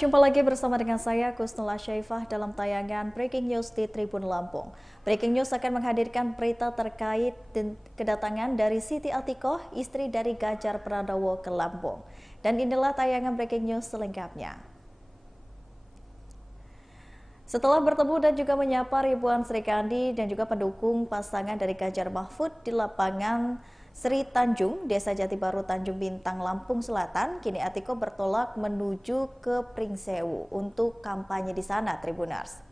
jumpa lagi bersama dengan saya Kusnula Syaifah dalam tayangan Breaking News di Tribun Lampung. Breaking News akan menghadirkan berita terkait kedatangan dari Siti Atikoh, istri dari Ganjar Pranowo ke Lampung. Dan inilah tayangan Breaking News selengkapnya. Setelah bertemu dan juga menyapa ribuan Serikandi dan juga pendukung pasangan dari Ganjar Mahfud di lapangan Sri Tanjung, Desa Jati Baru, Tanjung Bintang, Lampung Selatan, kini Atikoh bertolak menuju ke Pringsewu untuk kampanye di sana, Tribuners.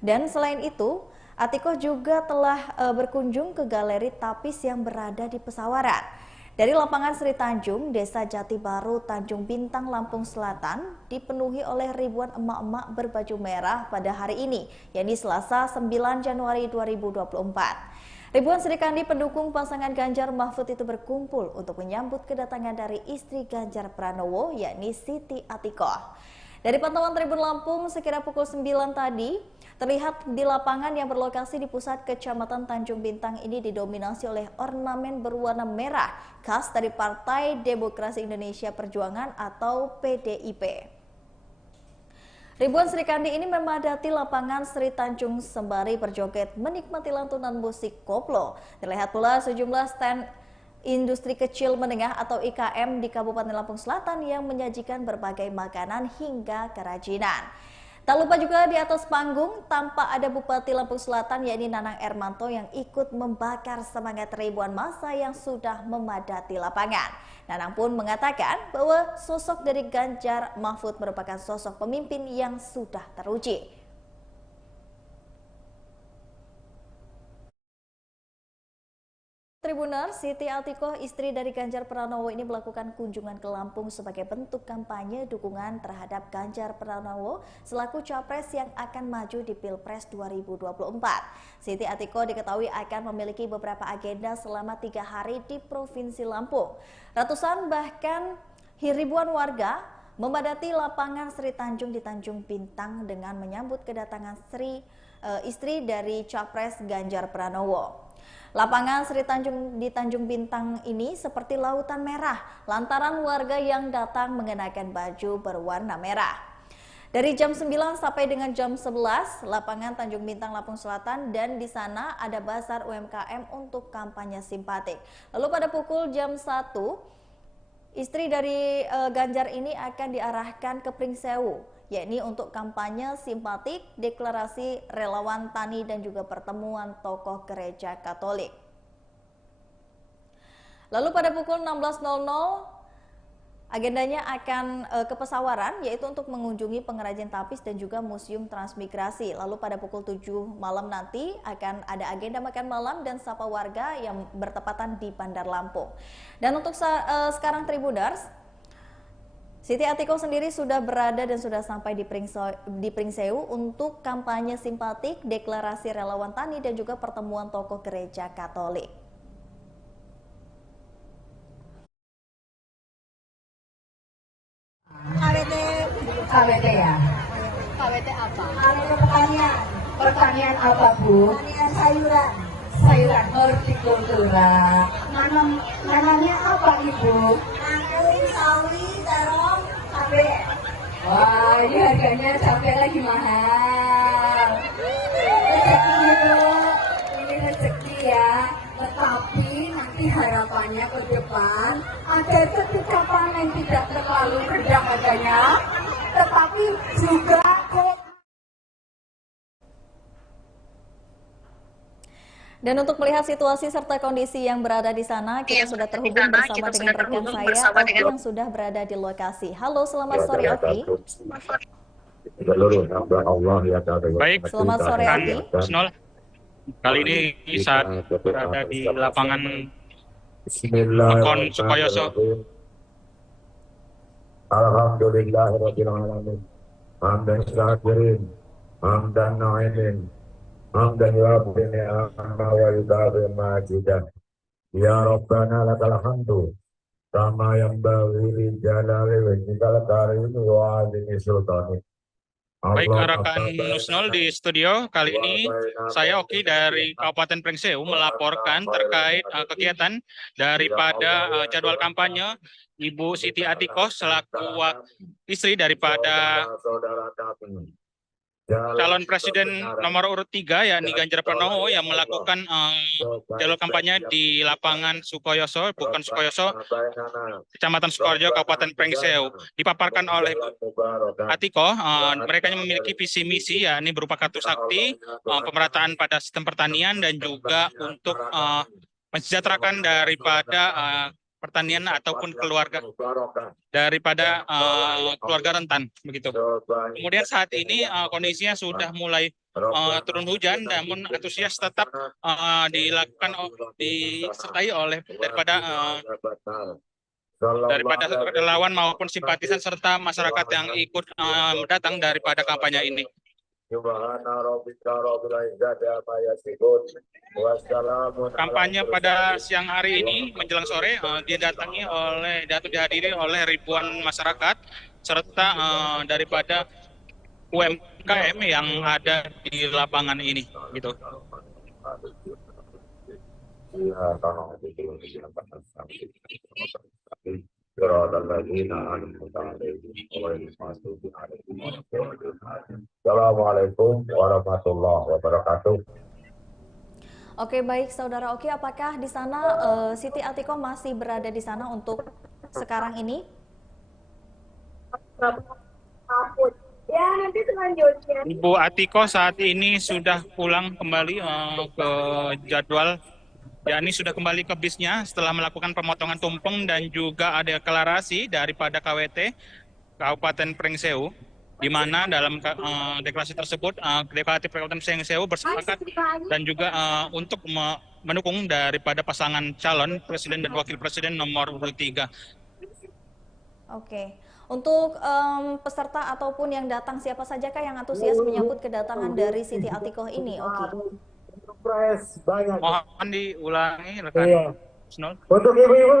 Dan selain itu, Atikoh juga telah berkunjung ke Galeri Tapis yang berada di Pesawaran. Dari lapangan Sri Tanjung, Desa Jati Baru, Tanjung Bintang, Lampung Selatan, dipenuhi oleh ribuan emak-emak berbaju merah pada hari ini, yakni Selasa 9 Januari 2024. Ribuan Serikandi pendukung pasangan Ganjar Mahfud itu berkumpul untuk menyambut kedatangan dari istri Ganjar Pranowo, yakni Siti Atikoh. Dari pantauan Tribun Lampung, sekira pukul 9 tadi, terlihat di lapangan yang berlokasi di pusat Kecamatan Tanjung Bintang ini didominasi oleh ornamen berwarna merah khas dari Partai Demokrasi Indonesia Perjuangan atau PDIP. Ribuan Serikandi ini memadati lapangan Sri Tanjung sembari berjoget menikmati lantunan musik koplo. Terlihat pula sejumlah stand industri kecil menengah atau IKM di Kabupaten Lampung Selatan yang menyajikan berbagai makanan hingga kerajinan. Tak lupa juga di atas panggung tampak ada Bupati Lampung Selatan yakni Nanang Ermanto yang ikut membakar semangat ribuan massa yang sudah memadati lapangan. Nanang pun mengatakan bahwa sosok dari Ganjar Mahfud merupakan sosok pemimpin yang sudah teruji. Tribuners, Siti Atikoh, istri dari Ganjar Pranowo ini melakukan kunjungan ke Lampung sebagai bentuk kampanye dukungan terhadap Ganjar Pranowo selaku capres yang akan maju di Pilpres 2024. Siti Atikoh diketahui akan memiliki beberapa agenda selama 3 hari di Provinsi Lampung. Ratusan bahkan ribuan warga memadati lapangan Sri Tanjung di Tanjung Bintang dengan menyambut kedatangan istri dari capres Ganjar Pranowo. Lapangan Sri Tanjung di Tanjung Bintang ini seperti lautan merah lantaran warga yang datang mengenakan baju berwarna merah. Dari jam 9 sampai dengan jam 11, lapangan Tanjung Bintang, Lampung Selatan, dan di sana ada bazar UMKM untuk kampanye simpatik. Lalu pada pukul jam 1, istri dari Ganjar ini akan diarahkan ke Pringsewu, yakni untuk kampanye simpatik, deklarasi relawan tani dan juga pertemuan tokoh gereja Katolik. Lalu pada pukul 16.00 agendanya akan ke Pesawaran, yaitu untuk mengunjungi pengrajin tapis dan juga Museum Transmigrasi. Lalu pada pukul 7 malam nanti akan ada agenda makan malam dan sapa warga yang bertepatan di Bandar Lampung. Dan untuk sekarang Tribuners, Siti Atikoh sendiri sudah berada dan sudah sampai di Pringsewu untuk kampanye simpatik, deklarasi relawan tani dan juga pertemuan tokoh gereja Katolik. KWT ya? KWT apa? KWT pertanian. Pertanian apa, Bu? Pertanian sayuran. Sayuran hortikultura. Nanamnya apa, Ibu? Anggur, sawi, terong, cabai. Wah, ini harganya cabai lagi mahal. Rezeki itu, ini rezeki ya. Tetapi nanti harapannya ke depan agar ketika panen tidak terlalu rendah harganya, tetapi juga Dan untuk melihat situasi serta kondisi yang berada di sana, kita sudah terhubung bersama dengan rekan saya, Oki, yang sudah berada di lokasi. Halo, selamat sore, Oki. Baik, Selamat sore, Oki. Kusnul. Kali ini saat berada di lapangan Kon Sukoyoso. Alhamdulillahirabbil alamin. Hamdan syakirin, hamdan na'imin, hamdan yu'abbi ni'amah wa yudafi majidah. Ya Rabbana lakal hamdu kama yanbaghi li jalali wajhikal karim wa 'azimi sultanik. Baik, Allah rekan Nusnol di studio, kali ini saya Oki dari Kabupaten Pringseu melaporkan terkait kegiatan daripada jadwal kampanye Ibu Siti Atikoh selaku istri daripada saudara kami. calon presiden nomor urut 3 yakni Ganjar Pranowo yang melakukan jalur kampanye di lapangan Sukoyoso, bukan Sukoyoso, Kecamatan Sukoharjo, Kabupaten Pringseu. Dipaparkan oleh Atikoh, mereka yang memiliki visi misi yakni berupa kartu sakti, pemerataan pada sistem pertanian dan juga untuk mensejahterakan daripada pertanian ataupun keluarga daripada keluarga rentan begitu. Kemudian saat ini kondisinya sudah mulai turun hujan, namun antusias tetap dilakukan disertai oleh daripada relawan maupun simpatisan serta masyarakat yang ikut datang daripada kampanye ini. Kampanye pada siang hari ini menjelang sore dihadiri oleh ribuan masyarakat serta daripada UMKM yang ada di lapangan ini gitu. Assalamualaikum warahmatullahi wabarakatuh. Oke, baik Saudara Oki, apakah di sana Siti Atikoh masih berada di sana untuk sekarang ini? Ya, nanti selanjutnya. Ibu Atikoh saat ini sudah pulang kembali ke jadwal, yakni sudah kembali ke bisnya setelah melakukan pemotongan tumpeng dan juga ada deklarasi daripada KWT Kabupaten Pringseu, di mana dalam deklarasi tersebut Deklaratif Kabupaten Pringseu bersepakat dan juga untuk mendukung daripada pasangan calon presiden dan wakil presiden nomor urut 3. Oke, untuk peserta ataupun yang datang siapa sajakah yang antusias menyambut kedatangan dari Siti Atikoh ini, Oki? Banyak. Mohon diulangi rekan Nusnol. Untuk ibu-ibu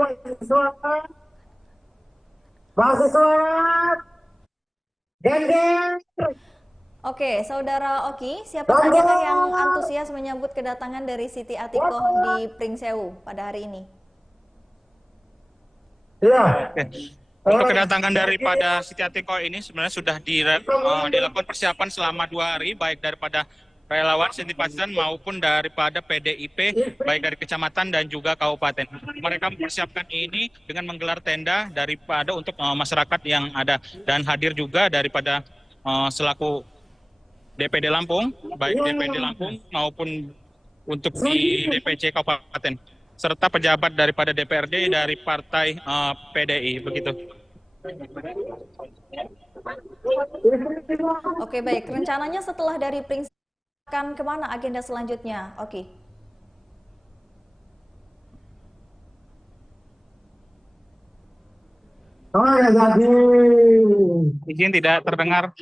masih semangat. Gender. Oke, Saudara Oki, siapa sajakah yang antusias menyambut kedatangan dari Siti Atikoh di Pringseu pada hari ini? Ya. Untuk kedatangan daripada Siti Atikoh ini sebenarnya sudah dilakukan persiapan selama 2 hari, baik daripada relawan, simpatisan maupun daripada PDIP, baik dari kecamatan dan juga kabupaten. Mereka mempersiapkan ini dengan menggelar tenda daripada untuk masyarakat yang ada dan hadir juga daripada selaku DPD Lampung, baik DPD Lampung maupun untuk di DPC kabupaten, serta pejabat daripada DPRD dari partai PDI begitu. Oke, baik. Rencananya setelah dari Pringseu akan kemana agenda selanjutnya? Oke. Izin tidak terdengar.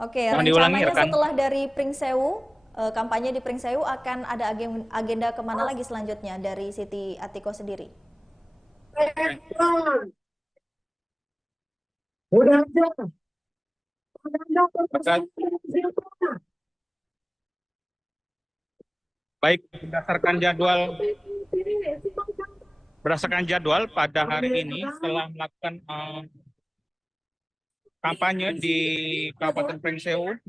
Oke, Mohon diulangi, rencananya rekan. setelah dari Pringseu, kampanye di Pringseu akan ada agenda kemana lagi selanjutnya dari Siti Atikoh sendiri? Udah aja. Baik, berdasarkan jadwal pada hari ini setelah melakukan kampanye di Kabupaten Pringseu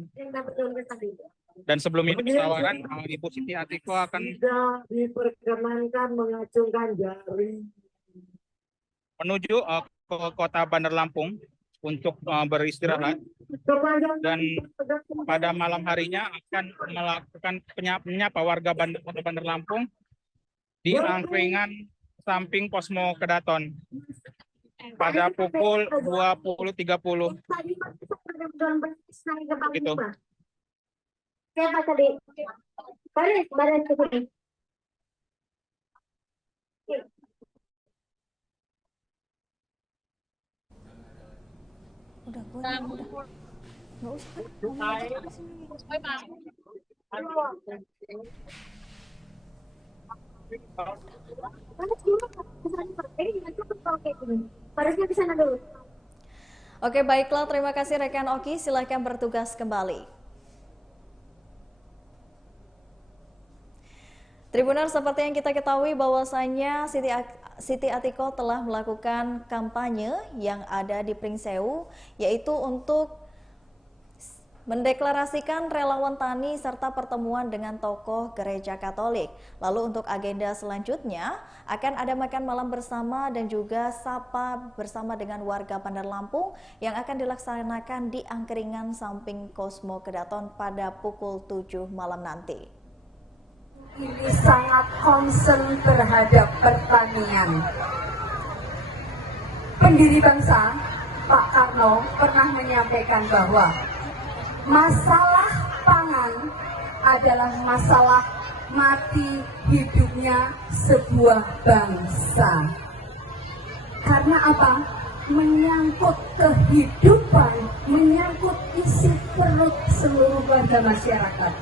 dan sebelum itu musyawarah, Ibu Siti Atikoh akan Tidak diperkenankan mengacungkan jari. menuju ke kota Bandar Lampung untuk beristirahat, dan pada malam harinya akan melakukan menyapa warga Bandar Lampung di angkringan samping Posmo Kedaton pada pukul 20.30. Gitu. Siapa tadi? Baris kesini. Udah. Nggak usah. Harusnya di sana dulu. Oke, baiklah, terima kasih rekan Oki, silakan bertugas kembali. Tribuners, seperti yang kita ketahui bahwasanya Siti Atiko telah melakukan kampanye yang ada di Pringsewu, yaitu untuk mendeklarasikan relawan tani serta pertemuan dengan tokoh gereja Katolik. Lalu untuk agenda selanjutnya akan ada makan malam bersama dan juga sapa bersama dengan warga Bandar Lampung yang akan dilaksanakan di Angkringan samping Kosmo Kedaton pada pukul 7 malam nanti. Ini sangat concern terhadap pertanian. Pendiri bangsa Pak Karno pernah menyampaikan bahwa masalah pangan adalah masalah mati hidupnya sebuah bangsa. Karena apa? Menyangkut kehidupan, menyangkut isi perut seluruh warga masyarakat.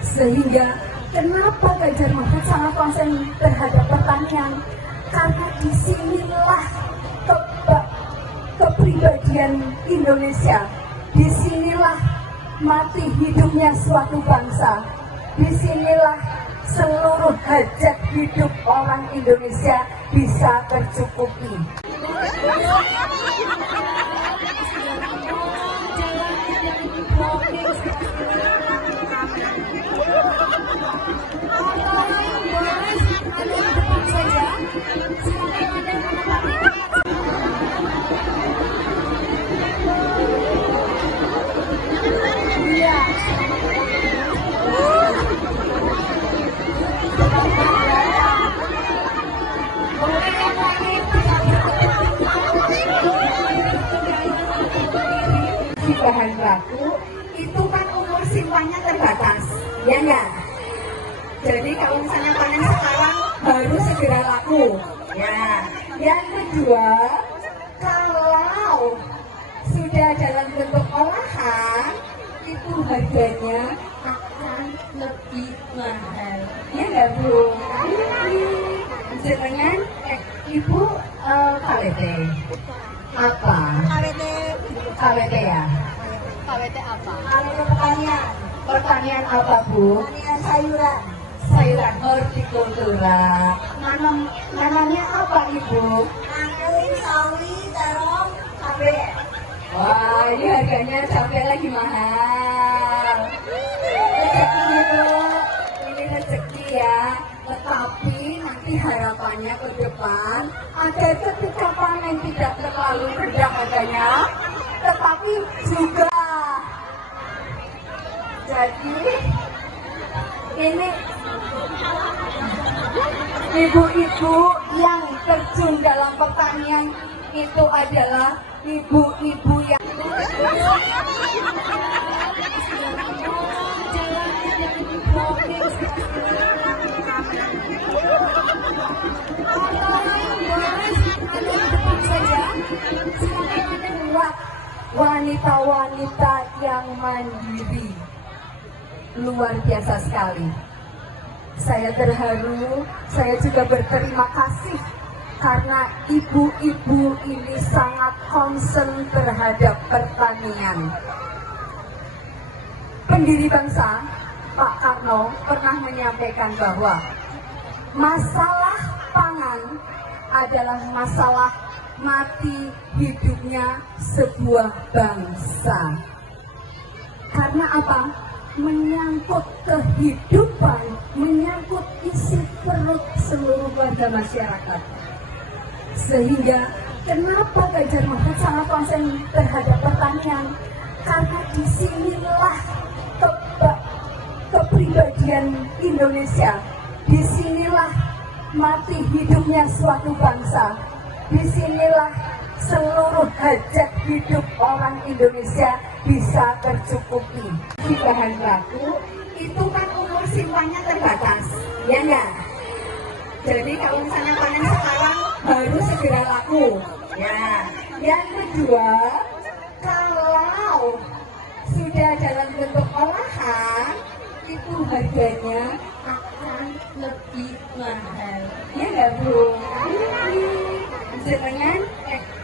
Sehingga kenapa Ganjar Mahfud sangat konsen terhadap pertanian? Karena disinilah kepribadian Indonesia. Disinilah mati hidupnya suatu bangsa. Disinilah seluruh hajat hidup orang Indonesia bisa tercukupi. Bahan baku itu kan umur simpannya terbatas, ya enggak? Jadi kalau misalnya panen sekarang baru segera laku, ya. Yang kedua, kalau sudah dalam bentuk olahan itu harganya akan lebih mahal, ya enggak Bu? Jenengan Ibu KWT apa? KWT ya? KWT apa? KWT pertanian. Pertanian apa Bu? Pertanian sayuran. Sayuran hortikultura. Namanya apa Ibu? Anggrek, sawi, terong, cabai. Wah, ini harganya cabai lagi mahal. Rezeki itu, ini rezeki ya. Tetapi nanti harapannya ke depan agar ketika panen tidak terlalu rendah harganya, tetapi juga jadi ini ibu-ibu yang terjun dalam pertanian itu adalah ibu-ibu yang wanita-wanita yang mandiri. Luar biasa sekali. Saya terharu, saya juga berterima kasih karena ibu-ibu ini sangat concern terhadap pertanian. Pendiri bangsa Pak Karno pernah menyampaikan bahwa masalah pangan adalah masalah mati hidupnya sebuah bangsa. Karena apa? Menyangkut kehidupan, menyangkut isi perut seluruh warga masyarakat. Sehingga kenapa Ganjar Mahfud sangat konsen terhadap pertanian? Karena disinilah kepribadian Indonesia. Disinilah mati hidupnya suatu bangsa. Disinilah seluruh hajat hidup orang Indonesia bisa tercukupi. Di bahan baku itu kan umur simpannya terbatas, ya enggak? Jadi kalau misalnya panen sekarang baru segera laku, ya. Yang kedua, kalau sudah dalam bentuk olahan itu harganya akan lebih mahal, ya enggak Bu? Jenengan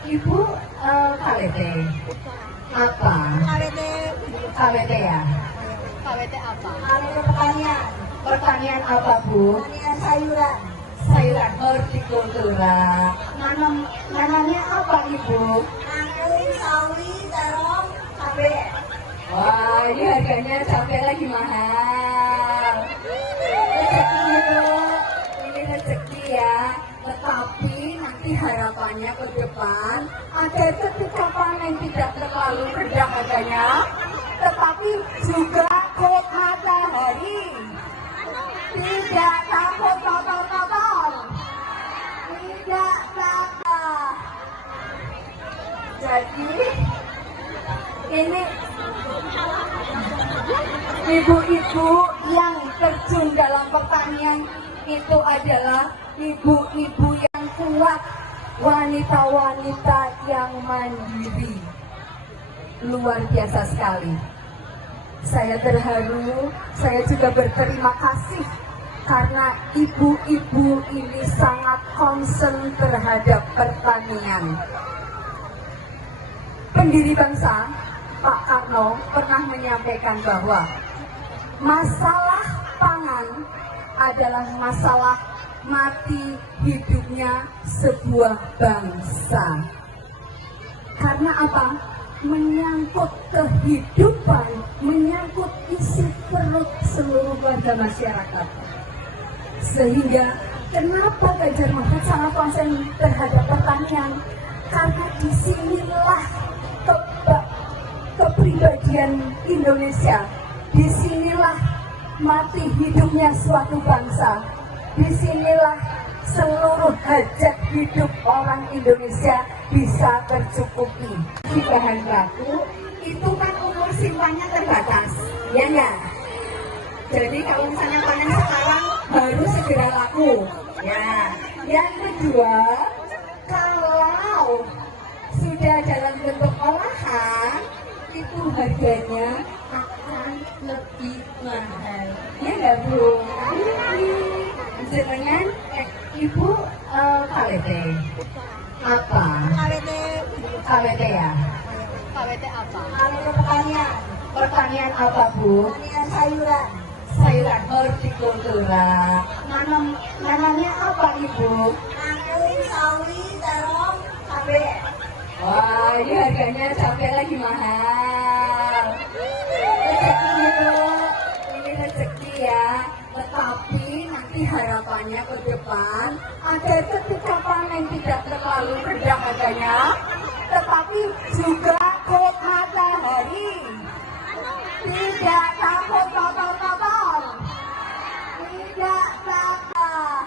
Ibu KWT KWT. Apa? KWT ya? KWT apa? KWT pertanian. Pertanian apa, Bu? Pertanian sayuran. Sayuran hortikultura. Nanamnya apa, Ibu? Anggur, sawi, terong, cabai. Wah, ini harganya cabai lagi mahal. Rezeki itu, ini rezeki ya. Tetapi nanti harapannya ke depan agar ketika panen tidak terlalu rendah harganya, tetapi juga kok matahari. Tidak takut kotor-kotor. Tidak takut. Jadi ini ibu-ibu yang terjun dalam pertanian itu adalah ibu-ibu yang kuat, wanita-wanita yang mandiri. Luar biasa sekali. Saya terharu, saya juga berterima kasih karena ibu-ibu ini sangat concern terhadap pertanian. Pendiri bangsa Pak Karno pernah menyampaikan bahwa masalah pangan adalah masalah mati hidupnya sebuah bangsa. Karena apa? Menyangkut kehidupan, menyangkut isi perut seluruh warga masyarakat. Sehingga kenapa Ganjar Mahfud sangat konsen terhadap pertanian? Karena disinilah kepribadian Indonesia, disinilah mati hidupnya suatu bangsa, disinilah seluruh hajat hidup orang Indonesia bisa tercukupi. Di bahan baku itu kan umur simpannya terbatas, ya enggak? Jadi kalau misalnya panen sekarang baru segera laku. Ya, yang kedua, kalau sudah dalam bentuk olahan itu harganya akan lebih mahal. Ya enggak, Bu? Jenengan Ibu KWT. Apa? KWT ya? KWT apa? KWT pertanian. Pertanian apa, Bu? Pertanian sayuran. Sayuran hortikultura. Nanamnya apa, Ibu? Anggur, sawi, terong, cabai. Wah, ini harganya cabai lagi mahal. Rezeki itu, ini rezeki ya. Tetapi nanti harapannya ke depan agar ketika panen tidak terlalu rendah harganya, tetapi juga kok matahari. Tidak takut kotor-kotor. Tidak takut.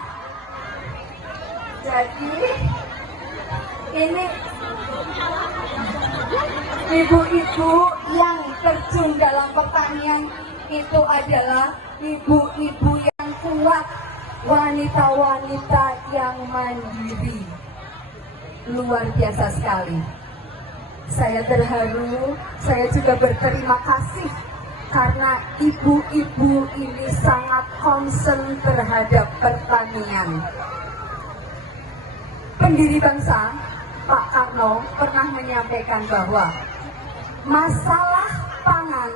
Jadi ini ibu-ibu yang terjun dalam pertanian itu adalah ibu-ibu yang kuat, wanita-wanita yang mandiri. Luar biasa sekali. Saya terharu, saya juga berterima kasih karena ibu-ibu ini sangat concern terhadap pertanian. Pendiri bangsa Pak Karno pernah menyampaikan bahwa masalah pangan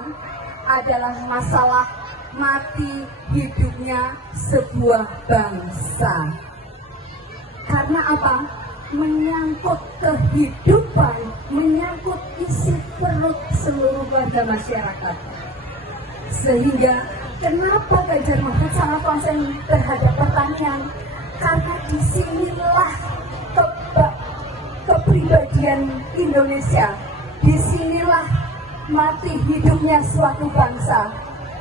adalah masalah mati hidupnya sebuah bangsa. Karena apa? Menyangkut kehidupan, menyangkut isi perut seluruh warga masyarakat. Sehingga kenapa Ganjar Mahfud sangat konsen terhadap pertanian? Karena disinilah kepribadian Indonesia, disinilah mati hidupnya suatu bangsa,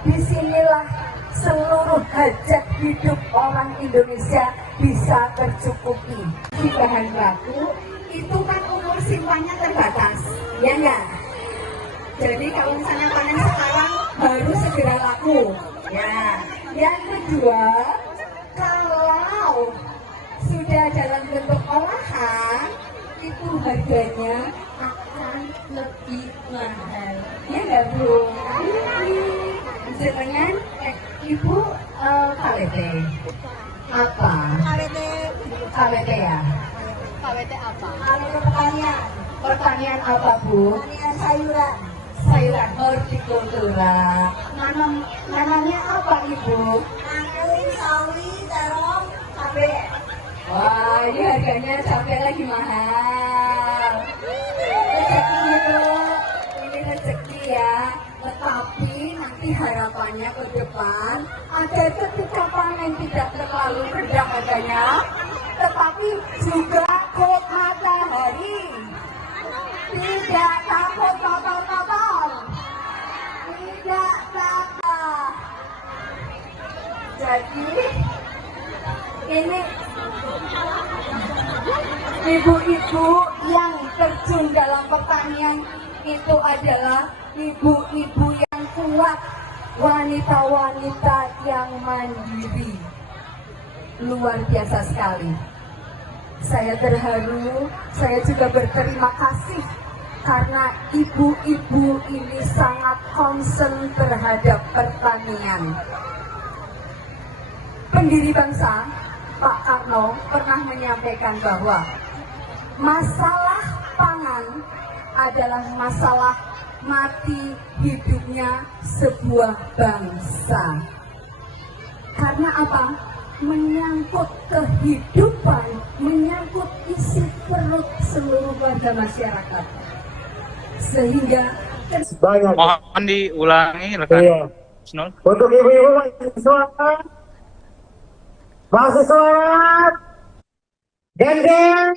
disinilah seluruh hajat hidup orang Indonesia bisa tercukupi. Di bahan baku itu kan umur simpannya terbatas, ya enggak? Jadi kalau misalnya panen sekarang baru segera laku. Ya, yang kedua, kalau sudah dalam bentuk olahan itu harganya akan lebih mahal. Ya enggak, Bu? Jenengan Ibu KWT. Apa? KWT ya? KWT apa? Kalau pertanian, pertanian apa Bu? Pertanian sayuran. Sayuran hortikultura. Nanamnya apa Ibu? Anggur, sawi, terong, cabai. Wah, ini harganya cabai lagi mahal. Rezeki itu, ini rezeki ya. Tetapi nanti harapannya ke depan agar ketika panen tidak terlalu rendah harganya, tetapi juga kok matahari, tidak takut kotor-kotor, tidak takut. Jadi ini ibu-ibu yang terjun dalam pertanian itu adalah ibu-ibu yang kuat, wanita-wanita yang mandiri. Luar biasa sekali. Saya terharu, saya juga berterima kasih karena ibu-ibu ini sangat concern terhadap pertanian. Pendiri bangsa Pak Karno pernah menyampaikan bahwa masalah pangan adalah masalah mati hidupnya sebuah bangsa. Karena apa? Menyangkut kehidupan, menyangkut isi perut seluruh warga masyarakat. Sehingga Banyak. Mohon diulangi rekan Iya. Snul. Untuk ibu-ibu masih semangat. Geng-geng.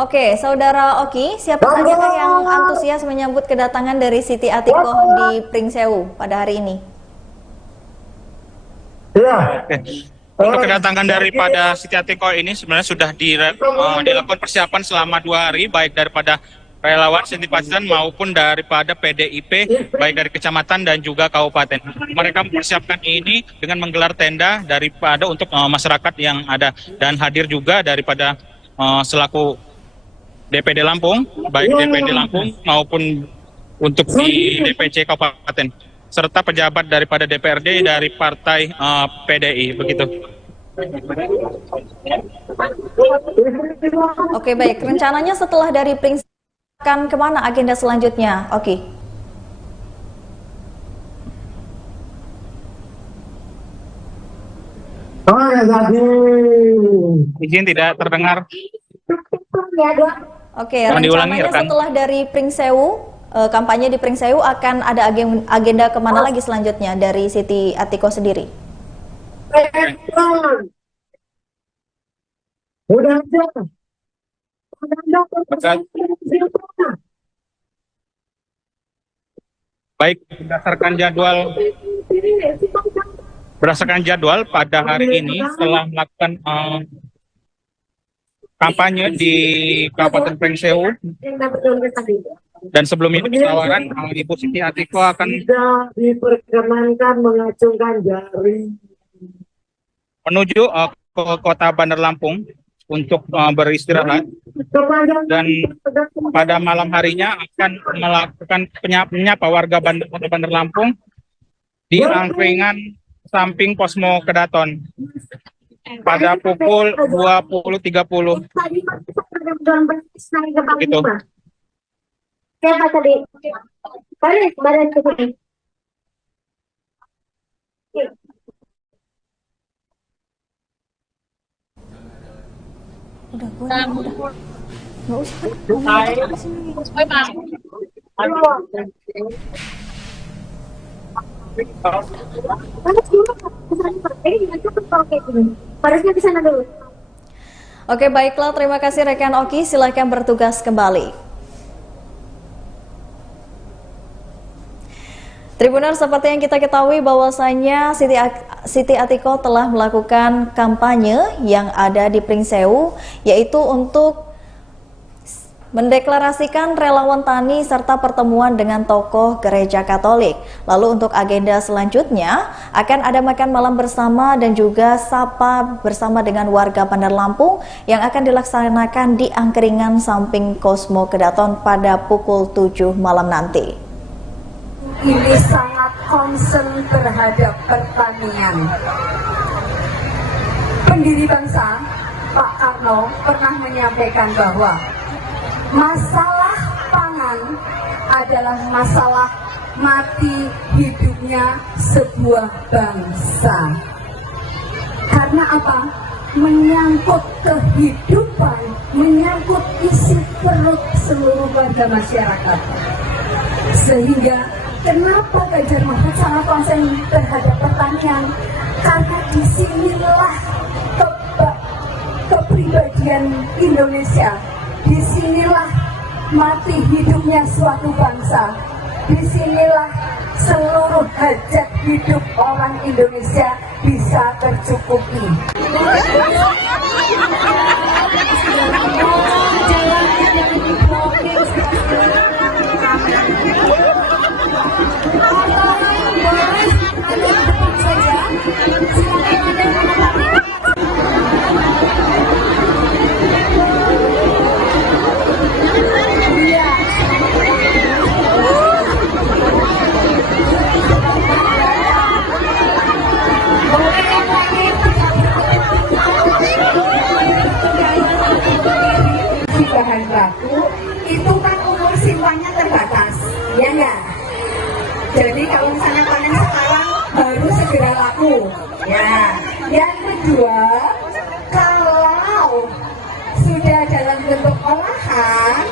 Oke, Saudara Oki, siapa saja yang antusias menyambut kedatangan dari Siti Atikoh di Pringsewu pada hari ini? Iya. Untuk kedatangan daripada Siti Atikoh ini sebenarnya sudah dilakukan persiapan selama 2 hari, baik daripada relawan simpatisan maupun daripada PDIP, baik dari kecamatan dan juga kabupaten. Mereka mempersiapkan ini dengan menggelar tenda daripada untuk masyarakat yang ada, dan hadir juga daripada selaku DPD Lampung, baik DPD Lampung maupun untuk di DPC kabupaten, serta pejabat daripada DPRD dari partai PDI, begitu. Oke, baik. Rencananya setelah dari Pringsewu akan kemana agenda selanjutnya? Oke. Izin tidak terdengar. Oke, Mohon diulangi, rencananya rekan. setelah dari Pringsewu, kampanye di Pringsewu akan ada agenda kemana lagi selanjutnya dari Siti Atikoh sendiri? Udah aja. Baik, berdasarkan jadwal pada hari ini setelah melakukan kampanye di Kabupaten Pringsewu, dan sebelum ini penawaran Ibu Siti Atikoh akan Tidak diperkenankan mengacungkan jari. menuju ke kota Bandar Lampung untuk beristirahat, dan pada malam harinya akan melakukan menyapa warga Kota Bandar Lampung di angkringan samping Posmo Kedaton pada pukul 20.30. Gitu. Siapa tadi? Baris, badan cukup. Udah. Nggak usah. Ngomong apa sih? Harusnya di sana dulu. Oke, baiklah. Terima kasih rekan Oki. Silakan bertugas kembali. Tribuner, seperti yang kita ketahui bahwasanya Siti Atikoh telah melakukan kampanye yang ada di Pringsewu, yaitu untuk mendeklarasikan relawan tani serta pertemuan dengan tokoh gereja Katolik. Lalu untuk agenda selanjutnya akan ada makan malam bersama dan juga sapa bersama dengan warga Bandar Lampung yang akan dilaksanakan di angkringan samping Posmo Kedaton pada pukul 7 malam nanti. ini sangat concern terhadap pertanian. Pendiri bangsa Pak Karno Karno pernah menyampaikan bahwa masalah pangan adalah masalah mati hidupnya sebuah bangsa. Karena apa? Menyangkut kehidupan, menyangkut isi perut seluruh warga masyarakat. Sehingga kenapa Ganjar Mahfud sangat konsen terhadap pertanian? Karena disinilah kepribadian Indonesia, disinilah mati hidupnya suatu bangsa, disinilah seluruh hajat hidup orang Indonesia bisa tercukupi. Bahan baku itu kan umur simpannya terbatas, ya enggak? Jadi kalau misalnya panen sekarang baru segera laku. Ya, yang kedua, kalau sudah dalam bentuk olahan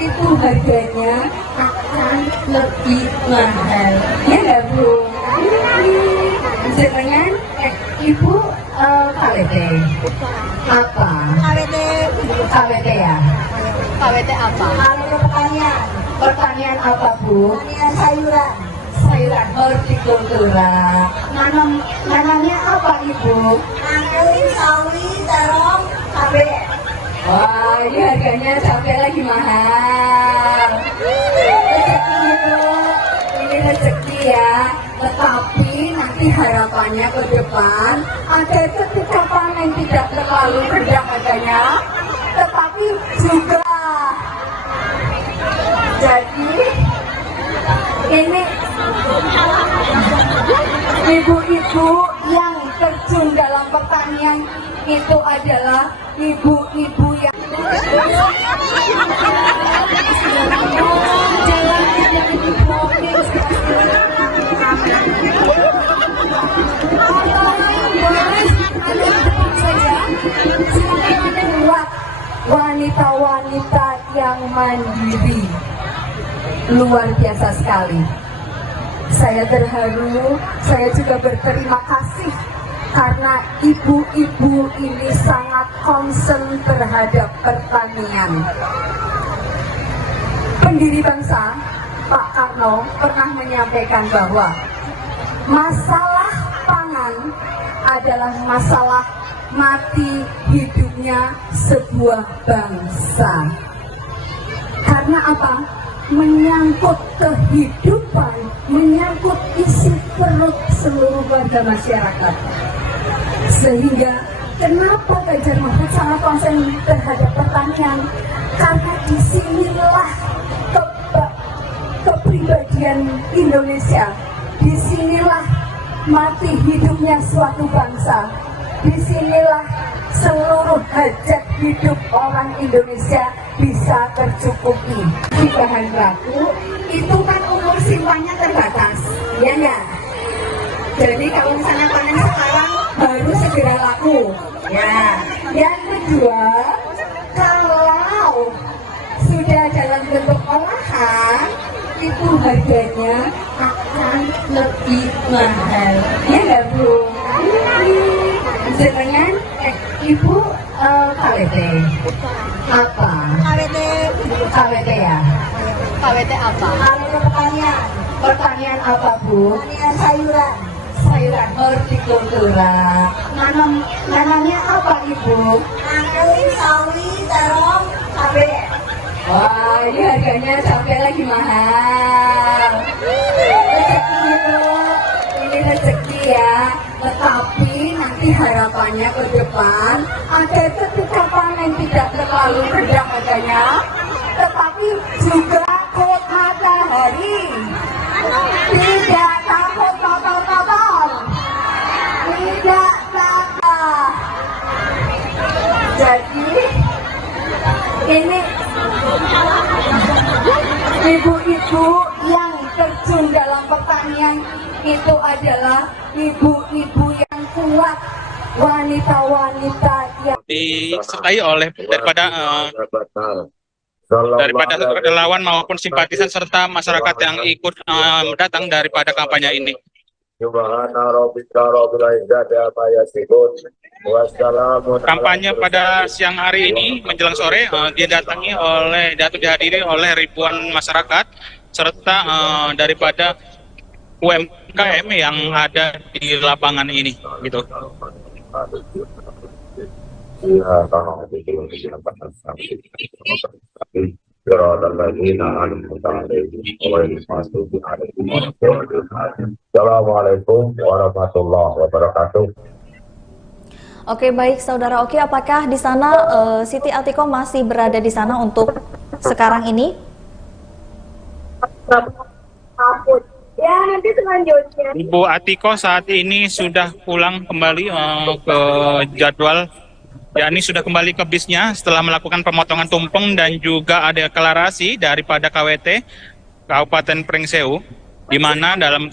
itu harganya akan lebih mahal, ya enggak Bu? Jangan Ibu KWT apa? KWT ya? KWT apa? Kalau pertanian apa Bu? Pertanian sayuran. Sayuran hortikultura. Nanamnya apa Ibu? Anggrek, sawi, terong, cabai. Wah, ini harganya cabai lagi mahal. Rezeki itu, ini rezeki ya. Tetapi nanti harapannya ke depan agar ketika panen tidak terlalu rendah harganya, tetapi juga jadi ini ibu-ibu yang terjun dalam pertanian itu adalah ibu-ibu yang wanita-wanita yang mandiri. Luar biasa sekali. Saya terharu, saya juga berterima kasih karena ibu-ibu ini sangat concern terhadap pertanian. Pendiri bangsa Pak Karno pernah menyampaikan bahwa masalah pangan adalah masalah mati hidupnya sebuah bangsa. Karena apa? Menyangkut kehidupan, menyangkut isi perut seluruh warga masyarakat. Sehingga kenapa Ganjar Mahfud sangat konsen terhadap pertanian? Karena disinilah kepribadian Indonesia, disinilah mati hidupnya suatu bangsa, disinilah seluruh hajat hidup orang Indonesia bisa tercukupi. Di bahan baku itu kan umur simpannya terbatas, ya enggak? Jadi kalau misalnya panen sekarang baru segera laku. Ya, yang kedua, kalau sudah dalam bentuk olahan itu harganya akan lebih mahal, ya enggak Bu? Jangan Ibu KWT apa? KWT ya? KWT apa? Kalau pertanian apa Bu? Pertanian sayuran. Sayuran hortikultura. Nanamnya apa Ibu? Anggrek, sawi, terong, cabai. Wah, ini harganya cabai lagi mahal. Rezeki itu, ini rezeki ya. Tetapi nanti harapannya ke depan agar ketika panen tidak terlalu rendah harganya, tetapi juga takut matahari, tidak takut kotor-kotor, tidak takut. Jadi ibu-ibu yang kuat, wanita-wanita yang disertai oleh daripada relawan maupun simpatisan serta masyarakat yang ikut datang daripada kampanye ini. Kampanye pada siang hari ini menjelang sore dihadiri oleh ribuan masyarakat serta daripada UMKM yang ada di lapangan ini, gitu. Assalamualaikum warahmatullahi wabarakatuh. Oke, baik Saudara Oki, apakah di sana Siti Atiko masih berada di sana untuk sekarang ini? Ya, nanti selanjutnya. Ibu Atiko saat ini sudah pulang kembali ke jadwal, yakni sudah kembali ke bisnya setelah melakukan pemotongan tumpeng dan juga ada deklarasi daripada KWT Kabupaten Pringsewu, di mana dalam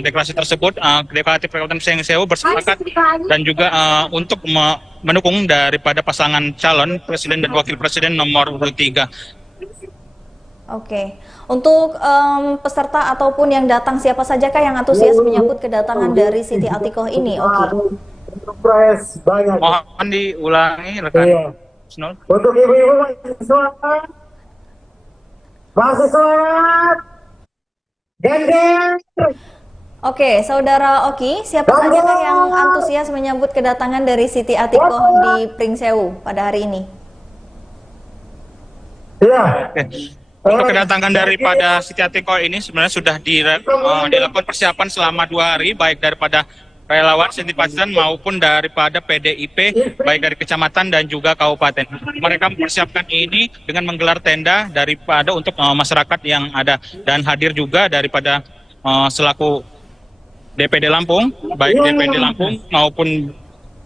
deklarasi tersebut Deklarasi Kabupaten Pringsewu bersepakat dan juga untuk mendukung daripada pasangan calon presiden dan wakil presiden nomor 3. Oke, untuk peserta ataupun yang datang, siapa sajakah yang antusias menyambut kedatangan dari Siti Atiko ini, Oki? Banyak. Mohon diulangi rekan. Iya. Snul. Untuk ibu-ibu masih sholat, gender. Oke, Saudara Oki, siapa sajakah yang antusias menyambut kedatangan dari Siti Atiko di Pringsewu pada hari ini? Iya. Untuk kedatangan daripada Siti Atiko ini sebenarnya sudah dilakukan persiapan selama 2 hari, baik daripada relawan, simpatisan maupun daripada PDIP, baik dari kecamatan dan juga kabupaten. Mereka mempersiapkan ini dengan menggelar tenda daripada untuk masyarakat yang ada, dan hadir juga daripada selaku DPD Lampung, baik DPD Lampung maupun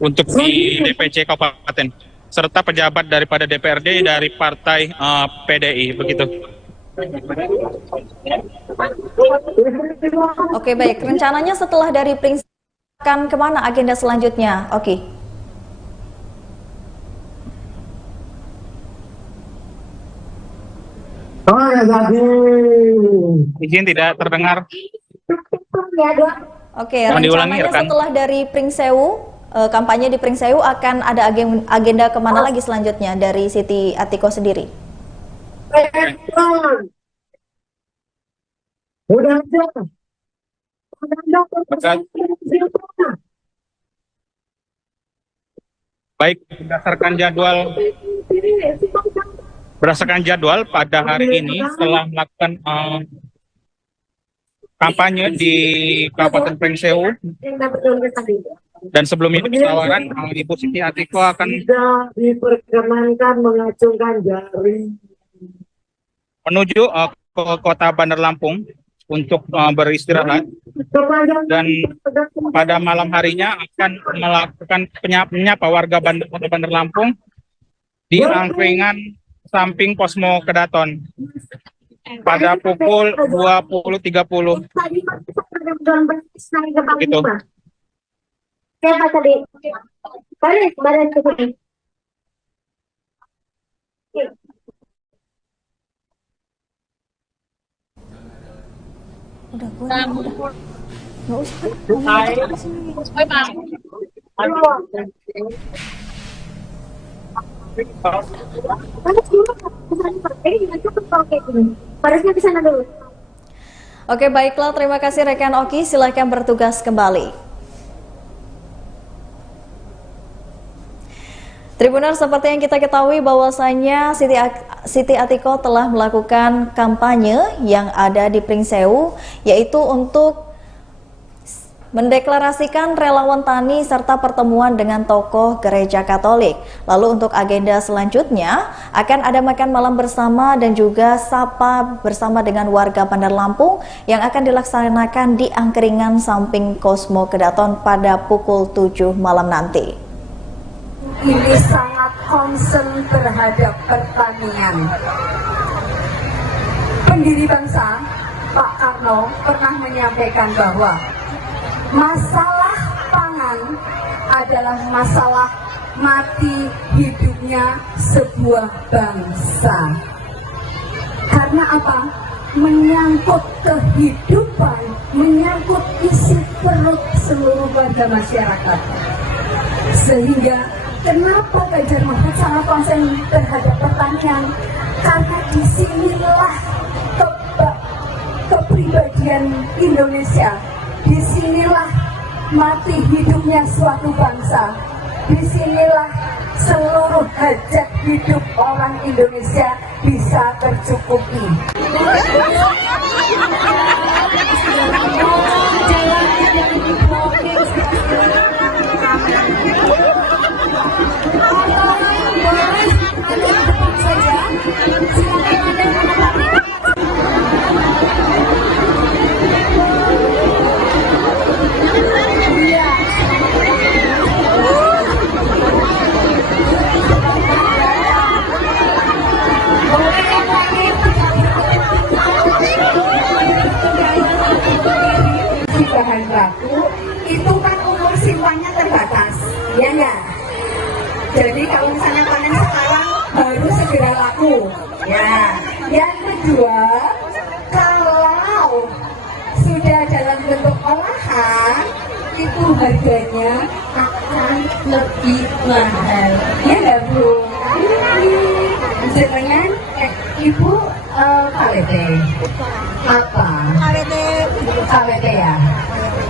untuk di DPC kabupaten, serta pejabat daripada DPRD dari partai PDI, begitu. Oke, baik. Rencananya setelah dari Pringsewu akan kemana agenda selanjutnya, Oki? Izin tidak terdengar. Oke, Mohon diulangi, rencananya rekan. setelah dari Pringsewu, kampanye di Pringsewu akan ada agenda kemana lagi selanjutnya dari Siti Atiko sendiri? Udah aja. Baik, berdasarkan jadwal pada hari ini setelah melakukan kampanye di Kabupaten Pringsewu, dan sebelum itu tawaran Ibu Siti Atiko akan Tidak diperkenankan mengacungkan jari. menuju ke kota Bandar Lampung untuk beristirahat, dan pada malam harinya akan melakukan menyapa warga Bandar Lampung di angkringan samping Posmo Kedaton pada pukul 20.30. Gitu. Siapa tadi? Badan cukup. Udah. Nggak usah. Harusnya ke sana dulu. Oke, baiklah. Terima kasih rekan Oki. Silakan bertugas kembali. Tribuners, seperti yang kita ketahui bahwasanya Siti Atiko telah melakukan kampanye yang ada di Pringsewu, yaitu untuk mendeklarasikan relawan tani serta pertemuan dengan tokoh gereja Katolik. Lalu untuk agenda selanjutnya akan ada makan malam bersama dan juga sapa bersama dengan warga Bandar Lampung yang akan dilaksanakan di angkringan samping Posmo Kedaton pada pukul 7 malam nanti. ini sangat concern terhadap pertanian. Pendiri bangsa Pak Karno pernah menyampaikan bahwa Masalah pangan adalah masalah mati hidupnya sebuah bangsa. Karena apa? Menyangkut kehidupan, menyangkut isi perut seluruh warga masyarakat. Sehingga kenapa Ganjar Mahfud sangat konsen terhadap pertanian? Karena disinilah kepribadian Indonesia, disinilah mati hidupnya suatu bangsa, disinilah seluruh hajat hidup orang Indonesia bisa tercukupi. Bahan baku itu kan umur simpannya terbatas, ya enggak? Jadi kalau misalnya panen sekarang baru segera laku, ya. Yang kedua, kalau sudah dalam bentuk olahan itu harganya akan lebih mahal, ya enggak Bu? Jangan Ibu KWT apa? KWT ya?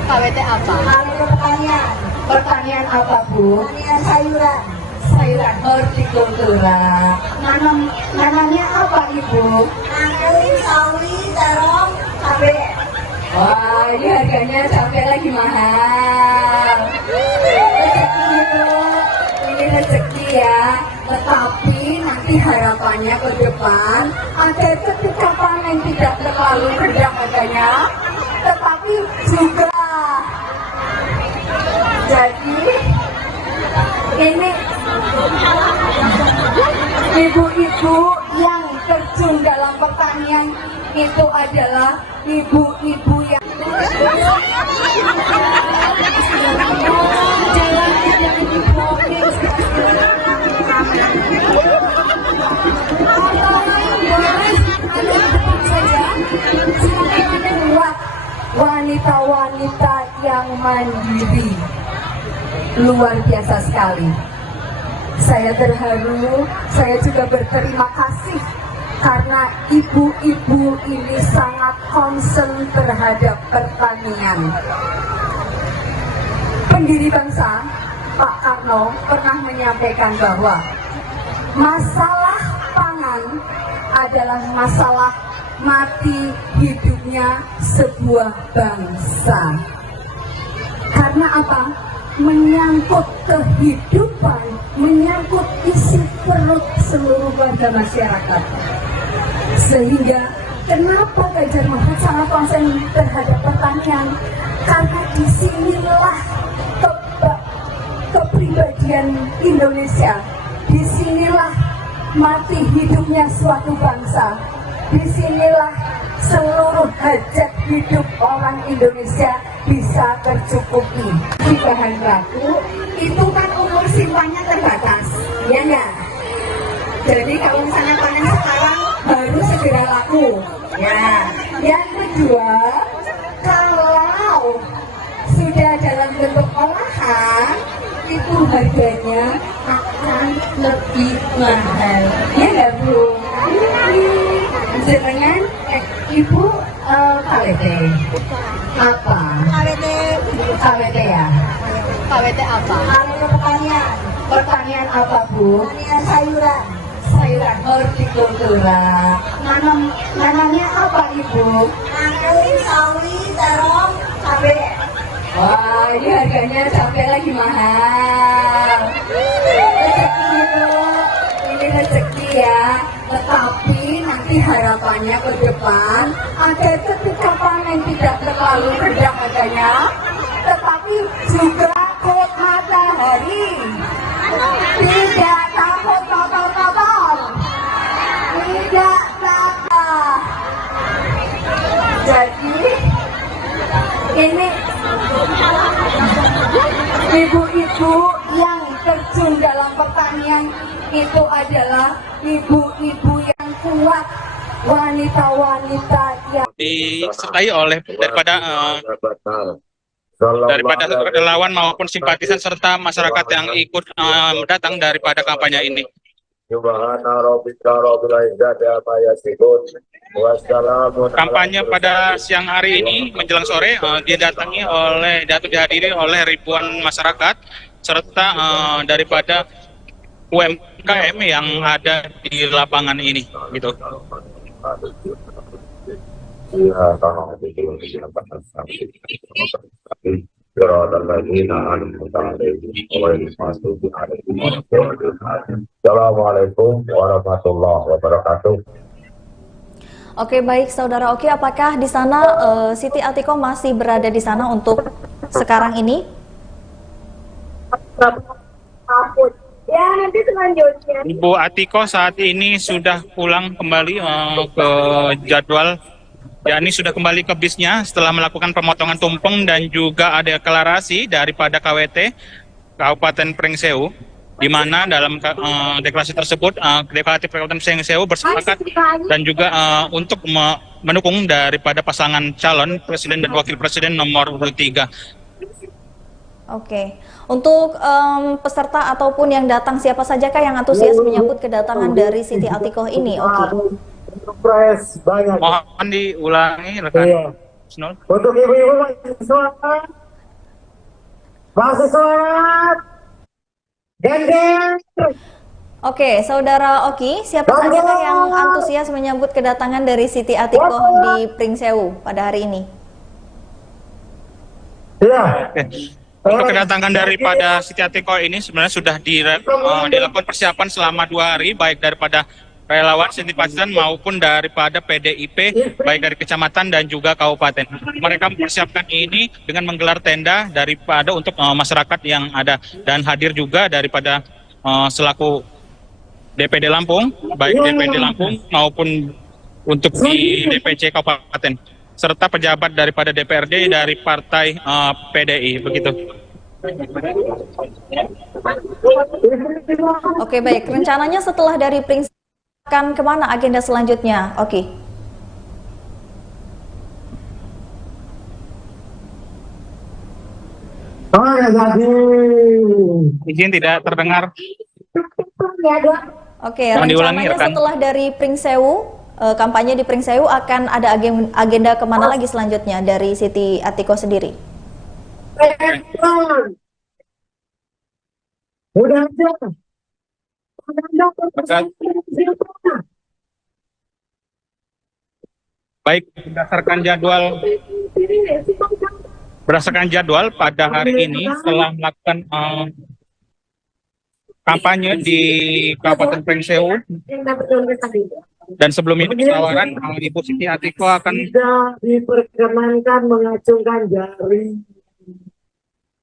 KWT apa? Pertanian. Pertanian apa Bu? Pertanian sayuran. Sayuran hortikultura. Nanamnya apa Ibu? Angkri, sawi, terong, cabai. Wah, ini harganya cabai lagi mahal. Rezeki Bu, ini rezeki ya. Tetapi nanti harapannya ke depan agar ketika panen tidak terlalu rendah harganya, tetapi juga jadi ini ibu-ibu yang terjun dalam pertanian itu adalah ibu-ibu yang wanita-wanita yang mandiri. Luar biasa sekali. Saya terharu, saya juga berterima kasih karena ibu-ibu ini sangat concern terhadap pertanian. Pendiri bangsa Pak Karno pernah menyampaikan bahwa masalah pangan adalah masalah mati hidupnya sebuah bangsa. Karena apa? Menyangkut kehidupan, menyangkut isi perut seluruh warga masyarakat. Sehingga kenapa Ganjar Mahfud sangat konsen terhadap pertanian? Karena disinilah kepribadian Indonesia, disinilah mati hidupnya suatu bangsa, disinilah seluruh hajat hidup orang Indonesia bisa tercukupi. Di bahan baku itu kan umur simpannya terbatas, ya enggak? Jadi kalau misalnya panen sekarang baru segera laku, ya. Yang kedua, kalau sudah dalam bentuk olahan itu harganya akan lebih mahal, ya enggak Bu? Jangan Ibu KWT apa? KWT ya? KWT apa? Pertanian. Pertanian apa Bu? Pertanian sayuran. Sayuran hortikultura. Nanamnya apa Ibu? Angkri, sawi, terong, cabai. Wah, ini harganya cabai lagi mahal. Rezeki Bu, ini rezeki ya. Tetapi nanti harapannya ke depan agar ketika panen tidak terlalu rendah harganya, tetapi juga takut matahari, tidak takut kotor-kotor, tidak takut. Jadi ini Ibu-ibu yang terjun dalam pertanian itu adalah ibu-ibu yang kuat, wanita-wanita yang disertai oleh daripada relawan maupun simpatisan serta masyarakat yang ikut datang daripada kampanye ini. Kampanye pada siang hari ini menjelang sore dihadiri oleh ribuan masyarakat serta daripada UMKM yang ada di lapangan ini, gitu. Assalamualaikum warahmatullahi wabarakatuh. Oke, baik Saudara Oki, apakah di sana Siti Atiko masih berada di sana untuk sekarang ini? Ya, nanti selanjutnya. Ibu Atiko saat ini sudah pulang kembali ke jadwal, yakni sudah kembali ke bisnya setelah melakukan pemotongan tumpeng dan juga ada deklarasi daripada KWT Kabupaten Pringsewu, di mana dalam deklarasi tersebut Deklaratif Kabupaten Pringsewu bersepakat dan juga untuk mendukung daripada pasangan calon presiden dan wakil presiden nomor 3. Oke, untuk peserta ataupun yang datang siapa sajakah yang antusias menyambut kedatangan dari Siti Atiko ini? Oke. Surprise banyak. Mohon diulangi rekan. Iya. Snol. Untuk ibu-ibu masih sholat. Gender. Oke, Saudara Oki, siapa sajakah yang antusias menyambut kedatangan dari Siti Atiko di Pringsewu pada hari ini? Iya. Untuk kedatangan daripada Siti Atiko ini sebenarnya sudah dilakukan persiapan selama 2 hari, baik daripada relawan, simpatisan maupun daripada PDIP, baik dari kecamatan dan juga kabupaten. Mereka mempersiapkan ini dengan menggelar tenda daripada untuk masyarakat yang ada, dan hadir juga daripada selaku DPD Lampung, baik DPD Lampung maupun untuk di DPC kabupaten, serta pejabat daripada DPRD dari partai PDI, begitu. Oke, baik. Rencananya setelah dari Pringsewu akan kemana agenda selanjutnya? Oke. Izin tidak terdengar. Oke, Mohon diulangi, rencananya rekan. setelah dari Pringsewu, kampanye di Pringsewu akan ada agenda kemana lagi selanjutnya dari Siti Atiko sendiri? Udah aja. Baik, berdasarkan jadwal pada hari ini setelah melakukan kampanye di Kabupaten Pringsewu, dan sebelum ini penawaran Ibu Siti Atiko akan Tidak diperkenankan mengacungkan jari.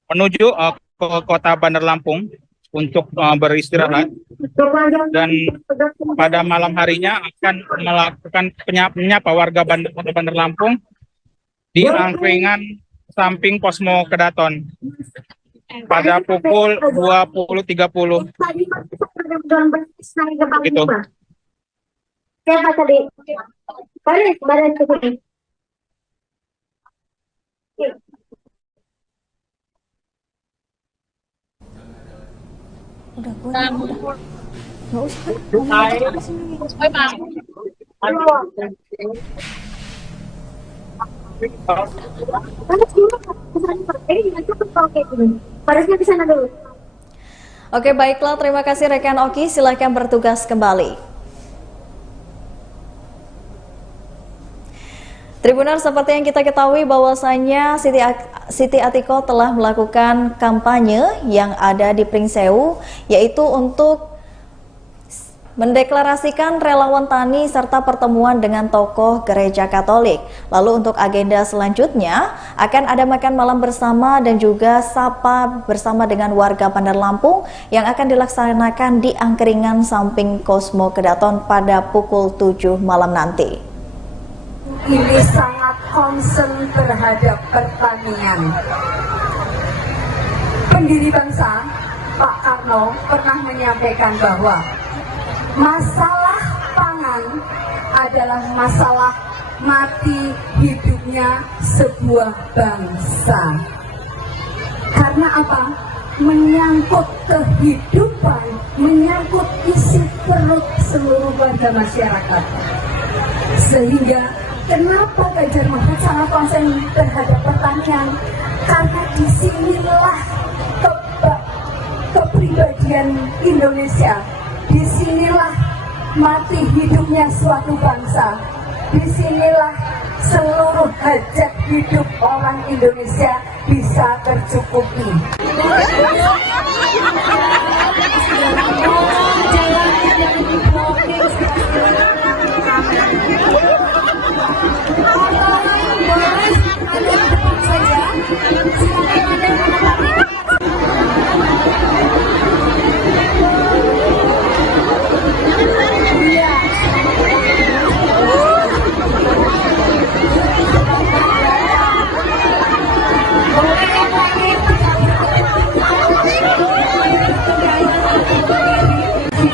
menuju ke kota Bandar Lampung untuk beristirahat, dan pada malam harinya akan melakukan menyapa warga Bandar Lampung di angkringan samping Posmo Kedaton pada pukul 20.30. Gitu. Siapa tadi? Baris cukup. Udah. Nggak usah. Harusnya di sana dulu. Oke, baiklah. Terima kasih rekan Oki. Silakan bertugas kembali. Tribuner, seperti yang kita ketahui bahwasanya Siti Atiko telah melakukan kampanye yang ada di Pringsewu, yaitu untuk mendeklarasikan relawan tani serta pertemuan dengan tokoh gereja Katolik. Lalu untuk agenda selanjutnya akan ada makan malam bersama dan juga sapa bersama dengan warga Bandar Lampung yang akan dilaksanakan di angkringan samping Posmo Kedaton pada pukul 7 malam nanti. ini sangat concern terhadap pertanian. Pendiri bangsa Pak Karno pernah menyampaikan bahwa masalah pangan adalah masalah mati hidupnya sebuah bangsa. Karena apa? Menyangkut kehidupan, menyangkut isi perut seluruh warga masyarakat. Sehingga kenapa Ganjar Mahfud sangat konsen terhadap pertanian? Karena disinilah kepribadian Indonesia, disinilah mati hidupnya suatu bangsa, disinilah seluruh hajat hidup orang Indonesia bisa tercukupi.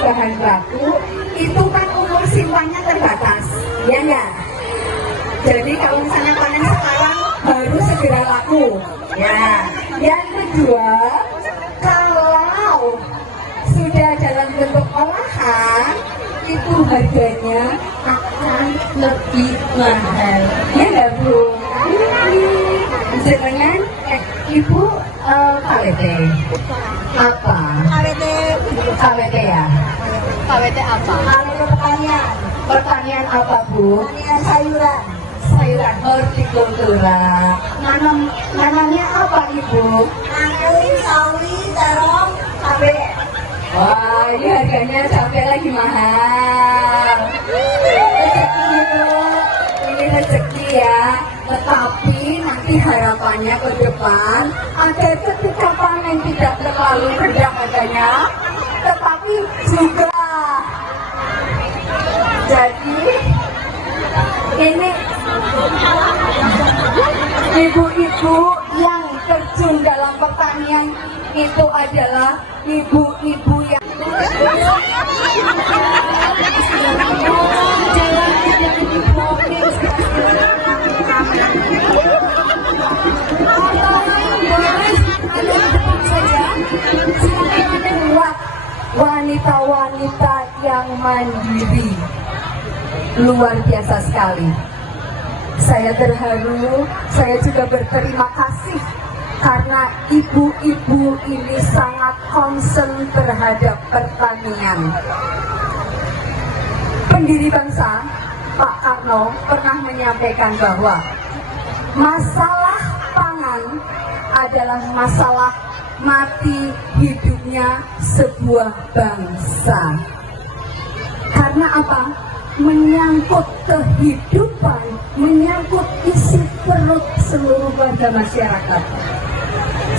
Bahan baku itu kan umur simpannya terbatas, ya enggak? Jadi kalau misalnya panen sekarang baru segera laku. Ya, yang kedua, kalau sudah dalam bentuk olahan itu harganya akan lebih mahal. Ya enggak, Bu? Dengan Ibu KWT apa? KWT ya? KWT apa? KWT pertanian apa, Bu? Pertanian sayuran. Sayuran hortikultura. Nanamnya apa, Ibu? Nanam sawi, terong, cabai. Wah, ini harganya cabai lagi mahal. Rezeki, Bu. Ini rezeki ya. Tetapi nanti harapannya ke depan agar ketika panen tidak terlalu rendah harganya, tetapi juga jadi ini ibu-ibu yang terjun dalam pertanian itu adalah ibu-ibu yang wanita-wanita yang mandiri. Luar biasa sekali. Saya terharu, saya juga berterima kasih karena ibu-ibu ini sangat concern terhadap pertanian. Pendiri bangsa Pak Karno pernah menyampaikan bahwa masalah pangan adalah masalah mati hidupnya sebuah bangsa. Karena apa? Menyangkut kehidupan, menyangkut isi perut seluruh warga masyarakat.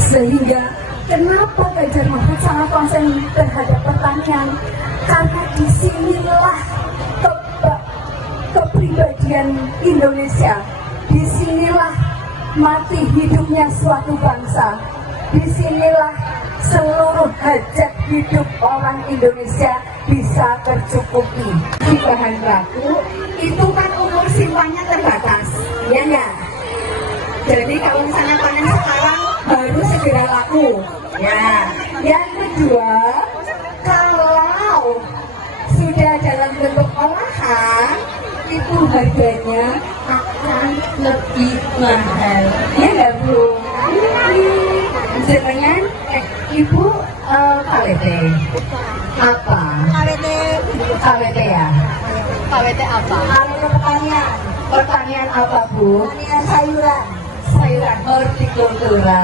Sehingga kenapa Ganjar Mahfud sangat konsen terhadap pertanian? Karena disinilah kepribadian Indonesia, disinilah mati hidupnya suatu bangsa, disinilah seluruh hajat hidup orang Indonesia bisa tercukupi. Di bahan baku itu kan umur simpannya terbatas, ya enggak? Jadi kalau misalnya panen sekarang baru segera laku. Ya, yang kedua, kalau sudah dalam bentuk olahan itu harganya akan lebih mahal. Ya enggak, Bu? Dengan Ibu KWT apa? KWT ya? KWT apa? KWT pertanian apa, Bu? Pertanian sayuran. Sayuran hortikultura.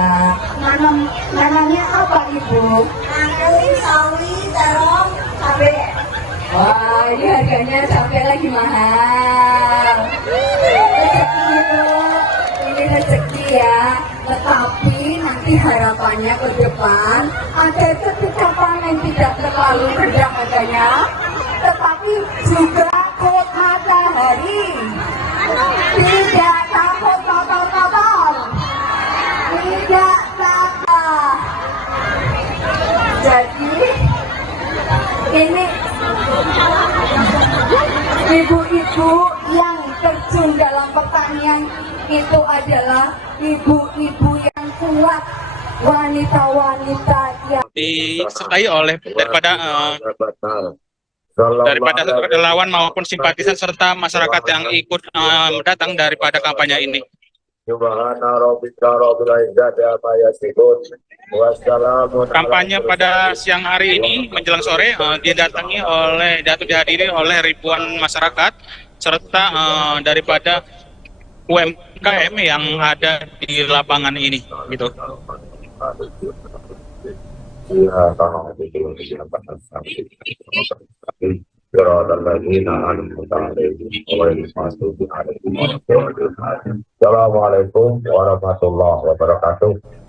Nanamnya apa, Ibu? Nanam sawi, terong, cabai. Wah, ini harganya cabai lagi mahal. Rezeki, Bu. Ini rezeki ya. Tetapi nanti harapannya ke depan agar ketika panen tidak terlalu rendah harganya, tetapi juga kut matahari, tidak takut kotor-kotor, tidak takut Ini ibu-ibu yang terjun dalam pertanian itu adalah ibu-ibu yang kuat, wanita-wanita yang disertai oleh daripada relawan maupun simpatisan serta masyarakat yang ikut datang daripada kampanye ini. Kampanye pada siang hari ini menjelang sore dihadiri oleh ribuan masyarakat serta daripada UMKM yang ada di lapangan ini, gitu. Assalamualaikum warahmatullahi wabarakatuh.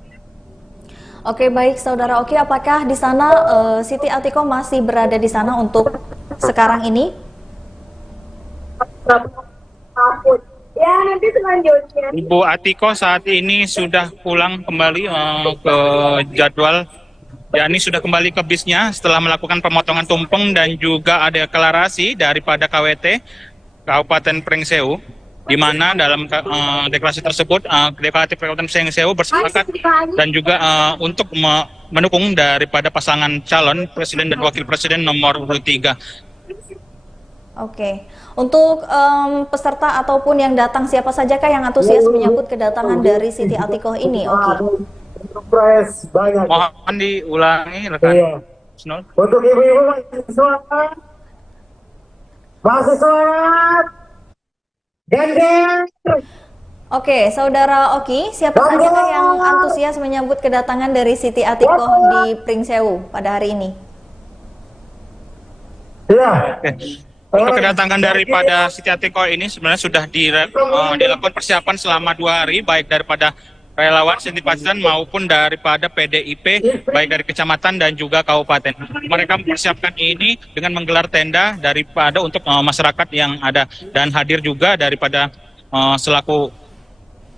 Oke, baik Saudara Oki, apakah di sana Siti Atiko masih berada di sana untuk sekarang ini? Ya, nanti selanjutnya. Ibu Atiko saat ini sudah pulang kembali ke jadwal, yakni sudah kembali ke bisnya setelah melakukan pemotongan tumpeng dan juga ada deklarasi daripada KWT Kabupaten Pringsewu, di mana dalam deklarasi tersebut Deklarasi Kabupaten Pringsewu bersepakat dan juga untuk mendukung daripada pasangan calon presiden dan wakil presiden nomor 3. Oke, untuk peserta ataupun yang datang, siapa sajakah yang antusias menyambut kedatangan dari Siti Atiko ini, Oki? Banyak. Mohon diulangi, rekan. Iya. Snol. Untuk ibu-ibu masih sholat, gender. Oke, Saudara Oki, siapa sajakah yang antusias menyambut kedatangan dari Siti Atiko di Pringsewu pada hari ini? Iya. Untuk kedatangan daripada Siti Atiko ini sebenarnya sudah dilakukan persiapan selama 2 hari, baik daripada relawan, simpatisan maupun daripada PDIP, baik dari kecamatan dan juga kabupaten. Mereka mempersiapkan ini dengan menggelar tenda daripada untuk masyarakat yang ada, dan hadir juga daripada selaku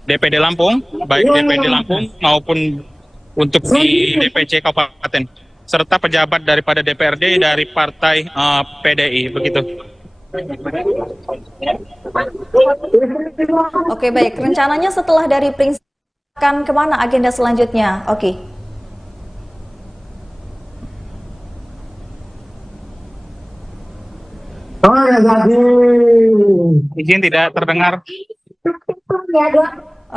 DPD Lampung, baik DPD Lampung maupun untuk di DPC kabupaten, serta pejabat daripada DPRD dari partai PDI, begitu. Oke, baik. Rencananya setelah dari Pringsewu akan kemana agenda selanjutnya? Oke. Izin tidak terdengar.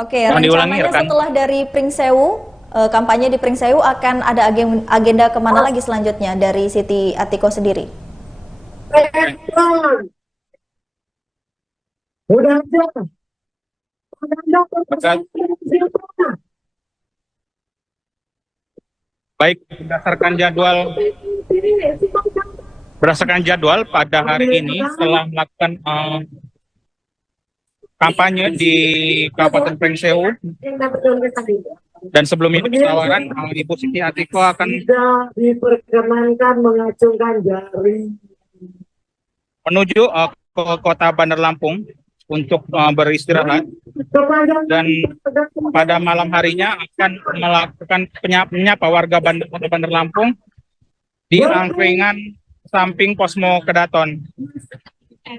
Oke, rencananya setelah dari Pringsewu, kampanye di Pringsewu akan ada agenda kemana lagi selanjutnya dari Siti Atiko sendiri? Udah aja. Baik, berdasarkan jadwal pada hari ini setelah melakukan kampanye di Kabupaten Pringsewu dan sebelum itu tawaran Ibu Siti Atiko akan tidak diperkenankan mengacungkan jari menuju ke kota Bandar Lampung untuk beristirahat, dan pada malam harinya akan melakukan menyapa warga Bandar Lampung di angkringan samping Posmo Kedaton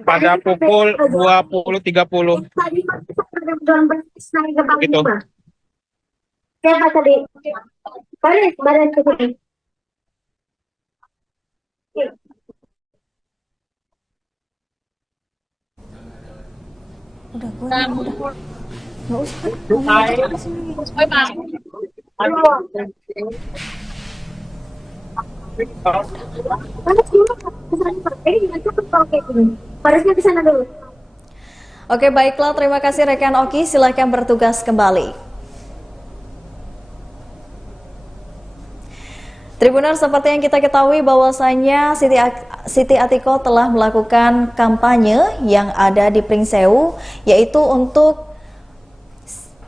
pada pukul 20.30. Gitu. Siapa tadi? Badan cukup. Udah. Nggak usah. Harusnya ke sana dulu. Oke, baiklah. Terima kasih rekan Oki. Silakan bertugas kembali. Tribuners, seperti yang kita ketahui bahwasanya Siti Atiko telah melakukan kampanye yang ada di Pringsewu, yaitu untuk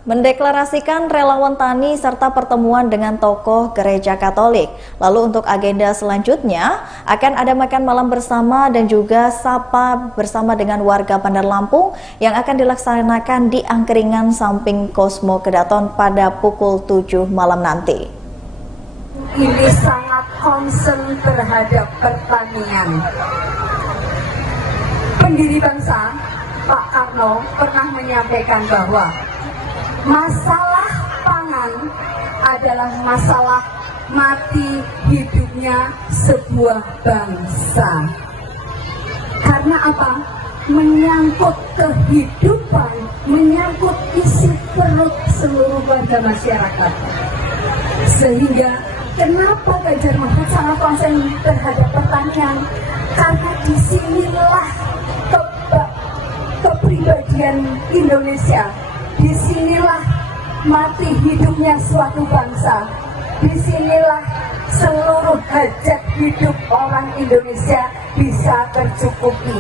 mendeklarasikan relawan tani serta pertemuan dengan tokoh gereja Katolik. Lalu untuk agenda selanjutnya akan ada makan malam bersama dan juga sapa bersama dengan warga Bandar Lampung yang akan dilaksanakan di angkringan samping Posmo Kedaton pada pukul 7 malam nanti. ini sangat concern terhadap pertanian. Pendiri bangsa Pak Karno pernah menyampaikan bahwa masalah pangan adalah masalah mati hidupnya sebuah bangsa. Karena apa? Menyangkut kehidupan, menyangkut isi perut seluruh warga masyarakat. Sehingga kenapa Ganjar Mahfud sangat konsen terhadap pertanian? Karena disinilah kepribadian Indonesia, disinilah mati hidupnya suatu bangsa, disinilah seluruh hajat hidup orang Indonesia bisa tercukupi.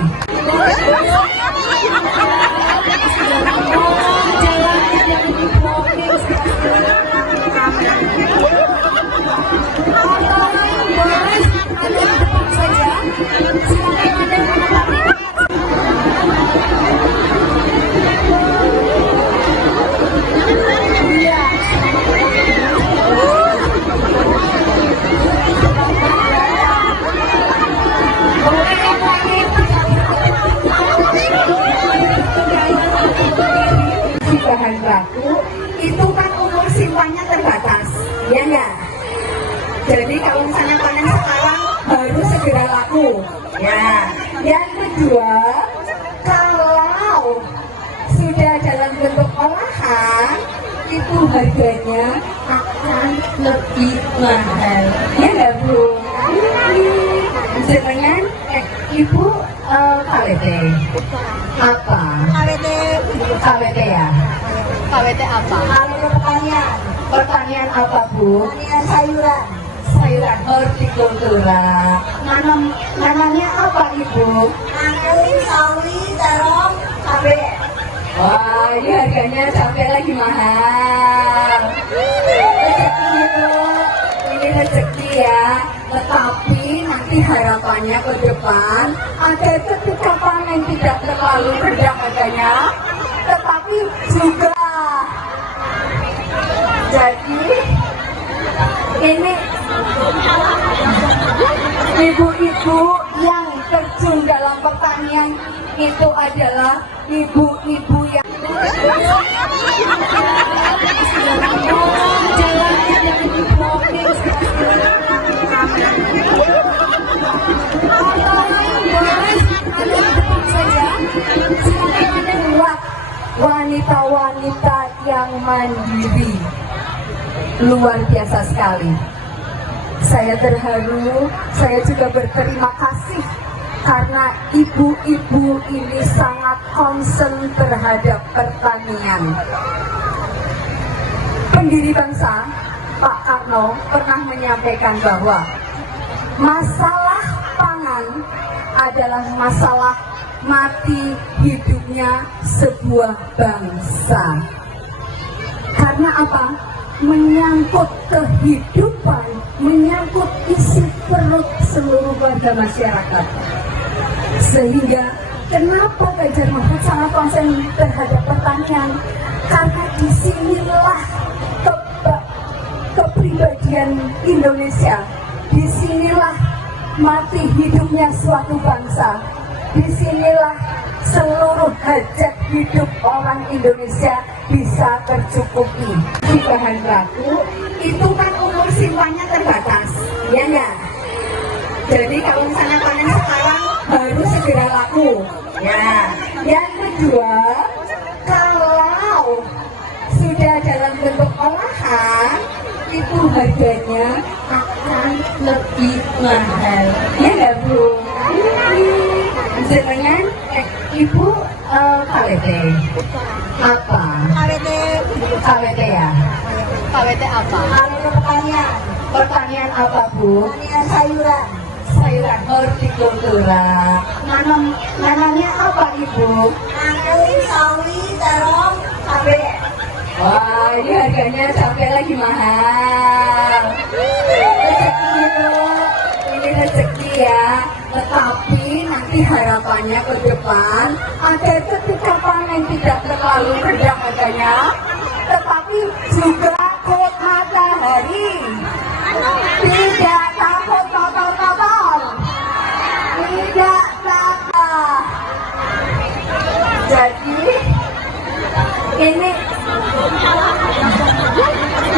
Bahan baku itu kan umur simpannya terbatas, ya enggak? Jadi kalau misalnya panen sekarang baru segera laku, ya. Yang kedua, kalau sudah dalam bentuk olahan itu harganya akan lebih mahal, ya enggak Bu? Dengan Ibu KWT apa? KWT ya? KWT apa? Kalau pertanian apa Bu? Pertanian sayuran. Sayuran hortikultura. Namanya apa Ibu? Anggur, sawi, terong, cabai. Wah, ini harganya sampai lagi mahal. Rezeki Bu, ini rezeki ya. Tetapi nanti harapannya ke depan agar ketika panen tidak terlalu rendah harganya, tetapi juga jadi ini ibu-ibu yang terjun dalam pertanian itu adalah ibu-ibu yang wanita-wanita yang mandiri. Luar biasa sekali. Saya terharu, saya juga berterima kasih karena ibu-ibu ini sangat concern terhadap pertanian. Pendiri bangsa Pak Karno pernah menyampaikan bahwa masalah pangan adalah masalah mati hidupnya sebuah bangsa. Karena apa? Menyangkut kehidupan, menyangkut isi perut seluruh warga masyarakat. Sehingga kenapa Ganjar Mahfud sangat konsen terhadap pertanian? Karena disinilah kepribadian Indonesia, disinilah mati hidupnya suatu bangsa, disinilah seluruh hajat hidup orang Indonesia bisa tercukupi. Di bahan baku itu kan umur simpannya terbatas, ya enggak? Jadi kalau misalnya panen sekarang baru segera laku, ya. Yang kedua, kalau sudah dalam bentuk olahan itu harganya akan lebih mahal, ya enggak Bu? Dengan Ibu KWT apa? KWT ya? KWT apa? Kalau pertanian apa Bu? Pertanian sayuran. Sayuran hortikultura. Namanya apa Ibu? Anggur, sawi, terong, cabai. Wah, ini harganya sampai lagi mahal. Rezeki Bu, ini rezeki ya. Tetapi nanti harapannya ke depan agar ketika panen tidak terlalu rendah harganya, tetapi juga kuat matahari. Tidak takut kotor-kotor. Tidak takut. Jadi ini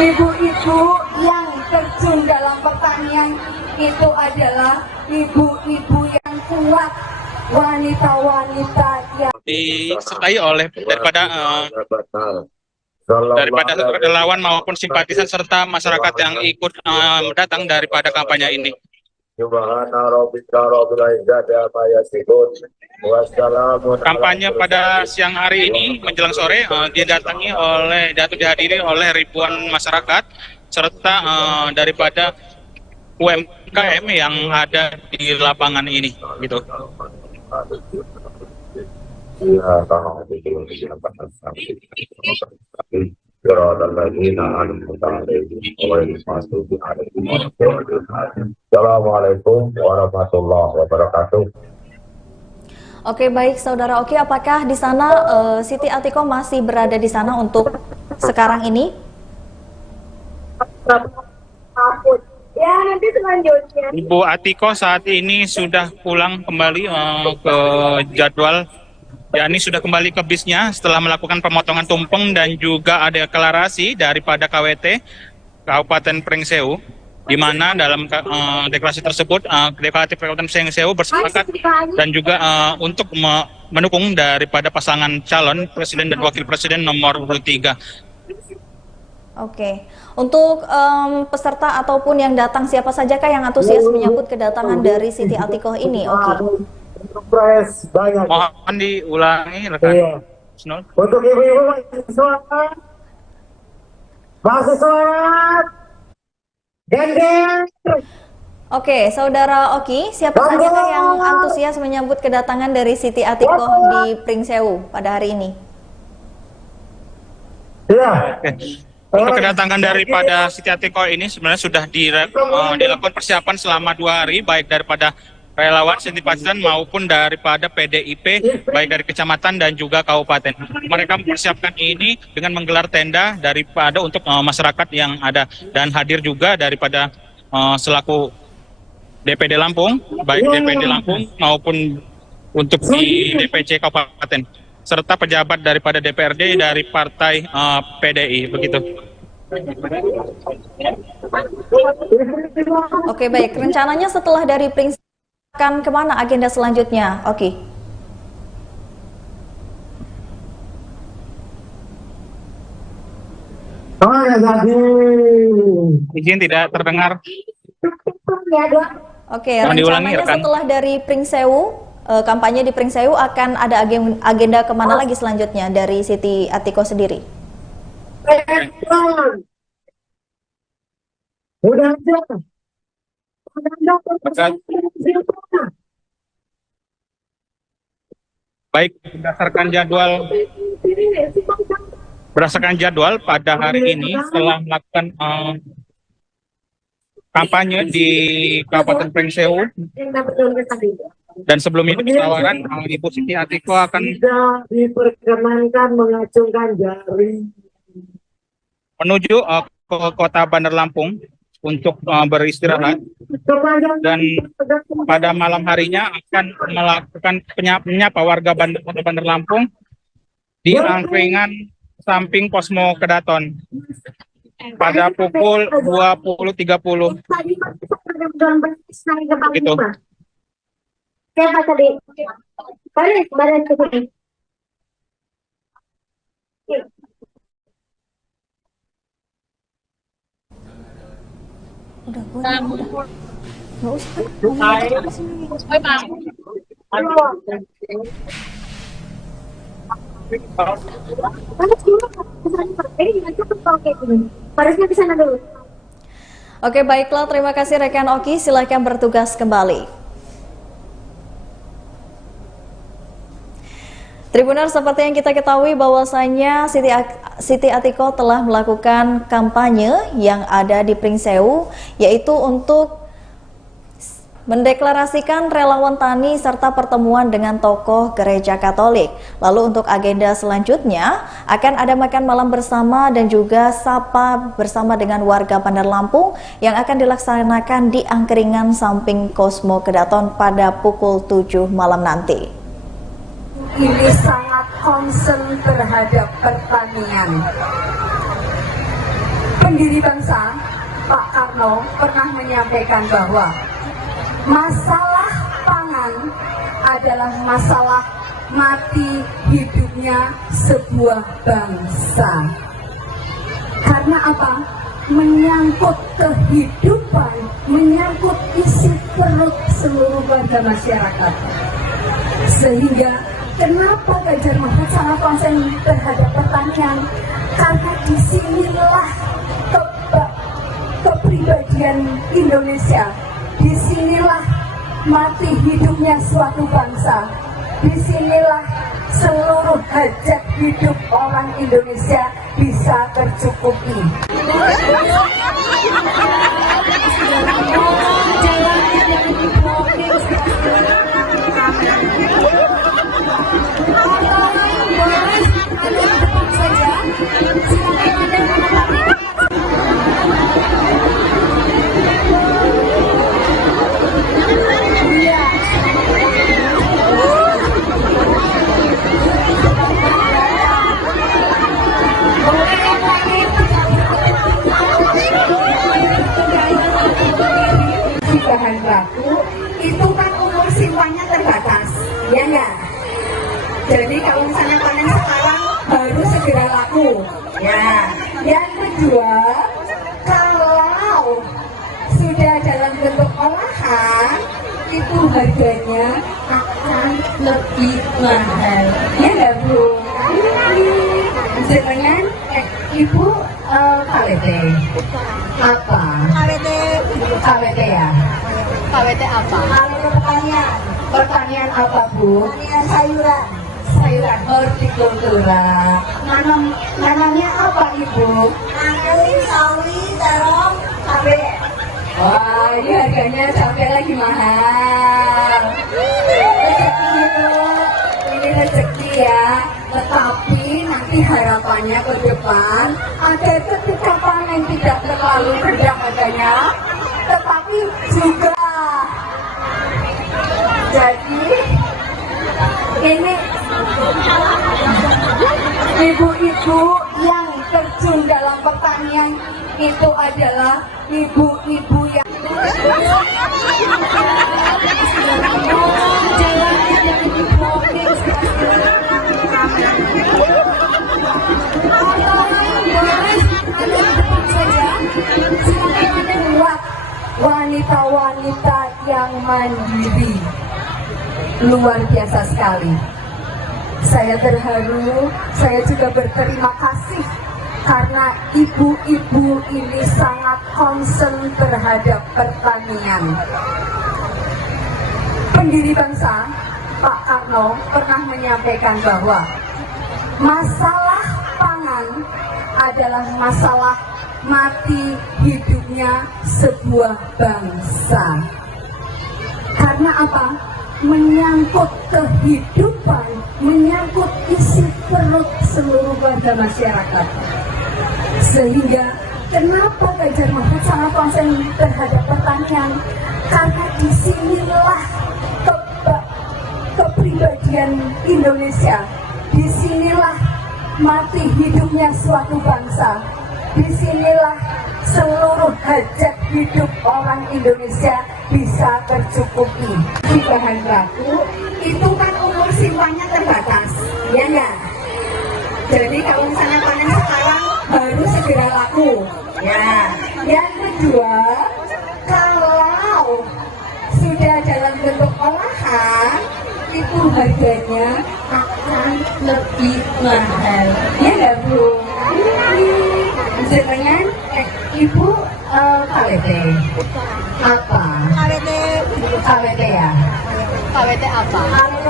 ibu-ibu yang terjun dalam pertanian itu adalah ibu-ibu yang kuat, wanita-wanita yang disertai oleh daripada relawan maupun simpatisan serta masyarakat yang ikut datang daripada kampanye ini. Kampanye pada siang hari ini menjelang sore dihadiri oleh ribuan masyarakat serta daripada UMKM yang ada di lapangan ini, gitu. Assalamualaikum warahmatullahi wabarakatuh. Oke, baik Saudara Oki, apakah di sana Siti Atiko masih berada di sana untuk sekarang ini? Ya, nanti selanjutnya. Ibu Atiko saat ini sudah pulang kembali ke jadwal, yakni sudah kembali ke bisnya setelah melakukan pemotongan tumpeng dan juga ada deklarasi daripada KWT Kabupaten Pringsewu, di mana dalam deklarasi tersebut Deklarasi Kabupaten Pringsewu bersepakat dan juga untuk mendukung daripada pasangan calon presiden dan wakil presiden nomor 3. Oke, untuk peserta ataupun yang datang, siapa sajakah yang antusias menyambut kedatangan dari Siti Atiko ini, Oki? Banyak. Mohon diulangi, rekan. Iya. Snul. Untuk ibu-ibu mahasiswa, gender. Oke, Saudara Oki, siapa sajakah yang antusias menyambut kedatangan dari Siti Atiko di Pringsewu pada hari ini? Iya. Untuk kedatangan daripada Siti Atiko ini sebenarnya sudah dilakukan persiapan selama 2 hari, baik daripada relawan, simpatisan maupun daripada PDIP, baik dari kecamatan dan juga kabupaten. Mereka mempersiapkan ini dengan menggelar tenda daripada untuk masyarakat yang ada, dan hadir juga daripada selaku DPD Lampung, baik DPD Lampung maupun untuk di DPC kabupaten, serta pejabat daripada DPRD dari partai PDI, begitu. Oke, baik. Rencananya setelah dari Pringsewu akan kemana agenda selanjutnya, Oki? Izin tidak terdengar. Oke, Mohon diulangi, rencananya rekan. setelah dari Pringsewu, kampanye di Pringsewu akan ada agenda kemana lagi selanjutnya dari Siti Atiko sendiri? Udah aja. Baik, berdasarkan jadwal pada hari ini setelah melakukan kampanye di Kabupaten Pringsewu, dan sebelum itu tawaran Ibu Siti Atiko akan Tidak diperkenankan mengacungkan jari. menuju ke kota Bandar Lampung untuk beristirahat, dan pada malam harinya akan melakukan menyapa warga Bandar Lampung di angkringan samping Posmo Kedaton pada pukul 20.30. Gitu. Siapa tadi? Baris ke sini. Udah. Nggak usah. Barisnya ke sana dulu. Oke, baiklah. Terima kasih rekan Oki. Silakan bertugas kembali. Tribuners, seperti yang kita ketahui bahwasanya Siti Atiko telah melakukan kampanye yang ada di Pringsewu, yaitu untuk mendeklarasikan relawan tani serta pertemuan dengan tokoh gereja Katolik. Lalu untuk agenda selanjutnya akan ada makan malam bersama dan juga sapa bersama dengan warga Bandar Lampung yang akan dilaksanakan di Angkringan samping Kosmo Kedaton pada pukul 7 malam nanti. Ini sangat concern terhadap pertanian. Pendiri bangsa Pak Karno pernah menyampaikan bahwa masalah pangan adalah masalah mati hidupnya sebuah bangsa. Karena apa? Menyangkut kehidupan, menyangkut isi perut seluruh warga masyarakat. Sehingga kenapa Ganjar Mahfud sangat konsen terhadap pertanian? Karena disinilah kepribadian Indonesia. Disinilah mati hidupnya suatu bangsa. Disinilah seluruh hajat hidup orang Indonesia bisa tercukupi. Bahan baku itu kan umur simpannya terbatas, ya enggak? Jadi kalau misalnya panen sekarang baru segera laku, ya. Yang kedua, kalau sudah dalam bentuk olahan itu harganya akan lebih mahal, ya enggak Bu? Dengan Ibu KWT apa? KWT ya? KWT apa? Kalau pertanian apa Bu? Pertanian sayuran. Sayuran hortikultura. Nanamnya apa Ibu? Angkring, sawi, terong, cabai. Wah, ini harganya cabai lagi mahal. Rezeki Bu, ini rezeki ya. Tetapi nanti harapannya ke depan ada ketika panen tidak terlalu rendah harganya, tetapi juga jadi ini ibu-ibu yang terjun dalam pertanian itu adalah ibu-ibu yang wanita-wanita yang mandiri. Luar biasa sekali. Saya terharu, saya juga berterima kasih karena ibu-ibu ini sangat concern terhadap pertanian. Pendiri bangsa Pak Karno pernah menyampaikan bahwa masalah pangan adalah masalah mati hidupnya sebuah bangsa. Karena apa? Menyangkut kehidupan, menyangkut isi perut seluruh warga masyarakat. Sehingga kenapa Ganjar Mahfud sangat konsen terhadap pertanian? Karena disinilah kepribadian Indonesia. Disinilah mati hidupnya suatu bangsa. Disinilah seluruh hajat hidup orang Indonesia bisa tercukupi. Di bahan baku itu kan umur simpannya terbatas, ya enggak? Jadi kalau misalnya panen sekarang baru segera laku, ya. Yang kedua, kalau sudah dalam bentuk olahan itu harganya akan lebih mahal, ya enggak Bu? Dengan Ibu KWT apa? KWT ya? KWT apa? Kalau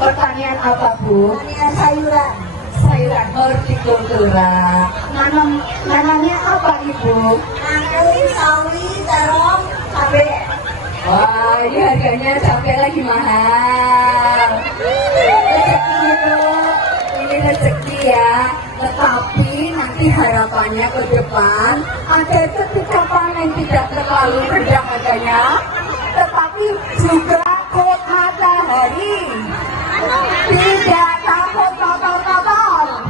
pertanian apa Bu? Pertanian sayuran. Sayuran hortikultura. Nanamnya apa Ibu? Angkring, sawi, terong, cabai. Wah, ini harganya sampai lagi mahal. Rezeki itu, ini rezeki ya. Tetapi nanti harapannya ke depan ada ketika panen tidak terlalu rendah harganya, tetapi juga kok matahari tidak takut kotor-kotor,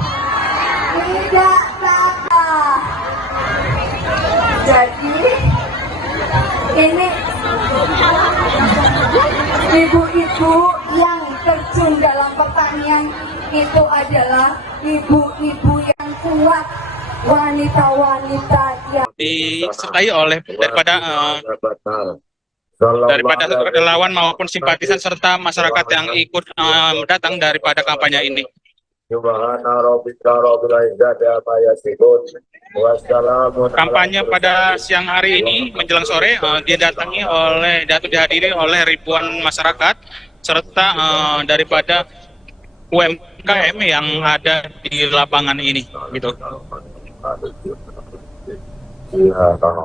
tidak takut. Jadi ini ibu-ibu yang terjun dalam pertanian itu adalah ibu-ibu yang kuat, wanita-wanita yang disertai oleh daripada relawan maupun simpatisan serta masyarakat yang ikut datang daripada kampanye ini. Kampanye pada siang hari ini menjelang sore dihadiri oleh ribuan masyarakat serta daripada UMKM yang ada di lapangan ini, gitu. Assalamualaikum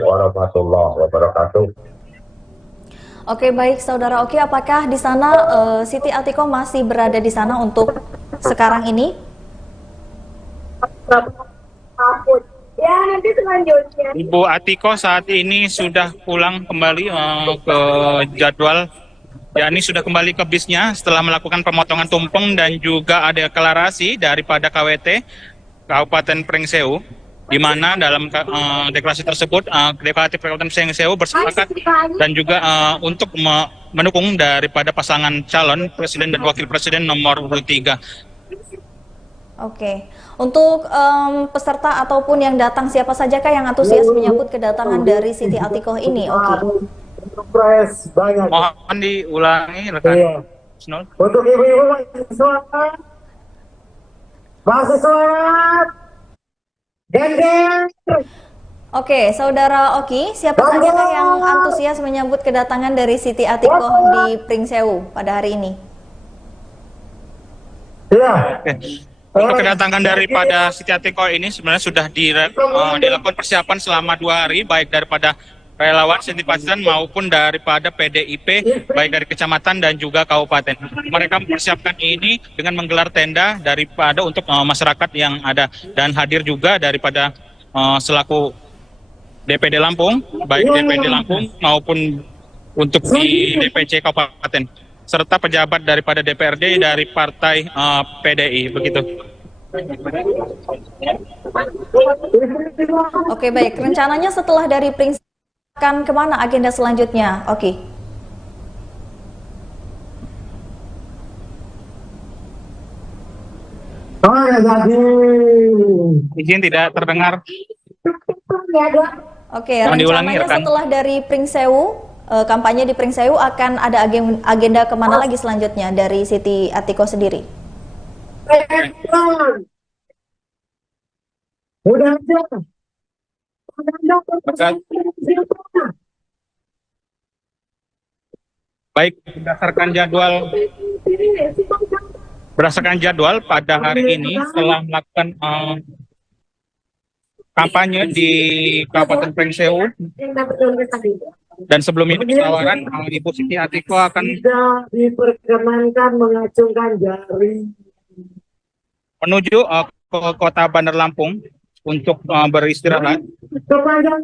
warahmatullahi wabarakatuh. Oke, baik Saudara Oki, apakah di sana Siti Atiko masih berada di sana untuk sekarang ini? Ya, nanti selanjutnya. Ibu Atiko saat ini sudah pulang kembali ke jadwal, yakni sudah kembali ke bisnya setelah melakukan pemotongan tumpeng dan juga ada deklarasi daripada KWT Kabupaten Pringsewu, di mana dalam deklarasi tersebut Deklaratif Kabupaten Pringsewu bersepakat dan juga untuk mendukung daripada pasangan calon presiden dan wakil presiden nomor 3. Oke, untuk peserta ataupun yang datang siapa sajakah yang antusias menyambut kedatangan dari Siti Atiko ini? Oke. Surprise banyak. Mohon diulangi rekan. Iya. Snol. Untuk ibu-ibu masih semangat. Gender. Oke, Saudara Oki, siapa sajakah yang antusias menyambut kedatangan dari Siti Atiko di Pringsewu pada hari ini? Iya. Untuk kedatangan daripada Siti Atiko ini sebenarnya sudah dilakukan persiapan selama 2 hari, baik daripada relawan, simpatisan maupun daripada PDIP, baik dari kecamatan dan juga kabupaten. Mereka mempersiapkan ini dengan menggelar tenda daripada untuk masyarakat yang ada, dan hadir juga daripada selaku DPD Lampung, baik DPD Lampung maupun untuk di DPC kabupaten, serta pejabat daripada DPRD dari partai PDI, begitu. Oke, baik. Rencananya setelah dari Pringsewu akan kemana agenda selanjutnya? Oke. Izin tidak terdengar. Oke, Mohon diulangi, rencananya rekan. setelah dari Pringsewu, kampanye di Pringsewu akan ada agenda kemana lagi selanjutnya dari Siti Atiko sendiri? Udah aja. Baik, berdasarkan jadwal pada hari ini setelah melakukan kampanye di Kabupaten Pringsewu, dan sebelum ini penawaran Ibu Siti Atiko akan Tidak diperkenankan mengacungkan jari. menuju ke kota Bandar Lampung untuk beristirahat,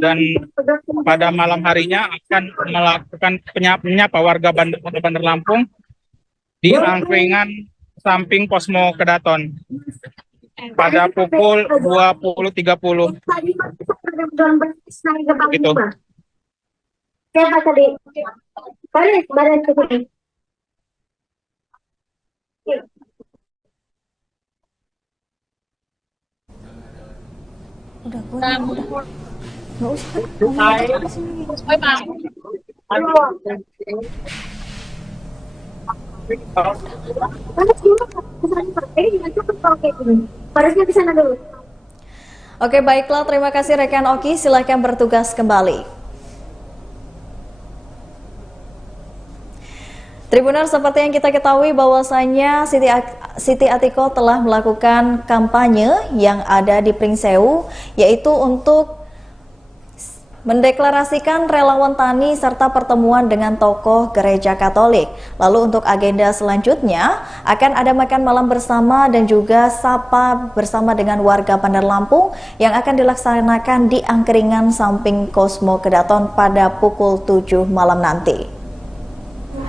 dan pada malam harinya akan melakukan menyapa warga Kota Bandar Lampung di angkringan samping Posmo Kedaton pada pukul 20.30. Gitu. Siapa tadi? Baris ke sini. Udah. Nggak usah. Harusnya di sana dulu. Oke, baiklah. Terima kasih rekan Oki. Silakan bertugas kembali. Tribuners, seperti yang kita ketahui bahwasanya Siti Atiko telah melakukan kampanye yang ada di Pringsewu, yaitu untuk mendeklarasikan relawan tani serta pertemuan dengan tokoh gereja Katolik. Lalu untuk agenda selanjutnya akan ada makan malam bersama dan juga sapa bersama dengan warga Bandar Lampung yang akan dilaksanakan di Angkringan samping Cosmo Kedaton pada pukul 7 malam nanti.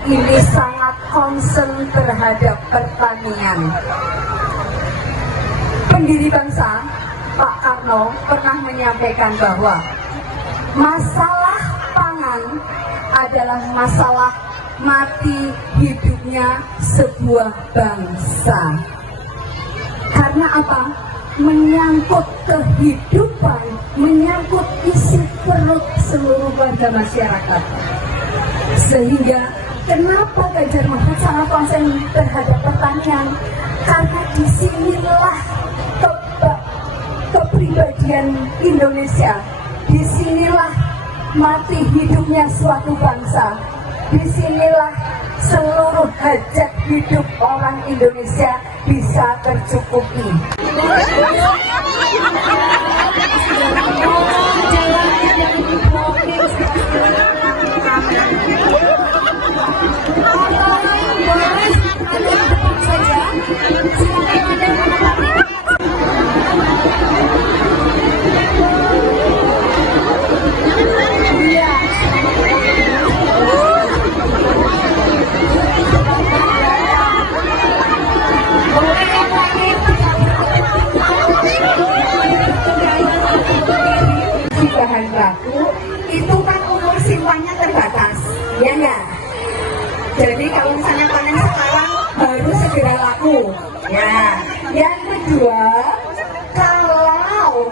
Ini sangat concern terhadap pertanian. Pendiri bangsa Pak Karno pernah menyampaikan bahwa masalah pangan adalah masalah mati hidupnya sebuah bangsa. Karena apa? Menyangkut kehidupan, menyangkut isi perut seluruh warga masyarakat. Sehingga kenapa Ganjar Mahfud sangat konsen terhadap pertanian? Karena disinilah kepribadian Indonesia, disinilah mati hidupnya suatu bangsa, disinilah seluruh hajat hidup orang Indonesia bisa tercukupi. Bahan baku itu kan umur simpannya terbatas, ya enggak? Jadi kalau misalnya panen sekarang baru segera laku. Ya, yang kedua, kalau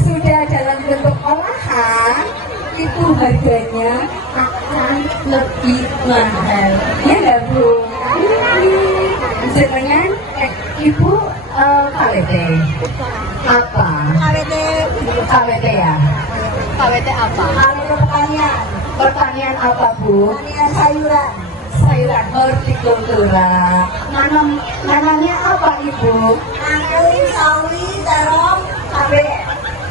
sudah dalam bentuk olahan itu harganya akan lebih mahal. Ya enggak, Bu? Jenengan Ibu KWT apa? KWT ya? KWT apa? Pertanian apa, Bu? Pertanian sayuran. Sayuran hortikultura. Nanamnya apa, Ibu? Angkring, sawi, terong, cabai.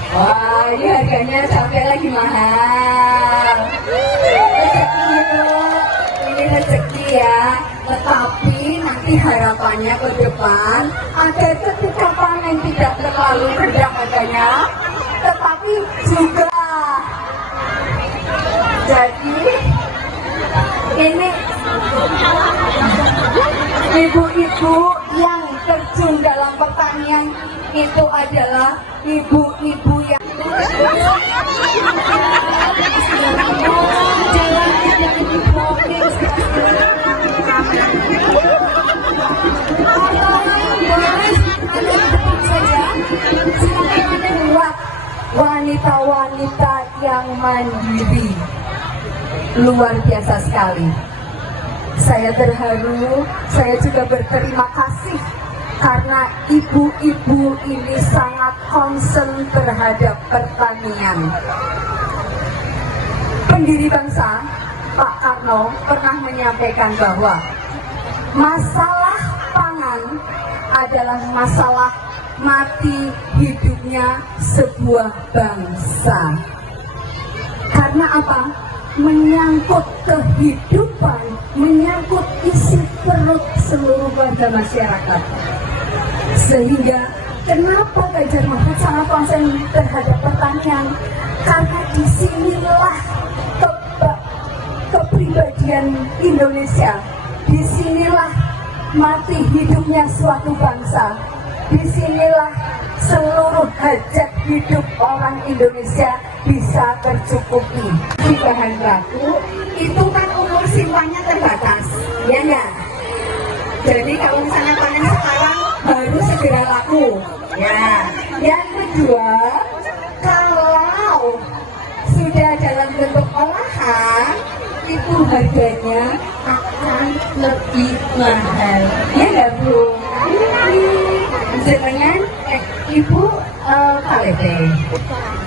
Wah, ini harganya cabai lagi mahal. Rezeki itu, ini rezeki ya. Tetapi nanti harapannya ke depan agar ketika panen tidak terlalu rendah harganya, tetapi juga jadi ini ibu-ibu yang terjun dalam pertanian itu adalah ibu-ibu yang wanita-wanita yang mandiri. Luar biasa sekali. Saya terharu, saya juga berterima kasih karena ibu-ibu ini sangat concern terhadap pertanian. Pendiri bangsa Pak Karno pernah menyampaikan bahwa masalah pangan adalah masalah mati hidupnya sebuah bangsa. Karena apa? Menyangkut kehidupan, menyangkut isi perut seluruh warga masyarakat. Sehingga kenapa Ganjar Mahfud sangat konsen terhadap pertanian? Karena disinilah kepribadian Indonesia, disinilah mati hidupnya suatu bangsa, disinilah seluruh hajat hidup orang Indonesia bisa tercukupi. Di bahan baku itu kan umur simpannya terbatas, ya enggak? Jadi kalau misalnya panen sekarang baru segera laku. Ya, yang kedua, kalau sudah dalam bentuk olahan itu harganya akan lebih mahal. Ya enggak, Bu? Jenengan Ibu KWT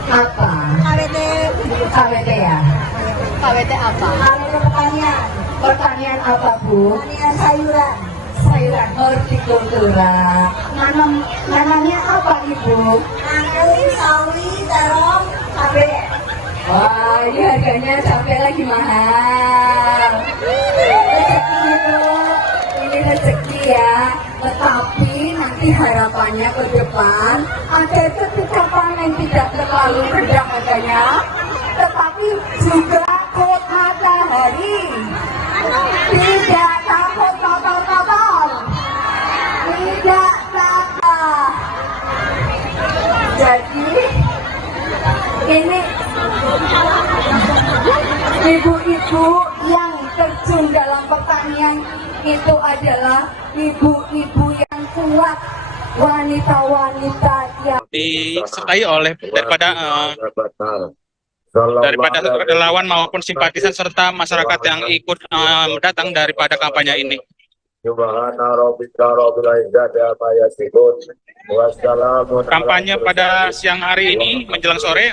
apa? KWT KWT ya? KWT apa? Pertanian Pertanian apa, Bu? Pertanian sayuran. Sayuran hortikultura. Namanya apa, Ibu? Angkri, sawi, terong, cabai. Wah, ini harganya cabai lagi mahal. Rezeki itu, ini rezeki ya. Tetapi nanti harapannya ke depan agar ketika panen tidak terlalu rendah harganya, tetapi juga kota matahari. Tidak takut kotor-kotor. Tidak takut. Jadi ini ibu-ibu yang terjun dalam pertanian itu adalah ibu-ibu yang kuat, wanita-wanita yang disertai oleh daripada relawan maupun simpatisan serta masyarakat yang ikut datang daripada kampanye ini. Kampanye pada siang hari ini menjelang sore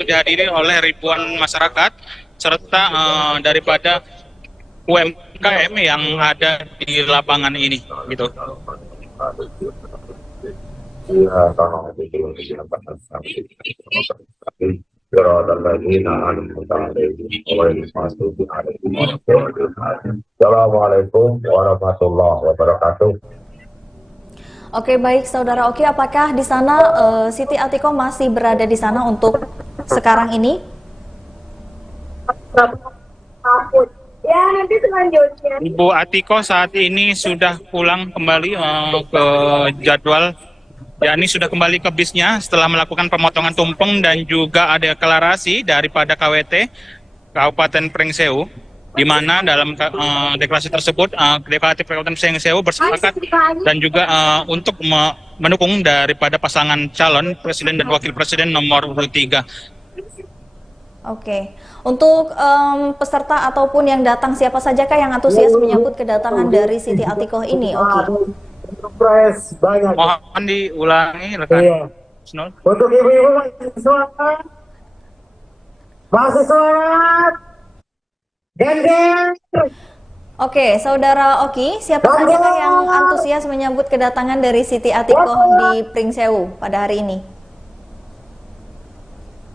dihadiri oleh ribuan masyarakat serta daripada UMKM yang ada di lapangan ini, gitu. Assalamualaikum warahmatullahi wabarakatuh. Oke, baik Saudara Oki, apakah di sana Siti Atiko masih berada di sana untuk sekarang ini? Ya, nanti selanjutnya. Ibu Atiko saat ini sudah pulang kembali ke jadwal, yakni sudah kembali ke bisnya setelah melakukan pemotongan tumpeng dan juga ada deklarasi daripada KWT Kabupaten Pringsewu, di mana dalam deklarasi tersebut Deklaratif Kabupaten Pringsewu bersepakat dan juga untuk mendukung daripada pasangan calon presiden dan wakil presiden nomor urut 3. Oke, untuk peserta ataupun yang datang siapa sajakah yang antusias menyambut kedatangan dari Siti Atiko ini? Oke. Surprise banyak. Mohon diulangi rekan. Iya. Snol. Untuk ibu-ibu masih sholat. Gender. Oke, Saudara Oki, siapa sajakah yang antusias menyambut kedatangan dari Siti Atiko di Pringsewu pada hari ini?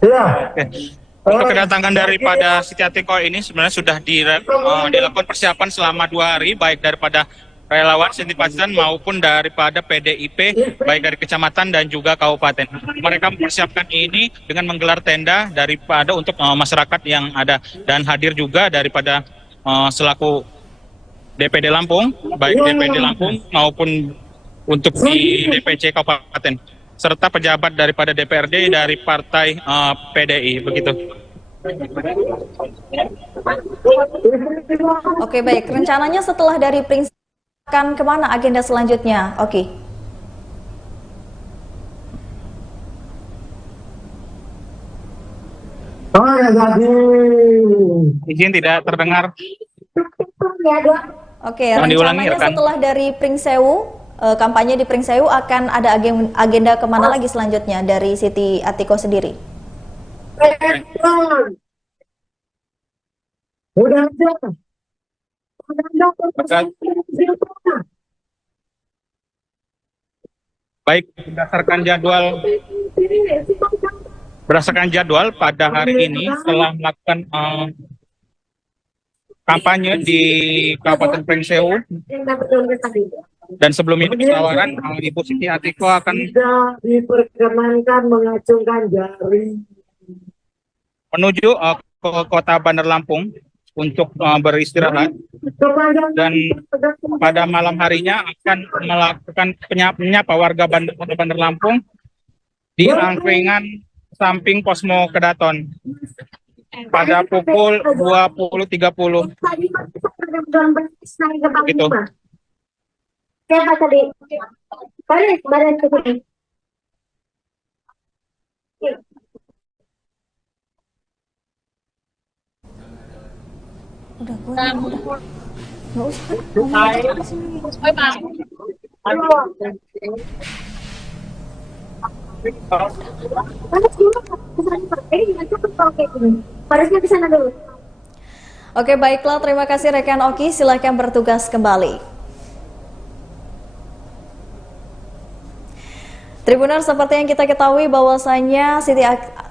Iya. Untuk kedatangan daripada Siti Atiko ini sebenarnya sudah dilakukan persiapan selama 2 hari, baik daripada relawan, simpatisan maupun daripada PDIP, baik dari kecamatan dan juga kabupaten. Mereka mempersiapkan ini dengan menggelar tenda daripada untuk masyarakat yang ada, dan hadir juga daripada selaku DPD Lampung, baik DPD Lampung maupun untuk di DPC kabupaten, serta pejabat daripada DPRD dari partai PDI, begitu. Oke, baik. Rencananya setelah dari Pringsewu akan kemana agenda selanjutnya? Oke. Izin tidak terdengar. Oke, rencananya setelah dari Pringsewu, kampanye di Pringsewu akan ada agenda kemana lagi selanjutnya dari Siti Atiko sendiri? Udah aja. Baik, berdasarkan jadwal pada hari ini setelah melakukan kampanye di Kabupaten Pringsewu dan sebelum itu musyawarah, Ibu Siti Atiko akan tidak diperkenankan mengacungkan jari menuju ke kota Bandar Lampung untuk beristirahat, dan pada malam harinya akan melakukan menyapa warga Bandar Lampung di angkringan samping Posmo Kedaton pada pukul 20.30. Gitu. Siapa tadi? Badan kesini. Udah, nggak usah. Harusnya ke sana dulu. Oke, baiklah, terima kasih rekan Oki, silakan bertugas kembali. Tribuners, seperti yang kita ketahui bahwasanya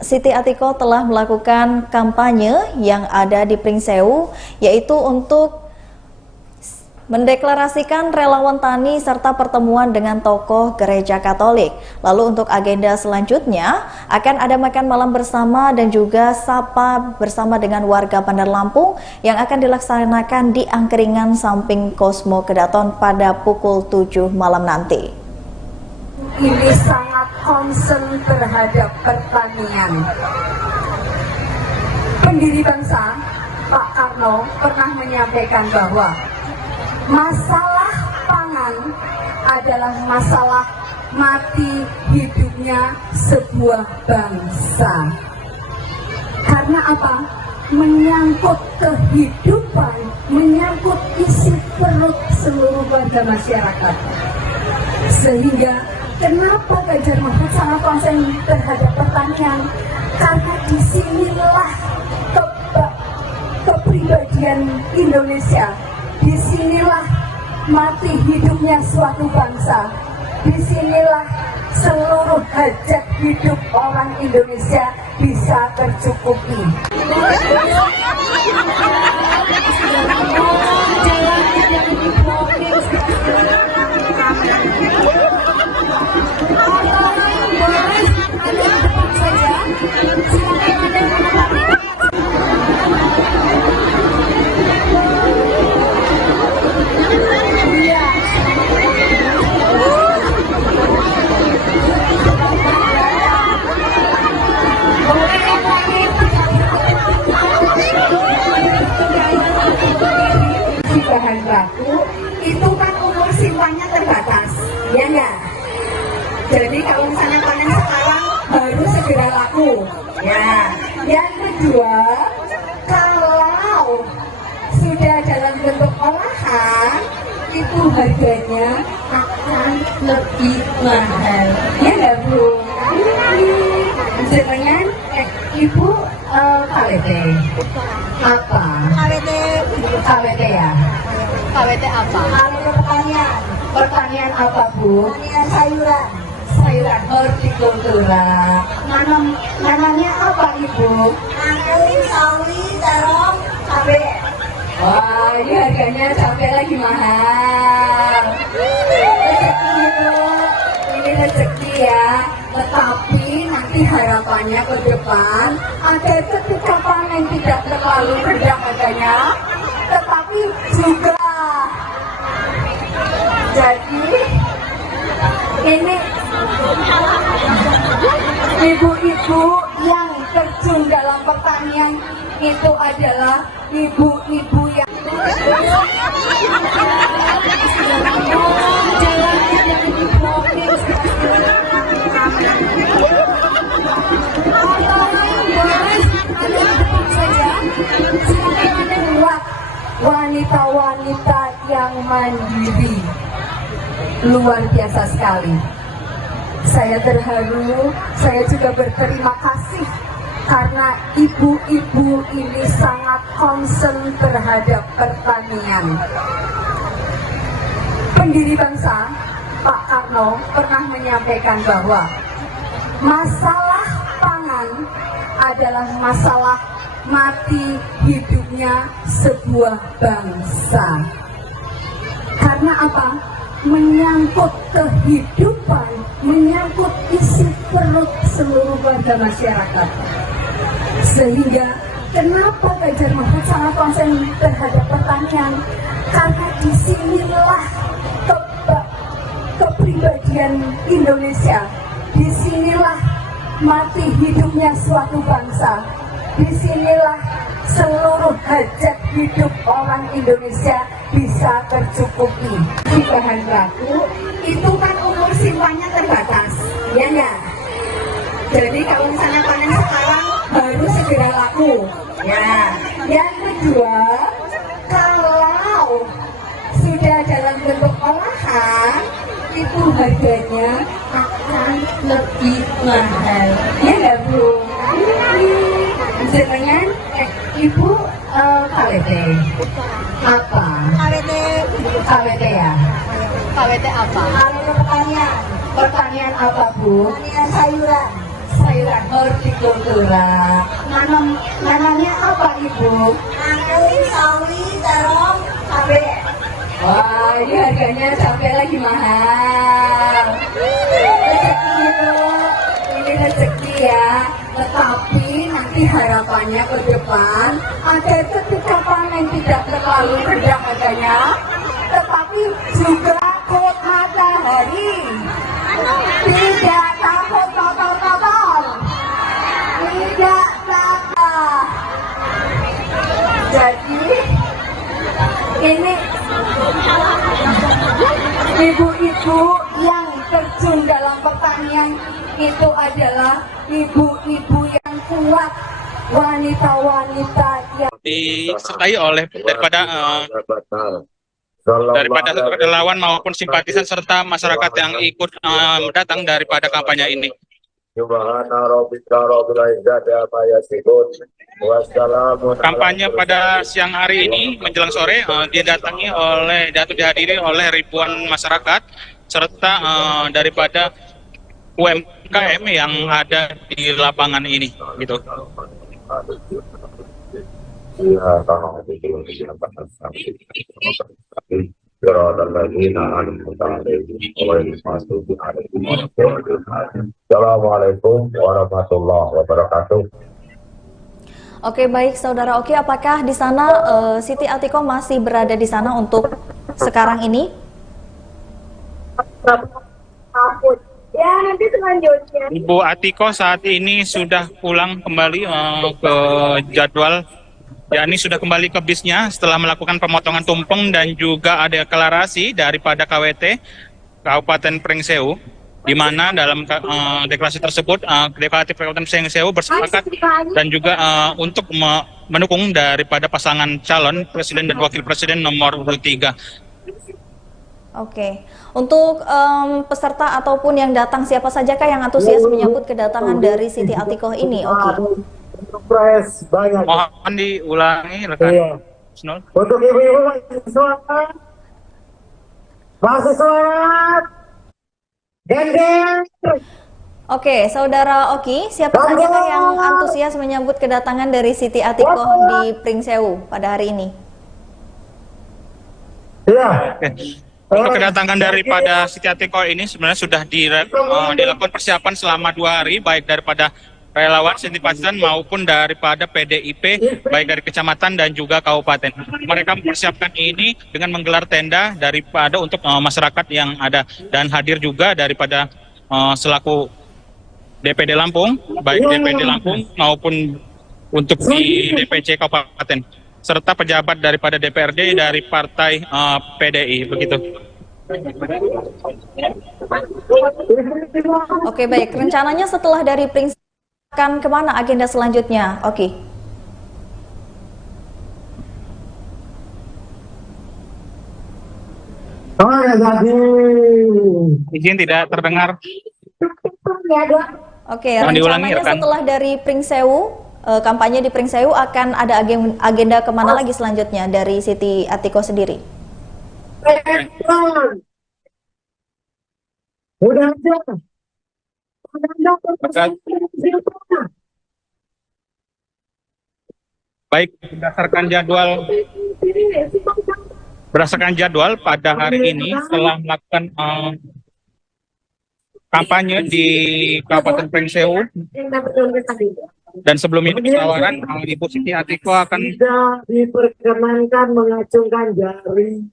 Siti Atiko telah melakukan kampanye yang ada di Pringsewu, yaitu untuk mendeklarasikan relawan tani serta pertemuan dengan tokoh gereja Katolik. Lalu untuk agenda selanjutnya akan ada makan malam bersama dan juga sapa bersama dengan warga Bandar Lampung yang akan dilaksanakan di Angkringan samping Cosmo Kedaton pada pukul 7 malam nanti. Ini sangat concern terhadap pertanian. Pendiri bangsa Pak Karno pernah menyampaikan bahwa masalah pangan adalah masalah mati hidupnya sebuah bangsa. Karena apa? Menyangkut kehidupan, menyangkut isi perut seluruh warga masyarakat. Sehingga kenapa Ganjar Mahfud sangat konsen terhadap pertanian? Karena disinilah kepribadian Indonesia. Disinilah mati hidupnya suatu bangsa. Disinilah seluruh hajat hidup orang Indonesia bisa tercukupi. Bahan baku itu kan umur simpannya terbatas, ya enggak? Jadi kalau misalnya panen sekarang baru segera laku, ya. Yang kedua, kalau sudah dalam bentuk olahan itu harganya akan lebih mahal, ya enggak Bu? Jenengan Ibu KWT apa? KWT ya? KWT apa? Pertanian apa Bu? Pertanian sayuran. Sayuran hortikultura. Namanya apa Ibu? Angkring, sawi, terong, cabai. Wah, ini harganya cabai lagi mahal. Rezeki Ibu, ini rezeki ya. Tetapi nanti harapannya ke depan agar ketika panen tidak terlalu rendah harganya, tetapi juga jadi ini ibu-ibu yang terjun dalam pertanian itu adalah ibu-ibu yang wanita-wanita yang mandiri. Luar biasa sekali. Saya terharu, saya juga berterima kasih karena ibu-ibu ini sangat concern terhadap pertanian. Pendiri bangsa Pak Karno pernah menyampaikan bahwa masalah pangan adalah masalah mati hidupnya sebuah bangsa. Karena apa? Menyangkut kehidupan, menyangkut isi perut seluruh warga masyarakat. Sehingga kenapa Ganjar Mahfud sangat konsen terhadap pertanian? Karena disinilah kepribadian Indonesia. Disinilah mati hidupnya suatu bangsa. Disinilah seluruh hajat hidup orang Indonesia bisa tercukupi. Di bahan baku itu kan umur simpannya terbatas, ya enggak? Jadi kalau misalnya panen sekarang baru segera laku, ya. Yang kedua, kalau sudah dalam bentuk olahan itu harganya akan lebih mahal, ya enggak Bu? Jenengan Ibu KWT KWT. Apa? KWT. KWT ya? KWT apa? KWT pertanian. Pertanian apa, Bu? Pertanian sayuran. Sayuran hortikultura. Nanamnya apa, Ibu? Nanam sawi, terong, cabai. Wah, ini harganya cabai lagi mahal. Rezeki itu, ini rezeki ya. Tetapi nanti harapannya ke depan ada ketika panen tidak terlalu rendah harganya, tetapi juga kok matahari. Tidak takut kotor-kotor. Tidak takut. Jadi ini ibu-ibu yang terjun dalam pertanian itu adalah ibu-ibu yang kuat, wanita-wanita yang disertai oleh daripada relawan maupun simpatisan serta masyarakat yang ikut datang daripada kampanye ini. Kampanye pada siang hari ini menjelang sore dihadiri oleh ribuan masyarakat serta daripada UMKM yang ada di lapangan ini, gitu. Assalamualaikum warahmatullahi wabarakatuh. Oke, baik Saudara Oki, apakah di sana Siti Atikoh masih berada di sana untuk sekarang ini? Ya, nanti selanjutnya. Ibu Atikoh saat ini sudah pulang kembali ke jadwal, yakni sudah kembali ke bisnya setelah melakukan pemotongan tumpeng dan juga ada deklarasi daripada KWT Kabupaten Pringsewu, di mana dalam deklarasi tersebut Deklaratif Kabupaten Pringsewu bersepakat dan juga untuk mendukung daripada pasangan calon presiden dan wakil presiden nomor 3. Oke, untuk peserta ataupun yang datang, siapa sajakah yang antusias menyambut kedatangan dari Siti Atikoh ini, Oki? Surprise banyak. Mohon diulangi, rekan. Iya. Snul. Untuk ibu-ibu masih semangat. Gender. Oke, Saudara Oki, siapa sajakah yang antusias menyambut kedatangan dari Siti Atikoh di Pringsewu pada hari ini? Iya. Untuk kedatangan daripada Siti Atikoh ini sebenarnya sudah dilakukan persiapan selama 2 hari, baik daripada relawan, simpatisan maupun daripada PDIP, baik dari kecamatan dan juga kabupaten. Mereka mempersiapkan ini dengan menggelar tenda daripada untuk masyarakat yang ada, dan hadir juga daripada selaku DPD Lampung, baik DPD Lampung maupun untuk di DPC kabupaten, serta pejabat daripada DPRD dari partai PDI, begitu. Oke, baik. Rencananya setelah dari Pringsewu akan kemana agenda selanjutnya? Oke. Izin tidak terdengar. Oke, Mohon diulangi, rencananya rekan. setelah dari Pringsewu, kampanye di Pringsewu akan ada agenda kemana lagi selanjutnya dari Siti Atikoh sendiri? Udah aja. Baik, berdasarkan jadwal pada hari ini setelah melakukan kampanye di Kabupaten Pringsewu, dan sebelum ini penawaran Ibu Siti Atikoh akan Tidak diperkenankan mengacungkan jari.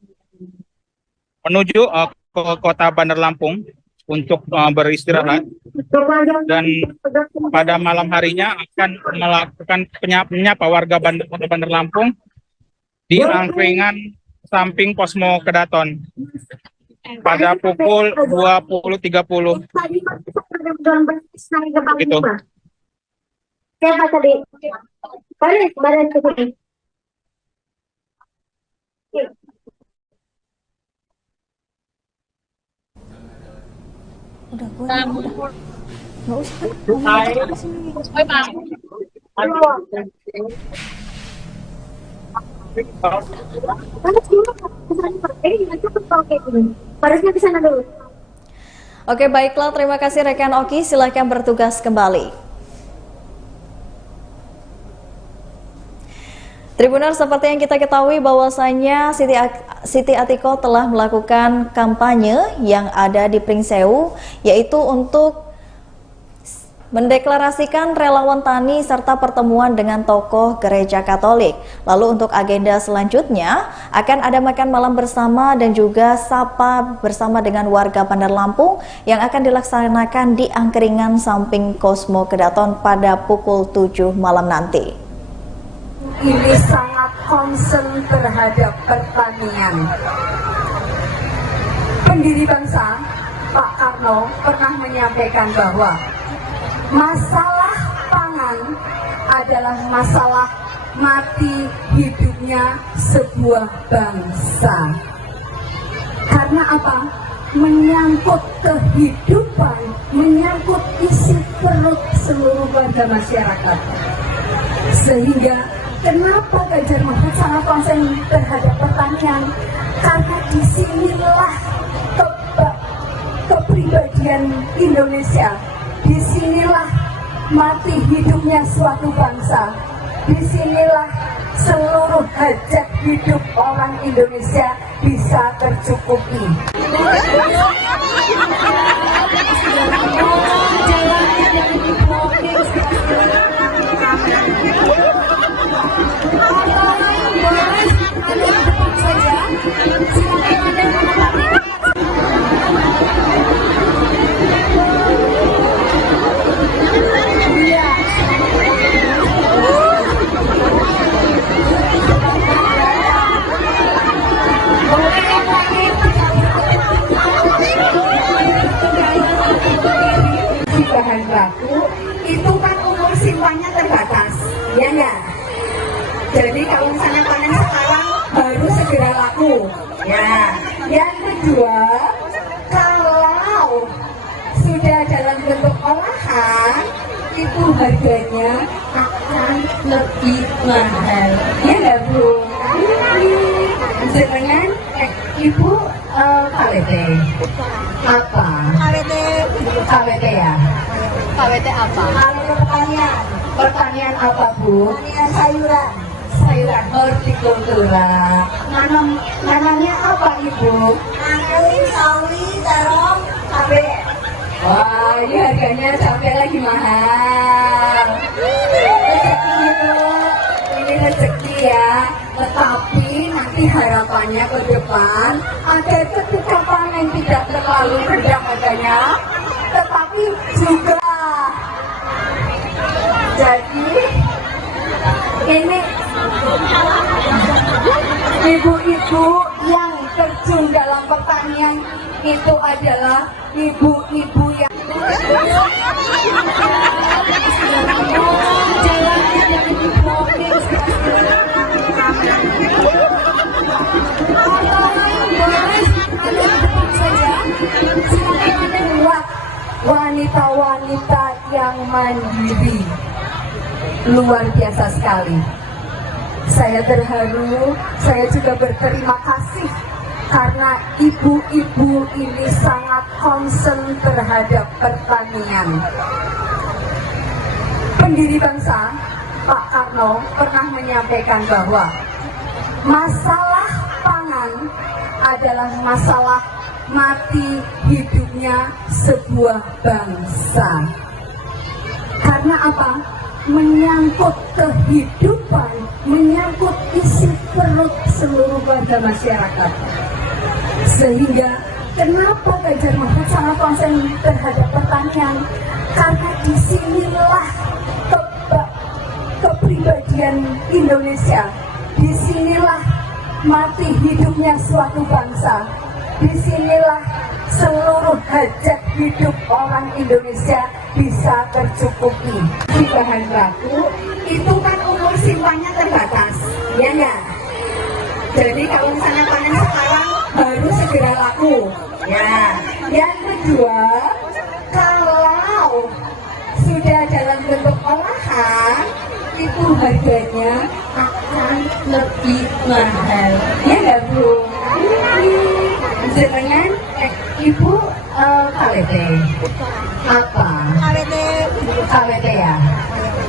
menuju ke kota Bandar Lampung untuk beristirahat, dan pada malam harinya akan melakukan menyapa warga Bandar Lampung di angkringan samping Posmo Kedaton pada pukul 20.30. Gitu. Siapa tadi? Badan ke sini. Udah, nggak usah. Harus dulu kesana Pak. Ini gimana tuh kalau kayak gini? Harusnya ke sana dulu. Oke, baiklah, terima kasih rekan Oki, silahkan bertugas kembali. Tribuners, seperti yang kita ketahui bahwasanya Siti Atiko telah melakukan kampanye yang ada di Pringsewu, yaitu untuk mendeklarasikan relawan tani serta pertemuan dengan tokoh gereja Katolik. Lalu untuk agenda selanjutnya akan ada makan malam bersama dan juga sapa bersama dengan warga Bandar Lampung yang akan dilaksanakan di Angkringan samping Kosmo Kedaton pada pukul 7 malam nanti. Ini sangat concern terhadap pertanian. Pendiri bangsa Pak Karno pernah menyampaikan bahwa masalah pangan adalah masalah mati hidupnya sebuah bangsa. Karena apa? Menyangkut kehidupan, menyangkut isi perut seluruh warga masyarakat. Sehingga kenapa Ganjar Mahfud sangat konsen terhadap pertanian? Karena disinilah kepribadian Indonesia, disinilah mati hidupnya suatu bangsa, disinilah seluruh hajat hidup orang Indonesia bisa tercukupi. Bahan baku itu kan umur simpannya terbatas, ya enggak? Jadi kalau misalnya panen sekarang baru segera laku, ya. Yang kedua, kalau sudah dalam bentuk olahan, itu harganya akan lebih mahal, ya enggak Bu? Dengan Ibu KWT apa? KWT ya? KWT apa? Pertanian. Pertanian apa Bu? Pertanian sayuran. Sayuran hortikultura. Nanamnya apa Ibu? Angin, sawi, terong, cabai. Wah, ini harganya cabai lagi mahal. Rezeki Bu, ini rezeki ya. Tetapi nanti harapannya ke depan agar ketika panen tidak terlalu rendah harganya, tetapi juga jadi ini ibu-ibu yang terjun dalam pertanian itu adalah ibu-ibu yang wanita-wanita yang mandiri. Luar biasa sekali. Saya terharu, saya juga berterima kasih karena ibu-ibu ini sangat concern terhadap pertanian. Pendiri bangsa Pak Karno pernah menyampaikan bahwa masalah pangan adalah masalah mati hidupnya sebuah bangsa. Karena apa? Menyangkut kehidupan, menyangkut isi perut seluruh warga masyarakat. Sehingga kenapa Ganjar Mahfud sangat konsen terhadap pertanian? Karena disinilah kepribadian Indonesia, disinilah mati hidupnya suatu bangsa, disinilah seluruh hajat hidup orang Indonesia bisa tercukupi. Di bahan baku itu kan umur simpannya terbatas, ya enggak? Jadi kalau misalnya panen sekarang baru segera laku, ya. Yang kedua, kalau sudah dalam bentuk olahan, itu harganya akan lebih mahal. Ya nggak Bu? Jenengan Ibu KWT apa? KWT ya?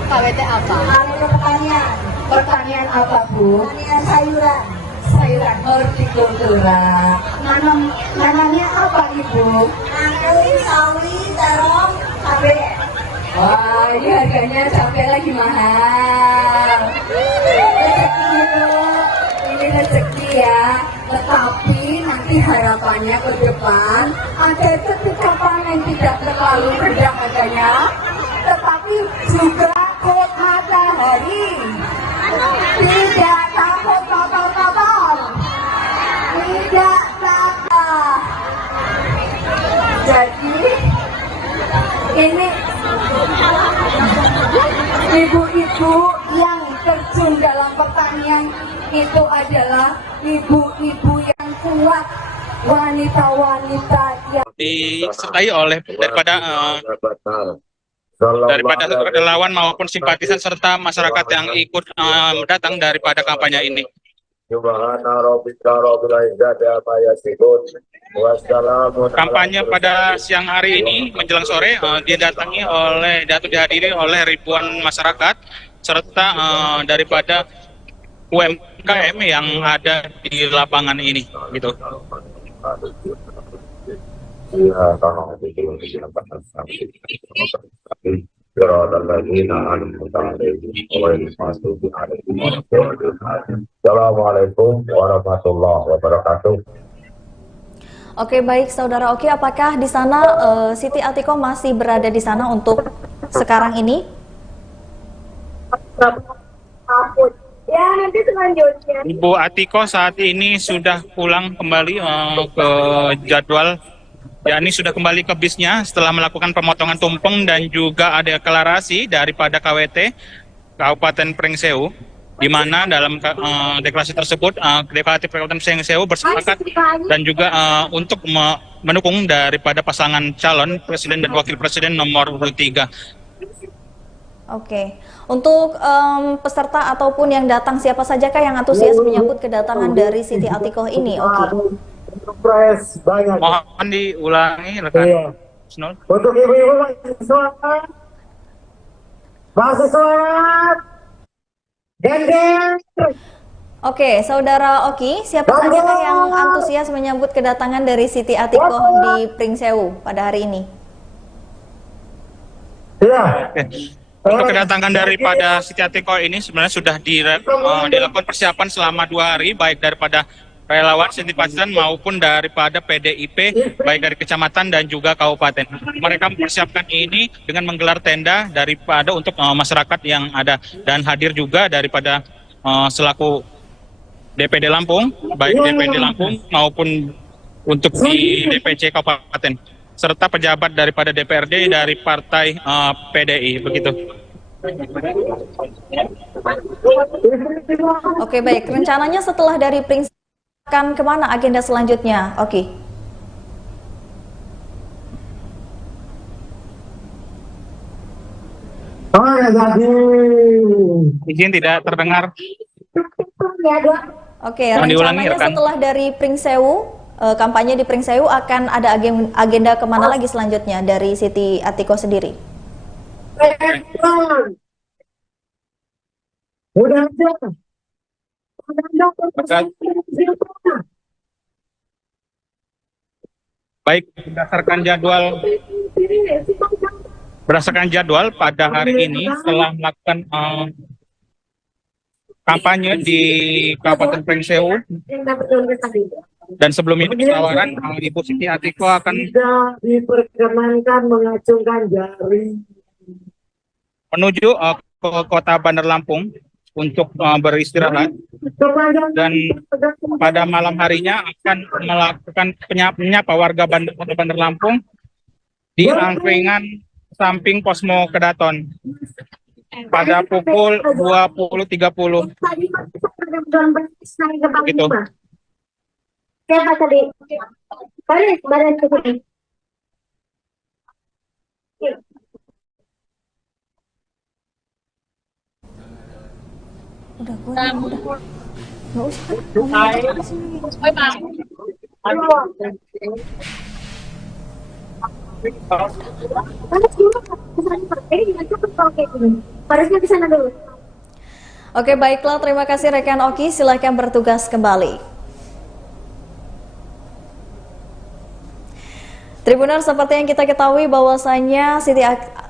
KWT apa? Kalau pertanian, pertanian apa Bu? Pertanian sayuran. Sayuran hortikultura. Nanamnya apa Ibu? Angkui, sawi, terong, cabai. Wah, ini harganya cabai lagi mahal. Rezeki itu, ini rezeki ya. Tetapi nanti harapannya ke depan ada ketika panen tidak terlalu rendah harganya, tetapi juga kok matahari. Tidak takut kotor-kotor. Tidak takut. Jadi ini ibu-ibu yang terjun dalam pertanian itu adalah ibu-ibu yang kuat, wanita-wanita yang disertai oleh daripada relawan maupun simpatisan serta masyarakat yang ikut datang daripada kampanye ini. Kampanye pada siang hari ini menjelang sore dihadiri oleh ribuan masyarakat serta daripada UMKM yang ada di lapangan ini, gitu. Assalamualaikum warahmatullahi wabarakatuh. Oke, baik Saudara Oki, apakah di sana Siti Atiko masih berada di sana untuk sekarang ini? Ya, nanti selanjutnya. Ibu Atiko saat ini sudah pulang kembali ke jadwal, yakni sudah kembali ke bisnya setelah melakukan pemotongan tumpeng dan juga ada deklarasi daripada KWT Kabupaten Pringsewu, di mana dalam deklarasi tersebut Deklaratif Kabupaten Pringsewu bersepakat dan juga untuk mendukung daripada pasangan calon presiden dan wakil presiden nomor 3. Oke, untuk peserta ataupun yang datang siapa sajakah yang antusias menyambut kedatangan dari Siti Atiko ini, Oki? Surprise banyak. Mohon diulangi rekan. Iya. Snol. Untuk ibu-ibu masih semangat. Gender. Oke, Saudara Oki, siapa sajakah yang antusias menyambut kedatangan dari Siti Atiko di Pringsewu pada hari ini? Ya. Untuk kedatangan daripada Siti Atiko ini sebenarnya sudah dilakukan persiapan selama 2 hari, baik daripada relawan, simpatisan maupun daripada PDIP, baik dari kecamatan dan juga kabupaten. Mereka mempersiapkan ini dengan menggelar tenda daripada untuk masyarakat yang ada, dan hadir juga daripada selaku DPD Lampung, baik DPD Lampung maupun untuk di DPC kabupaten, serta pejabat daripada DPRD dari partai PDI, begitu. Oke, baik. Rencananya setelah dari Pringsewu akan kemana agenda selanjutnya? Oke. Izin tidak terdengar. Oke, Mohon diulangi, rencananya rekan. setelah dari Pringsewu, kampanye di Pringsewu akan ada agenda kemana lagi selanjutnya dari Siti Atiko sendiri? Udah aja. Baik, berdasarkan jadwal pada hari ini setelah melakukan kampanye di Kabupaten Pringsewu, dan sebelum ini penawaran Ibu Siti Atiko akan Tidak diperkenankan mengacungkan jari. menuju ke kota Bandar Lampung untuk beristirahat, dan pada malam harinya akan melakukan menyapa warga Bandar Lampung di angkringan samping Posmo Kedaton pada pukul 20.30. Gitu. Siapa tadi? Balik badan ke sini. Udah. udah. Nggak usah. Ngomong apa sih? Panas dulu, kesana pakai gimana kalau kayak gini? Harusnya ke sana dulu. Oke, baiklah. Terima kasih rekan Oki. Silahkan bertugas kembali. Tribuner, seperti yang kita ketahui bahwasanya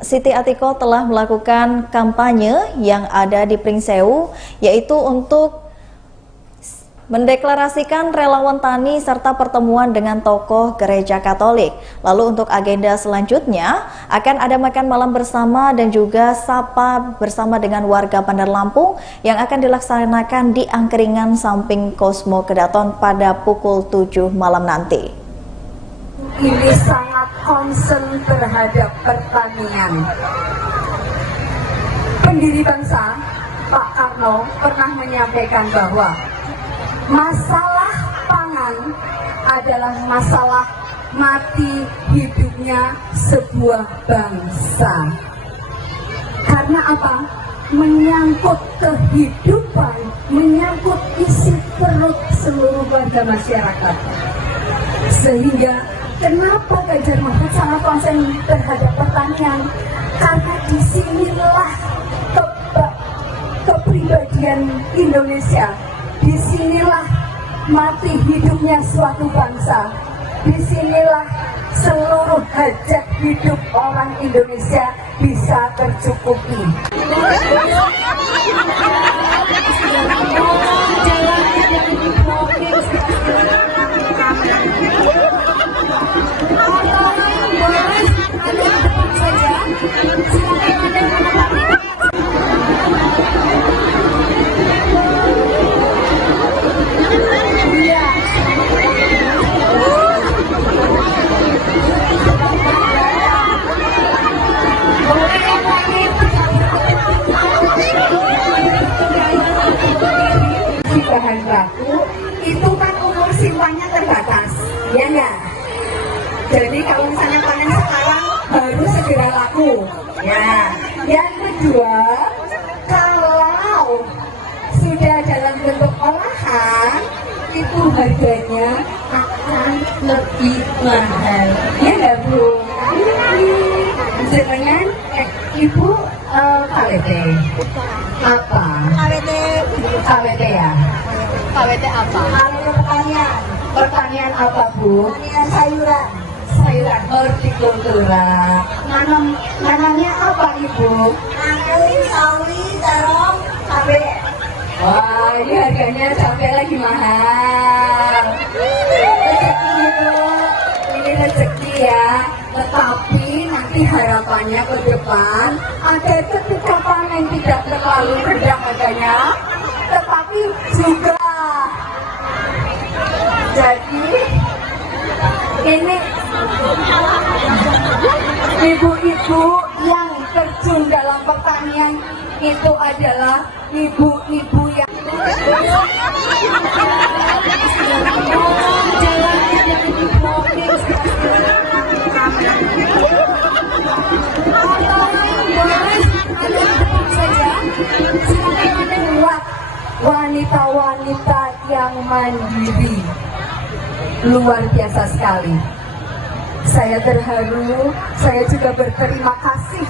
Siti Atiko telah melakukan kampanye yang ada di Pringsewu, yaitu untuk mendeklarasikan relawan tani serta pertemuan dengan tokoh gereja Katolik. Lalu untuk agenda selanjutnya akan ada makan malam bersama dan juga sapa bersama dengan warga Bandar Lampung yang akan dilaksanakan di angkringan samping Cosmo Kedaton pada pukul 7 malam nanti. Ini sangat concern terhadap pertanian. Pendiri bangsa Pak Karno pernah menyampaikan bahwa masalah pangan adalah masalah mati hidupnya sebuah bangsa. Karena apa? Menyangkut kehidupan, menyangkut isi perut seluruh warga masyarakat. Sehingga kenapa Ganjar Mahfud sangat konsen terhadap pertanian? Karena disinilah kepribadian Indonesia. Disinilah mati hidupnya suatu bangsa. Disinilah seluruh hajat hidup orang Indonesia bisa tercukupi. Bahan baku itu kan umur simpannya terbatas, ya enggak? Jadi kalau misalnya panen sekarang baru segera laku. Ya, yang kedua, kalau sudah dalam bentuk olahan itu harganya akan lebih mahal. Ya enggak, Bu? Sebenarnya Ibu KWT apa? KWT ya? KWT apa? Pertanian. Pertanian apa, Bu? Pertanian sayuran. Sayuran hortikultura. Nanamnya apa, Ibu? Nanam sawi, terong, cabai. Wah, ini harganya cabai lagi mahal. Rezeki, Ibu. Ini rezeki ya. Tetapi nanti harapannya ke depan ada ketika panen tidak terlalu rendah harganya, tetapi juga jadi ini ibu-ibu yang terjun dalam pertanian itu adalah ibu-ibu yang wanita-wanita yang mandiri. Luar biasa sekali. Saya terharu, saya juga berterima kasih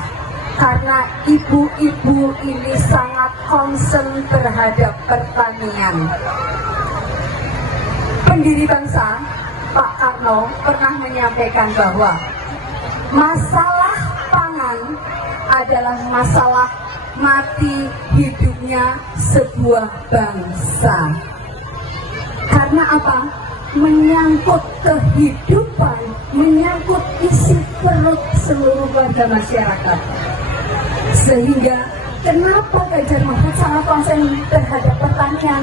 karena ibu-ibu ini sangat concern terhadap pertanian. Pendiri bangsa Pak Karno pernah menyampaikan bahwa masalah pangan adalah masalah mati hidupnya sebuah bangsa. Karena apa? Menyangkut kehidupan, menyangkut isi perut seluruh warga masyarakat. Sehingga kenapa Ganjar Mahfud sangat konsen terhadap pertanian?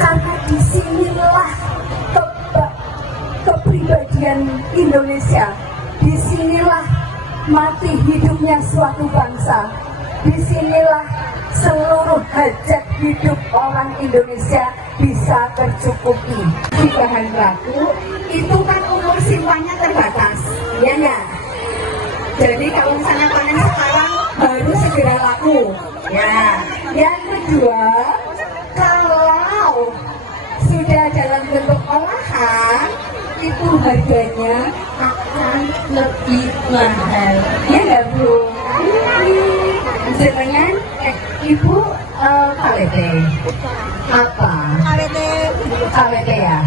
Karena disinilah kepribadian Indonesia. Disinilah mati hidupnya suatu bangsa. Disinilah seluruh hajat hidup orang Indonesia bisa tercukupi. Di bahan baku itu kan umur simpannya terbatas, ya enggak? Jadi kalau misalnya panen sekarang baru segera laku. Ya, yang kedua, harganya akan lebih mahal. Ya nggak Bu? Jenengan Ibu KWT apa? KWT ya?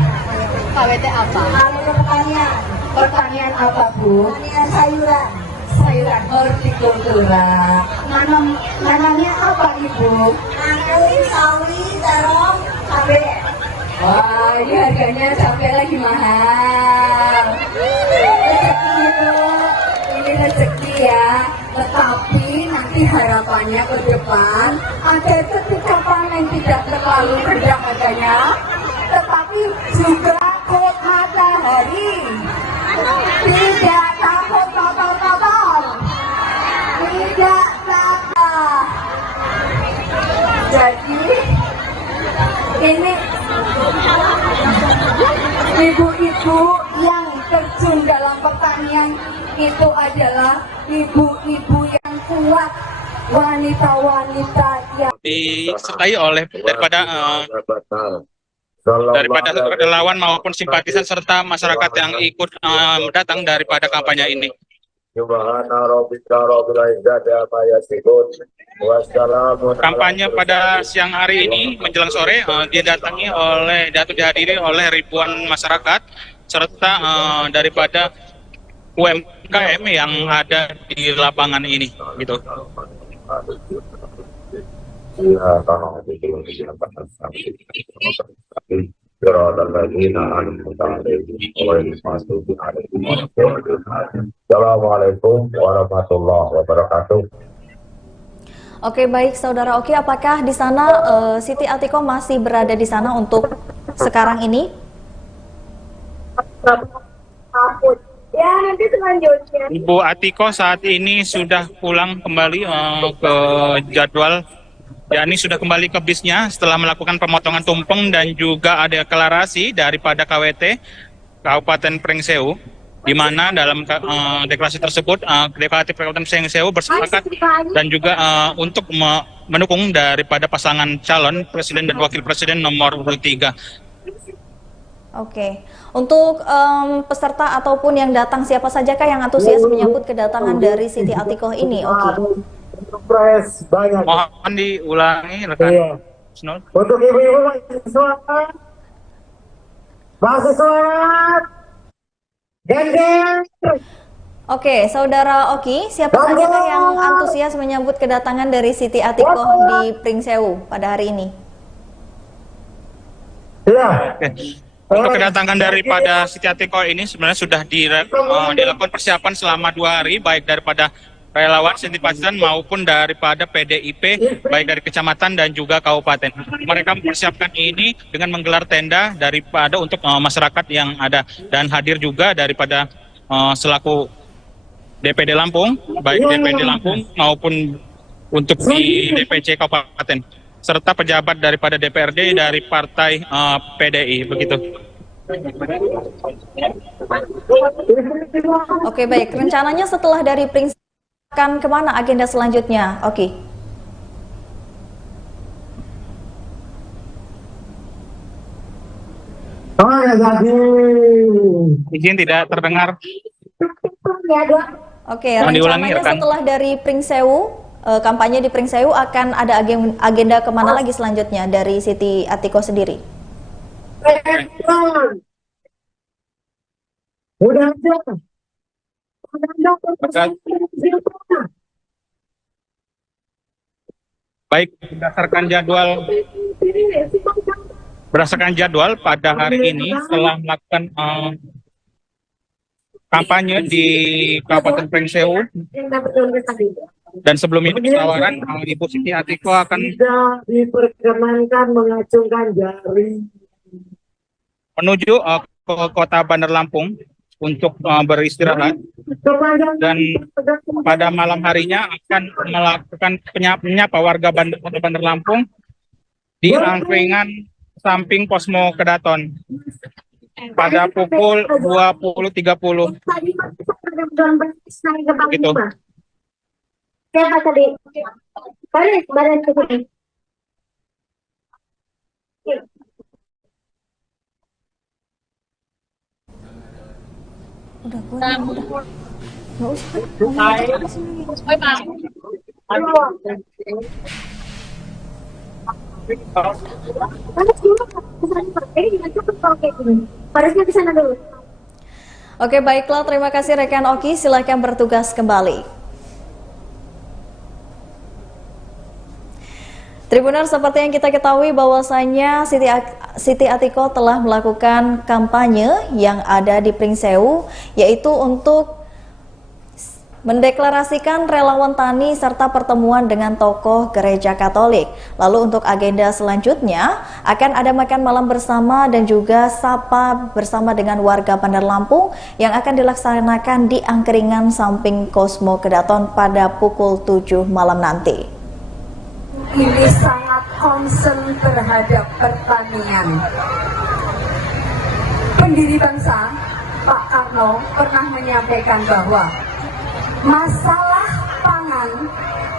KWT apa? Kalau pertanian, pertanian apa Bu? Pertanian sayuran. Sayuran hortikultura. Nanamnya apa Ibu? Nanti sawi, terong, cabai. Wah, ini harganya sampai lagi mahal. Rezeki itu, ini rezeki ya. Tetapi nanti harapannya ke depan agar ketika panen tidak terlalu rendah harganya, tetapi juga kok matahari tidak takut kotor-kotor, tidak takut. Jadi ini ibu-ibu yang terjun dalam pertanian itu adalah ibu-ibu yang kuat, wanita-wanita yang disertai oleh daripada relawan maupun simpatisan serta masyarakat yang ikut datang daripada kampanye ini. Kampanye pada siang hari ini menjelang sore dihadiri oleh ribuan masyarakat serta daripada UMKM yang ada di lapangan ini, gitu. Assalamualaikum warahmatullahi wabarakatuh. Oke, baik Saudara Oki, apakah di sana Siti Atiko masih berada di sana untuk sekarang ini? Ya, nanti selanjutnya. Ibu Atiko saat ini sudah pulang kembali ke jadwal, yakni sudah kembali ke bisnya setelah melakukan pemotongan tumpeng dan juga ada deklarasi daripada KWT Kabupaten Pringsewu, di mana dalam deklarasi tersebut Deklarasi Kabupaten Pringsewu bersepakat dan juga untuk mendukung daripada pasangan calon presiden dan wakil presiden nomor 3. Oke, untuk peserta ataupun yang datang siapa sajakah yang antusias menyambut kedatangan dari Siti Atikoh ini, Oki? Surprise banyak. Mohon diulangi rekan. Iya. Snol. Untuk ibu-ibu mahasiswa gender. Oke, Saudara Oki, siapa sajakah yang antusias menyambut kedatangan dari Siti Atikoh di Pringsewu pada hari ini? Ya. Untuk kedatangan daripada Siti Atikoh ini sebenarnya sudah dilakukan persiapan selama 2 hari, baik daripada relawan, simpatisan maupun daripada PDIP, baik dari kecamatan dan juga kabupaten. Mereka mempersiapkan ini dengan menggelar tenda daripada untuk masyarakat yang ada, dan hadir juga daripada selaku DPD Lampung, baik DPD Lampung maupun untuk di DPC kabupaten, serta pejabat daripada DPRD dari partai PDI, begitu. Oke, baik. Rencananya setelah dari Pringsewu akan kemana agenda selanjutnya, Oki? Oh ya jadi. Izin tidak terdengar. Oke, Mohon diulangi, rencananya rekan. setelah dari Pringsewu, kampanye di Pringsewu akan ada agenda kemana lagi selanjutnya dari Siti Atikoh sendiri? Udah aja. Baik, berdasarkan jadwal pada hari ini setelah melakukan kampanye di Kabupaten Pringsewu dan sebelum itu tawaran Ibu Siti Atikoh akan Tidak diperkenankan mengacungkan jari. menuju ke kota Bandar Lampung untuk beristirahat, dan pada malam harinya akan melakukan menyapa warga Kota Bandar Lampung di angkringan samping Posmo Kedaton pada pukul 20.30. Begitu. Siapa tadi? Badan putih. Udah, nggak usah. Panas dulu, kesana Pak. Ini dengan cukup kalau kayak gini. Parasnya ke sana dulu. Oke, baiklah. Terima kasih rekan Oki. Silakan bertugas kembali. Tribuners, seperti yang kita ketahui bahwasanya Siti Atiko telah melakukan kampanye yang ada di Pringsewu, yaitu untuk mendeklarasikan relawan tani serta pertemuan dengan tokoh gereja Katolik. Lalu untuk agenda selanjutnya akan ada makan malam bersama dan juga sapa bersama dengan warga Bandar Lampung yang akan dilaksanakan di angkringan samping Cosmo Kedaton pada pukul 7 malam nanti. Ini sangat concern terhadap pertanian. Pendiri bangsa Pak Karno pernah menyampaikan bahwa masalah pangan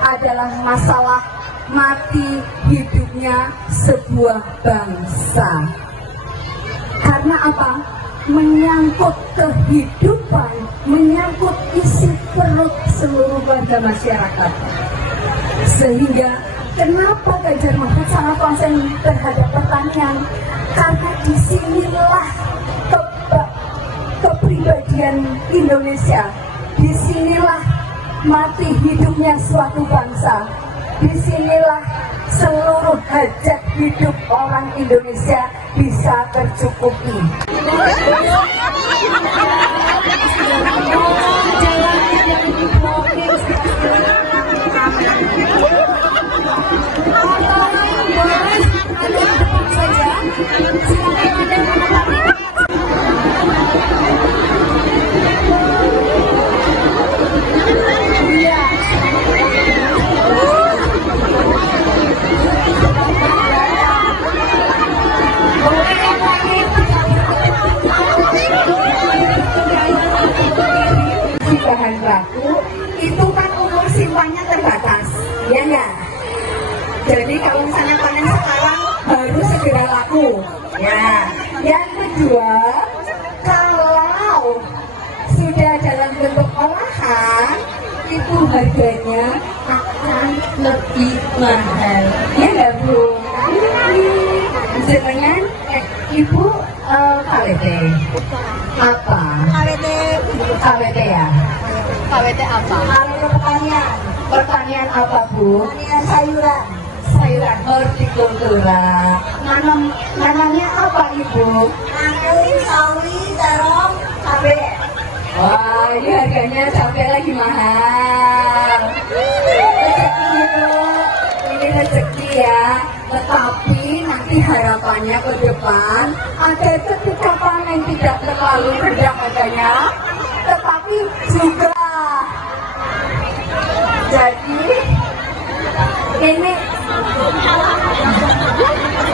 adalah masalah mati hidupnya sebuah bangsa. Karena apa? Menyangkut kehidupan, menyangkut isi perut seluruh warga masyarakat. Sehingga kenapa Ganjar Mahfud sangat konsen terhadap pertanian? Karena disinilah kepribadian Indonesia. Disinilah mati hidupnya suatu bangsa. Disinilah seluruh hajat hidup orang Indonesia bisa tercukupi. Bahan baku itu kan umur simpannya terbatas, ya enggak? Jadi kalau misalnya panen sekarang baru segera laku, ya. Yang kedua, kalau sudah dalam bentuk olahan itu harganya akan lebih mahal, ya enggak Bu? Dengan Ibu KWT apa? KWT ya? KWT apa? Pertanian apa Bu? Sayuran. Sayuran hortikultura. Nanamnya apa Ibu? Anggur, sawi, terong, cabai. Wah, ini harganya cabai lagi mahal. Rezeki Ibu, ini rezeki ya. Tetapi nanti harapannya ke depan agar ketika panen tidak terlalu rendah harganya, tetapi juga jadi ini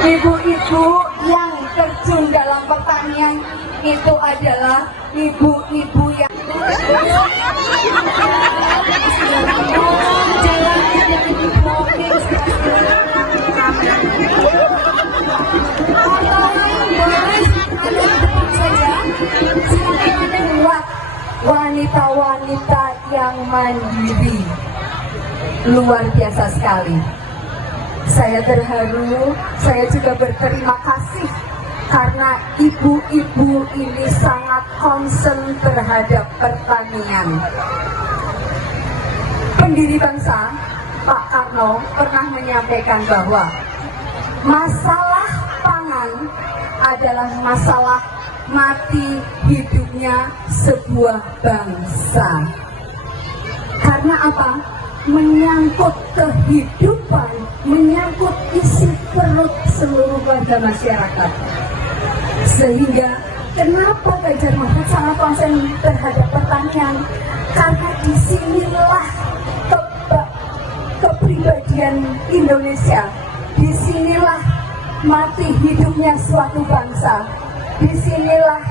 ibu-ibu yang terjun dalam pertanian itu adalah ibu-ibu yang wanita-wanita yang mandiri. Luar biasa sekali. Saya terharu, saya juga berterima kasih karena ibu-ibu ini sangat concern terhadap pertanian. Pendiri bangsa Pak Karno pernah menyampaikan bahwa masalah pangan adalah masalah mati hidupnya sebuah bangsa. Karena apa? Menyangkut kehidupan, menyangkut isi perut seluruh warga masyarakat. Sehingga kenapa Ganjar Mahfud sangat konsen terhadap pertanian? Karena disinilah kepribadian Indonesia. Disinilah mati hidupnya suatu bangsa. Disinilah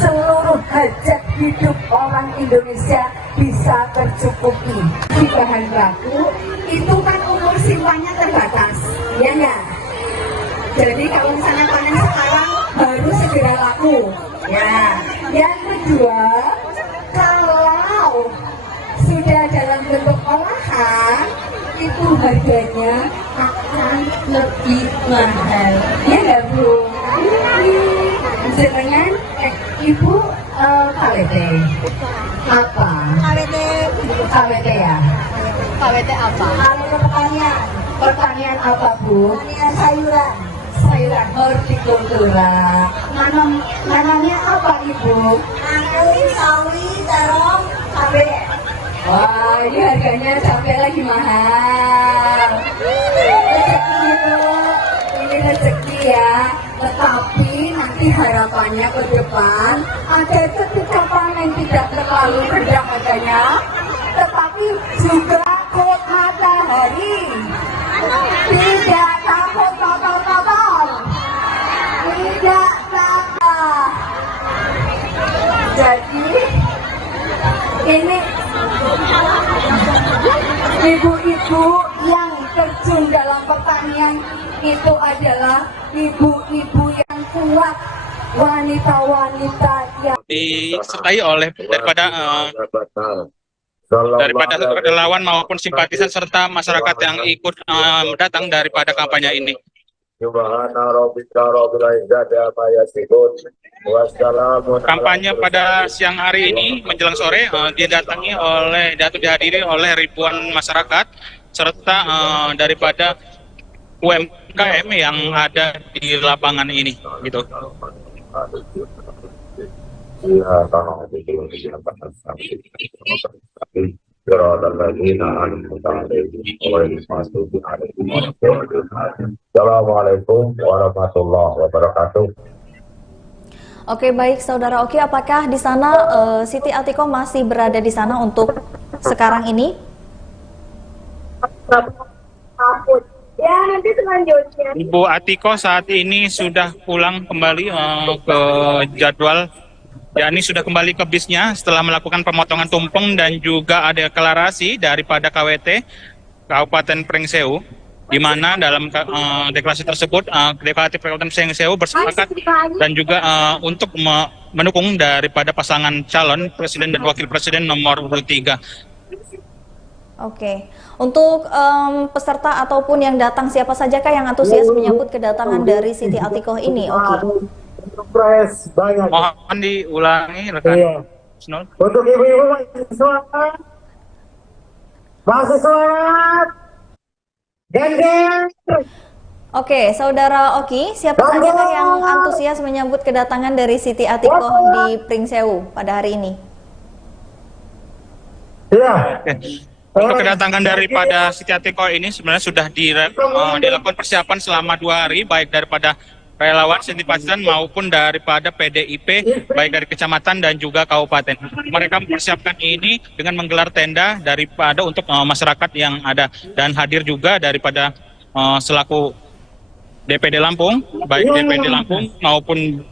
seluruh hajat hidup orang Indonesia bisa tercukupi. Di bahan baku itu kan umur simpannya terbatas, ya enggak? Jadi kalau misalnya panen sekarang baru segera laku, ya. Yang kedua, kalau sudah dalam bentuk olahan itu harganya akan lebih mahal. Ya nggak Bu? Jenengan Ibu KWT apa? KWT ya? KWT apa? Kalau pertanian, pertanian apa Bu? Pertanian sayuran. Sayuran hortikultura. Nanamnya apa Ibu? Anggur, sawi, terong, cabai. Wah, ini harganya cabai lagi mahal. Rezeki itu, ini rezeki ya. Tetapi nanti harapannya ke depan agar ketika panen tidak terlalu rendah harganya, tetapi juga kok matahari tidak takut kotor-kotor, tidak takut. Jadi ini ibu-ibu yang terjun dalam pertanian itu adalah ibu-ibu yang kuat, wanita-wanita yang disertai oleh daripada relawan maupun simpatisan serta masyarakat yang ikut datang daripada kampanye ini. Kampanye pada siang hari ini menjelang sore dihadiri oleh ribuan masyarakat serta daripada UMKM yang ada di lapangan ini, gitu. Assalamualaikum warahmatullahi wabarakatuh. Oke, baik Saudara Oki, apakah di sana Siti Atiko masih berada di sana untuk sekarang ini? Ya, nanti selanjutnya. Ibu Atiko saat ini sudah pulang kembali ke jadwal, yakni sudah kembali ke bisnya setelah melakukan pemotongan tumpeng dan juga ada deklarasi daripada KWT Kabupaten Pringsewu, di mana dalam deklarasi tersebut deklarasi Kabupaten Pringsewu bersepakat dan juga untuk mendukung daripada pasangan calon presiden dan wakil presiden nomor urut 3. Oke, untuk peserta ataupun yang datang, siapa sajakah yang antusias menyambut kedatangan dari Siti Atikoh ini? Oke. Surprise banyak. Mohon diulangi rekan. Iya. Snul. Untuk ibu-ibu masih semangat. Gender. Oke, Saudara Oki, siapa sajakah yang antusias menyambut kedatangan dari Siti Atikoh di Pringsewu pada hari ini? Iya. Untuk kedatangan daripada Siti Atikoh ini sebenarnya sudah dilakukan persiapan selama 2 hari, baik daripada relawan, simpatisan maupun daripada PDIP, baik dari kecamatan dan juga kabupaten. Mereka mempersiapkan ini dengan menggelar tenda daripada untuk masyarakat yang ada, dan hadir juga daripada selaku DPD Lampung, baik DPD Lampung maupun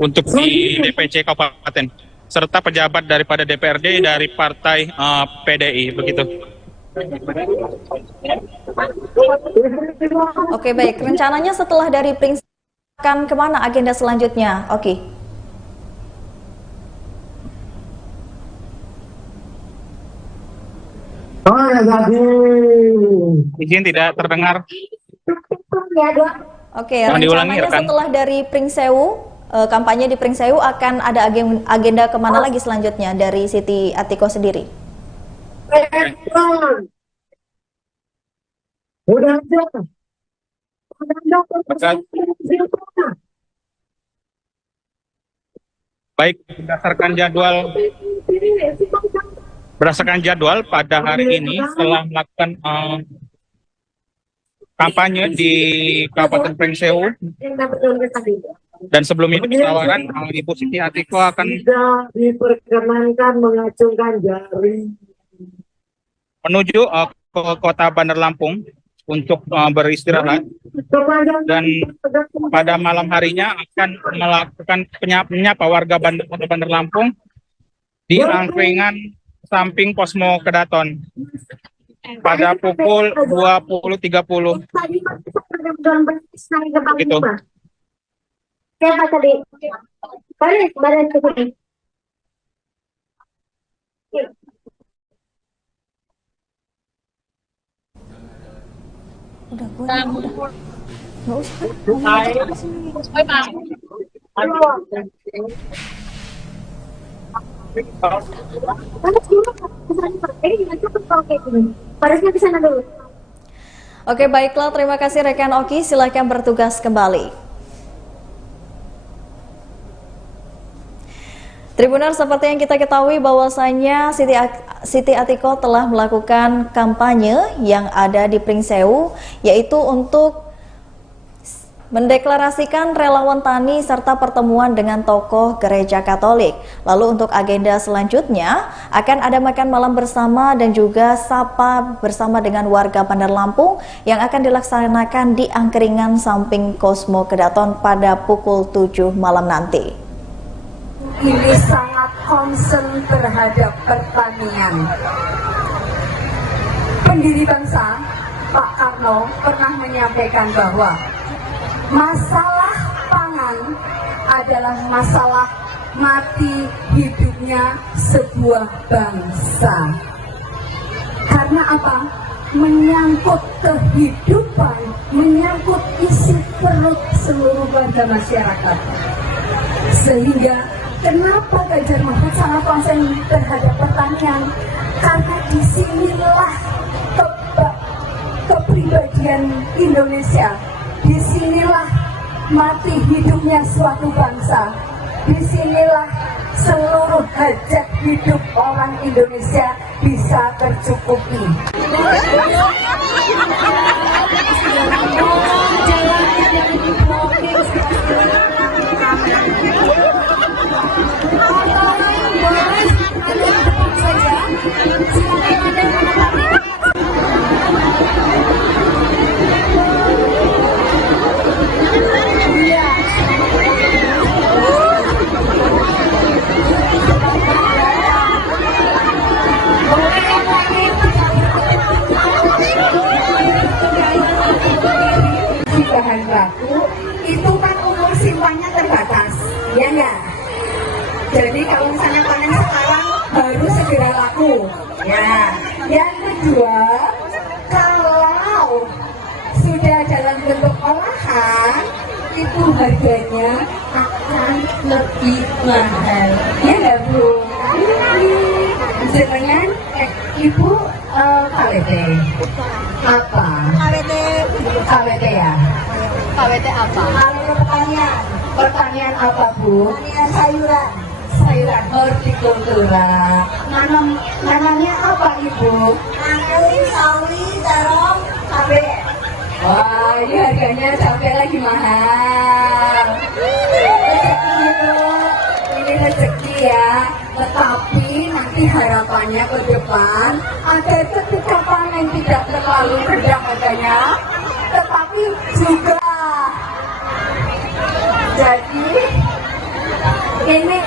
untuk di DPC kabupaten, serta pejabat daripada DPRD dari partai PDI, begitu. Oke, baik. Rencananya setelah dari Pringsewu akan kemana agenda selanjutnya? Oke. Izin tidak terdengar. Oke, Mohon diulangi, rencananya rekan. setelah dari Pringsewu, kampanye di Pringsewu akan ada agenda kemana lagi selanjutnya dari Siti Atikoh sendiri? Udah aja. Baik, berdasarkan jadwal pada hari ini setelah melakukan kampanye di Kabupaten Pringsewu, dan sebelum itu tawaran Ibu Siti Atikoh akan Tidak diperkenankan mengacungkan jari. menuju ke kota Bandar Lampung untuk beristirahat, dan pada malam harinya akan melakukan menyapa warga Kota Bandar Lampung di angkringan samping Posmo Kedaton pada pukul 20.30. Gitu. Siapa tadi? Balik badan ke sini. Udah, gue udah. Nggak usah. Panas dulu, kesana Pak. Ini gimana tuh kalau kayak gini? Harusnya kesana dulu. Oke, baiklah. Terima kasih rekan Oki. Silakan bertugas kembali. Tribuners, seperti yang kita ketahui bahwasanya Siti Atiko telah melakukan kampanye yang ada di Pringsewu, yaitu untuk mendeklarasikan relawan tani serta pertemuan dengan tokoh gereja Katolik. Lalu untuk agenda selanjutnya akan ada makan malam bersama dan juga sapa bersama dengan warga Bandar Lampung yang akan dilaksanakan di Angkringan samping Cosmo Kedaton pada pukul 7 malam nanti. Ini sangat concern terhadap pertanian. Pendiri bangsa Pak Karno pernah menyampaikan bahwa masalah pangan adalah masalah mati hidupnya sebuah bangsa. Karena apa? Menyangkut kehidupan, menyangkut isi perut seluruh warga masyarakat. Sehingga kenapa Ganjar Mahfud sangat konsen terhadap pertanian? Karena disinilah kepribadian Indonesia, disinilah mati hidupnya suatu bangsa, disinilah seluruh hajat hidup orang Indonesia bisa tercukupi. Bahan baku itu kan umur simpannya terbatas, ya enggak? Jadi kalau misalnya panen sekarang baru segera laku, ya. Yang kedua, kalau sudah dalam bentuk olahan, itu harganya akan lebih mahal, ya enggak Bu? Jangan, Ibu KWT apa? KWT ya? KWT apa? Pertanian. Pertanian apa Bu? Pertanian sayuran. Sayuran hortikultura. Nanamnya apa Ibu? Angkring, sawi, terong, cabai. Wah, ini harganya cabai lagi mahal. Rezeki Bu, ini rezeki ya. Tetapi nanti harapannya ke depan agar ketika panen tidak terlalu rendah harganya, tetapi juga jadi ini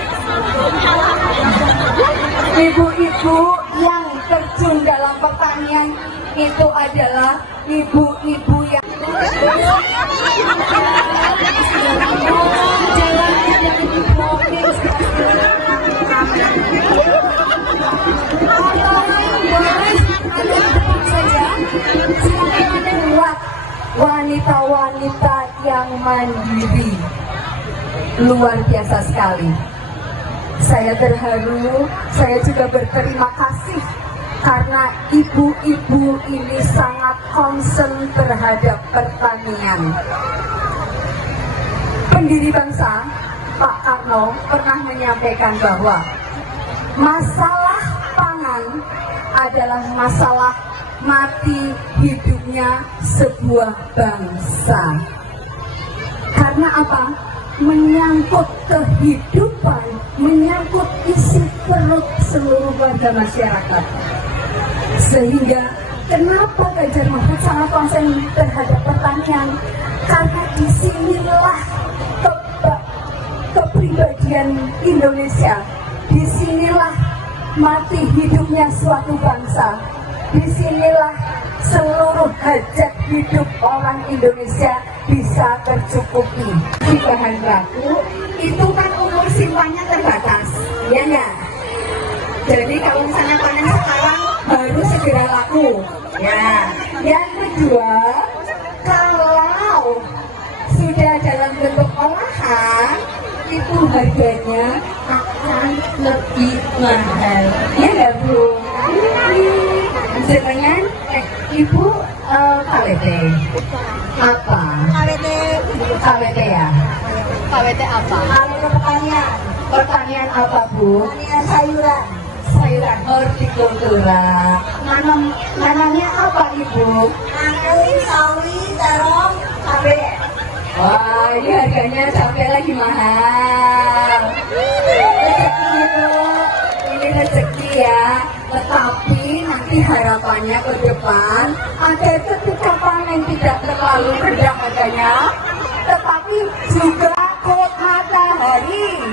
ibu-ibu yang terjun dalam pertanian itu adalah ibu-ibu yang wanita-wanita yang mandiri. Luar biasa sekali. Saya terharu, saya juga berterima kasih karena ibu-ibu ini sangat concern terhadap pertanian. Pendiri bangsa Pak Karno pernah menyampaikan bahwa masalah pangan adalah masalah mati hidupnya sebuah bangsa. Karena apa? Menyangkut kehidupan, menyangkut isi perut seluruh warga masyarakat. Sehingga kenapa Ganjar Mahfud sangat konsen terhadap pertanian? Karena disinilah kepribadian Indonesia, disinilah mati hidupnya suatu bangsa, disinilah seluruh hajat hidup orang Indonesia bisa tercukupi. Di bahan baku itu kan umur simpannya terbatas, ya enggak? Jadi kalau misalnya panen sekarang baru segera laku, ya. Yang kedua, tidak dalam bentuk olahan, itu harganya akan lebih mahal. Ya nggak Bu? Dengan Ibu KWT apa? KWT ya? KWT apa? Kalau pertanian, pertanian apa Bu? Pertanian sayuran. Sayuran hortikultura. Nanamnya apa Ibu? Anggur, sawi, terong, cabai. Wah, ini harganya sampai lagi mahal. Rezeki itu, ini rezeki ya. Tetapi nanti harapannya ke depan agar ketika panen tidak terlalu rendah harganya, tetapi juga kok matahari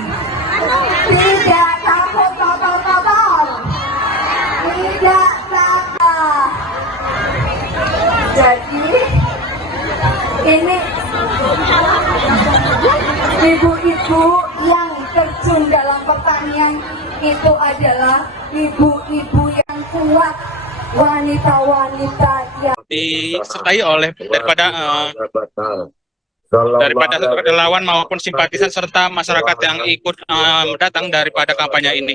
tidak takut kotor-kotor, tidak takut. Jadi ini ibu-ibu yang terjun dalam pertanian itu adalah ibu-ibu yang kuat, wanita-wanita yang disertai oleh daripada relawan maupun simpatisan serta masyarakat yang ikut datang daripada kampanye ini.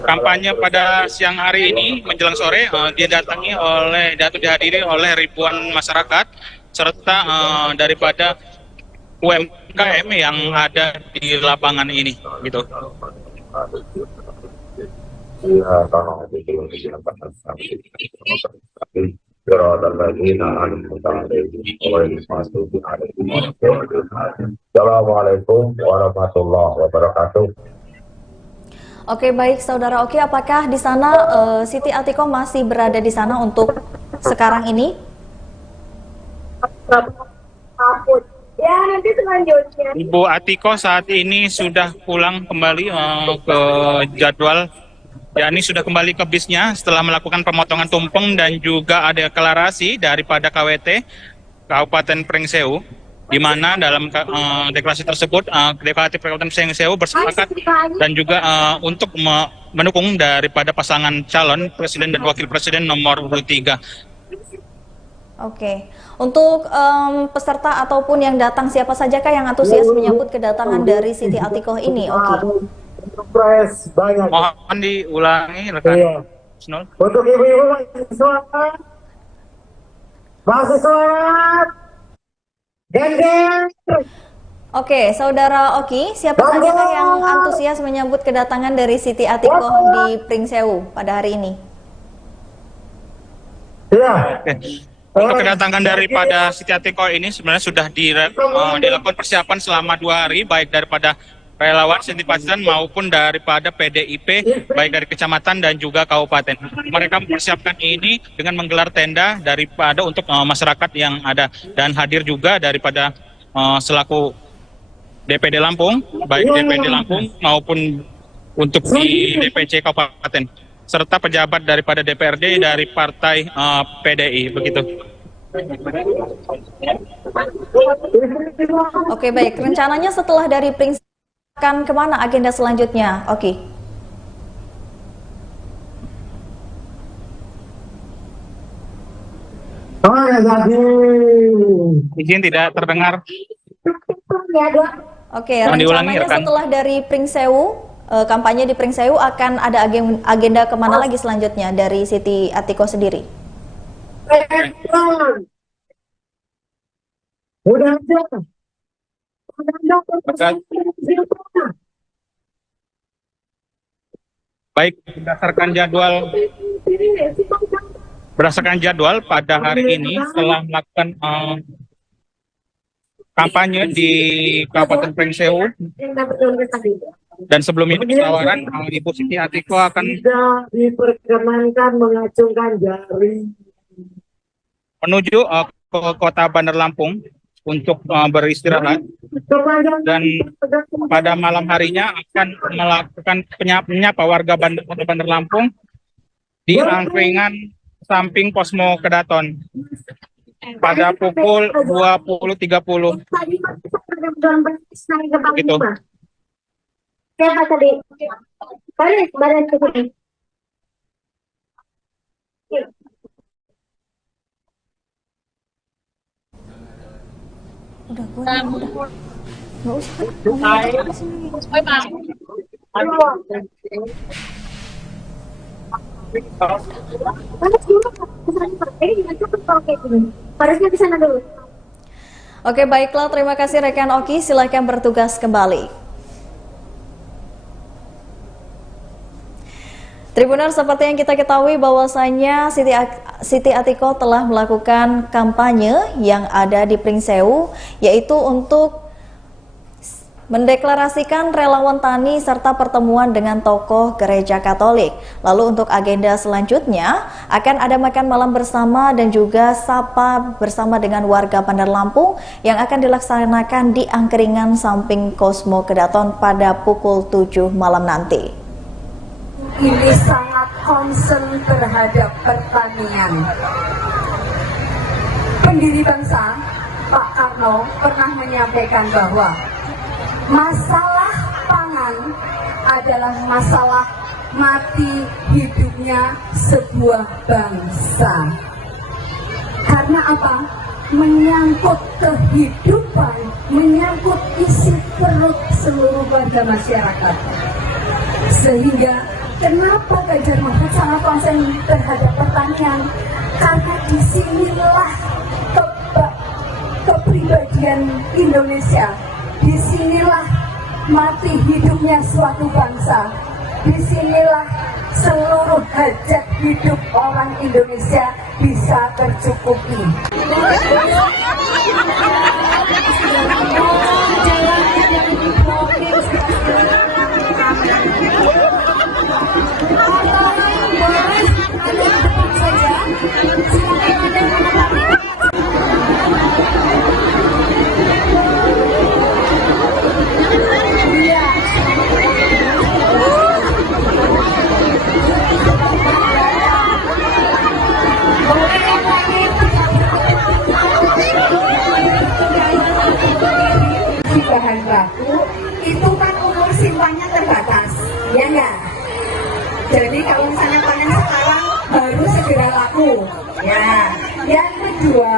Kampanye pada siang hari ini menjelang sore dihadiri oleh ribuan masyarakat serta daripada UMKM yang ada di lapangan ini, gitu. Assalamualaikum warahmatullahi wabarakatuh. Oke, baik Saudara Oki, apakah di sana Siti Atiko masih berada di sana untuk sekarang ini? Ya, nanti selanjutnya. Ibu Atiko saat ini sudah pulang kembali ke jadwal, yakni sudah kembali ke bisnya setelah melakukan pemotongan tumpeng dan juga ada deklarasi daripada KWT Kabupaten Pringsewu, di mana dalam deklarasi tersebut Deklarasi Kabupaten Pringsewu bersepakat dan juga untuk mendukung daripada pasangan calon presiden dan wakil presiden nomor 3. Oke, untuk peserta ataupun yang datang siapa sajakah yang antusias menyambut kedatangan dari Siti Atiko ini? Oke. Surprise banyak. Mohon diulangi rekan. Iya. Snol. Untuk ibu-ibu masih semangat. Geng-geng. Oke, Saudara Oki, siapa sajakah yang antusias menyambut kedatangan dari Siti Atiko di Pringsewu pada hari ini? Ya. Untuk kedatangan daripada Siti Atiko ini sebenarnya sudah dilakukan persiapan selama 2 hari, baik daripada relawan, simpatisan maupun daripada PDIP, baik dari kecamatan dan juga kabupaten. Mereka mempersiapkan ini dengan menggelar tenda daripada untuk masyarakat yang ada, dan hadir juga daripada selaku DPD Lampung, baik DPD Lampung maupun untuk di DPC kabupaten, serta pejabat daripada DPRD dari partai PDI, begitu. Oke, baik. Rencananya setelah dari Pringsewu akan kemana agenda selanjutnya? Oke. Izin tidak terdengar. Oke, Mohon diulangi, rencananya rekan. setelah dari Pringsewu, kampanye di Pringsewu akan ada agenda kemana lagi selanjutnya dari Siti Atiko sendiri? Udah aja. Baik, berdasarkan jadwal pada hari ini setelah melakukan kampanye di Kabupaten Pringsewu, dan sebelum ini penawaran Ibu Siti Atiko akan Tidak diperkenankan mengacungkan jari. menuju ke kota Bandar Lampung untuk beristirahat, dan pada malam harinya akan melakukan menyapa warga Bandar Lampung di angkringan samping Posmo Kedaton pada pukul 20.30. Gitu. Siapa tadi? Balik badan ke sini. Udah, gue udah. Nggak usah. Ngomong apa sih? Panas dulu, misalnya pakai gimana tuh kalau kayak gini? Harusnya di sana dulu. Oke, baiklah. Terima kasih rekan Oki. Silahkan bertugas kembali. Tribuner, seperti yang kita ketahui bahwasanya Siti Atiko telah melakukan kampanye yang ada di Pringsewu, yaitu untuk mendeklarasikan relawan tani serta pertemuan dengan tokoh gereja Katolik. Lalu untuk agenda selanjutnya akan ada makan malam bersama dan juga sapa bersama dengan warga Bandar Lampung yang akan dilaksanakan di Angkringan samping Kosmo Kedaton pada pukul 7 malam nanti. Ini sangat concern terhadap pertanian. Pendiri bangsa Pak Karno pernah menyampaikan bahwa masalah pangan adalah masalah mati hidupnya sebuah bangsa. Karena apa? Menyangkut kehidupan, menyangkut isi perut seluruh warga masyarakat. Sehingga kenapa Ganjar Mahfud sangat konsen terhadap pertanian? Karena disinilah kepribadian Indonesia. Disinilah mati hidupnya suatu bangsa. Disinilah seluruh hajat hidup orang Indonesia bisa tercukupi. Bahan baku itu kan umur simpannya terbatas, ya enggak? Jadi kalau misalnya panen sekarang baru segera laku, ya. Yang kedua,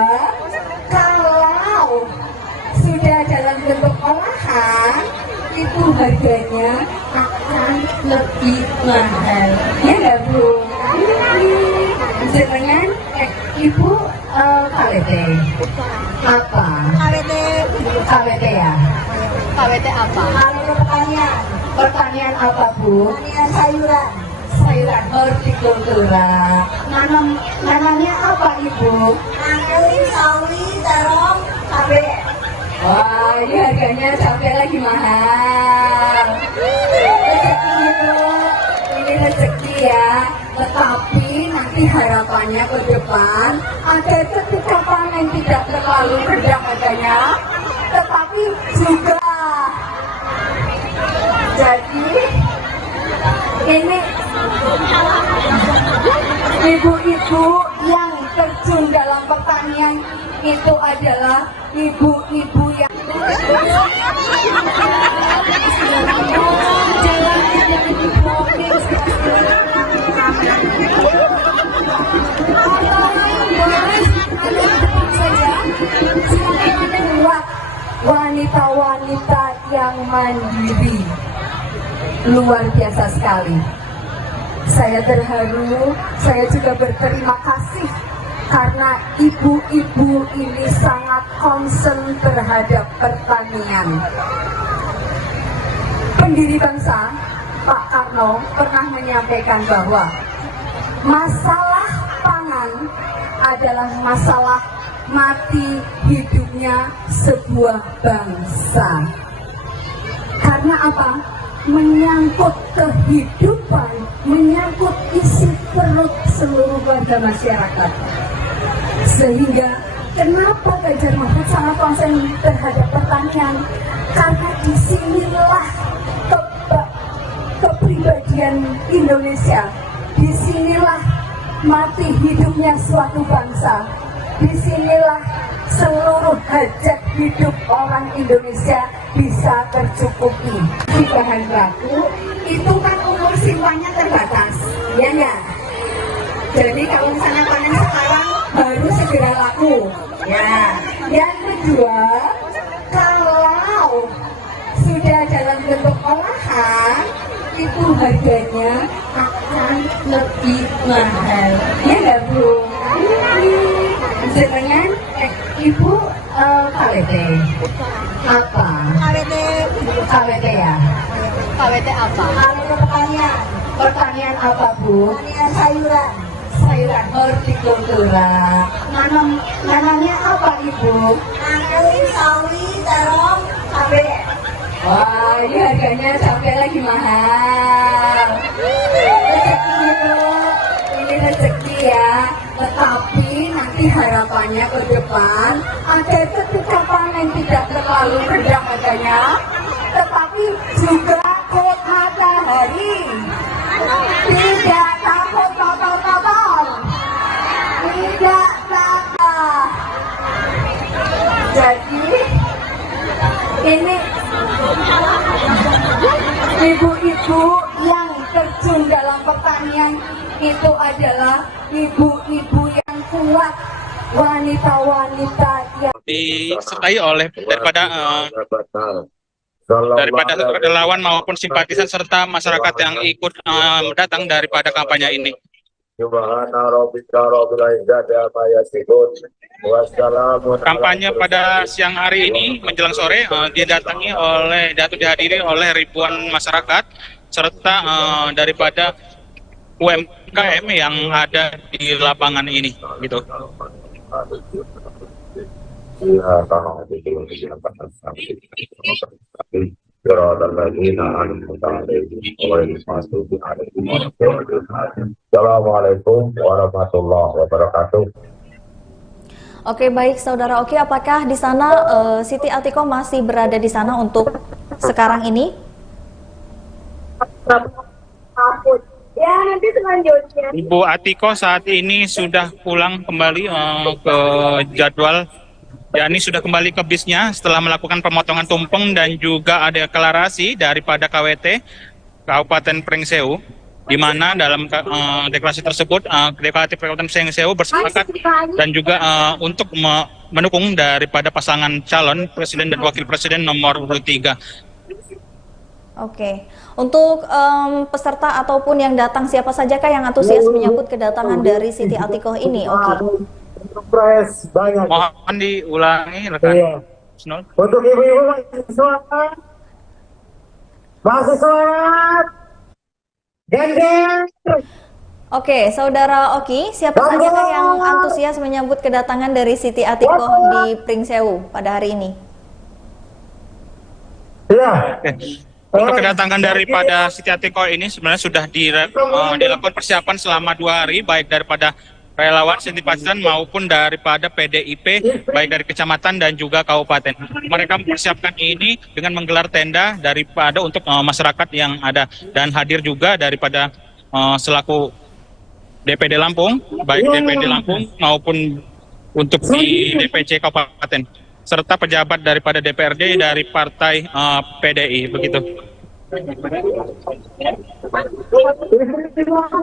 kalau sudah dalam bentuk olahan itu harganya akan lebih mahal, ya enggak Bu? Jenengan Ibu KWT apa? KWT ya? KWT apa? Pertanian. Pertanian apa Bu? Pertanian sayuran. Sayuran hortikultura. Nanamnya apa Ibu? Nanam sawi, terong, cabai. Wah, ini harganya cabai lagi mahal. Rezeki Ibu, ini rezeki ya. Tetapi nanti harapannya ke depan agar ketika panen tidak terlalu rendah harganya, tetapi juga jadi ini ibu-ibu yang terjun dalam pertanian itu adalah ibu-ibu yang wanita-wanita yang mandiri. Luar biasa sekali. Saya terharu, saya juga berterima kasih karena ibu-ibu ini sangat concern terhadap pertanian. Pendiri bangsa Pak Karno pernah menyampaikan bahwa masalah pangan adalah masalah mati hidupnya sebuah bangsa. Karena apa? Menyangkut kehidupan, menyangkut isi perut seluruh warga masyarakat. Sehingga kenapa Ganjar Mahfud sangat konsen terhadap pertanian? Karena disinilah kepribadian Indonesia. Disinilah mati hidupnya suatu bangsa. Disinilah seluruh hajat hidup orang Indonesia bisa tercukupi. Di bahan baku itu kan umur simpannya terbatas, ya enggak? Jadi kalau misalnya panen sekarang baru segera laku, ya. Yang kedua, dalam bentuk olahan itu harganya akan lebih mahal. Ya nggak Bu? Dengan Ibu KWT apa? KWT ya? KWT apa? KWT pertanian. Pertanian apa Bu? Pertanian sayuran. Sayuran hortikultura. Nanamnya apa Ibu? Nanti sawi, terong, cabai. Wah, ini harganya sampai lagi mahal. Rezeki Bu, ini rezeki ya. Tetapi nanti harapannya ke depan ada ketika panen tidak terlalu rendah harganya, tetapi juga kod matahari. Tidak takut kotor-kotor. Tidak takut. Jadi ini ibu-ibu yang terjun dalam pertanian itu adalah ibu-ibu yang kuat, wanita-wanita yang disertai oleh daripada relawan maupun simpatisan serta masyarakat yang ikut datang daripada kampanye ini. Kampanye pada siang hari ini menjelang sore dihadiri oleh ribuan masyarakat serta daripada UMKM yang ada di lapangan ini, gitu. Assalamualaikum warahmatullahi wabarakatuh. Oke, baik Saudara Oki, apakah di sana Siti Atikoh masih berada di sana untuk sekarang ini? Ya, nanti selanjutnya. Ibu Atikoh saat ini sudah pulang kembali ke jadwal, yakni sudah kembali ke bisnya setelah melakukan pemotongan tumpeng dan juga ada deklarasi daripada KWT Kabupaten Pringsewu, di mana dalam deklarasi tersebut Deklarasi Kabupaten Pringsewu bersepakat dan juga untuk mendukung daripada pasangan calon presiden dan wakil presiden nomor 3. Oke, untuk peserta ataupun yang datang siapa sajakah yang antusias menyambut kedatangan dari Siti Atikoh ini? Oke. Banyak. Mohon diulangi rekan. Iya. Snol. Untuk ibu-ibu masih sholat. Gender. Oke, Saudara Oki, siapa sajakah yang antusias menyambut kedatangan dari Siti Atikoh di Pringsewu pada hari ini? Ya. Untuk kedatangan daripada Siti Atikoh ini sebenarnya sudah dilakukan persiapan selama 2 hari, baik daripada relawan, simpatisan maupun daripada PDIP, baik dari kecamatan dan juga kabupaten. Mereka mempersiapkan ini dengan menggelar tenda daripada untuk masyarakat yang ada, dan hadir juga daripada selaku DPD Lampung, baik DPD Lampung maupun untuk di DPC kabupaten, serta pejabat daripada DPRD dari partai PDI, begitu.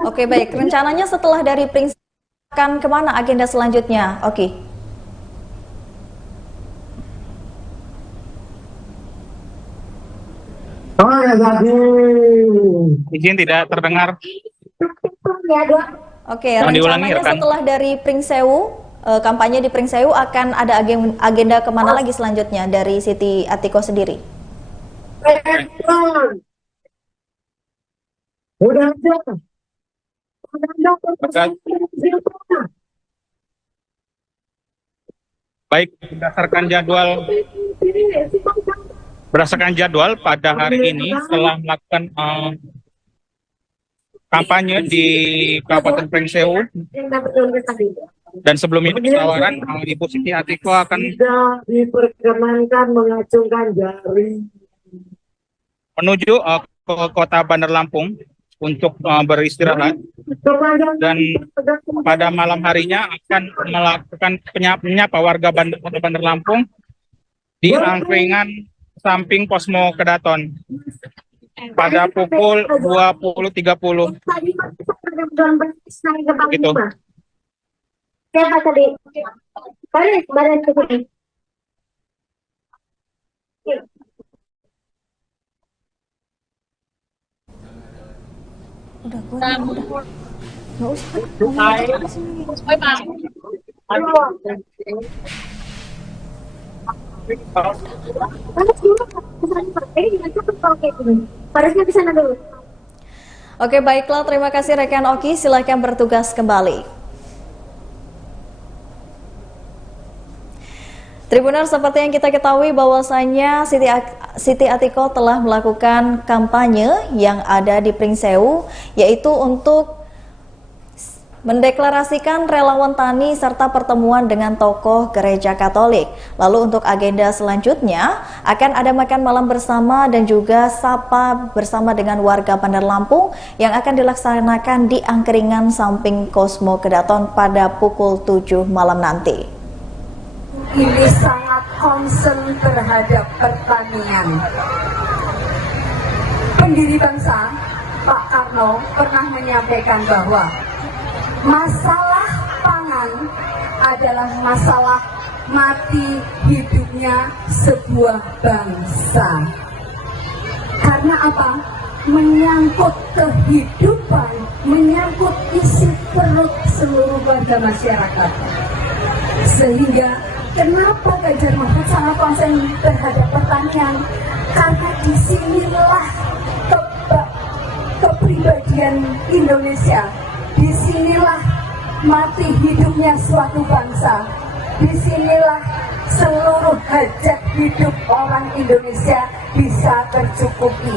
Oke, baik. Rencananya setelah dari Pringsewu akan kemana agenda selanjutnya? Oke. Izin tidak terdengar. Oke, rencananya setelah dari Pringsewu, kampanye di Pringsewu akan ada agenda kemana lagi selanjutnya dari Siti Atikoh sendiri? Udah aja. Baik, berdasarkan jadwal pada hari ini setelah melakukan kampanye di Kabupaten Pringsewu dan sebelum itu tawaran Ibu Siti Atikoh akan tidak diperkenankan mengacungkan jari menuju ke kota Bandar Lampung untuk beristirahat, dan pada malam harinya akan melakukan menyapa warga Kota Bandar Lampung di angkringan samping Posmo Kedaton pada pukul 20.30. Gitu. Siapa tadi? Badan Udah, nggak usah. Ngomong sini. Panas dulu, kesana Pak. Gimana tuh kalau kayak gini? Parasnya ke sana dulu. Oke, baiklah. Terima kasih rekan Oki. Silahkan bertugas kembali. Tribuners, seperti yang kita ketahui bahwasanya Siti Atiko telah melakukan kampanye yang ada di Pringsewu, yaitu untuk mendeklarasikan relawan tani serta pertemuan dengan tokoh gereja Katolik. Lalu untuk agenda selanjutnya akan ada makan malam bersama dan juga sapa bersama dengan warga Bandar Lampung yang akan dilaksanakan di angkringan samping Cosmo Kedaton pada pukul 7 malam nanti. Ini sangat concern terhadap pertanian. Pendiri bangsa Pak Karno pernah menyampaikan bahwa masalah pangan adalah masalah mati hidupnya sebuah bangsa. Karena apa? Menyangkut kehidupan, menyangkut isi perut seluruh warga masyarakat. Sehingga kenapa Ganjar Mahfud sangat konsen terhadap pertanian? Karena disinilah kepribadian Indonesia. Disinilah mati hidupnya suatu bangsa. Disinilah seluruh hajat hidup orang Indonesia bisa tercukupi.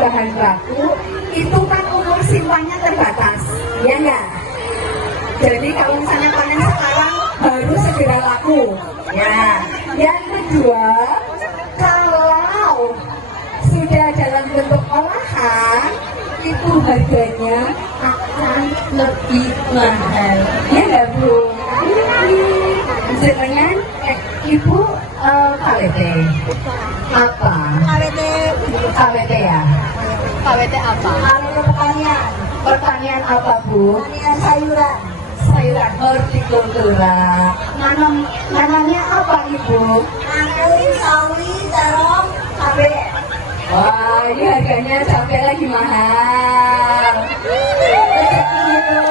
Bahan baku itu kan umur simpannya terbatas, ya enggak? Jadi kalau misalnya panen sekarang baru segera laku, ya. Yang kedua, kalau sudah dalam bentuk olahan, itu harganya akan lebih mahal, ya enggak Bu? Dengan Ibu KWT apa? KWT ya? KWT apa? Pertanian apa Bu? Pertanian sayuran. Sayuran hortikultura. Nanamnya apa Ibu? Anggur, sawi, terong, cabai. Wah, ini harganya cabai lagi mahal. Rezeki Ibu,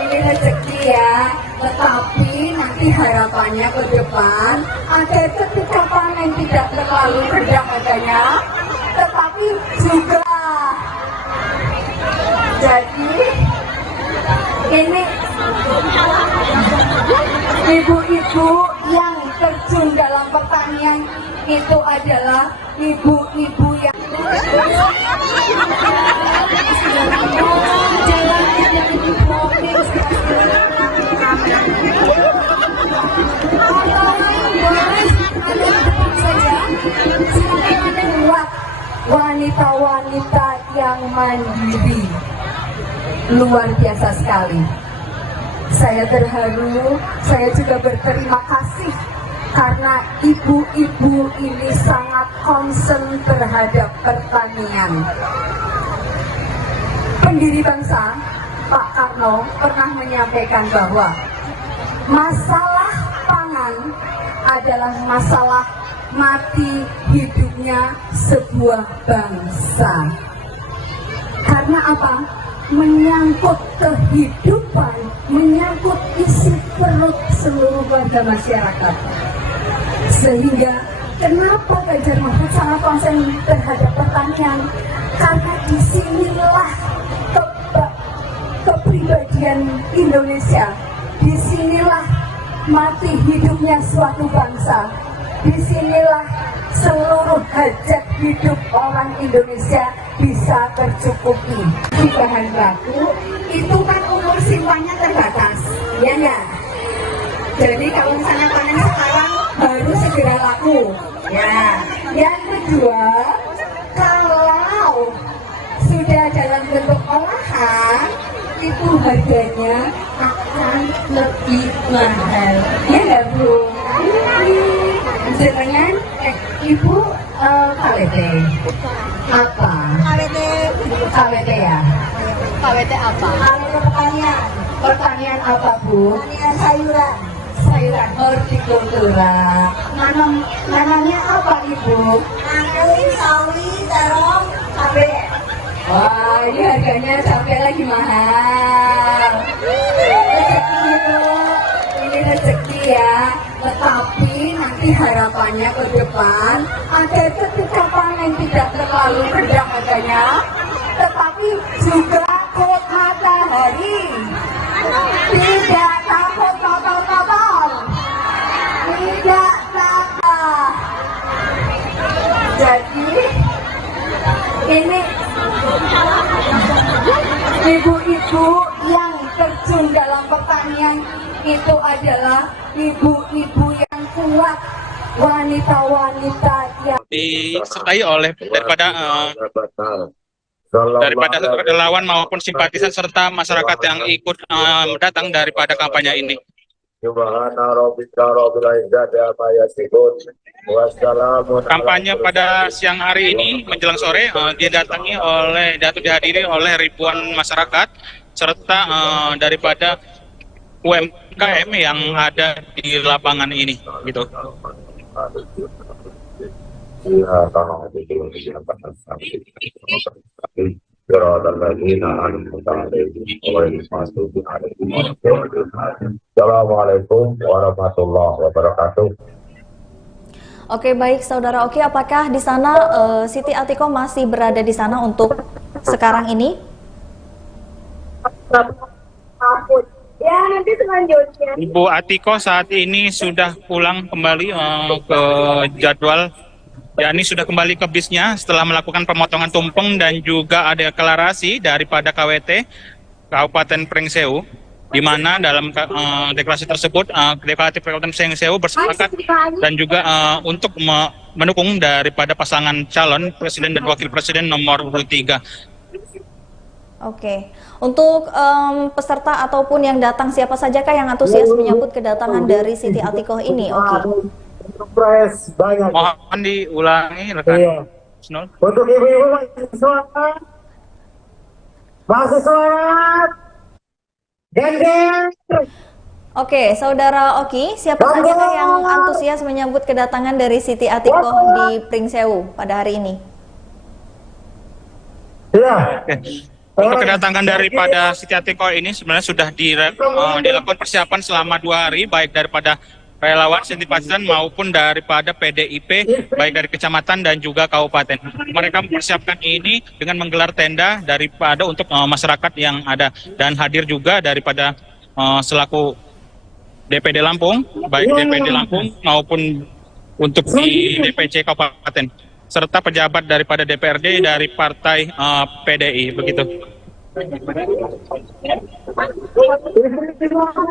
ini rezeki ya. Tetapi nanti harapannya ke depan agar ketika panen tidak terlalu rendah harganya, tetapi juga jadi ini ibu-ibu yang terjun dalam pertanian itu adalah ibu-ibu yang wanita-wanita yang mandiri. Luar biasa sekali. Saya terharu, saya juga berterima kasih karena ibu-ibu ini sangat concern terhadap pertanian. Pendiri bangsa Pak Karno pernah menyampaikan bahwa masalah pangan adalah masalah mati hidupnya sebuah bangsa. Karena apa? Menyangkut kehidupan, menyangkut isi perut seluruh warga masyarakat. Sehingga kenapa Ganjar Mahfud sangat konsen terhadap pertanian? Karena disinilah kepribadian Indonesia. Disinilah mati hidupnya suatu bangsa. Disinilah seluruh hajat hidup orang Indonesia bisa tercukupi. Di bahan baku itu kan umur simpannya terbatas, ya enggak? Jadi kalau misalnya panen sekarang baru segera laku, ya. Yang kedua, dalam bentuk olahan itu harganya akan lebih mahal. Ya nggak Bu? Jenengan Ibu KWT apa? KWT ya? KWT apa? Pertanian. Pertanian apa Bu? Pertanian sayuran. Sayuran hortikultura. Nanamnya apa Ibu? Anggur, sawi, terong, cabai. Wah, ini harganya sampai lagi mahal. Rezeki itu, ini rezeki ya. Tetapi nanti harapannya ke depan agar ketika panen tidak terlalu rendah harganya, tetapi juga kok matahari. Tidak takut kotor-kotor. Tidak takut. Jadi ini ibu-ibu yang terjun dalam pertanian itu adalah ibu-ibu yang kuat, wanita-wanita yang disertai oleh daripada relawan maupun simpatisan serta masyarakat yang ikut datang daripada kampanye ini. Kampanye pada siang hari ini menjelang sore dihadiri oleh ribuan masyarakat serta daripada UMKM yang ada di lapangan ini, gitu. Assalamualaikum warahmatullahi wabarakatuh. Oke, baik Saudara Oki, apakah di sana Siti Atiko masih berada di sana untuk sekarang ini? Ya, nanti selanjutnya. Ibu Atiko saat ini sudah pulang kembali ke jadwal, yakni sudah kembali ke bisnya setelah melakukan pemotongan tumpeng dan juga ada deklarasi daripada KWT Kabupaten Pringsewu, di mana dalam deklarasi tersebut deklarasi Kabupaten Pringsewu bersepakat dan juga untuk mendukung daripada pasangan calon presiden dan wakil presiden nomor 3. Oke, untuk peserta ataupun yang datang siapa sajakah yang antusias menyambut kedatangan dari Siti Atikoh ini? Oke. Surprise banyak. Mohon diulangi rekan. Iya. Snul. Untuk ibu-ibu masih semangat. Gender. Oke, Saudara Oki, siapa sajakah yang antusias menyambut kedatangan dari Siti Atikoh di Pringsewu pada hari ini? Ya. Untuk kedatangan daripada Siti Atikoh ini sebenarnya sudah dilakukan persiapan selama 2 hari, baik daripada relawan simpatisan maupun daripada PDIP, baik dari kecamatan dan juga kabupaten. Mereka mempersiapkan ini dengan menggelar tenda daripada untuk masyarakat yang ada, dan hadir juga daripada selaku DPD Lampung, baik DPD Lampung maupun untuk di DPC kabupaten, serta pejabat daripada DPRD dari partai PDI, begitu.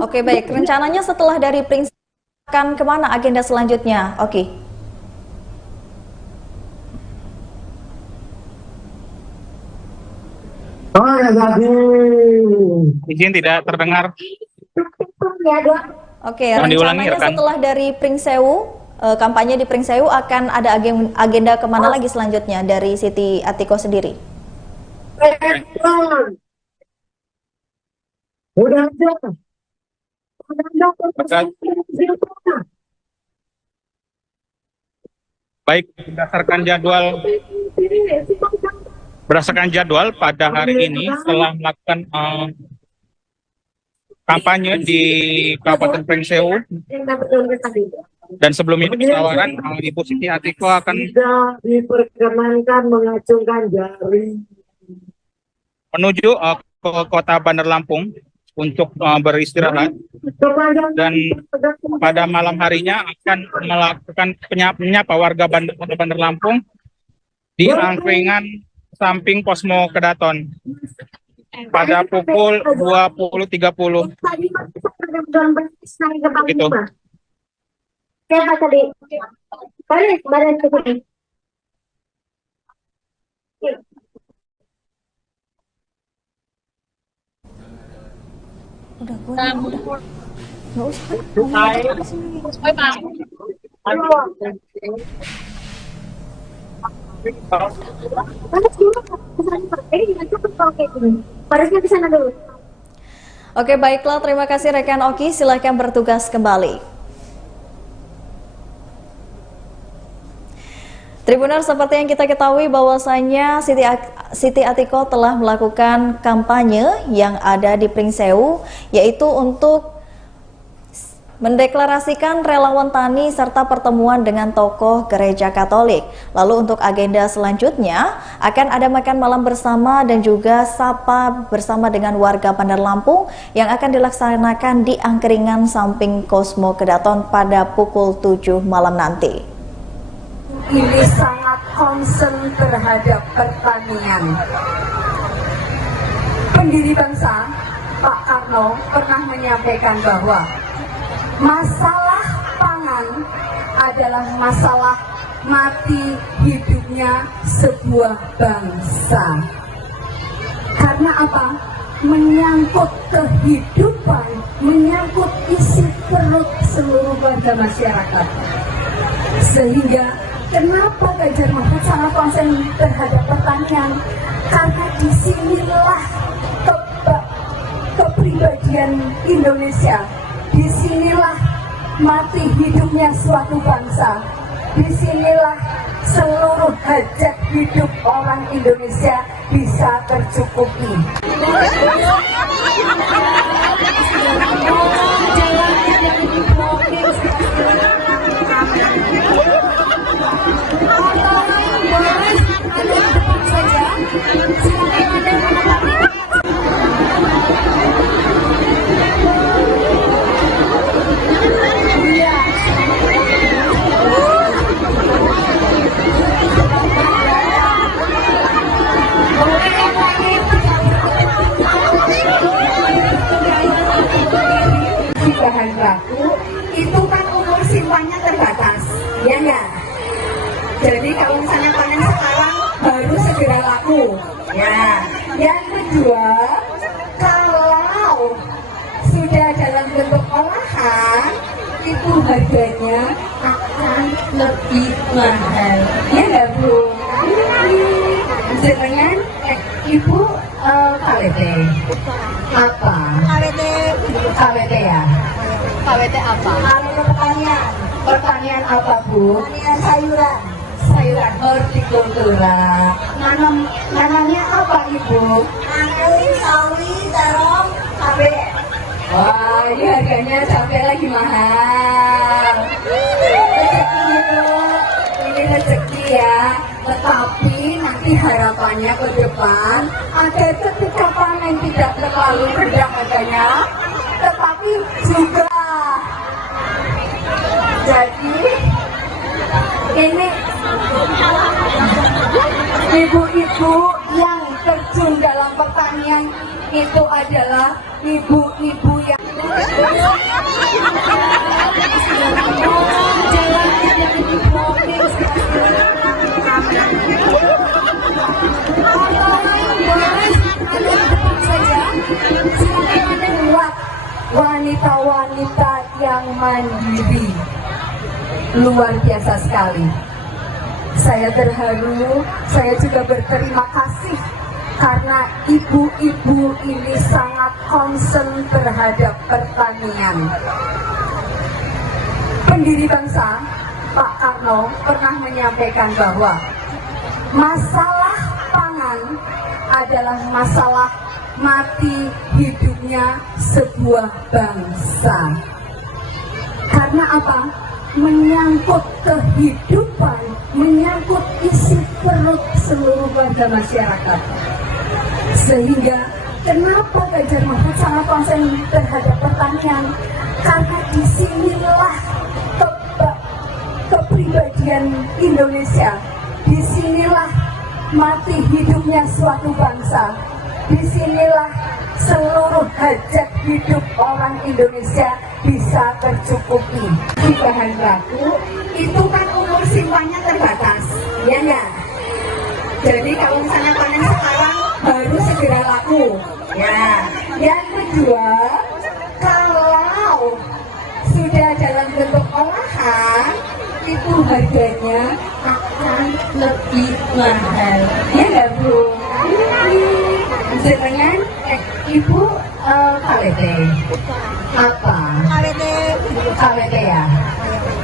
Oke, baik. Rencananya setelah dari Pringsewu akan kemana agenda selanjutnya? Oke. Izin tidak terdengar. Oke, Mohon diulangi, rencananya rekan. setelah dari Pringsewu, kampanye di Pringsewu akan ada agenda kemana lagi selanjutnya dari Siti Atikoh sendiri? Udah aja. Baik, berdasarkan jadwal pada hari ini setelah melakukan kampanye di Kabupaten Pringsewu, dan sebelum ini tawaran Ibu Siti Atikoh akan Tidak diperkenankan mengacungkan jari. menuju ke kota Bandar Lampung untuk beristirahat, dan pada malam harinya akan melakukan menyapa warga Bandar Lampung di angkringan samping Posmo Kedaton pada pukul 20.30. Gitu. Siapa tadi? Balik, badan ke sini. Udah, udah. Nggak usah. Panas dulu. Kalau kayak gini. Harusnya ke sana dulu. Oke, baiklah. Terima kasih rekan Oki. Silahkan bertugas kembali. Tribuners, seperti yang kita ketahui bahwasanya Siti Atiko telah melakukan kampanye yang ada di Pringsewu, yaitu untuk mendeklarasikan relawan tani serta pertemuan dengan tokoh gereja Katolik. Lalu untuk agenda selanjutnya akan ada makan malam bersama dan juga sapa bersama dengan warga Bandar Lampung yang akan dilaksanakan di Angkringan samping Kosmo Kedaton pada pukul 7 malam nanti. Ini sangat concern terhadap pertanian. Pendiri bangsa Pak Karno pernah menyampaikan bahwa masalah pangan adalah masalah mati hidupnya sebuah bangsa. Karena apa? Menyangkut kehidupan, menyangkut isi perut seluruh warga masyarakat. Sehingga kenapa Ganjar Mahfud sangat konsen terhadap pertanian? Karena disinilah kepribadian Indonesia, disinilah mati hidupnya suatu bangsa, disinilah seluruh hajat hidup orang Indonesia bisa tercukupi. Bahan baku itu kan umur simpannya terbatas, ya enggak? Jadi kalau misalnya panen sekarang baru segera laku, ya. Yang kedua, kalau sudah dalam bentuk olahan itu harganya akan lebih mahal, ya enggak Bu? Jangan Ibu KWT apa? KWT ya? KWT apa? Pertanian. Pertanian apa Bu? Pertanian sayuran. Sayuran hortikultura. Nanamnya apa Ibu? Angkring, sawi, terong, cabe. Wah, ini harganya cabai lagi mahal. Rezeki itu, ini rezeki ya. Tetapi nanti harapannya ke depan agar ketika panen tidak terlalu rendah harganya, tetapi juga jadi ini ibu-ibu yang terjun dalam pertanian itu adalah ibu-ibu yang wanita-wanita yang mandiri. Luar biasa sekali. Saya terharu, saya juga berterima kasih karena ibu-ibu ini sangat concern terhadap pertanian. Pendiri bangsa Pak Karno pernah menyampaikan bahwa masalah pangan adalah masalah mati hidupnya sebuah bangsa. Karena apa? Menyangkut kehidupan, menyangkut isi perut seluruh warga masyarakat. Sehingga kenapa Ganjar Mahfud sangat konsen terhadap pertanian? Karena disinilah kepribadian Indonesia, disinilah mati hidupnya suatu bangsa, disinilah seluruh hajat hidup orang Indonesia bisa tercukupi. Di bahan baku itu kan umur simpannya terbatas, ya enggak? Jadi kalau misalnya panen sekarang baru segera laku, ya. Yang kedua, harganya akan lebih mahal. Ya nggak Bu? Jenengan Ibu KWT apa? KWT ya?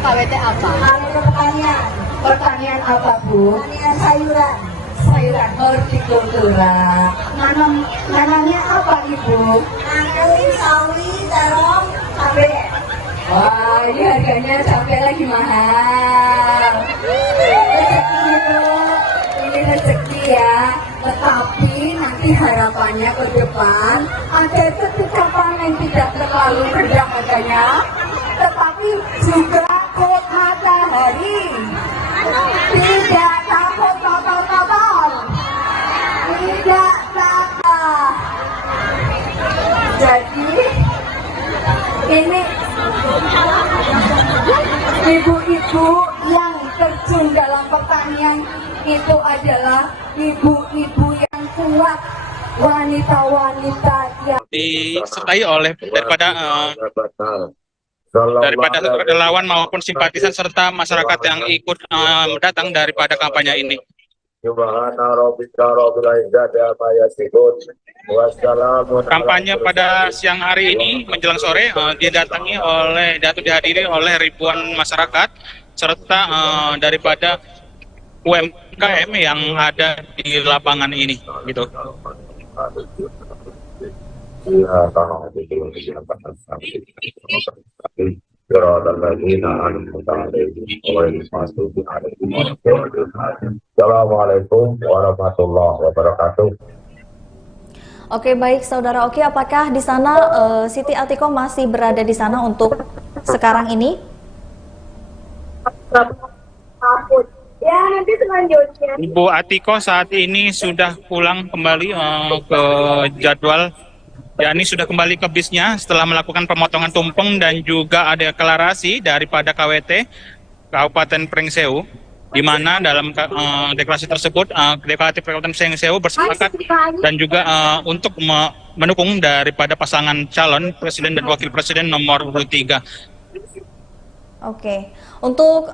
KWT apa? Kalau pertanian, pertanian apa Bu? Pertanian sayuran. Sayuran hortikultura. Nanamnya apa Ibu? Angkui, sawi, terong, cabai. Wah, ini harganya sampai lagi mahal. Rezeki itu, ini rezeki ya. Tetapi nanti harapannya ke depan ada ketika panen tidak terlalu rendah harganya, tetapi juga kok matahari tidak takut total, tidak takut. Jadi ini ibu-ibu yang terjun dalam pertanian itu adalah ibu-ibu yang kuat, wanita-wanita yang disertai oleh daripada relawan maupun simpatisan serta masyarakat yang ikut datang daripada kampanye ini. Kampanye pada siang hari ini menjelang sore dihadiri oleh ribuan masyarakat serta daripada UMKM yang ada di lapangan ini, gitu. Assalamualaikum warahmatullahi wabarakatuh. Oke, baik Saudara Oki, apakah di sana Siti Atiko masih berada di sana untuk sekarang ini? Ya, nanti selanjutnya. Ibu Atiko saat ini sudah pulang kembali ke jadwal, yakni sudah kembali ke bisnya setelah melakukan pemotongan tumpeng dan juga ada deklarasi daripada KWT Kabupaten Pringsewu, di mana dalam deklarasi tersebut Deklaratif Kabupaten Pringsewu bersepakat dan juga untuk mendukung daripada pasangan calon presiden dan wakil presiden nomor urut 3. Oke, untuk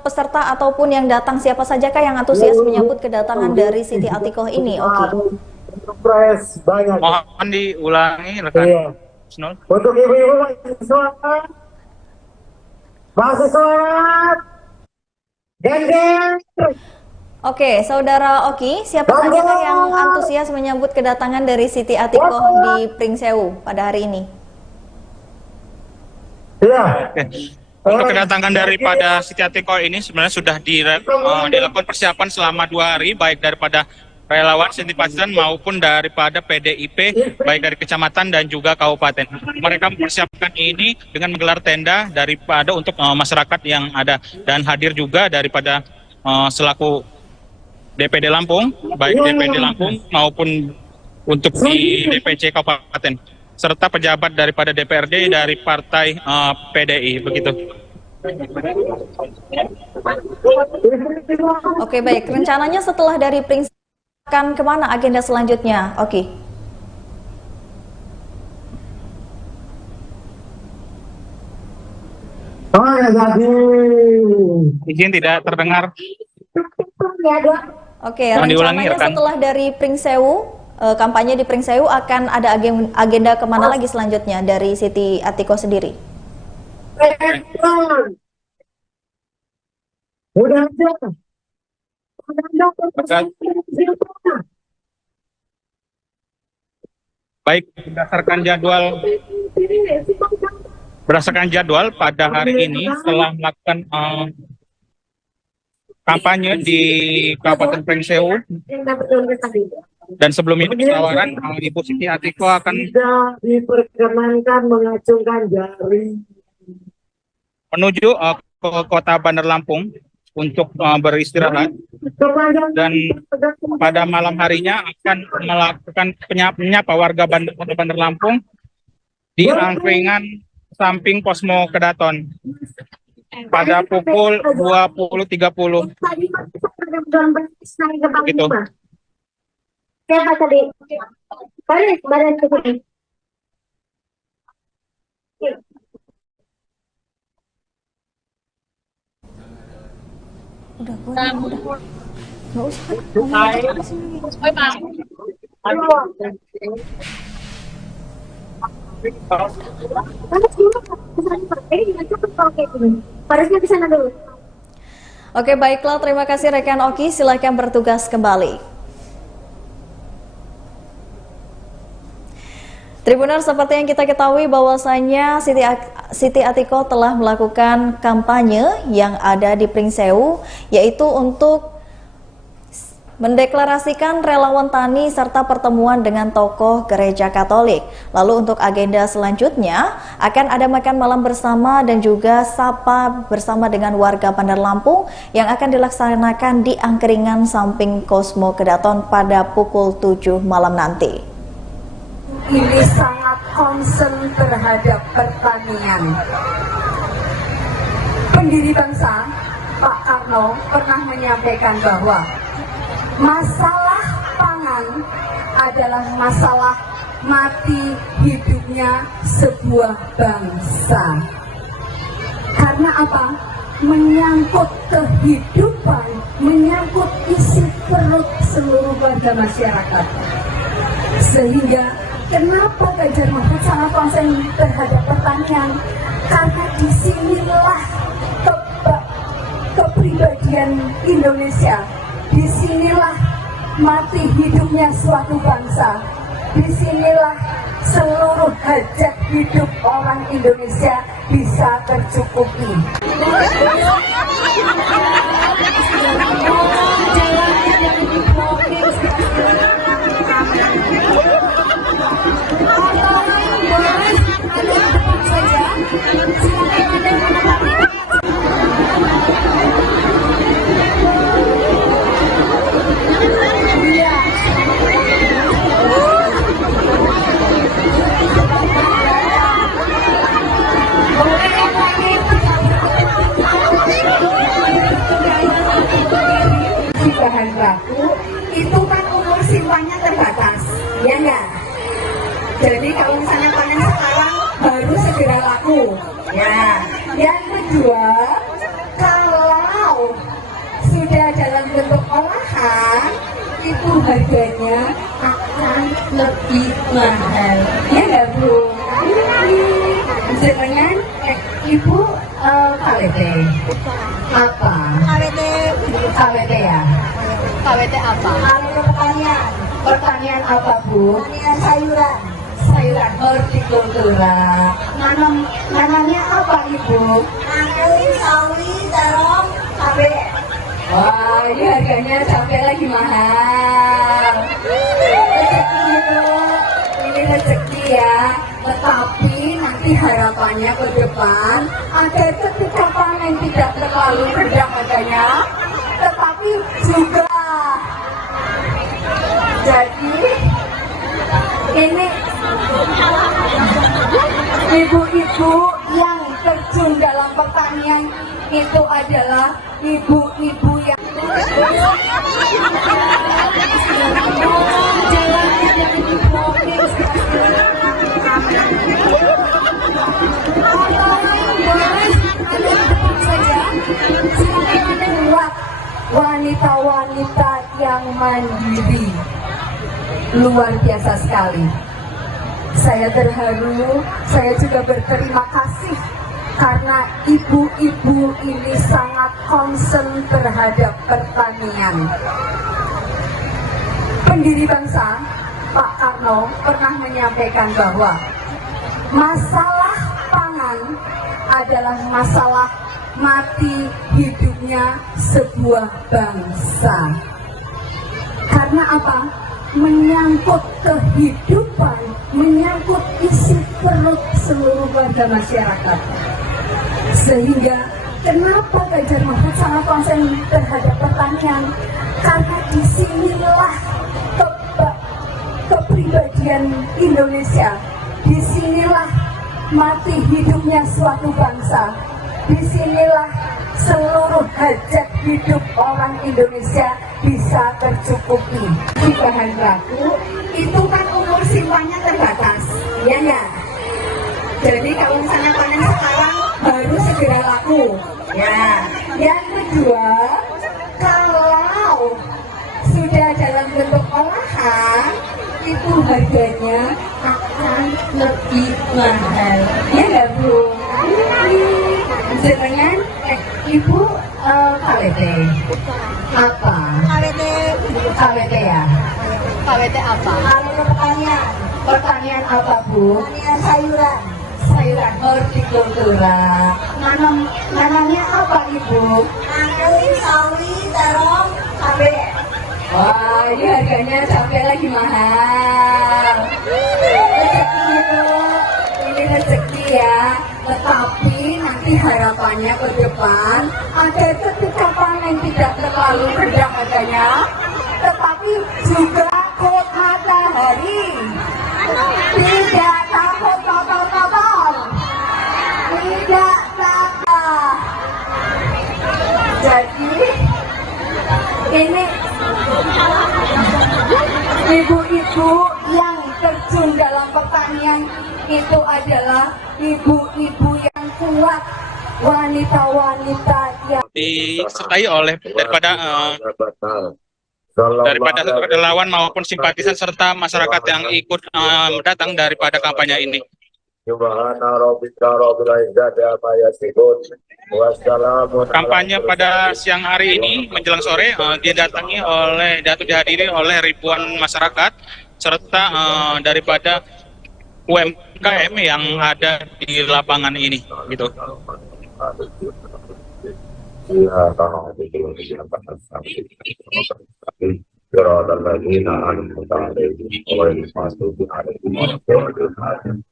peserta ataupun yang datang siapa sajakah yang antusias menyambut kedatangan dari Siti Atiko ini? Oke. Surprise banyak. Mohon diulangi rekan. Iya. Snol. Untuk ibu-ibu masih sholat. Geng-geng. Oke, Saudara Oki, siapa sajakah yang antusias menyambut kedatangan dari Siti Atiko di Pringsewu pada hari ini? Iya. Oke. Untuk kedatangan daripada Siti Atiko ini sebenarnya sudah dilakukan persiapan selama 2 hari, baik daripada relawan, simpatisan maupun daripada PDIP, baik dari kecamatan dan juga kabupaten. Mereka mempersiapkan ini dengan menggelar tenda daripada untuk masyarakat yang ada, dan hadir juga daripada selaku DPD Lampung, baik DPD Lampung maupun untuk di DPC kabupaten, serta pejabat daripada DPRD dari partai PDI, begitu. Oke, baik. Rencananya setelah dari Pringsewu akan kemana agenda selanjutnya? Oke. Izin tidak terdengar. Oke, Mohon diulangi, rencananya rekan. setelah dari Pringsewu, kampanye di Pringsewu akan ada agenda kemana lagi selanjutnya dari Siti Atiko sendiri? Udah aja. Baik, berdasarkan jadwal pada hari ini setelah melakukan kampanye di Kabupaten Pringsewu, dan sebelum itu tawaran Ibu Siti Atiko akan Tidak diperkenankan mengacungkan jari. menuju ke kota Bandar Lampung untuk beristirahat, dan pada malam harinya akan melakukan menyapa warga Bandar Lampung di angkringan samping Posmo Kedaton pada pukul 20.30. Begitu. Siapa tadi? Badan cukup. Udah, udah. Nggak usah. Ngomong aja sini. Panas dulu, kesana Pak. Ini nggak cukup kalau kayak gini. Harusnya ke sana dulu. Oke, baiklah. Terima kasih rekan Oki. Silakan bertugas kembali. Tribuners, seperti yang kita ketahui bahwasanya Siti Atiko telah melakukan kampanye yang ada di Pringsewu, yaitu untuk mendeklarasikan relawan tani serta pertemuan dengan tokoh gereja Katolik. Lalu untuk agenda selanjutnya akan ada makan malam bersama dan juga sapa bersama dengan warga Bandar Lampung yang akan dilaksanakan di Angkringan samping Cosmo Kedaton pada pukul 7 malam nanti. Ini sangat concern terhadap pertanian. Pendiri bangsa Pak Karno pernah menyampaikan bahwa masalah pangan adalah masalah mati hidupnya sebuah bangsa. Karena apa? Menyangkut kehidupan, menyangkut isi perut seluruh warga masyarakat. Sehingga kenapa Ganjar Mahfud sangat konsen terhadap pertanian? Karena disinilah kepribadian Indonesia. Disinilah mati hidupnya suatu bangsa. Disinilah seluruh hajat hidup orang Indonesia bisa tercukupi. Bahan baku itu kan umur simpannya terbatas, ya enggak? Jadi kalau misalnya panen sekarang baru segera laku, ya. Yang kedua, kalau sudah dalam bentuk olahan itu harganya akan lebih mahal, ya enggak Bu? Sebenarnya Ibu KWT apa? KWT ya? KWT apa? Pertanian. Pertanian apa Bu? Pertanian sayuran. Sayuran hortikultura. Nanamnya apa Ibu? Angkri, sawi, terong, cabai. Wah, ini harganya cabai lagi mahal. Rezeki itu, ini rezeki ya. Tetapi nanti harapannya ke depan agar ketika panen tidak terlalu rendah harganya, tetapi juga jadi ini ibu-ibu yang terjun dalam pertanian itu adalah ibu-ibu yang wanita-wanita yang mandiri. Luar biasa sekali. Saya terharu, saya juga berterima kasih karena ibu-ibu ini sangat concern terhadap pertanian. Pendiri bangsa Pak Karno pernah menyampaikan bahwa masalah pangan adalah masalah mati hidupnya sebuah bangsa. Karena apa? Menyangkut kehidupan, menyangkut isi perut seluruh warga masyarakat. Sehingga kenapa Ganjar Mahfud sangat konsen terhadap pertanian? Karena disinilah kepribadian Indonesia. Disinilah mati hidupnya suatu bangsa. Disinilah seluruh hajat hidup orang Indonesia bisa tercukupi. Di bahan baku itu kan umur simpannya terbatas, ya enggak? Jadi kalau misalnya panen sekarang baru segera laku, ya. Yang kedua, itu harganya akan lebih mahal. Ya nggak Bu? Jenengan Ibu KWT apa? KWT ya? KWT apa? Pertanian. Pertanian apa Bu? Pertanian sayuran. Sayuran hortikultura. Nanamnya apa Ibu? Nanam sawi, terong, cabai. Wah, ini harganya cabai lagi mahal. Rezeki itu, ini rezeki ya. Tetapi nanti harapannya ke depan ada ketika panen tidak terlalu rendah harganya, tetapi juga kok matahari tidak takut kotor-kotor, tidak takut. Jadi ini ibu-ibu yang terjun dalam pertanian itu adalah ibu-ibu yang kuat, wanita-wanita yang disertai oleh daripada relawan maupun simpatisan serta masyarakat yang ikut datang daripada kampanye ini. Kampanye pada siang hari ini menjelang sore dihadiri oleh ribuan masyarakat serta daripada UMKM yang ada di lapangan ini, gitu.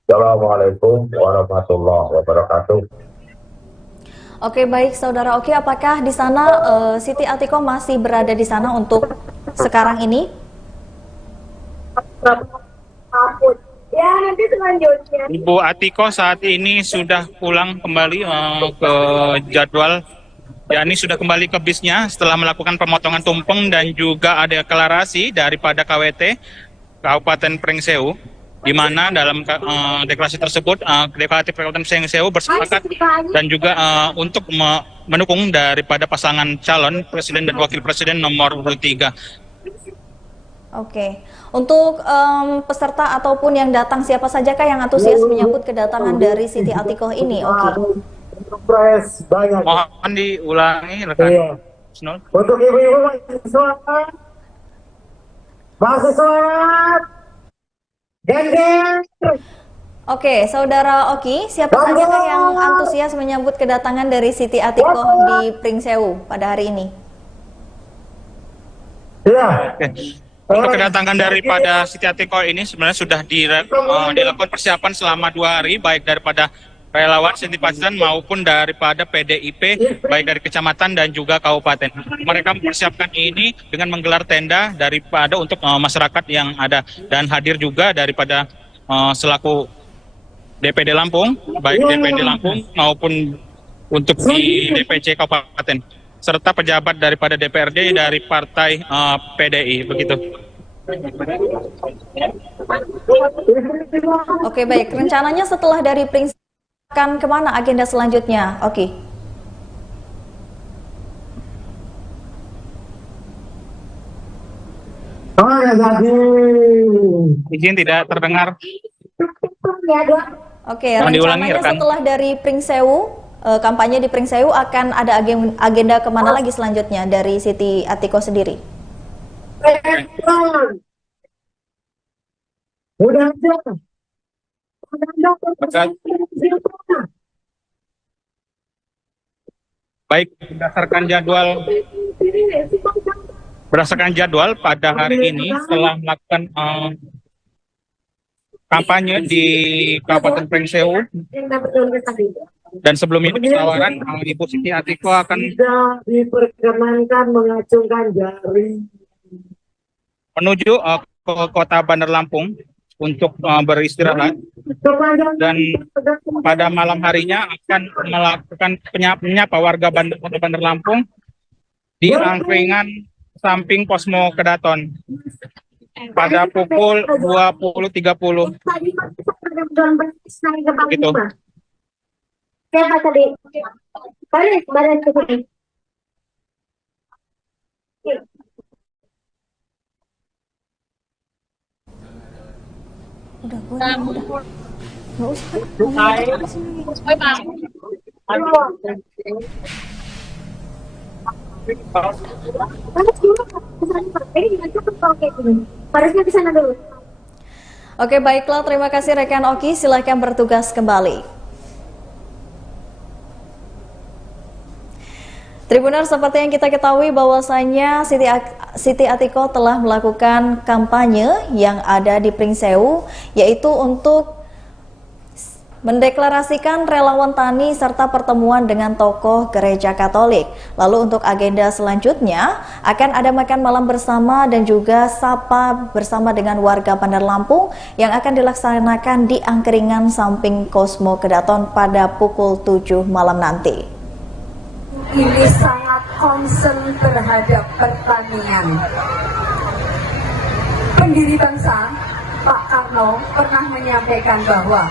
Assalamualaikum warahmatullahi wabarakatuh. Oke, baik Saudara Oki, apakah di sana Siti Atiko masih berada di sana untuk sekarang ini? Ya, nanti selanjutnya. Ibu Atiko saat ini sudah pulang kembali ke jadwal, yakni sudah kembali ke bisnya setelah melakukan pemotongan tumpeng dan juga ada deklarasi daripada KWT Kabupaten Pringsewu, di mana dalam deklarasi tersebut Deklarasi Kabupaten Pringsewu bersepakat dan juga untuk mendukung daripada pasangan calon presiden dan wakil presiden nomor 3. Oke, untuk peserta ataupun yang datang siapa sajakah yang antusias menyambut kedatangan dari Siti Atiko ini? Oke. Banyak. Mohon diulangi rekan. Iya. Snul. Untuk ibu-ibu mahasiswa, geng. Oke, Saudara Oki, siapa sajakah yang antusias menyambut kedatangan dari Siti Atiko di Pringsewu pada hari ini? Iya. Untuk kedatangan daripada Siti Atiko ini sebenarnya sudah dilakukan persiapan selama 2 hari, baik daripada relawan, simpatisan maupun daripada PDIP, baik dari kecamatan dan juga kabupaten. Mereka mempersiapkan ini dengan menggelar tenda daripada untuk masyarakat yang ada, dan hadir juga daripada selaku DPD Lampung, baik DPD Lampung maupun untuk di DPC kabupaten, serta pejabat daripada DPRD dari partai PDI, begitu. Oke, baik. Rencananya setelah dari Pringsewu akan kemana agenda selanjutnya? Oke. Izin tidak terdengar. Oke, Mohon diulangi, rencananya rekan. setelah dari Pringsewu, kampanye di Pringsewu akan ada agenda kemana lagi selanjutnya dari Siti Atiko sendiri? Udah aja. Baik, berdasarkan jadwal pada hari ini setelah melakukan kampanye di Kabupaten Pringsewu, dan sebelum itu tawaran Ibu Siti Atiko akan Tidak diperkenankan mengacungkan jari. menuju ke kota Bandar Lampung untuk beristirahat, dan pada malam harinya akan melakukan menyapa warga Bandar Lampung di angkringan samping Posmo Kedaton pada pukul 20.30. Gitu. Siapa tadi? Badan cukup. Udah. Nggak usah. Panas dulu. Ini gimana tuh kalau kayak gini? Parasnya ke sana dulu. Oke, baiklah. Terima kasih rekan Oki. Silahkan bertugas kembali. Tribuners, seperti yang kita ketahui bahwasanya Siti Atiko telah melakukan kampanye yang ada di Pringsewu, yaitu untuk mendeklarasikan relawan tani serta pertemuan dengan tokoh gereja Katolik. Lalu untuk agenda selanjutnya akan ada makan malam bersama dan juga sapa bersama dengan warga Bandar Lampung yang akan dilaksanakan di Angkringan samping Kosmo Kedaton pada pukul 7 malam nanti. Ini sangat concern terhadap pertanian. Pendiri bangsa Pak Karno pernah menyampaikan bahwa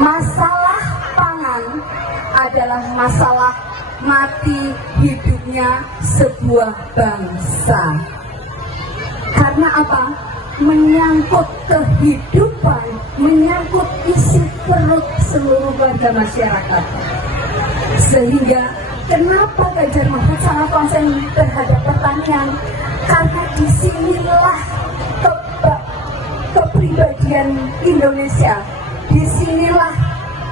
masalah pangan adalah masalah mati hidupnya sebuah bangsa. Karena apa? Menyangkut kehidupan, menyangkut isi perut seluruh warga masyarakat. Sehingga kenapa Ganjar Mahfud sangat konsen terhadap pertanian? Karena disinilah kepribadian Indonesia, disinilah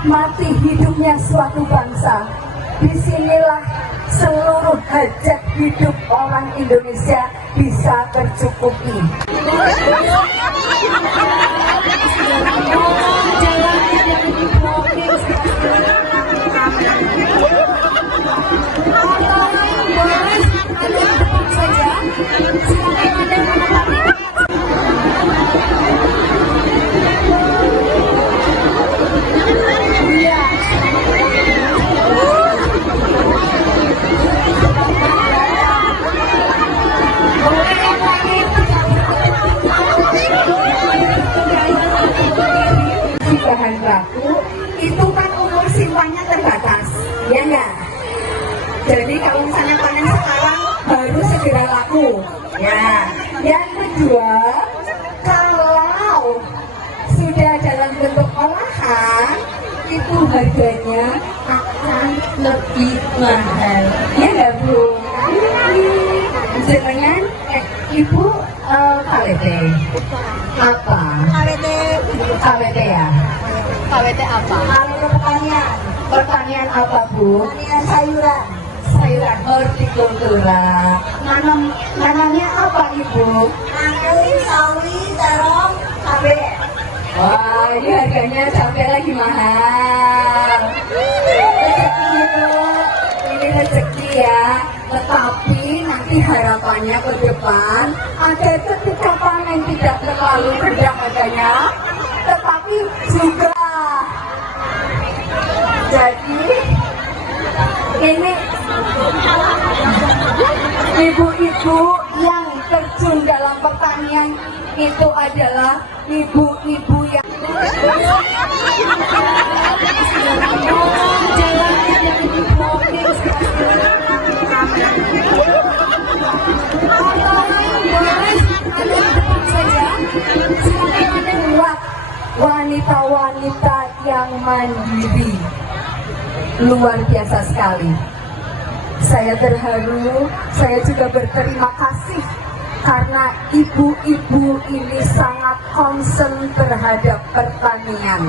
mati hidupnya suatu bangsa, disinilah seluruh hajat hidup orang Indonesia bisa tercukupi. Bahan baku itu kan umur simpannya terbatas, ya enggak? Jadi kalau misalnya panen sekarang baru segera laku, ya. Yang kedua, kalau sudah dalam bentuk olahan itu harganya akan lebih mahal, ya enggak Bu? Jangan Ibu KWT apa? KWT ya? KWT apa? Pertanian apa Bu? Pertanian sayuran. Sayuran hortikultura. Nanamnya apa Ibu? Angkri, sawi, terong, cabai. Wah, ini harganya cabai lagi mahal. Rezeki itu, ini rezeki ya. Tetapi nanti harapannya ke depan ada ketika panen tidak terlalu rendah harganya, tetapi juga jadi ini ibu-ibu yang terjun dalam pertanian itu adalah ibu-ibu yang wanita-wanita yang mandiri. Luar biasa sekali. Saya terharu, saya juga berterima kasih karena ibu-ibu ini sangat concern terhadap pertanian.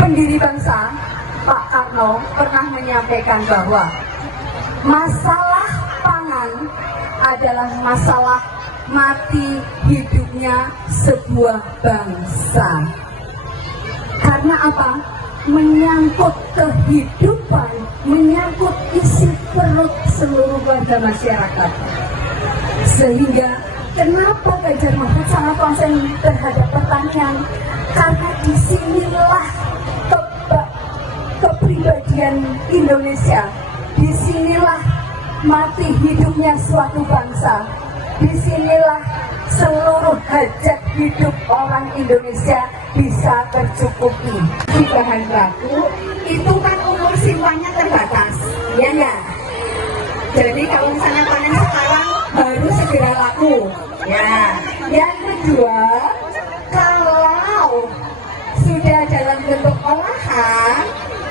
Pendiri bangsa Pak Karno pernah menyampaikan bahwa masalah pangan adalah masalah mati hidupnya sebuah bangsa. Karena apa? Menyangkut kehidupan, menyangkut isi perut seluruh warga masyarakat. Sehingga kenapa Ganjar Mahfud sangat konsen terhadap pertanian? Karena disinilah kepribadian Indonesia, disinilah mati hidupnya suatu bangsa, disinilah seluruh hajat hidup orang Indonesia bisa tercukupi. Di bahan baku itu kan umur simpannya terbatas, ya enggak? Jadi kalau misalnya panen sekarang baru segera laku, ya. Yang kedua, bentuk olahan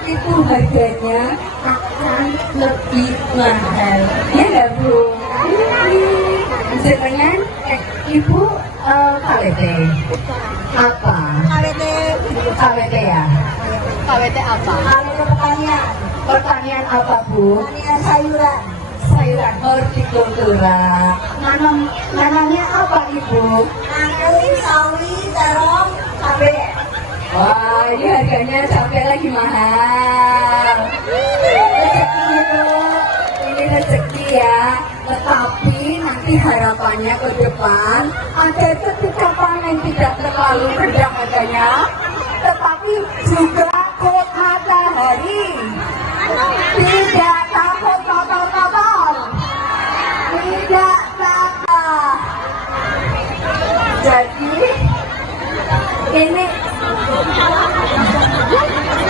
itu harganya akan lebih mahal. Ya nggak Bu? Dengan Ibu KWT apa? KWT ya. KWT apa? Kalau pertanian, pertanian apa Bu? Pertanian sayuran. Sayuran hortikultura. Nanamnya apa Ibu? Nanti sawi, terong, cabai. Wah, ini harganya cabai lagi mahal. Rezeki itu, ini rezeki ya. Tetapi nanti harapannya ke depan ada ketika panen tidak terlalu rendah harganya, tetapi juga kok matahari tidak takut kotor-kotor, tidak takut. Jadi ini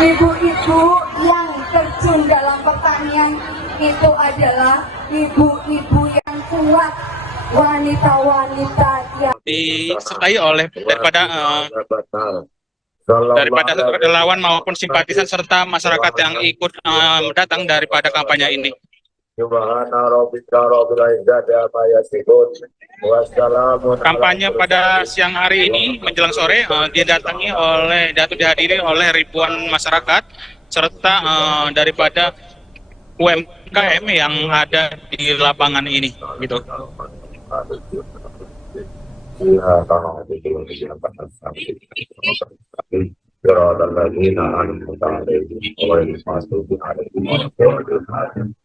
ibu-ibu yang terjun dalam pertanian itu adalah ibu-ibu yang kuat, wanita-wanita yang disertai oleh daripada relawan maupun simpatisan serta masyarakat yang ikut datang daripada kampanye ini. Kampanye pada siang hari ini menjelang sore dihadiri oleh ribuan masyarakat serta daripada UMKM yang ada di lapangan ini, gitu.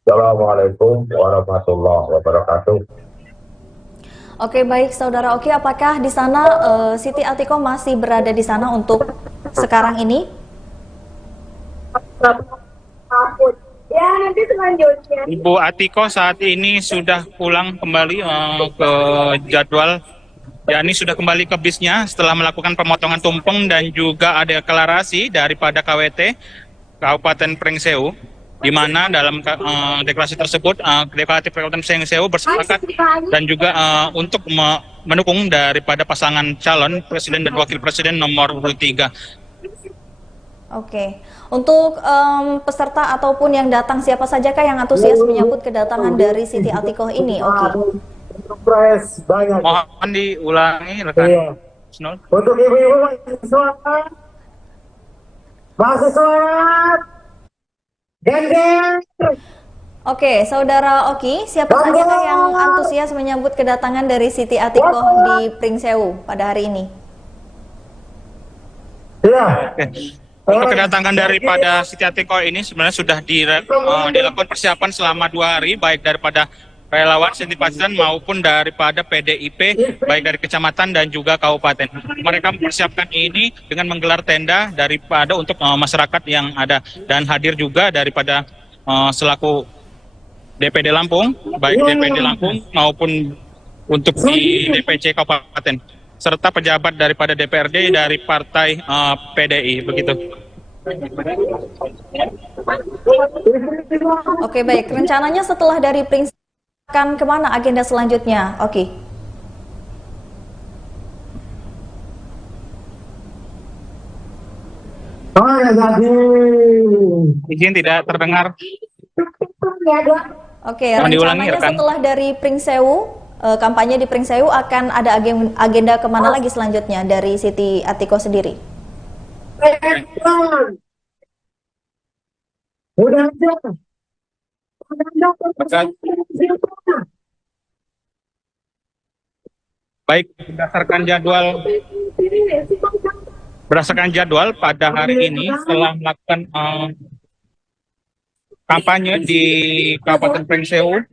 Assalamualaikum warahmatullahi wabarakatuh. Oke, baik Saudara Oki, apakah di sana Siti Atikoh masih berada di sana untuk sekarang ini? Ya, nanti selanjutnya. Ibu Atikoh saat ini sudah pulang kembali ke jadwal, yakni sudah kembali ke bisnya setelah melakukan pemotongan tumpeng dan juga ada deklarasi daripada KWT Kabupaten Pringsewu, di mana dalam deklarasi tersebut Deklarasi Kabupaten Pringsewu bersepakat dan juga untuk mendukung daripada pasangan calon presiden dan wakil presiden nomor urut 3. Oke, untuk peserta ataupun yang datang, siapa sajakah yang antusias menyambut kedatangan dari Siti Atikoh ini? Oke. Surprise banyak. Mohon diulangi rekan. Iya. Snol. Untuk ibu-ibu masih semangat. Gender. Oke, Saudara Oki, siapa sajakah yang antusias menyambut kedatangan dari Siti Atikoh di Pringsewu pada hari ini? Ya. Untuk kedatangan daripada Siti Atikoh ini sebenarnya sudah dilakukan persiapan selama 2 hari, baik daripada relawan, simpatisan maupun daripada PDIP, baik dari kecamatan dan juga kabupaten. Mereka mempersiapkan ini dengan menggelar tenda daripada untuk masyarakat yang ada, dan hadir juga daripada selaku DPD Lampung, baik DPD Lampung maupun untuk di DPC kabupaten, serta pejabat daripada DPRD dari partai PDI, begitu. Oke, baik. Rencananya setelah dari Pringsewu akan kemana agenda selanjutnya? Oke. Izin tidak terdengar. Oke, Mohon diulangi, rencananya rekan. setelah dari Pringsewu, kampanye di Pringsewu akan ada agenda kemana lagi selanjutnya dari Siti Atikoh sendiri? Udah aja. Baik, berdasarkan jadwal pada hari ini setelah melakukan kampanye di Kabupaten Pringsewu,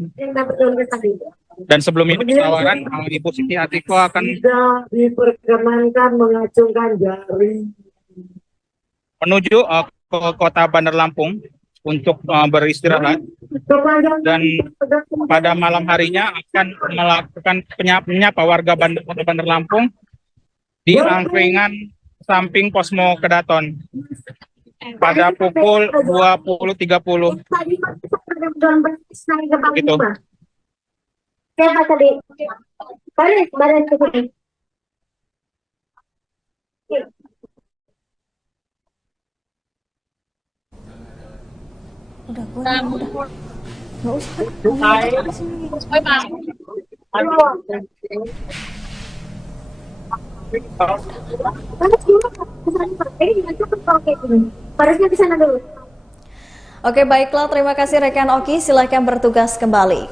dan sebelum ini penawaran Ibu Siti Atikoh akan Tidak diperkenankan mengacungkan jari. menuju ke kota Bandar Lampung untuk beristirahat, dan pada malam harinya akan melakukan menyapa warga Bandar Lampung di angkringan samping Posmo Kedaton pada pukul 20.30. Gitu. Siapa tadi? Balik, badan ke sini. Udah, udah. Nggak usah. Panas dulu, kesana Pak. Gimana tuh kalau kayak gini? Harusnya ke sana dulu. Oke, baiklah. Terima kasih rekan Oki. Silahkan bertugas kembali.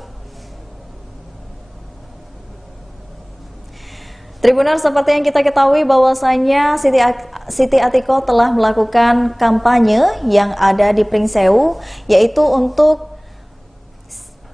Tribuner, seperti yang kita ketahui bahwasanya Siti Atiko telah melakukan kampanye yang ada di Pringsewu, yaitu untuk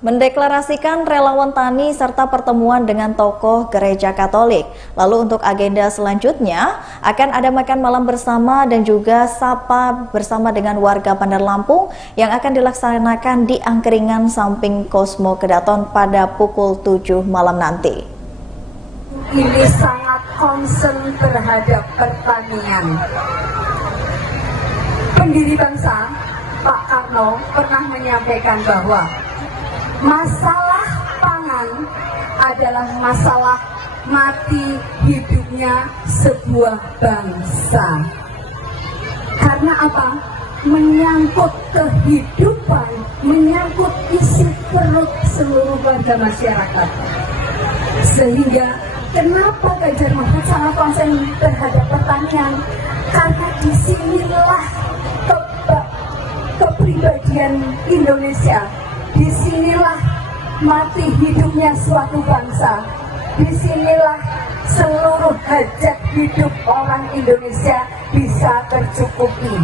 mendeklarasikan relawan tani serta pertemuan dengan tokoh gereja Katolik. Lalu untuk agenda selanjutnya akan ada makan malam bersama dan juga sapa bersama dengan warga Bandar Lampung yang akan dilaksanakan di angkringan samping Cosmo Kedaton pada pukul 7 malam nanti. Ini sangat concern terhadap pertanian. Pendiri bangsa Pak Karno pernah menyampaikan bahwa masalah pangan adalah masalah mati hidupnya sebuah bangsa. Karena apa? Menyangkut kehidupan, menyangkut isi perut seluruh warga masyarakat. Sehingga kenapa Ganjar Mahfud sangat konsen terhadap pertanian? Karena disinilah kepribadian Indonesia. Disinilah mati hidupnya suatu bangsa. Disinilah seluruh hajat hidup orang Indonesia bisa tercukupi.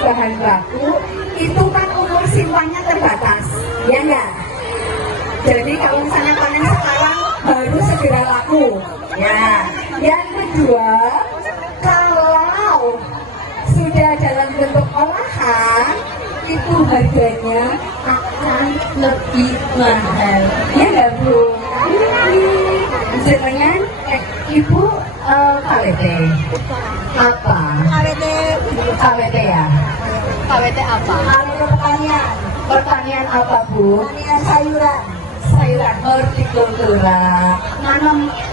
Bahan baku itu kan umur simpannya terbatas, ya enggak? Jadi kalau misalnya panen sekarang baru segera laku, ya. Yang kedua, kalau sudah dalam bentuk olahan itu harganya akan lebih mahal, ya enggak Bu? Jenengan Ibu KWT apa? KWT ya? KWT apa? Pertanian. Pertanian apa Bu? Pertanian sayuran. Sayuran hortikultura.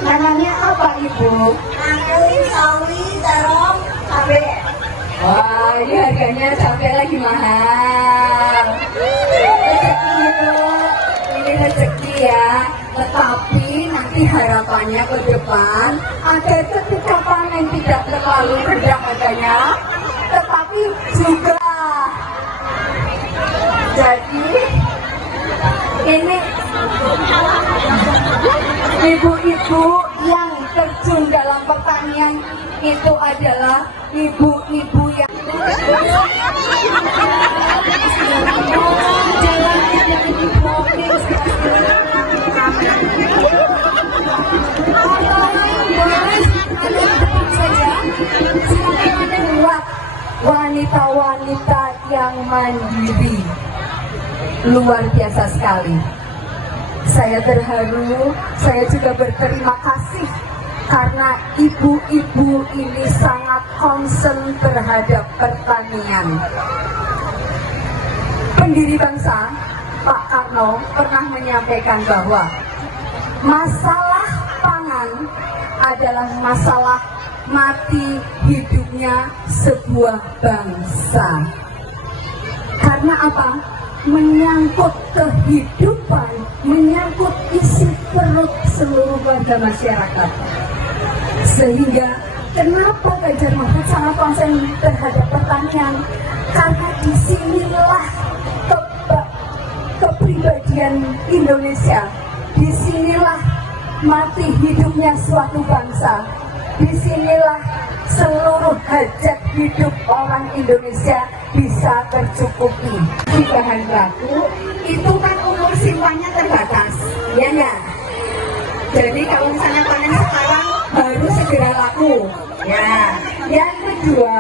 Nanamnya apa Ibu? Nanam sawi, terong, cabai. Wah, ini harganya cabai lagi mahal. Rezeki itu, ini rezeki ya. Tetapi nanti harapannya ke depan agar ketika panen tidak terlalu rendah harganya, tetapi juga jadi ini ibu-ibu yang terjun dalam pertanian itu adalah ibu-ibu yang wanita-wanita yang mandiri. Luar biasa sekali. Saya terharu, saya juga berterima kasih karena ibu-ibu ini sangat concern terhadap pertanian. Pendiri bangsa Pak Karno pernah menyampaikan bahwa masalah pangan adalah masalah mati hidupnya sebuah bangsa. Karena apa? Menyangkut kehidupan, menyangkut isi perut seluruh warga masyarakat. Sehingga kenapa Ganjar Mahfud sangat konsen terhadap pertanian? Karena disinilah kepribadian Indonesia. Disinilah mati hidupnya suatu bangsa. Disinilah seluruh hajat hidup orang Indonesia bisa tercukupi. Di bahan baku itu kan umur simpannya terbatas, ya enggak? Jadi kalau misalnya panen sekarang baru segera laku, ya. Yang kedua,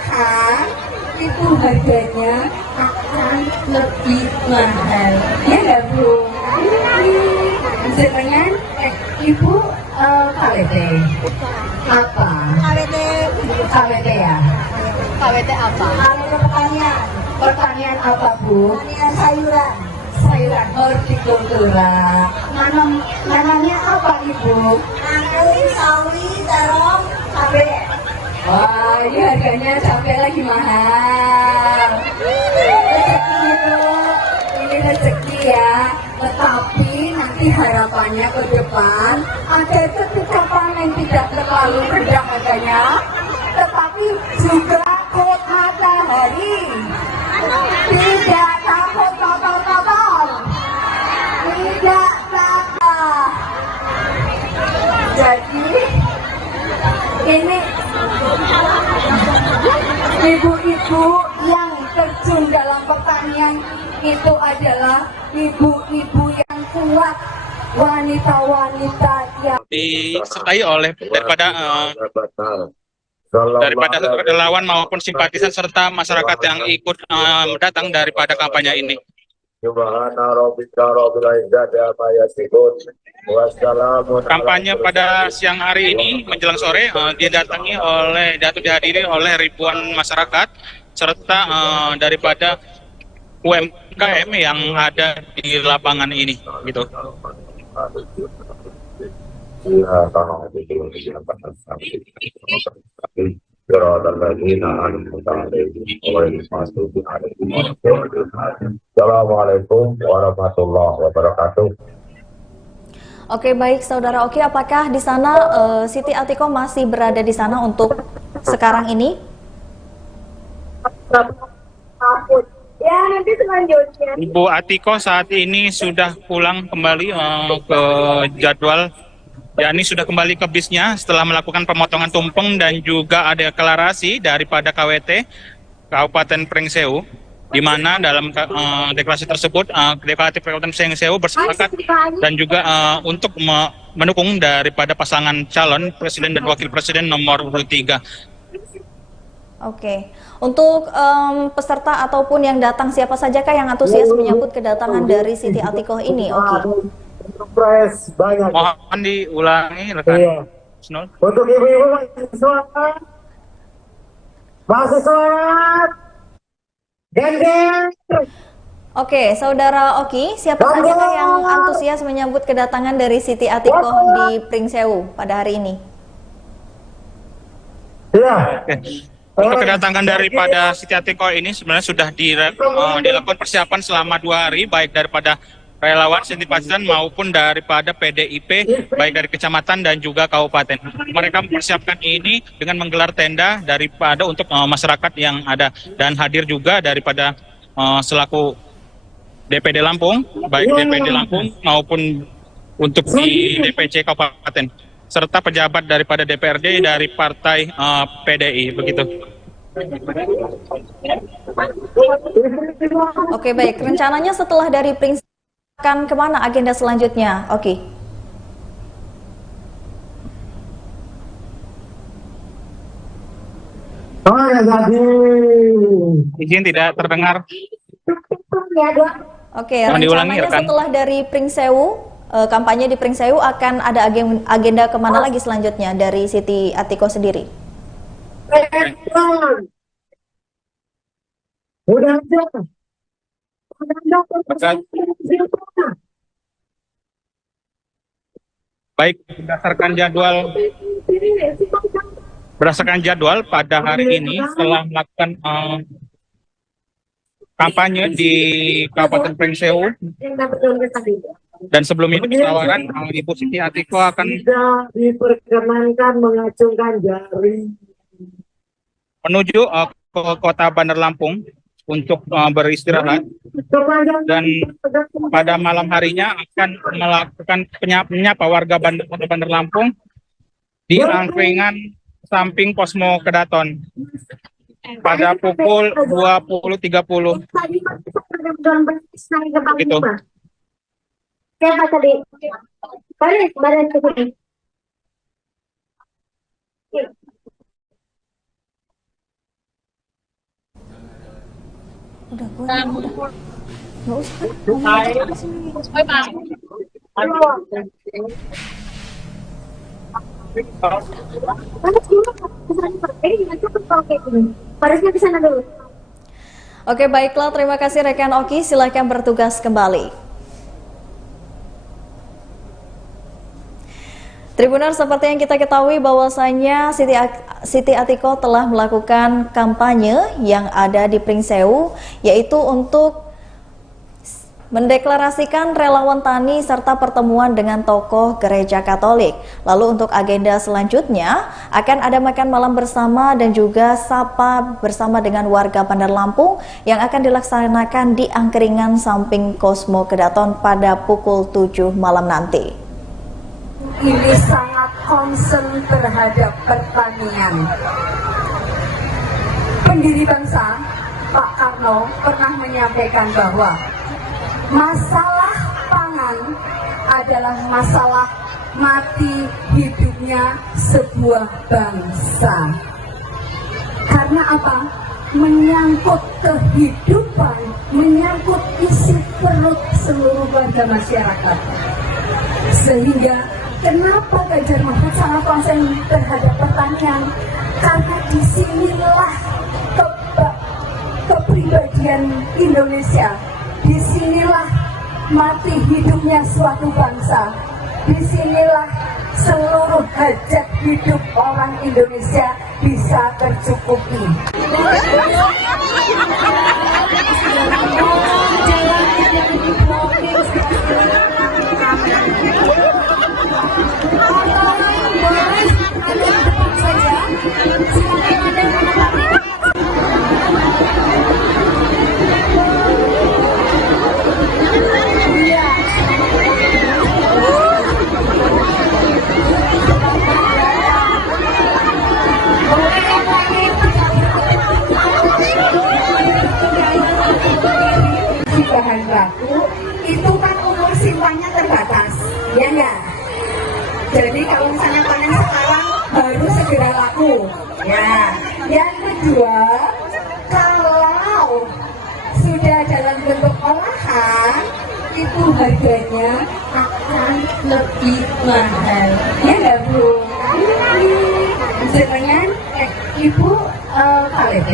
mahal, itu harganya akan lebih mahal. Ya nggak Bu? Jenengan Ibu KWT apa? KWT ya? KWT apa? KWT pertanian. Pertanian apa Bu? Pertanian sayuran. Sayuran hortikultura. Namanya apa Ibu? Angkri, sawi, terong, cabe. Wah, ini harganya sampai lagi mahal. Rezeki itu, ini rezeki ya. Tetapi nanti harapannya ke depan agar ketika panen tidak terlalu rendah harganya, tetapi juga kota matahari, tidak takut kotor-kotor, tidak takut. Jadi ini ibu-ibu yang terjun dalam pertanian itu adalah ibu-ibu yang kuat, wanita-wanita yang disertai oleh daripada relawan maupun simpatisan serta masyarakat yang ikut datang daripada kampanye ini. Kampanye pada siang hari ini menjelang sore dihadiri oleh ribuan masyarakat serta daripada UMKM yang ada di lapangan ini, gitu. Assalamualaikum warahmatullahi wabarakatuh. Oke, baik Saudara Oki, apakah di sana Siti Atiko masih berada di sana untuk sekarang ini? Ya, nanti selanjutnya. Ibu Atiko saat ini sudah pulang kembali ke jadwal, yakni sudah kembali ke bisnya setelah melakukan pemotongan tumpeng dan juga ada deklarasi daripada KWT Kabupaten Pringsewu, di mana dalam deklarasi tersebut Deklaratif Kabupaten Pringsewu bersepakat dan juga untuk mendukung daripada pasangan calon presiden dan wakil presiden nomor urut 3. Oke, untuk peserta ataupun yang datang siapa sajakah yang antusias menyambut kedatangan dari Siti Atiko ini? Oke. Surprise banyak. Mohon diulangi rekan. Iya. Snol. Untuk ibu-ibu masih semangat. Geng-geng. Oke, Saudara Oki, siapa sajakah yang antusias menyambut kedatangan dari Siti Atiko di Pringsewu pada hari ini? Iya. Oke. Untuk kedatangan daripada Siti Atiko ini sebenarnya sudah dilakukan persiapan selama 2 hari, baik daripada relawan, simpatisan maupun daripada PDIP, baik dari kecamatan dan juga kabupaten. Mereka mempersiapkan ini dengan menggelar tenda daripada untuk masyarakat yang ada, dan hadir juga daripada selaku DPD Lampung, baik DPD Lampung maupun untuk di DPC kabupaten, serta pejabat daripada DPRD dari partai PDI, begitu. Oke, baik. Rencananya setelah dari Pringsewu akan kemana agenda selanjutnya? Oke. Izin tidak terdengar. Oke, Mohon diulangi, rencananya rekan. setelah dari Pringsewu, kampanye di Pringsewu akan ada agenda kemana lagi selanjutnya dari Siti Atiko sendiri? Udah aja. Baik, berdasarkan jadwal pada hari ini setelah melakukan kampanye di Kabupaten Pringsewu, dan sebelum itu musyawarah, Ibu Siti Atiko akan Tidak diperkenankan mengacungkan jari. menuju ke kota Bandar Lampung untuk beristirahat, dan pada malam harinya akan melakukan menyapa warga Bandar Lampung di angkringan samping Posmo Kedaton pada pukul 20.30. Begitu. Siapa tadi? Baris ke sini. Udah, gue udah. Nggak usah. Ngomong aja sini. Panas dulu, kesana Pak. Ini gimana tuh kalau kayak gini? Harusnya kesana dulu. Oke, baiklah. Terima kasih rekan Oki. Silakan bertugas kembali. Tribuners, seperti yang kita ketahui bahwasanya Siti Atiko telah melakukan kampanye yang ada di Pringsewu, yaitu untuk mendeklarasikan relawan tani serta pertemuan dengan tokoh gereja Katolik. Lalu untuk agenda selanjutnya akan ada makan malam bersama dan juga sapa bersama dengan warga Bandar Lampung yang akan dilaksanakan di Angkringan samping Cosmo Kedaton pada pukul 7 malam nanti. Ini sangat concern terhadap pertanian. Pendiri bangsa Pak Karno pernah menyampaikan bahwa masalah pangan adalah masalah mati hidupnya sebuah bangsa. Karena apa? Menyangkut kehidupan, menyangkut isi perut seluruh warga masyarakat. Sehingga kenapa Ganjar Mahfud sangat konsen terhadap pertanian? Karena disinilah kepribadian Indonesia. Disinilah mati hidupnya suatu bangsa. Disinilah seluruh hajat hidup orang Indonesia bisa tercukupi. Bahan baku itu kan umur simpannya terbatas, ya enggak? Jadi kalau misalnya panen sekarang baru segera laku, ya. Yang kedua, kalau sudah dalam bentuk olahan itu harganya akan lebih mahal, ya enggak Bu? Sebenarnya Ibu KWT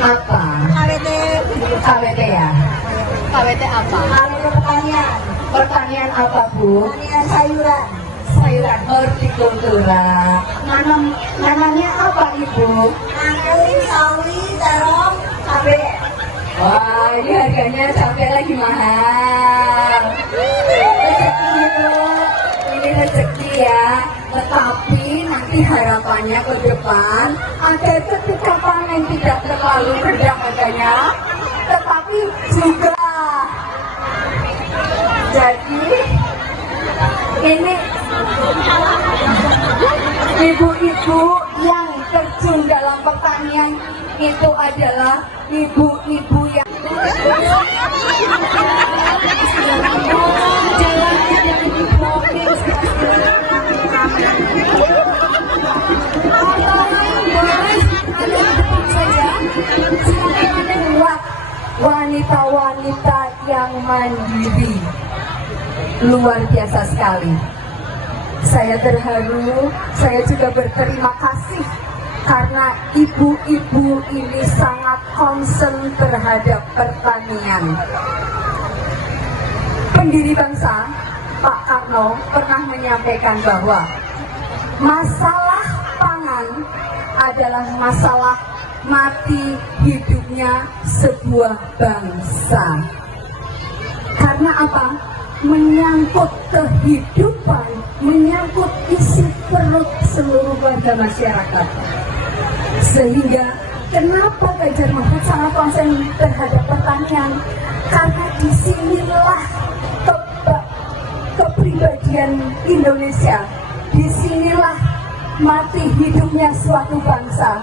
apa? KWT ya? KWT apa? Kalau pertanian apa Bu? Pertanian sayuran. Sayuran hortikultura. Namanya apa Ibu? Angkri, sawi, terong, cabai. Wah, ini harganya cabai lagi mahal. Rezeki Ibu, ini rezeki ya. Tetapi nanti harapannya ke depan agar ketika panen tidak terlalu rendah harganya, tetapi juga jadi ini ibu-ibu yang terjun dalam pertanian itu adalah ibu-ibu yang wanita-wanita yang mandiri. Luar biasa sekali. Saya terharu, saya juga berterima kasih karena ibu-ibu ini sangat concern terhadap pertanian. Pendiri bangsa Pak Karno pernah menyampaikan bahwa masalah pangan adalah masalah mati hidupnya sebuah bangsa. Karena apa? Menyangkut kehidupan, menyangkut isi perut seluruh warga masyarakat. Sehingga kenapa Ganjar Mahfud sangat konsen terhadap pertanian? Karena disinilah kepribadian Indonesia. Disinilah mati hidupnya suatu bangsa.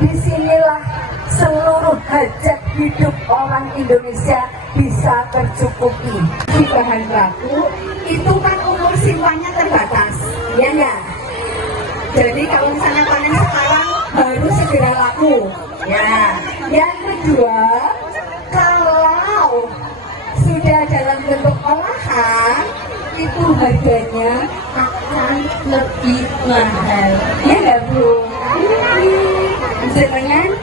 Disinilah seluruh hajat hidup orang Indonesia bisa tercukupi. Di bahan baku itu kan umur simpannya terbatas, ya enggak? Jadi kalau misalnya panen sekarang baru segera laku, ya. Yang kedua, kalau sudah dalam bentuk olahan itu harganya akan lebih mahal, ya nggak Bu? Jenengan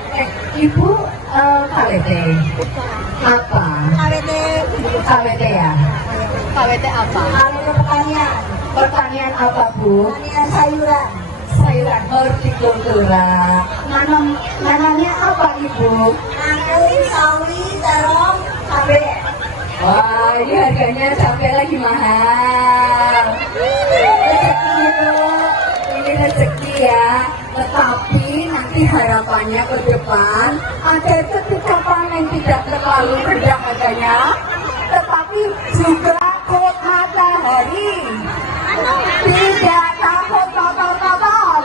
Ibu KWT apa? KWT ya? KWT apa? KWT pertanian. Pertanian apa Bu? Pertanian sayuran. Sayuran hortikultura. Nanamnya apa Ibu? Nanam sawi, terong, cabai. Wah, ini harganya cabai lagi mahal. Rezeki itu, ini rezeki ya. Tetapi nanti harapannya ke depan agar ketika panen tidak terlalu rendah harganya, tetapi juga kuat matahari. Tidak takut kotor-kotor.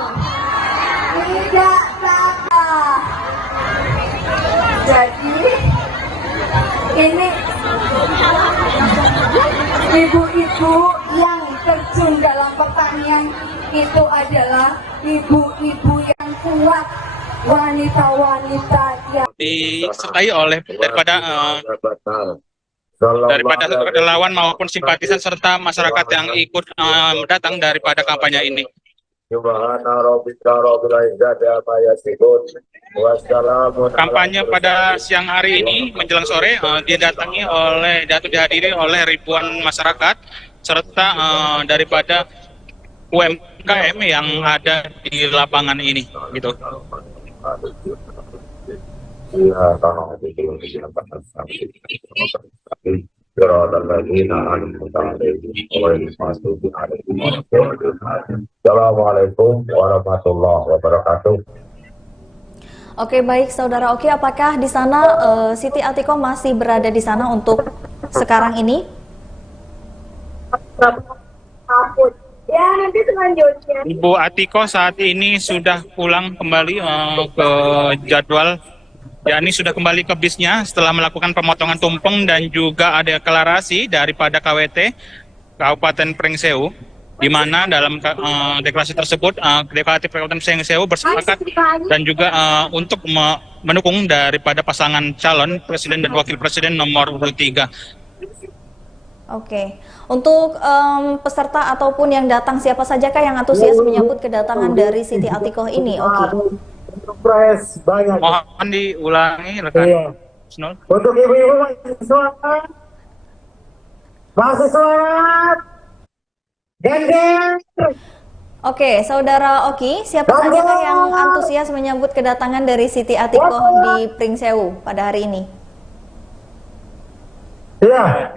Tidak takut. Jadi ini ibu-ibu yang terjun dalam pertanian itu adalah ibu-ibu yang kuat, wanita-wanita yang disertai oleh daripada relawan maupun simpatisan serta masyarakat yang ikut datang daripada kampanye ini. Kampanye pada siang hari ini menjelang sore dihadiri oleh ribuan masyarakat serta daripada UMKM yang ada di lapangan ini, gitu. Assalamualaikum warahmatullahi wabarakatuh. Oke, baik Saudara Oki, apakah di sana Siti Atikoh masih berada di sana untuk sekarang ini? Ya, nanti selanjutnya. Ibu Atikoh saat ini sudah pulang kembali ke jadwal, yakni sudah kembali ke bisnya setelah melakukan pemotongan tumpeng dan juga ada deklarasi daripada KWT Kabupaten Pringsewu, di mana dalam deklarasi tersebut Deklarasi Kabupaten Pringsewu bersepakat dan juga untuk mendukung daripada pasangan calon presiden dan wakil presiden nomor 3. Oke, untuk peserta ataupun yang datang, siapa sajakah yang antusias menyambut kedatangan dari Siti Atikoh ini, Oki? Surprise banyak. Mohon diulangi rekan Snul. Untuk ibu-ibu masih semangat. Geng-geng. Oke, Saudara Oki, siapa sajakah yang antusias menyambut kedatangan dari Siti Atikoh di Pringsewu pada hari ini? Iya.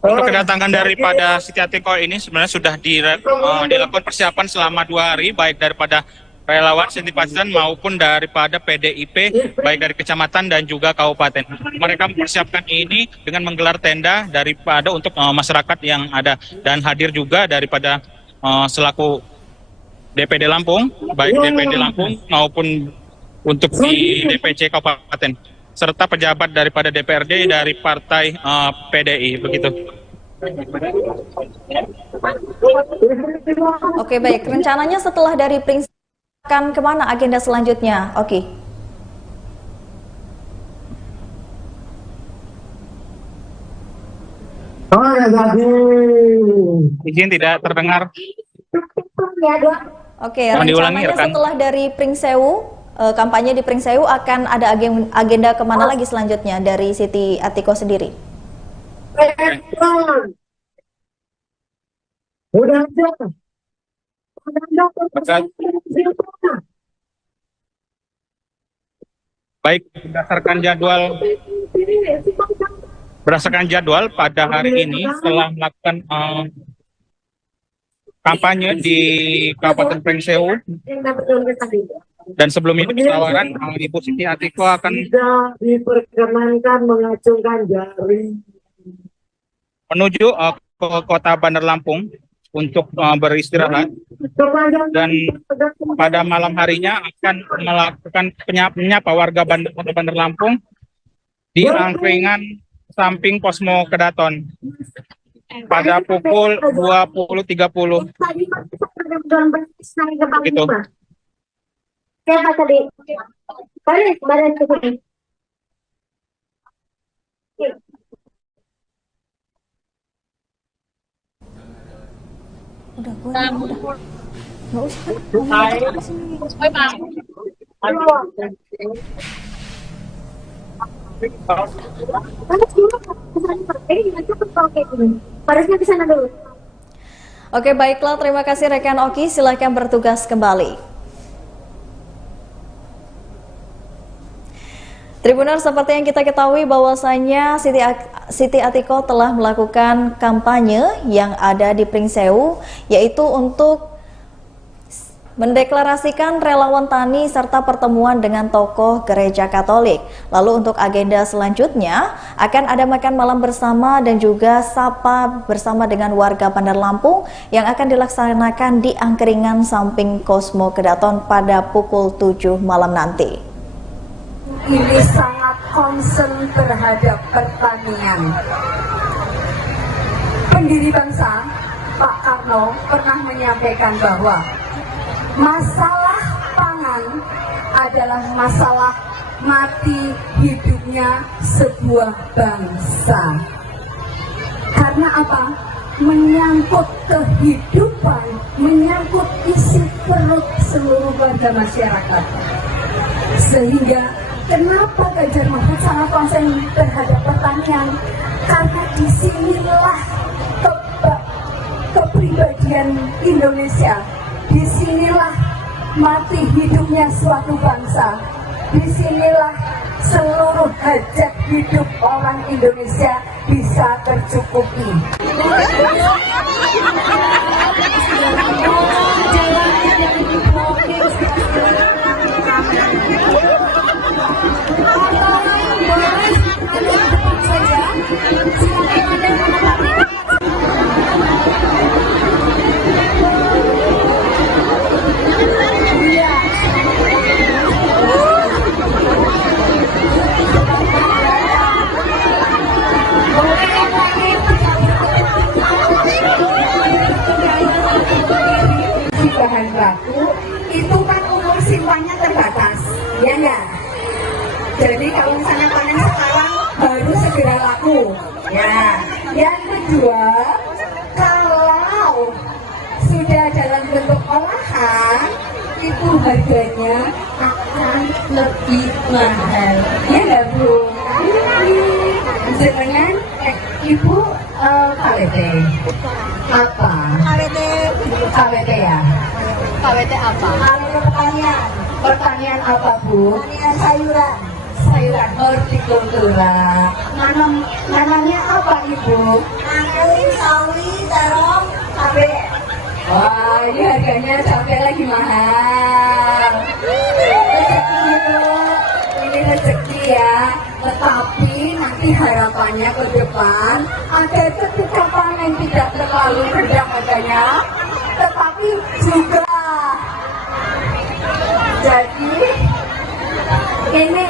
Untuk kedatangan daripada Siti Atikoh ini sebenarnya sudah dilakukan persiapan selama 2 hari, baik daripada relawan, simpatisan maupun daripada PDIP, baik dari kecamatan dan juga kabupaten. Mereka mempersiapkan ini dengan menggelar tenda daripada untuk masyarakat yang ada, dan hadir juga daripada selaku DPD Lampung, baik DPD Lampung maupun untuk di DPC kabupaten, serta pejabat daripada DPRD dari partai PDI, begitu. Oke, baik. Rencananya setelah dari Pringsewu akan kemana agenda selanjutnya? Oke. Izin tidak terdengar. Oke, Mohon diulangi, rencananya rekan. setelah dari Pringsewu, kampanye di Pringsewu akan ada agenda kemana lagi selanjutnya dari Siti Atikoh sendiri? Udah aja. Baik, berdasarkan jadwal pada hari ini setelah melakukan kampanye di Kabupaten Pringsewu, dan sebelum itu tawaran Ibu Siti Atikoh akan Tidak diperkenankan mengacungkan jari. menuju ke kota Bandar Lampung untuk beristirahat, dan pada malam harinya akan melakukan menyapa warga Bandar Lampung di angkringan samping Posmo Kedaton pada pukul 20.30. Gitu. Siapa tadi? Baris, baris. Udah, gue udah. Nggak usah. Panas dulu, kesana Pak. Ini gimana tuh kalau kayak gini? Parasnya ke sana dulu. Oke, baiklah. Terima kasih rekan Oki. Silahkan bertugas kembali. Tribuners, seperti yang kita ketahui bahwasanya Siti Atiko telah melakukan kampanye yang ada di Pringsewu, yaitu untuk mendeklarasikan relawan tani serta pertemuan dengan tokoh gereja Katolik. Lalu untuk agenda selanjutnya akan ada makan malam bersama dan juga sapa bersama dengan warga Bandar Lampung yang akan dilaksanakan di Angkringan samping Kosmo Kedaton pada pukul 7 malam nanti. Ini sangat concern terhadap pertanian. Pendiri bangsa Pak Karno pernah menyampaikan bahwa masalah pangan adalah masalah mati hidupnya sebuah bangsa. Karena apa? Menyangkut kehidupan, menyangkut isi perut seluruh warga masyarakat. Sehingga kenapa Ganjar Mahfud sangat konsen terhadap pertanian? Karena disinilah kepribadian Indonesia, disinilah mati hidupnya suatu bangsa, disinilah seluruh hajat hidup orang Indonesia bisa tercukupi. Bahan baku itu kan umur simpannya terbatas, ya enggak? Jadi kalau misalnya panen sekarang baru segera laku, ya. Yang kedua, kalau sudah dalam bentuk olahan, itu harganya akan lebih mahal, ya enggak Bu? Dengan Ibu KWT apa? KWT ya? KWT apa? Pertanian apa Bu? Pertanian sayuran. Sayuran hortikultura. Namanya apa Ibu? Angkring, sawi, terong, cabai. Wah, ini harganya cabai lagi mahal. Rezeki Bu, ini rezeki ya. Tetapi nanti harapannya ke depan agar ketika panen tidak terlalu rendah harganya, tetapi juga jadi ini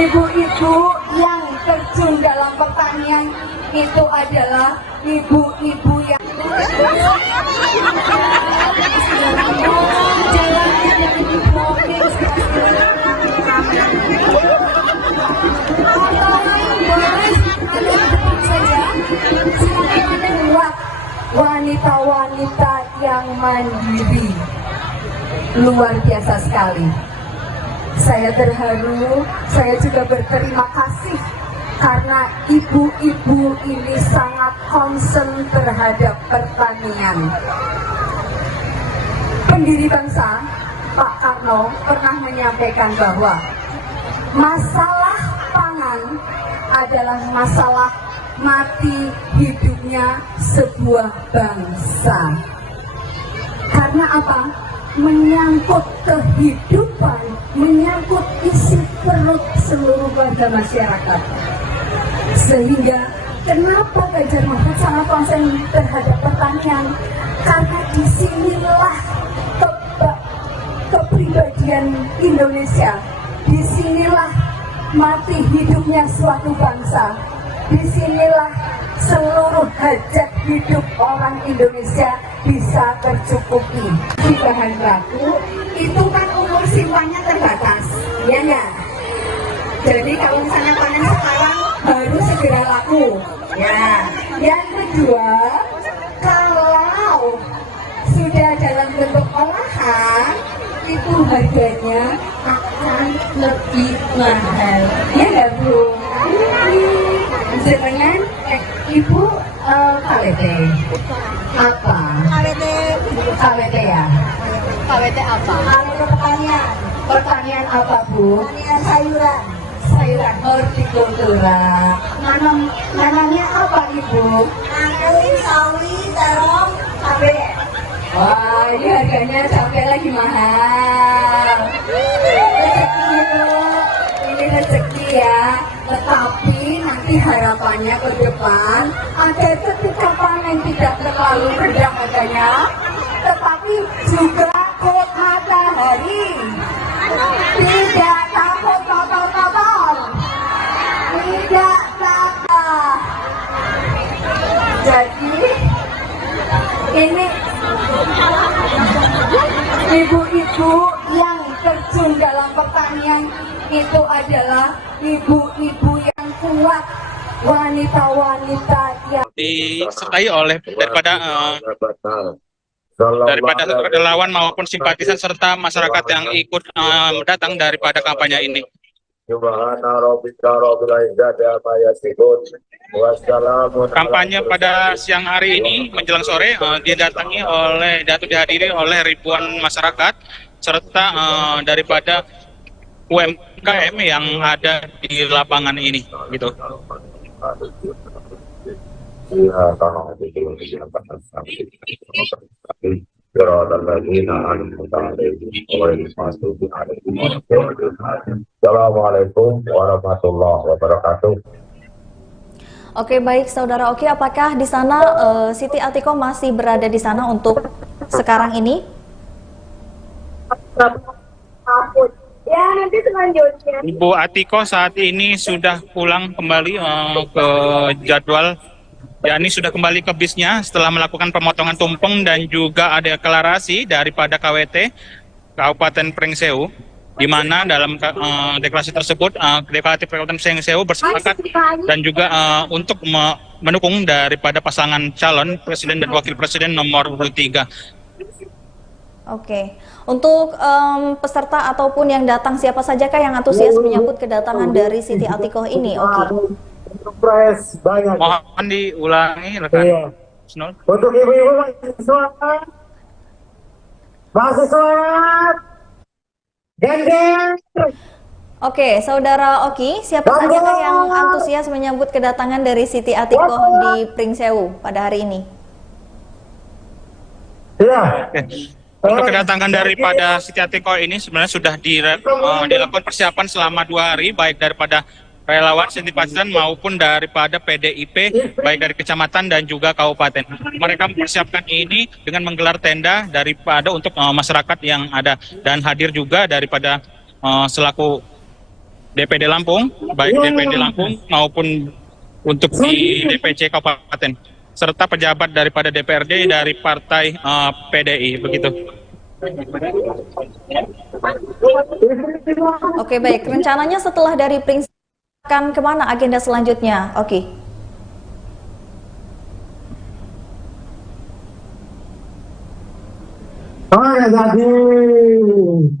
ibu-ibu yang terjun dalam pertanian itu adalah ibu-ibu yang wanita-wanita yang mandiri. Luar biasa sekali. Saya terharu, saya juga berterima kasih karena ibu-ibu ini sangat concern terhadap pertanian. Pendiri bangsa Pak Karno pernah menyampaikan bahwa masalah pangan adalah masalah mati hidupnya sebuah bangsa. Karena apa? Menyangkut kehidupan, menyangkut isi perut seluruh warga masyarakat. Sehingga kenapa Ganjar Mahfud sangat konsen terhadap pertanian? Karena disinilah kepribadian Indonesia, disinilah mati hidupnya suatu bangsa, disinilah seluruh hajat hidup orang Indonesia bisa tercukupi. Di bahan baku itu kan umur simpannya terbatas, ya enggak? Jadi kalau misalnya panen sekarang baru segera laku, ya. Yang kedua, harganya akan lebih mahal. Ya nggak Bu? Dengan Ibu KWT apa? KWT ya? KWT apa? Kalau pertanian, pertanian apa Bu? Pertanian sayuran. Sayuran hortikultura. Nanamnya apa Ibu? Anggur, sawi, terong, cabai. Wah, ini harganya cabai lagi mahal. Rezeki Bu, ini rezeki ya. Tetapi nanti harapannya ke depan ada ketika panen tidak terlalu rendah harganya, tetapi juga kok matahari tidak takut kotor-kotor, tidak takut. Jadi ini ibu-ibu yang terjun dalam pertanian itu adalah ibu-ibu yang kuat, wanita-wanita yang disertai oleh daripada relawan maupun simpatisan serta masyarakat yang ikut datang daripada kampanye ini. Kampanye pada siang hari ini menjelang sore dihadiri oleh ribuan masyarakat serta daripada UMKM yang ada di lapangan ini, gitu. Assalamualaikum warahmatullahi wabarakatuh. Oke, baik Saudara Oki, apakah di sana Siti Atiko masih berada di sana untuk sekarang ini? Ya, nanti selanjutnya. Ibu Atiko saat ini sudah pulang kembali ke jadwal, yakni sudah kembali ke bisnya setelah melakukan pemotongan tumpeng dan juga ada deklarasi daripada KWT Kabupaten Pringsewu, di mana dalam deklarasi tersebut Deklaratif Kabupaten Pringsewu bersepakat dan juga untuk mendukung daripada pasangan calon presiden dan wakil presiden nomor 3. Oke, untuk peserta ataupun yang datang siapa sajakah yang antusias menyambut kedatangan dari Siti Atiko ini? Oke. Surprise banyak. Mohon diulangi rekan. Iya. Snol. Untuk ibu-ibu masih semangat. Geng-geng. Oke, Saudara Oki, siapa sajakah yang antusias menyambut kedatangan dari Siti Atiko di Pringsewu pada hari ini? Iya. Untuk kedatangan daripada Siti Atiko ini sebenarnya sudah dilakukan persiapan selama 2 hari, baik daripada relawan, simpatisan maupun daripada PDIP, baik dari kecamatan dan juga kabupaten. Mereka mempersiapkan ini dengan menggelar tenda daripada untuk masyarakat yang ada, dan hadir juga daripada selaku DPD Lampung, baik DPD Lampung maupun untuk di DPC kabupaten, serta pejabat daripada DPRD dari partai PDI, begitu. Oke, baik. Rencananya setelah dari Pringsewu akan kemana agenda selanjutnya? Oke.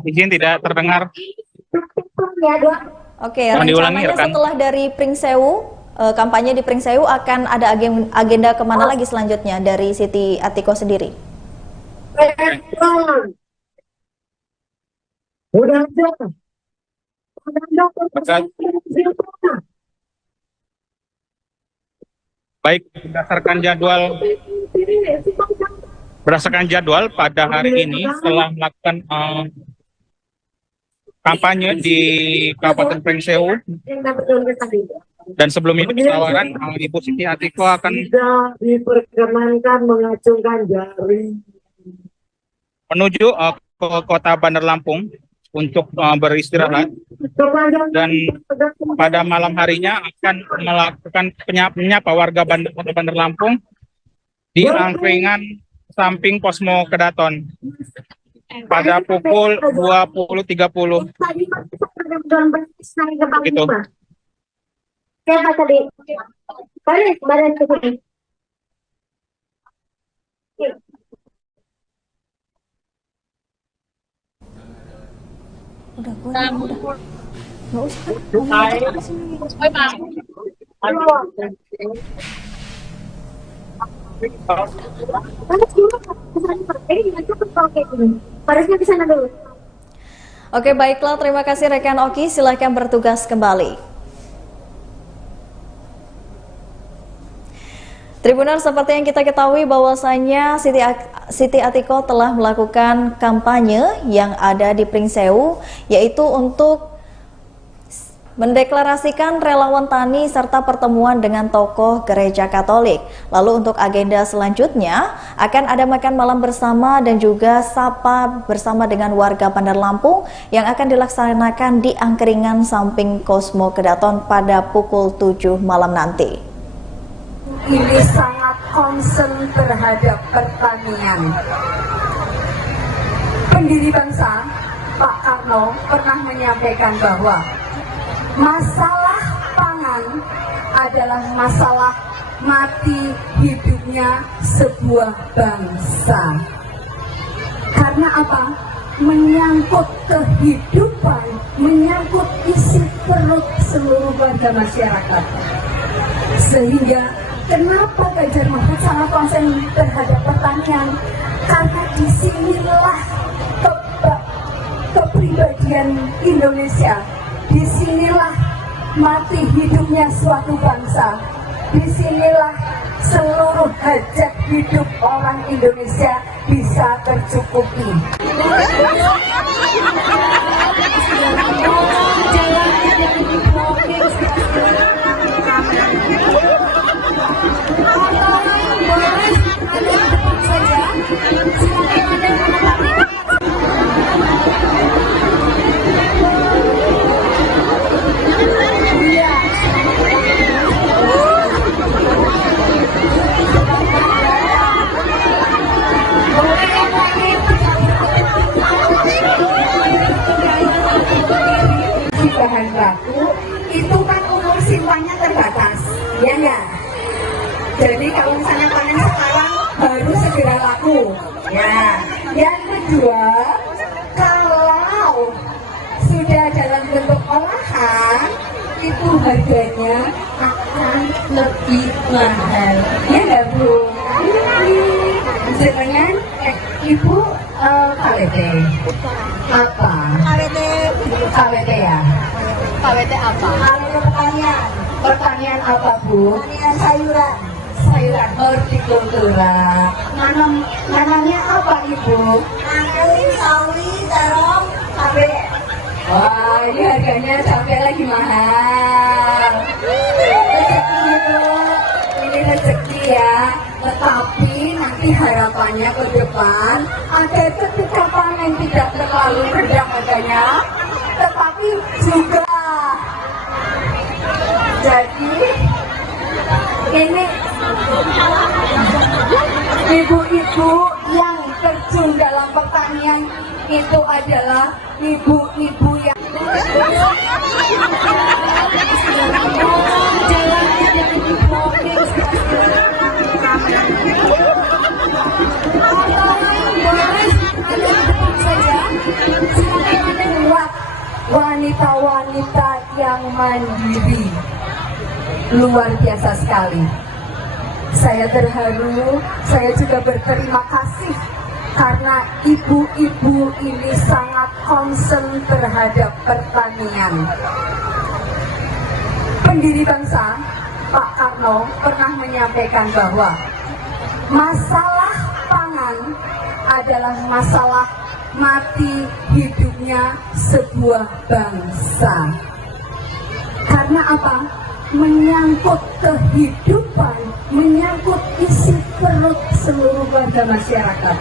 Izin tidak terdengar. Oke, Mohon diulangi, rencananya rekan. setelah dari Pringsewu, kampanye di Pringsewu akan ada agenda kemana lagi selanjutnya dari Siti Atiko sendiri? Udah aja. Baik, berdasarkan jadwal pada hari ini setelah melakukan kampanye di Kabupaten Pringsewu, dan sebelum ini penawaran Ibu Siti Atiko akan Tidak diperkenankan mengacungkan jari. menuju ke kota Bandar Lampung untuk beristirahat, dan pada malam harinya akan melakukan menyapa warga Kota Bandar Lampung di angkringan samping Posmo Kedaton pada pukul 20.30. Gitu. Siapa tadi? Balik badan ke sini. Udah, udah. Nggak usah. Ngomong apa sih? Panas dulu, kesana Pak. Gimana tuh kalau kayak gini? Harusnya ke sana dulu. Oke, baiklah. Terima kasih rekan Oki. Silahkan bertugas kembali. Tribuner, seperti yang kita ketahui bahwasanya Siti Atiko telah melakukan kampanye yang ada di Pringsewu, yaitu untuk mendeklarasikan relawan tani serta pertemuan dengan tokoh gereja Katolik. Lalu untuk agenda selanjutnya akan ada makan malam bersama dan juga sapa bersama dengan warga Bandar Lampung yang akan dilaksanakan di angkringan samping Kosmo Kedaton pada pukul 7 malam nanti. Ini sangat concern terhadap pertanian. Pendiri bangsa Pak Karno pernah menyampaikan bahwa masalah pangan adalah masalah mati hidupnya sebuah bangsa. Karena apa? Menyangkut kehidupan, menyangkut isi perut seluruh warga masyarakat. Sehingga kenapa Ganjar Mahfud sangat konsen terhadap pertanian? Karena disinilah kepribadian Indonesia. Disinilah mati hidupnya suatu bangsa. Disinilah seluruh hajat hidup orang Indonesia bisa tercukupi. Bahan baku itu kan umur simpannya terbatas, ya enggak? Jadi kalau misalnya panen sekarang baru segera laku. Ya, yang kedua, kalau sudah dalam bentuk olahan itu harganya akan lebih mahal. Ya enggak, Bu? Sebenarnya Ibu KWT apa? KWT ya? KWT apa? KWT pertanian. Pertanian apa, Bu? Pertanian sayuran. Sayuran hortikultura. Nanamnya apa, Ibu? Nanam sawi, terong, cabai. Wah, ini harganya cabai lagi mahal. Rezeki, Ibu. Ini rezeki ya. Tetapi nanti harapannya ke depan agar ketika panen tidak terlalu rendah harganya, tetapi juga jadi ini ibu-ibu yang terjun dalam pertanian itu adalah ibu-ibu yang wanita-wanita yang mandiri. Luar biasa sekali. Saya terharu, saya juga berterima kasih karena ibu-ibu ini sangat concern terhadap pertanian. Pendiri bangsa Pak Karno pernah menyampaikan bahwa masalah pangan adalah masalah mati hidupnya sebuah bangsa. Karena apa? Menyangkut kehidupan, menyangkut isi perut seluruh warga masyarakat.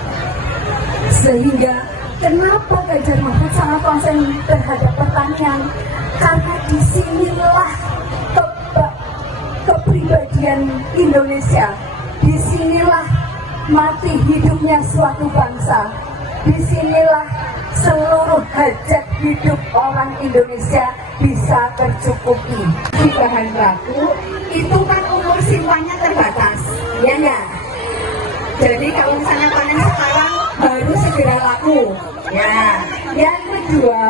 Sehingga kenapa Ganjar Mahfud sangat konsen terhadap pertanian? Karena disinilah kepribadian Indonesia. Disinilah mati hidupnya suatu bangsa. Disinilah seluruh hajat hidup orang Indonesia bisa tercukupi. Di bahan baku itu kan umur simpannya terbatas, ya enggak? Jadi kalau misalnya panen sekarang baru segera laku. Ya, yang kedua,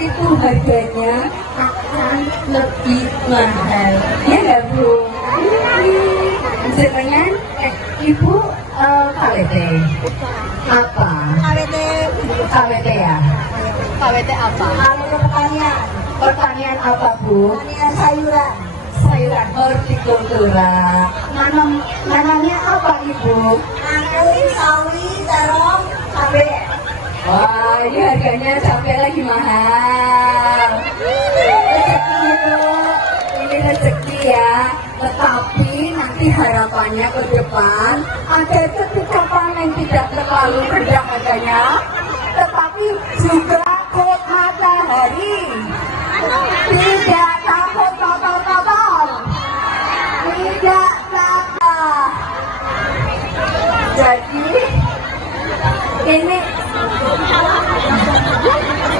itu harganya akan lebih mahal. Ya nggak Bu? Jangan Ibu KWT apa? KWT ya? KWT apa? Kalau pertanian, pertanian apa Bu? Pertanian sayuran. Sayuran hortikultura. Nanamnya apa Ibu? Angkri, sawi, terong, cabai. Wah, ini harganya sampai lagi mahal. Rezeki itu, ini rezeki ya. Tetapi nanti harapannya ke depan agar ketika panen tidak terlalu rendah harganya, tetapi juga kut matahari, tidak takut kotor-kotor, tidak takut. Jadi ini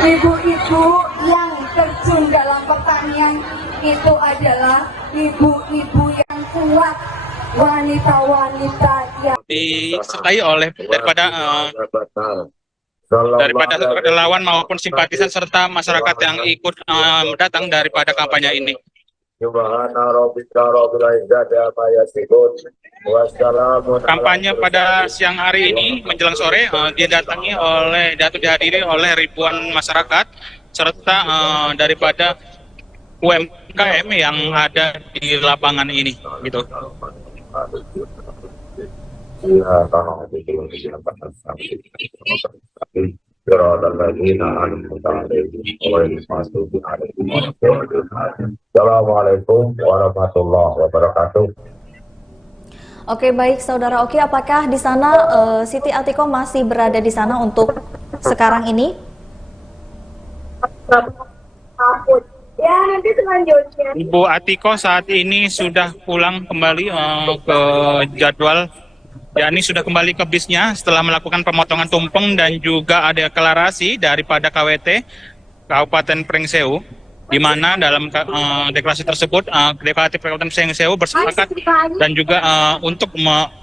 ibu-ibu yang terjun dalam pertanian itu adalah ibu-ibu yang kuat, wanita-wanita yang disertai oleh daripada relawan maupun simpatisan serta masyarakat yang ikut datang daripada kampanye ini. Kampanye pada siang hari ini menjelang sore dihadiri oleh ribuan masyarakat serta daripada UMKM yang ada di lapangan ini, gitu. Assalamualaikum warahmatullahi wabarakatuh. Oke, baik Saudara Oki, apakah di sana Siti Atiko masih berada di sana untuk sekarang ini? Ya, nanti selanjutnya. Ibu Atiko saat ini sudah pulang kembali ke jadwal, yakni sudah kembali ke bisnya setelah melakukan pemotongan tumpeng dan juga ada deklarasi daripada KWT Kabupaten Pringsewu, di mana dalam deklarasi tersebut Deklarasi Kabupaten Pringsewu bersepakat dan juga untuk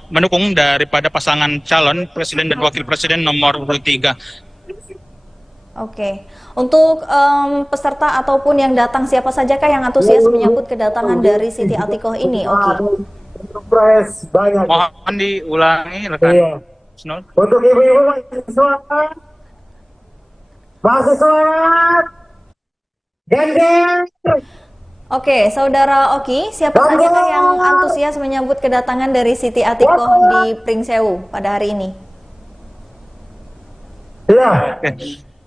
mendukung daripada pasangan calon presiden dan wakil presiden nomor 3. Oke, untuk peserta ataupun yang datang siapa sajakah yang antusias menyambut kedatangan dari Siti Atikoh ini? Oke. Surprise banyak. Mohon diulangi rekan. Iya. Snol. Untuk ibu-ibu masih semangat. Gender. Oke, Saudara Oki, siapa sajakah yang antusias menyambut kedatangan dari Siti Atikoh di Pringsewu pada hari ini? Ya.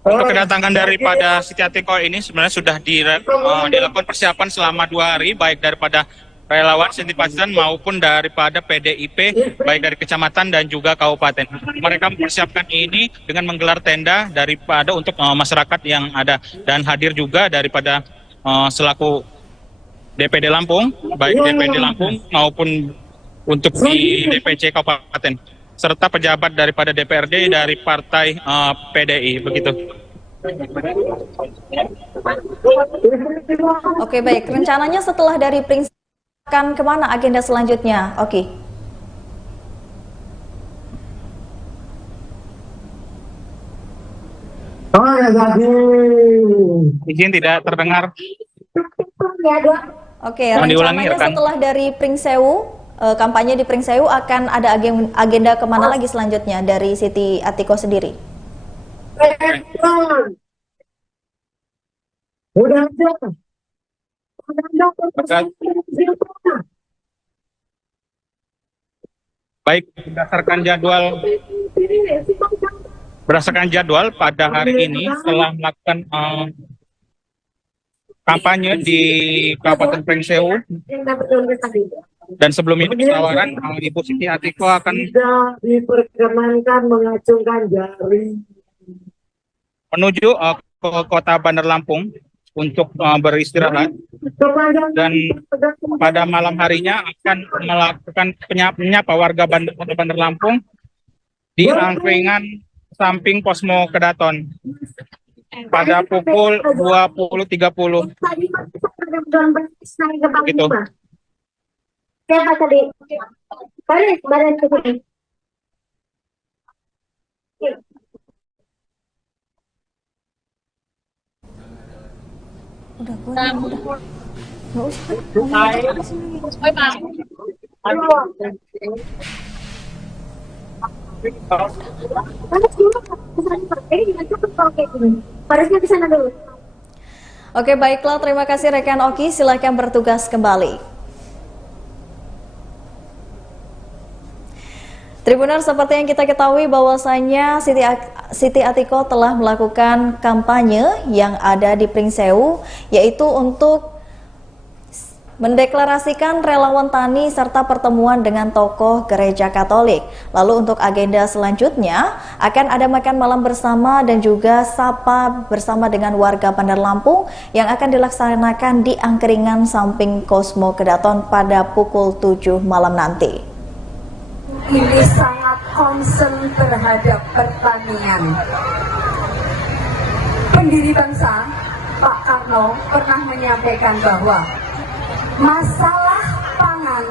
Untuk kedatangan daripada Siti Atikoh ini sebenarnya sudah dilakukan persiapan selama 2 hari, baik daripada relawan, simpatisan maupun daripada PDIP, baik dari kecamatan dan juga kabupaten. Mereka mempersiapkan ini dengan menggelar tenda daripada untuk masyarakat yang ada, dan hadir juga daripada selaku DPD Lampung, baik DPD Lampung maupun untuk di DPC kabupaten, serta pejabat daripada DPRD dari partai PDI, begitu. Oke, baik. Rencananya setelah dari Pringsewu akan kemana agenda selanjutnya? Oke. Oh ya jadi. Izin tidak terdengar. Oke, Mohon diulangi, rencananya rekan. setelah dari Pringsewu, kampanye di Pringsewu akan ada agenda kemana lagi selanjutnya dari Siti Atikoh sendiri? Udah aja. Baik, berdasarkan jadwal pada hari ini setelah melakukan kampanye di Kabupaten Pringsewu dan sebelum itu tawaran Ibu Siti Atikoh akan Tidak diperkenankan mengacungkan jari. menuju ke kota Bandar Lampung untuk beristirahat, dan pada malam harinya akan melakukan menyapa warga Kota Bandar Lampung di angkringan samping Posmo Kedaton pada pukul 20.30. Begitu. Siapa tadi? Badan putih. Udah, udah. Nggak usah. Panas dulu. Ini dengan cukup kalau kayak gini. Harusnya ke sana dulu. Oke, baiklah. Terima kasih rekan Oki. Silakan bertugas kembali. Tribuners, seperti yang kita ketahui bahwasanya Siti Atiko telah melakukan kampanye yang ada di Pringsewu, yaitu untuk mendeklarasikan relawan tani serta pertemuan dengan tokoh gereja Katolik. Lalu untuk agenda selanjutnya akan ada makan malam bersama dan juga sapa bersama dengan warga Bandar Lampung yang akan dilaksanakan di angkringan samping Cosmo Kedaton pada pukul 7 malam nanti. Ini sangat concern terhadap pertanian. Pendiri bangsa Pak Karno pernah menyampaikan bahwa masalah pangan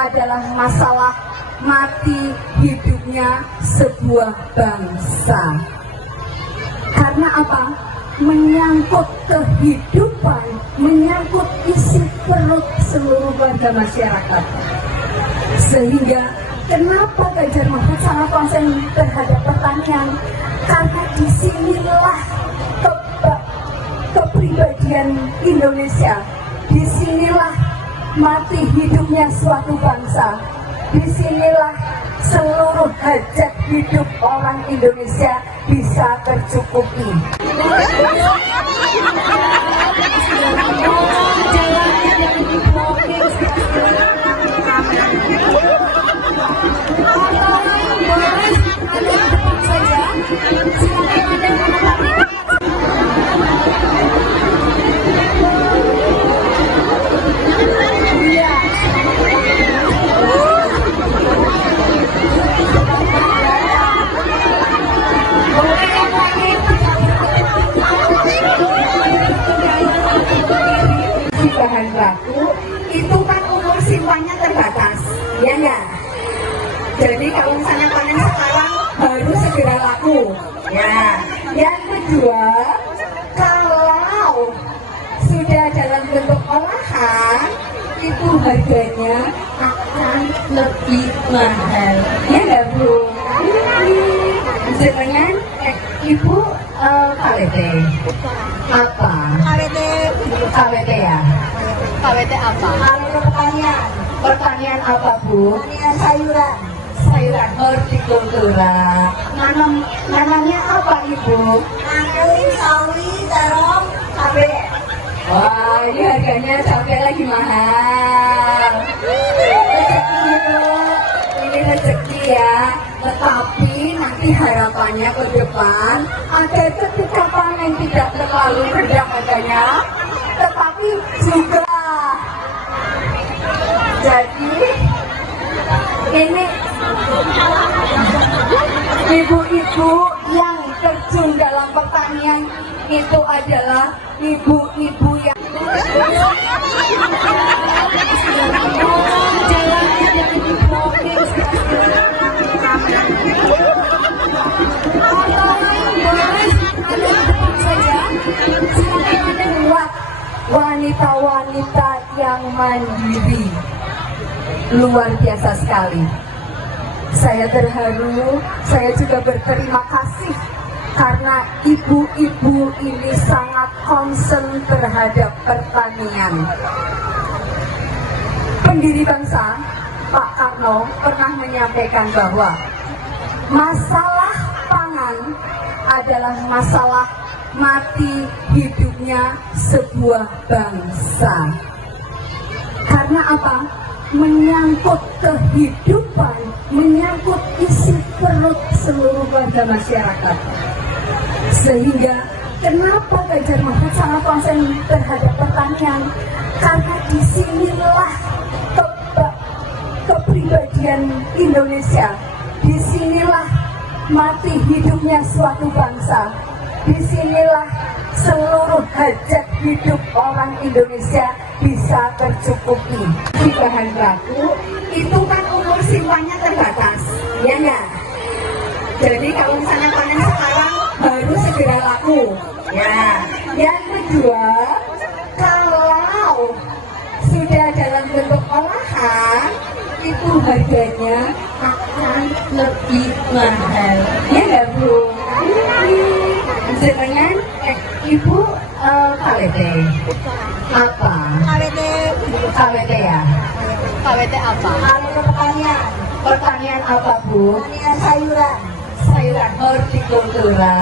adalah masalah mati hidupnya sebuah bangsa. Karena apa? Menyangkut kehidupan, menyangkut isi perut seluruh warga masyarakat. Sehingga kenapa Ganjar Mahfud sangat konsen terhadap pertanian? Karena disinilah kepribadian Indonesia. Disinilah mati hidupnya suatu bangsa. Disinilah seluruh hajat hidup orang Indonesia bisa tercukupi. Bahan baku itu kan umur simpannya terbatas, ya enggak? Jadi kalau misalnya panen sekarang baru segera laku, ya. Yang kedua, kalau sudah dalam bentuk olahan itu harganya akan lebih mahal, ya enggak Bu? Dengan Ibu KWT apa? KWT ya? KWT apa? Kalau pertanian apa Bu? Pertanian sayuran. Sayuran hortikultura. Nanamnya apa Ibu? Anggur, sawi, terong, cabai. Wah, ini harganya cabai lagi mahal. Rezeki Bu, ini rezeki ya. Tetapi nanti harapannya ke depan agar ketika panen tidak terlalu rendah harganya, tetapi juga jadi ini ibu-ibu yang terjun dalam pertanian itu adalah ibu-ibu yang wanita-wanita yang mandiri. Luar biasa sekali. Saya terharu, saya juga berterima kasih karena ibu-ibu ini sangat concern terhadap pertanian. Pendiri bangsa Pak Karno pernah menyampaikan bahwa masalah pangan adalah masalah mati hidupnya sebuah bangsa. Karena apa? Menyangkut kehidupan, menyangkut isi perut seluruh warga masyarakat. Sehingga kenapa Ganjar Mahfud sangat konsen terhadap pertanian? Karena disinilah kepribadian Indonesia. Disinilah mati hidupnya suatu bangsa. Disinilah seluruh hajat hidup orang Indonesia bisa tercukupi. Di bahan baku itu kan umur simpannya terbatas, ya enggak? Jadi kalau misalnya panen sekarang baru segera laku, ya. Yang kedua, sudah dalam bentuk olahan, itu harganya akan lebih mahal. Ya nggak Bu? Jenengan Ibu KWT apa? KWT ya? KWT apa? Kalau pertanian, pertanian apa Bu? Pertanian sayuran. Sayuran hortikultura.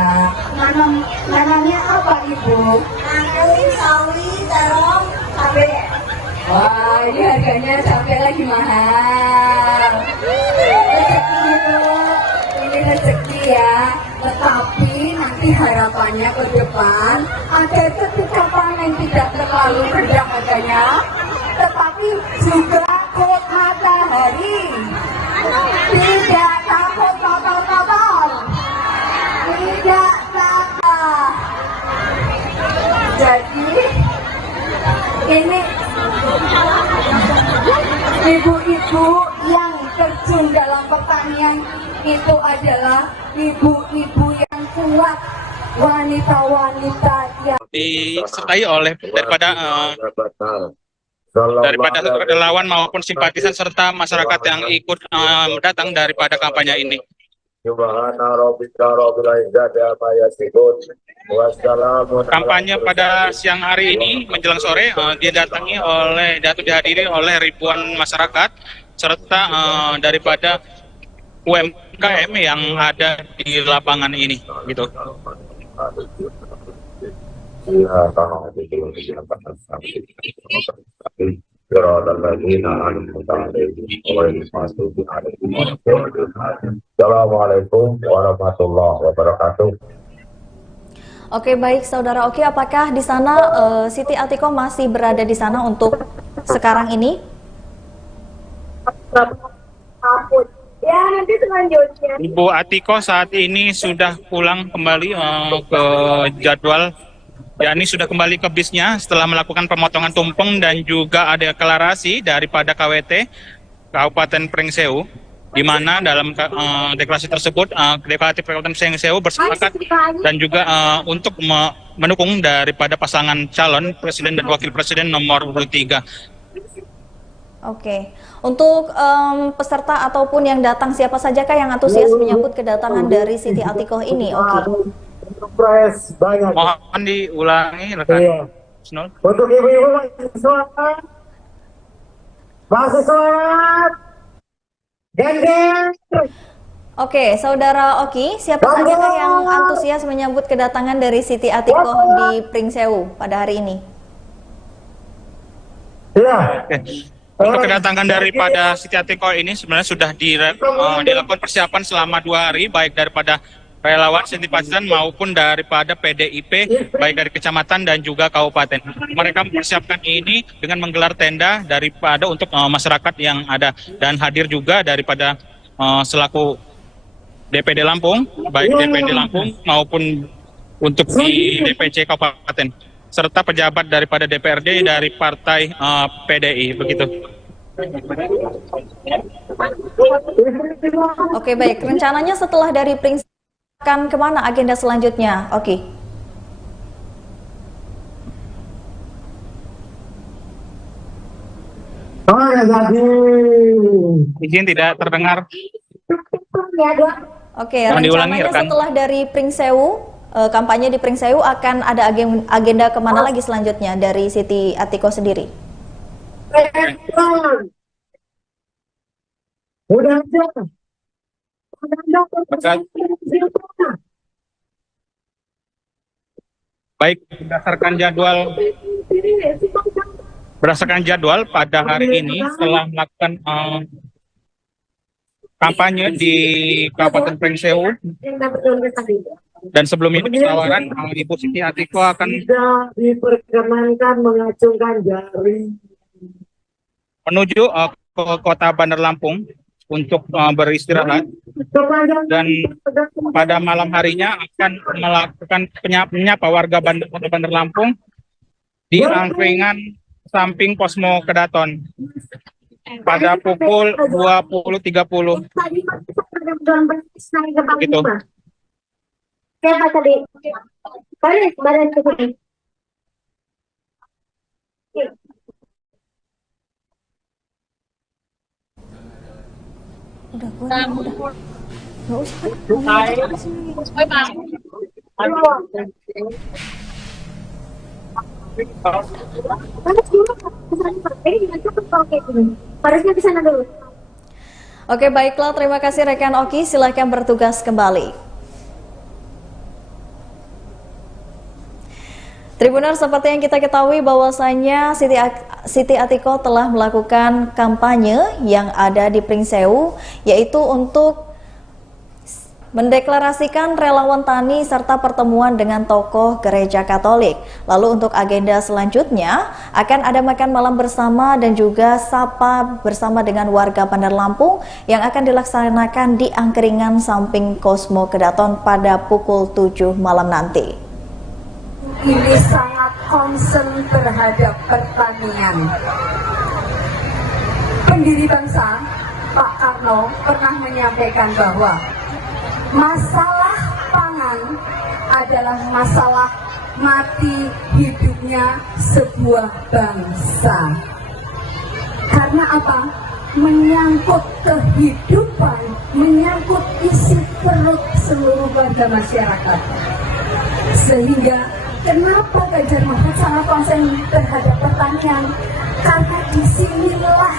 Nanamnya apa Ibu? Anggur, sawi, terong, cabai. Wah, ini harganya sampai lagi mahal. Rezeki itu, ini rezeki ya. Tetapi nanti harapannya ke depan agar ketika panen tidak terlalu rendah harganya, tetapi juga kok matahari. Tidak takut kotor-kotor. Tidak takut. Jadi ini ibu-ibu yang terjun dalam pertanian itu adalah ibu-ibu yang kuat, wanita-wanita yang disertai oleh daripada relawan maupun simpatisan serta masyarakat yang ikut datang daripada kampanye ini. Kampanye pada siang hari ini menjelang sore dihadiri oleh ribuan masyarakat serta daripada UMKM yang ada di lapangan ini, gitu. Assalamualaikum warahmatullahi wabarakatuh. Oke, baik Saudara Oki, apakah di sana Siti Atiko masih berada di sana untuk sekarang ini? Ya, nanti selanjutnya. Ibu Atiko saat ini sudah pulang kembali ke jadwal, yakni sudah kembali ke bisnya setelah melakukan pemotongan tumpeng dan juga ada deklarasi daripada KWT Kabupaten Pringsewu, di mana dalam deklarasi tersebut deklarasi Kabupaten Pringsewu bersepakat dan juga untuk mendukung daripada pasangan calon presiden dan wakil presiden nomor 23. Oke, untuk peserta ataupun yang datang, siapa sajakah yang antusias menyambut kedatangan dari Siti Atikoh ini? Oke. Banyak. Mohon diulangi rekan. Iya. Snul. Untuk ibu-ibu masih sholat, gandeng. Oke, Saudara Oki, siapa sajakah yang antusias menyambut kedatangan dari Siti Atikoh di Pringsewu pada hari ini? Iya. Untuk kedatangan daripada Siti Atikoh ini sebenarnya sudah dilakukan persiapan selama 2 hari, baik daripada relawan, simpatisan maupun daripada PDIP, baik dari kecamatan dan juga kabupaten. Mereka mempersiapkan ini dengan menggelar tenda daripada untuk masyarakat yang ada, dan hadir juga daripada selaku DPD Lampung, baik DPD Lampung maupun untuk di DPC kabupaten, serta pejabat daripada DPRD dari partai PDI, begitu. Oke, baik. Rencananya setelah dari Pringsewu akan kemana agenda selanjutnya? Oke. Izin tidak terdengar. Oke, Mohon diulangi, rencananya rekan. setelah dari Pringsewu, kampanye di Pringsewu akan ada agenda kemana lagi selanjutnya dari Siti Atikoh sendiri? Udah aja. Baik, berdasarkan jadwal pada hari ini setelah melakukan kampanye di Kabupaten Pringsewu, dan sebelum ini tawaran Ibu Siti Atikoh akan Tidak diperkenankan mengacungkan jari. menuju ke kota Bandar Lampung untuk beristirahat, dan pada malam harinya akan melakukan menyapa warga Bandar Lampung di angkringan samping Posmo Kedaton pada pukul 20.30. Gitu. Siapa tadi? Badan Udah. Nggak usah. Panas dulu. Ini gimana tuh kalau kayak gini? Harusnya ke sana dulu. Oke, baiklah. Terima kasih rekan Oki. Silahkan bertugas kembali. Tribuners, seperti yang kita ketahui bahwasanya Siti Atiko telah melakukan kampanye yang ada di Pringsewu, yaitu untuk mendeklarasikan relawan tani serta pertemuan dengan tokoh gereja Katolik. Lalu untuk agenda selanjutnya akan ada makan malam bersama dan juga sapa bersama dengan warga Bandar Lampung yang akan dilaksanakan di Angkringan samping Kosmo Kedaton pada pukul 7 malam nanti. Ini sangat concern terhadap pertanian. Pendiri bangsa Pak Karno pernah menyampaikan bahwa masalah pangan adalah masalah mati hidupnya sebuah bangsa. Karena apa? Menyangkut kehidupan, menyangkut isi perut seluruh warga masyarakat. Sehingga kenapa Ganjar Mahfud sangat konsen terhadap pertanian? Karena disinilah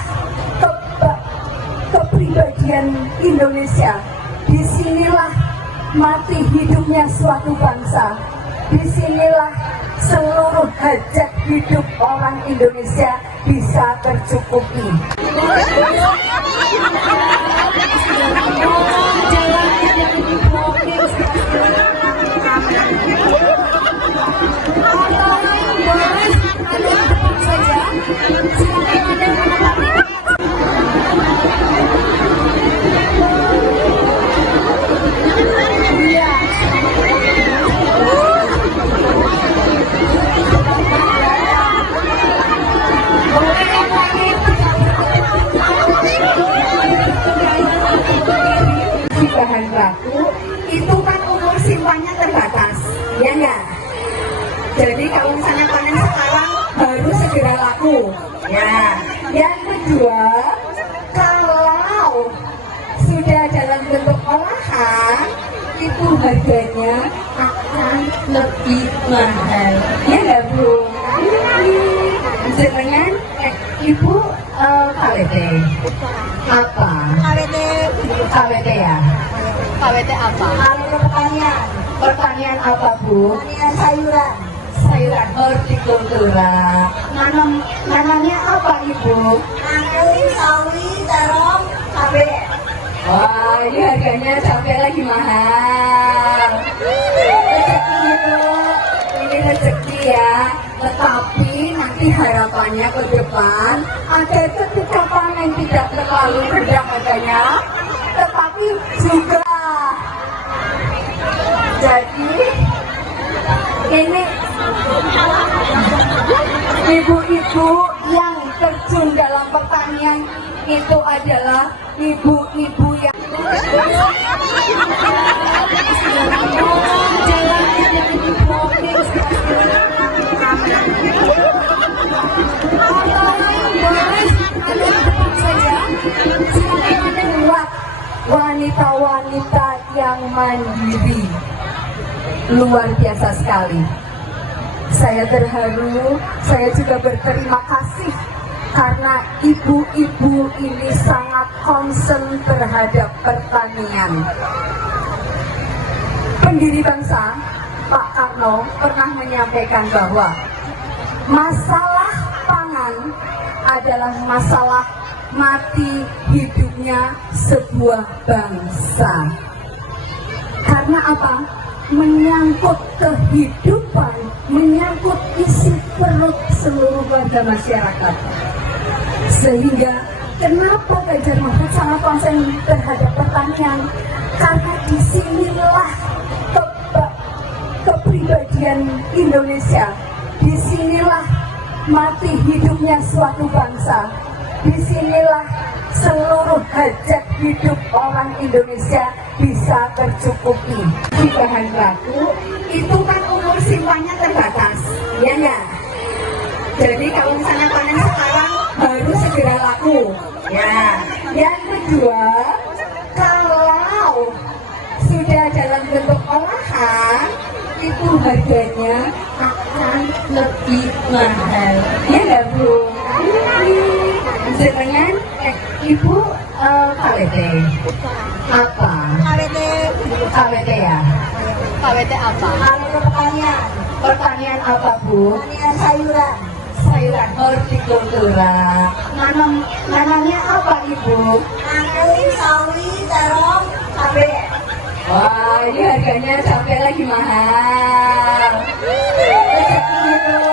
kepribadian Indonesia, disinilah mati hidupnya suatu bangsa, disinilah seluruh hajat hidup orang Indonesia bisa tercukupi. Bahan baku itu kan umur simpannya terbatas, ya enggak? Jadi kalau misalnya panen sekarang baru segera laku, ya. Yang kedua, kalau sudah dalam bentuk olahan, itu harganya akan lebih mahal, ya enggak Bu? Dengan Ibu KWT apa? KWT ya? KWT apa? Pertanian apa Bu? Pertanian sayuran. Sayuran hortikultura. Namanya apa Ibu? Angkui, sawi, terong, cabai. Wah, ini harganya cabai lagi mahal. Rezeki itu, ini rezeki ya. Tetapi nanti harapannya ke depan agar ketika panen tidak terlalu rendah harganya, tetapi juga jadi ini ibu-ibu yang terjun dalam pertanian itu adalah ibu-ibu yang wanita-wanita yang mandiri. Luar biasa sekali. Saya terharu, saya juga berterima kasih karena ibu-ibu ini sangat concern terhadap pertanian. Pendiri bangsa Pak Karno pernah menyampaikan bahwa masalah pangan adalah masalah mati hidupnya sebuah bangsa. Karena apa? Menyangkut kehidupan, menyangkut isi perut seluruh warga masyarakat. Sehingga kenapa Ganjar Mahfud sangat konsen terhadap pertanian? Karena disinilah kepribadian Indonesia, disinilah mati hidupnya suatu bangsa, disinilah seluruh hajat hidup orang Indonesia bisa tercukupi. Di bahan baku itu kan umur simpannya terbatas, ya enggak? Jadi kalau misalnya panen sekarang baru segera laku, ya. Yang kedua, harganya akan lebih mahal. Ya nggak Bu? Dengan Ibu KWT apa? KWT ya? KWT apa? Kalau pertanian, pertanian apa Bu? Pertanian sayuran. Sayuran hortikultura. Nanamnya apa Ibu? Anggur, sawi, terong, cabai. Wah, ini harganya sampai lagi mahal. Rezeki itu,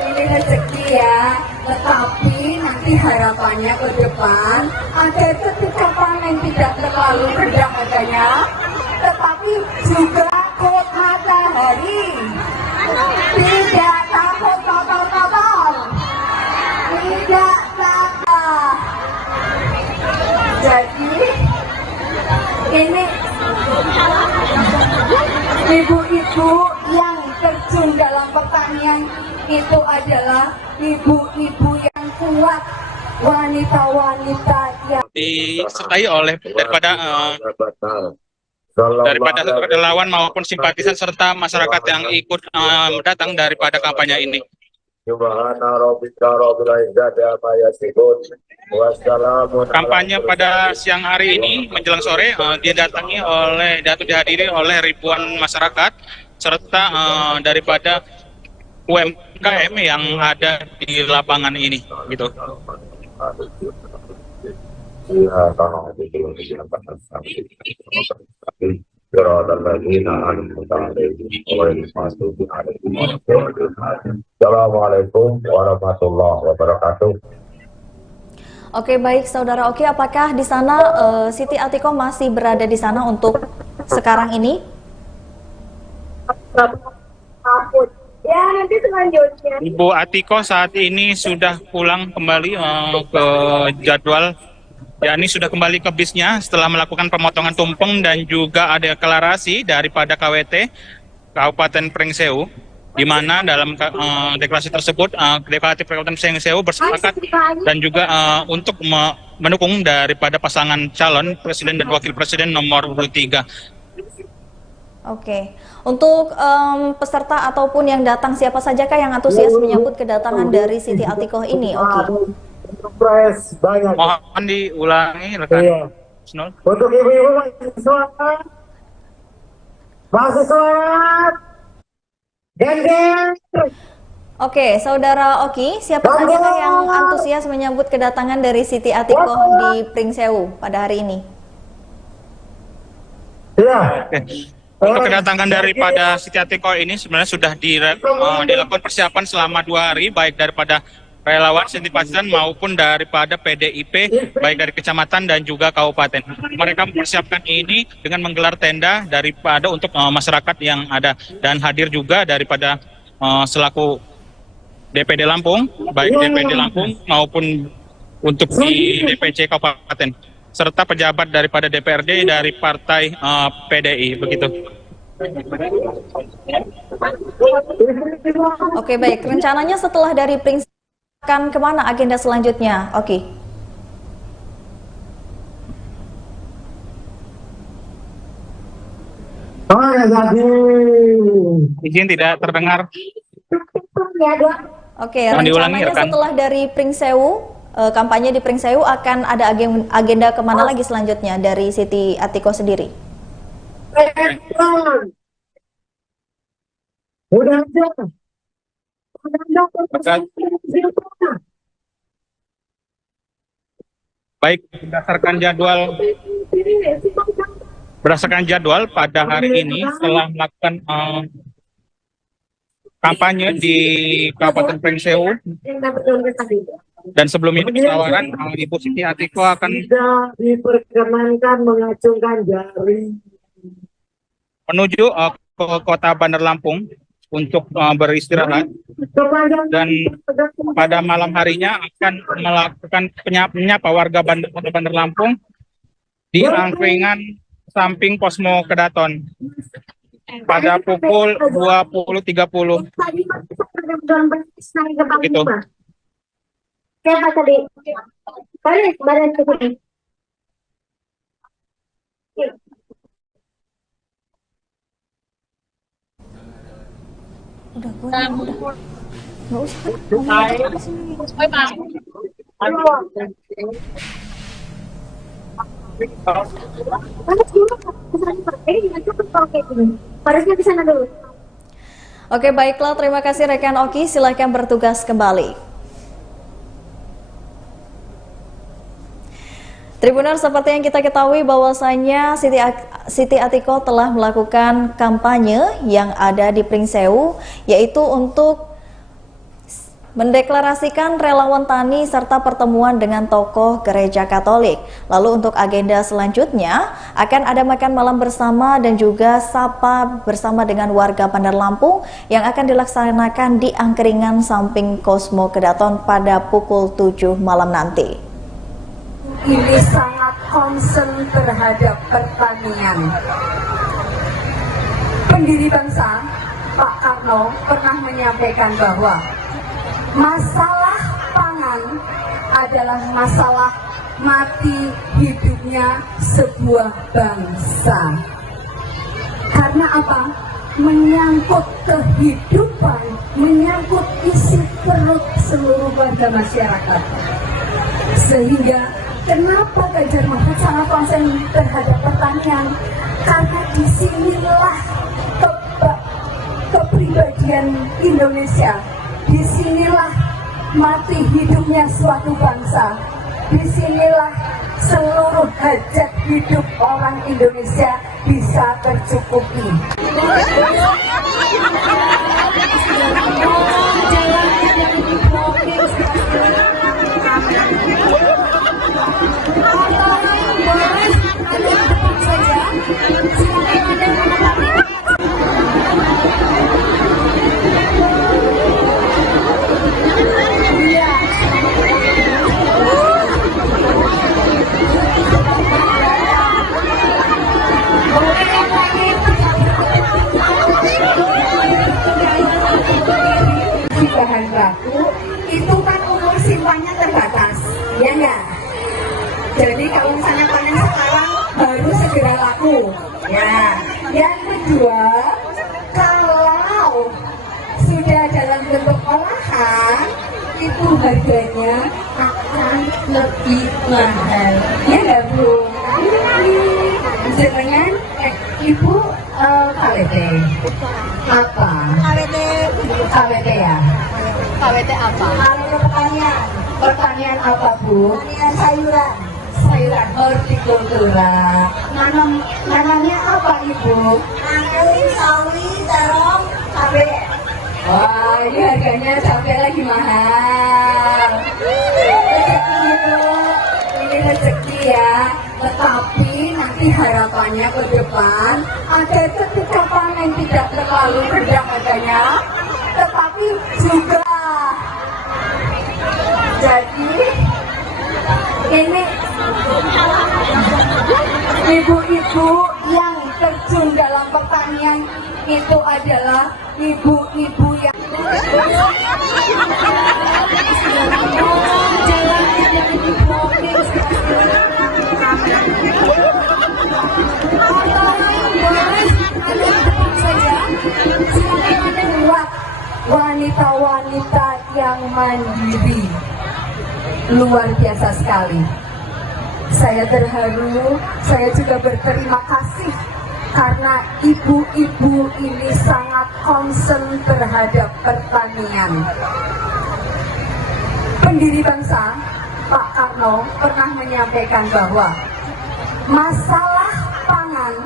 ini rezeki ya. Tetapi nanti harapannya ke depan agar ketika panen tidak terlalu rendah harganya, tetapi juga kok matahari tidak takut kotor-kotor, tidak takut. Jadi ini ibu-ibu yang terjun dalam pertanian itu adalah ibu-ibu yang kuat, wanita-wanita yang disertai oleh daripada relawan maupun simpatisan serta masyarakat yang ikut datang daripada kampanye ini. Kampanye pada siang hari ini menjelang sore dihadiri oleh ribuan masyarakat serta daripada UMKM yang ada di lapangan ini, gitu. Assalamualaikum warahmatullahi wabarakatuh. Oke, baik Saudara Oki, apakah di sana Siti Atiko masih berada di sana untuk sekarang ini? Ya, nanti selanjutnya. Ibu Atiko saat ini sudah pulang kembali ke jadwal, yakni sudah kembali ke bisnya setelah melakukan pemotongan tumpeng dan juga ada deklarasi daripada KWT Kabupaten Pringsewu, di mana dalam deklarasi tersebut Deklarasi Kabupaten Pringsewu bersepakat dan juga untuk mendukung daripada pasangan calon presiden dan wakil presiden nomor 3. Oke, untuk peserta ataupun yang datang siapa sajakah yang antusias menyambut kedatangan dari Siti Atiko ini? Oke. Banyak. Mohon diulangi rekan. Iya. Snol. Untuk ibu-ibu masih semangat. Geng-geng. Oke, Saudara Oki, siapa sajakah yang antusias menyambut kedatangan dari Siti Atiko di Pringsewu pada hari ini? Ya. Untuk kedatangan daripada Siti Atiko ini sebenarnya sudah dilakukan persiapan selama 2 hari, baik daripada relawan, simpatisan maupun daripada PDIP, baik dari kecamatan dan juga kabupaten. Mereka mempersiapkan ini dengan menggelar tenda daripada untuk masyarakat yang ada, dan hadir juga daripada selaku DPD Lampung, baik DPD Lampung maupun untuk di DPC kabupaten, serta pejabat daripada DPRD dari partai PDI, begitu. Oke, baik. Rencananya setelah dari Pringsewu akan kemana agenda selanjutnya? Oke. Izin tidak terdengar. Oke, rencananya setelah dari Pringsewu, kampanye di Pringsewu akan ada agenda kemana lagi selanjutnya dari Siti Atiko sendiri? Udah aja. Baik, berdasarkan jadwal pada hari ini setelah melakukan kampanye di Kabupaten Pringsewu, dan sebelum ini penawaran Ibu Siti Atiko akan tidak diperkenankan mengacungkan jari menuju ke kota Bandar Lampung untuk beristirahat, dan pada malam harinya akan melakukan menyapa warga Bandar Lampung di angkringan samping Posmo Kedaton pada pukul 20.30. Gitu. Siapa tadi? Badan cukup. Udah, gue udah. Nggak usah. Ngomong di sini. Panas dulu, kesana Pak. Ini gimana tuh kalau kayak gini? Harusnya ke sana dulu. Oke, baiklah. Terima kasih rekan Oki. Silahkan bertugas kembali. Tribuner, seperti yang kita ketahui bahwasanya Siti Atiko telah melakukan kampanye yang ada di Pringsewu, yaitu untuk mendeklarasikan relawan tani serta pertemuan dengan tokoh gereja Katolik. Lalu untuk agenda selanjutnya akan ada makan malam bersama dan juga sapa bersama dengan warga Bandar Lampung yang akan dilaksanakan di angkringan samping Cosmo Kedaton pada pukul 7 malam nanti. Ini sangat concern terhadap pertanian. Pendiri bangsa Pak Karno pernah menyampaikan bahwa masalah pangan adalah masalah mati hidupnya sebuah bangsa. Karena apa? Menyangkut kehidupan, menyangkut isi perut seluruh warga masyarakat. Sehingga kenapa Ganjar Mahfud sangat konsen terhadap pertanian? Karena disinilah kepribadian Indonesia. Disinilah mati hidupnya suatu bangsa. Disinilah seluruh hajat hidup orang Indonesia bisa tercukupi. Bahan baku itu kan umur simpannya terbatas, ya enggak? Jadi kalau misalnya panen sekarang baru segera laku, ya. Yang kedua, kalau sudah dalam bentuk olahan itu harganya akan lebih mahal, ya enggak Bu? Jangan Ibu KWT apa? KWT ya? KWT apa? Pertanian. Pertanian apa Bu? Pertanian sayuran. Sayuran hortikultura. Nanamnya apa Ibu? Nanam sawi, terong, cabai. Wah, ini harganya cabai lagi mahal. Rezeki Ibu, ini rezeki ya. Tetapi nanti harapannya ke depan ada ketika panen tidak terlalu rendah harganya, tetapi juga jadi ini ibu-ibu yang terjun dalam pertanian itu adalah ibu-ibu yang wanita-wanita yang mandiri. Luar biasa sekali. Saya terharu, saya juga berterima kasih karena ibu-ibu ini sangat concern terhadap pertanian. Pendiri bangsa Pak Karno pernah menyampaikan bahwa masalah pangan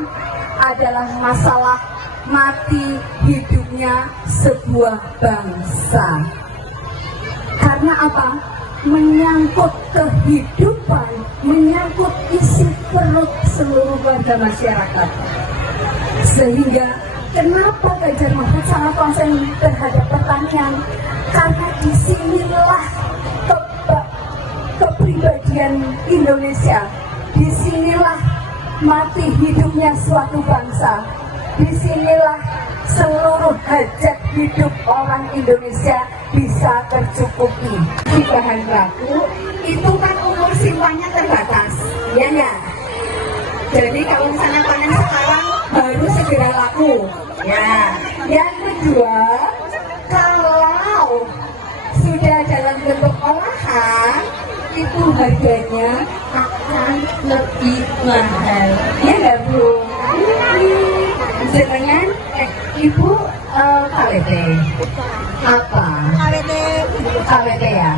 adalah masalah mati hidupnya sebuah bangsa. Karena apa? Menyangkut kehidupan, menyangkut isi perut seluruh warga masyarakat. Sehingga kenapa Ganjar Mahfud sangat konsen terhadap pertanian? Karena disinilah kepribadian Indonesia. Disinilah mati hidupnya suatu bangsa. Disinilah seluruh hajat hidup orang Indonesia bisa tercukupi. Di bahan baku itu kan umur simpannya terbatas, ya enggak? Jadi kalau misalnya panen sekarang baru segera laku, ya. Yang kedua, itu harganya akan lebih mahal. Ya nggak Bu? Dengan Ibu KWT apa? KWT ya?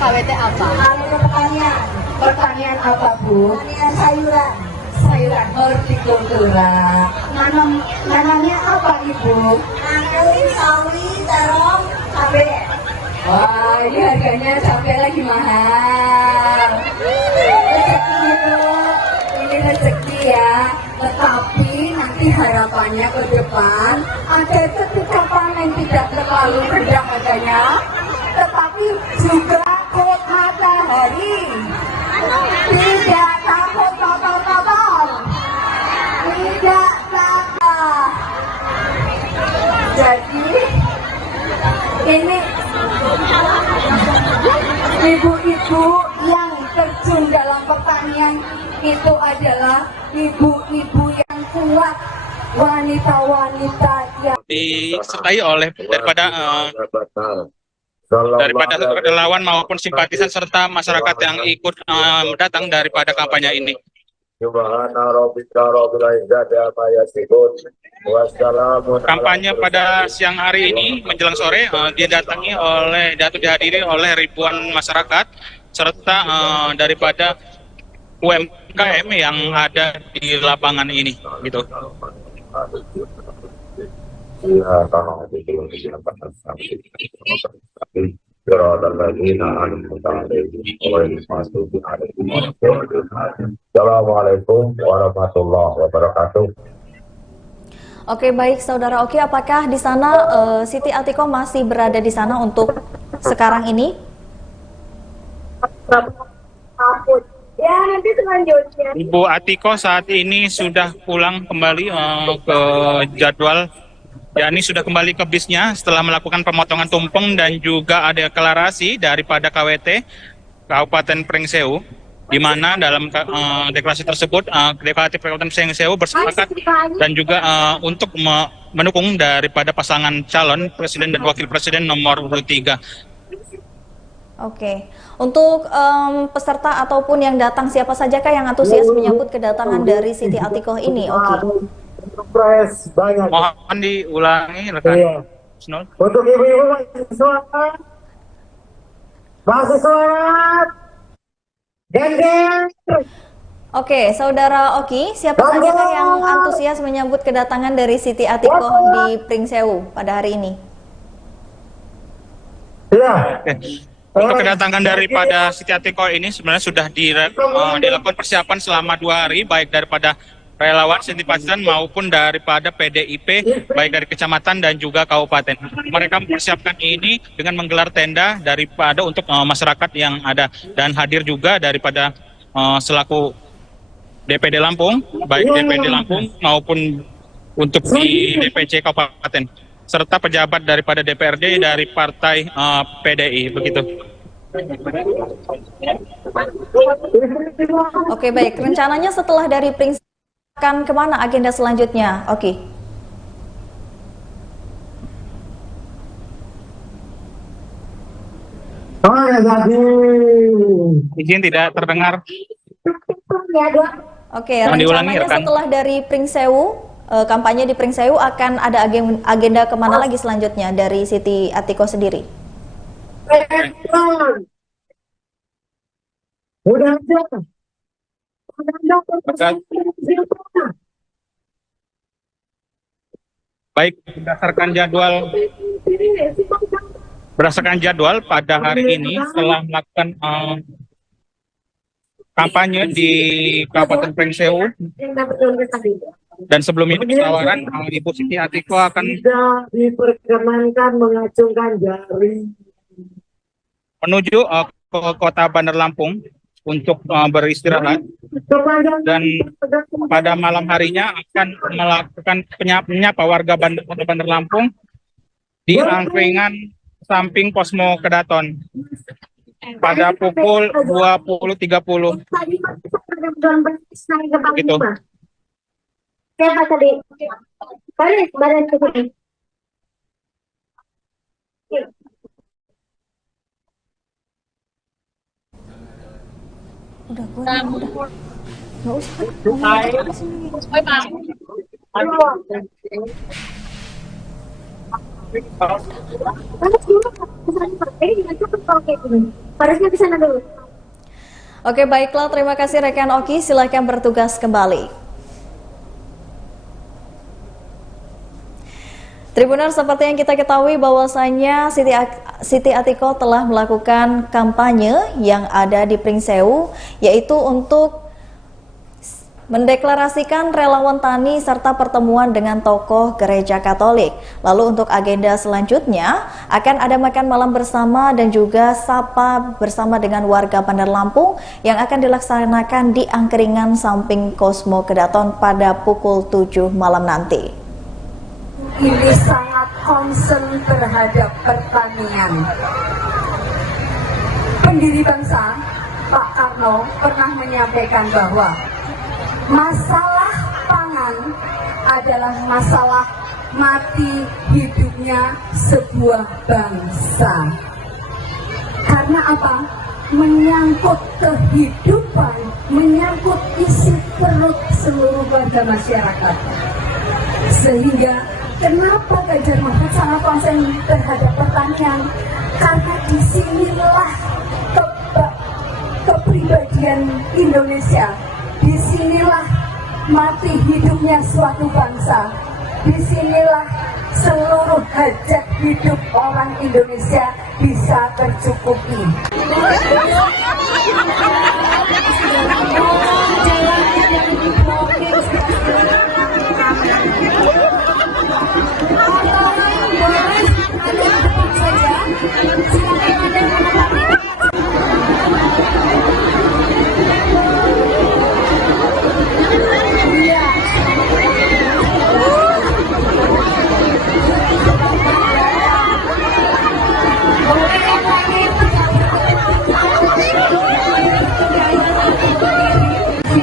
KWT apa? KWT pertanian. Pertanian apa Bu? Pertanian sayuran. Sayuran hortikultura. Nanamnya apa Ibu? Angkri, sawi, terong, cabe. Wah, ini harganya sampai lagi mahal. Rezeki Bu, ini rezeki ya. Tetapi nanti harapannya ke depan agar ketika panen tidak terlalu rendah harganya, tetapi juga kuat matahari, tidak takut kotor-kotor, tidak takut. Jadi ini ibu-ibu yang terjun dalam pertanian itu adalah ibu-ibu yang kuat, wanita-wanita yang disertai oleh daripada relawan maupun simpatisan serta masyarakat yang ikut datang daripada kampanye ini. Kampanye pada siang hari ini menjelang sore dihadiri oleh ribuan masyarakat serta daripada UMKM yang ada di lapangan ini, gitu. Assalamualaikum warahmatullahi wabarakatuh. Oke, baik Saudara Oki, apakah di sana Siti Atiko masih berada di sana untuk sekarang ini? Ya, nanti selanjutnya. Ibu Atiko saat ini sudah pulang kembali ke jadwal, yakni sudah kembali ke bisnya setelah melakukan pemotongan tumpeng dan juga ada deklarasi daripada KWT Kabupaten Pringsewu, di mana dalam deklarasi tersebut Deklarasi Kabupaten Pringsewu bersepakat dan juga untuk mendukung daripada pasangan calon presiden dan wakil presiden nomor 3. Oke, untuk peserta ataupun yang datang siapa sajakah yang antusias menyambut kedatangan dari Siti Atikoh ini? Oke. Banyak. Mohon diulangi rekan. Iya. Snol. Untuk ibu-ibu masih semangat. Gender. Oke, Saudara Oki, siapa sajakah yang antusias menyambut kedatangan dari Siti Atikoh di Pringsewu pada hari ini? Ya. Untuk kedatangan daripada Siti Atikoh ini sebenarnya sudah dilakukan persiapan selama 2 hari, baik daripada relawan, simpatisan maupun daripada PDIP, baik dari kecamatan dan juga kabupaten. Mereka mempersiapkan ini dengan menggelar tenda daripada untuk masyarakat yang ada, dan hadir juga daripada selaku DPD Lampung, baik DPD Lampung maupun untuk di DPC kabupaten, serta pejabat daripada DPRD dari partai PDI, begitu. Oke, baik. Rencananya setelah dari Pringsewu akan kemana agenda selanjutnya? Oke. Izin tidak terdengar. Oke, rencananya setelah dari Pringsewu, kampanye di Pringsewu akan ada agenda kemana lagi selanjutnya dari Siti Atikoh sendiri? Udah aja. Baik, berdasarkan jadwal pada hari ini setelah melakukan kampanye di Kabupaten Pringsewu dan sebelum itu tawaran Ibu Siti Atikoh akan tidak diperkenankan mengacungkan jari menuju ke kota Bandar Lampung untuk beristirahat, dan pada malam harinya akan melakukan menyapa warga Kota Bandar Lampung di angkringan samping Posmo Kedaton pada pukul 20.30. Begitu. Siapa tadi? Badan cukup. Udah, udah. Nggak usah. Panas dulu. Ini dengan cukup kalau kayak gini. Parasnya ke sana dulu. Oke, baiklah. Terima kasih rekan Oki. Silahkan bertugas kembali. Tribuners, seperti yang kita ketahui bahwasanya Siti Atiko telah melakukan kampanye yang ada di Pringsewu, yaitu untuk mendeklarasikan relawan tani serta pertemuan dengan tokoh gereja Katolik. Lalu untuk agenda selanjutnya akan ada makan malam bersama dan juga sapa bersama dengan warga Bandar Lampung yang akan dilaksanakan di angkringan samping Cosmo Kedaton pada pukul 7 malam nanti. Ini sangat concern terhadap pertanian. Pendiri bangsa Pak Karno pernah menyampaikan bahwa masalah pangan adalah masalah mati hidupnya sebuah bangsa. Karena apa? Menyangkut kehidupan, menyangkut isi perut seluruh warga masyarakat. Sehingga kenapa Ganjar Mahfud sangat konsen terhadap pertanian? Karena disinilah kepribadian Indonesia. Disinilah mati hidupnya suatu bangsa. Disinilah seluruh hajat hidup orang Indonesia bisa tercukupi.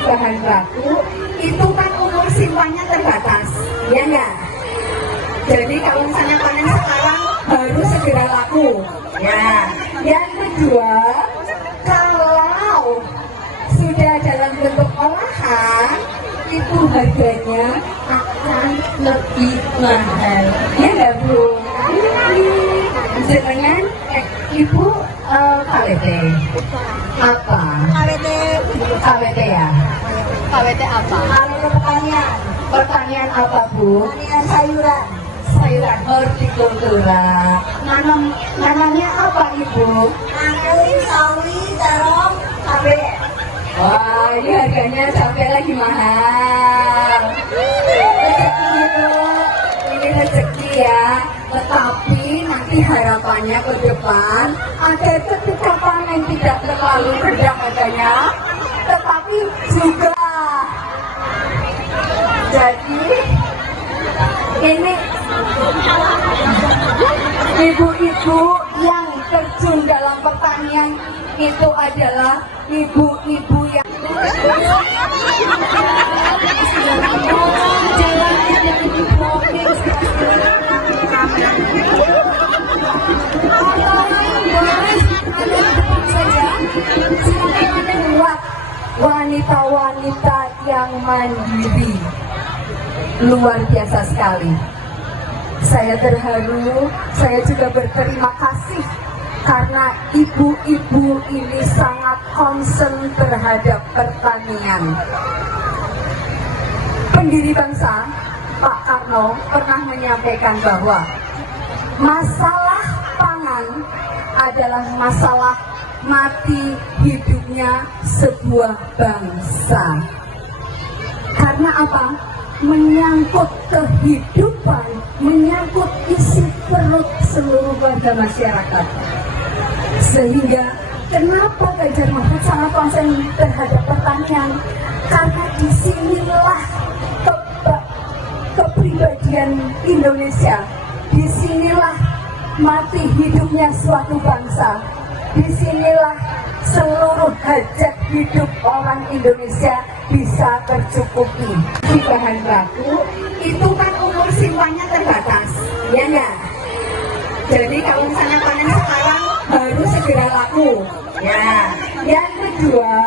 Bahan baku itu kan umur simpannya terbatas, ya enggak? Jadi kalau misalnya panen sekarang baru segera laku, ya. Yang kedua, kalau sudah dalam bentuk olahan itu harganya akan lebih mahal, ya enggak Bu? Dengan Ibu KWT apa? KWT ya? KWT apa? Kalau pertanian apa Bu? Pertanian sayuran. Sayuran hortikultura. Nanamnya apa Ibu? Angkring, sawi, terong, cabai. Wah, ini harganya cabai lagi mahal. Rezeki Ibu, ini rezeki ya. Tetapi nanti harapannya ke depan agar ketika panen tidak terlalu rendah harganya, tetapi juga jadi ini ibu-ibu yang terjun dalam pertanian itu adalah ibu-ibu yang wanita-wanita yang mandiri. Luar biasa sekali. Saya terharu, saya juga berterima kasih karena ibu-ibu ini sangat concern terhadap pertanian. Pendiri bangsa Pak Karno pernah menyampaikan bahwa masalah pangan adalah masalah mati hidupnya sebuah bangsa. Karena apa? Menyangkut kehidupan, menyangkut isi perut seluruh warga masyarakat. Sehingga kenapa Ganjar Mahfud sangat konsen terhadap pertanian? Karena disinilah kepribadian Indonesia. Disinilah mati hidupnya suatu bangsa. Disinilah seluruh hajat hidup orang Indonesia bisa tercukupi. Di bahan baku itu kan umur simpannya terbatas, ya enggak? Jadi kalau misalnya panen sekarang baru segera laku, ya. Yang kedua,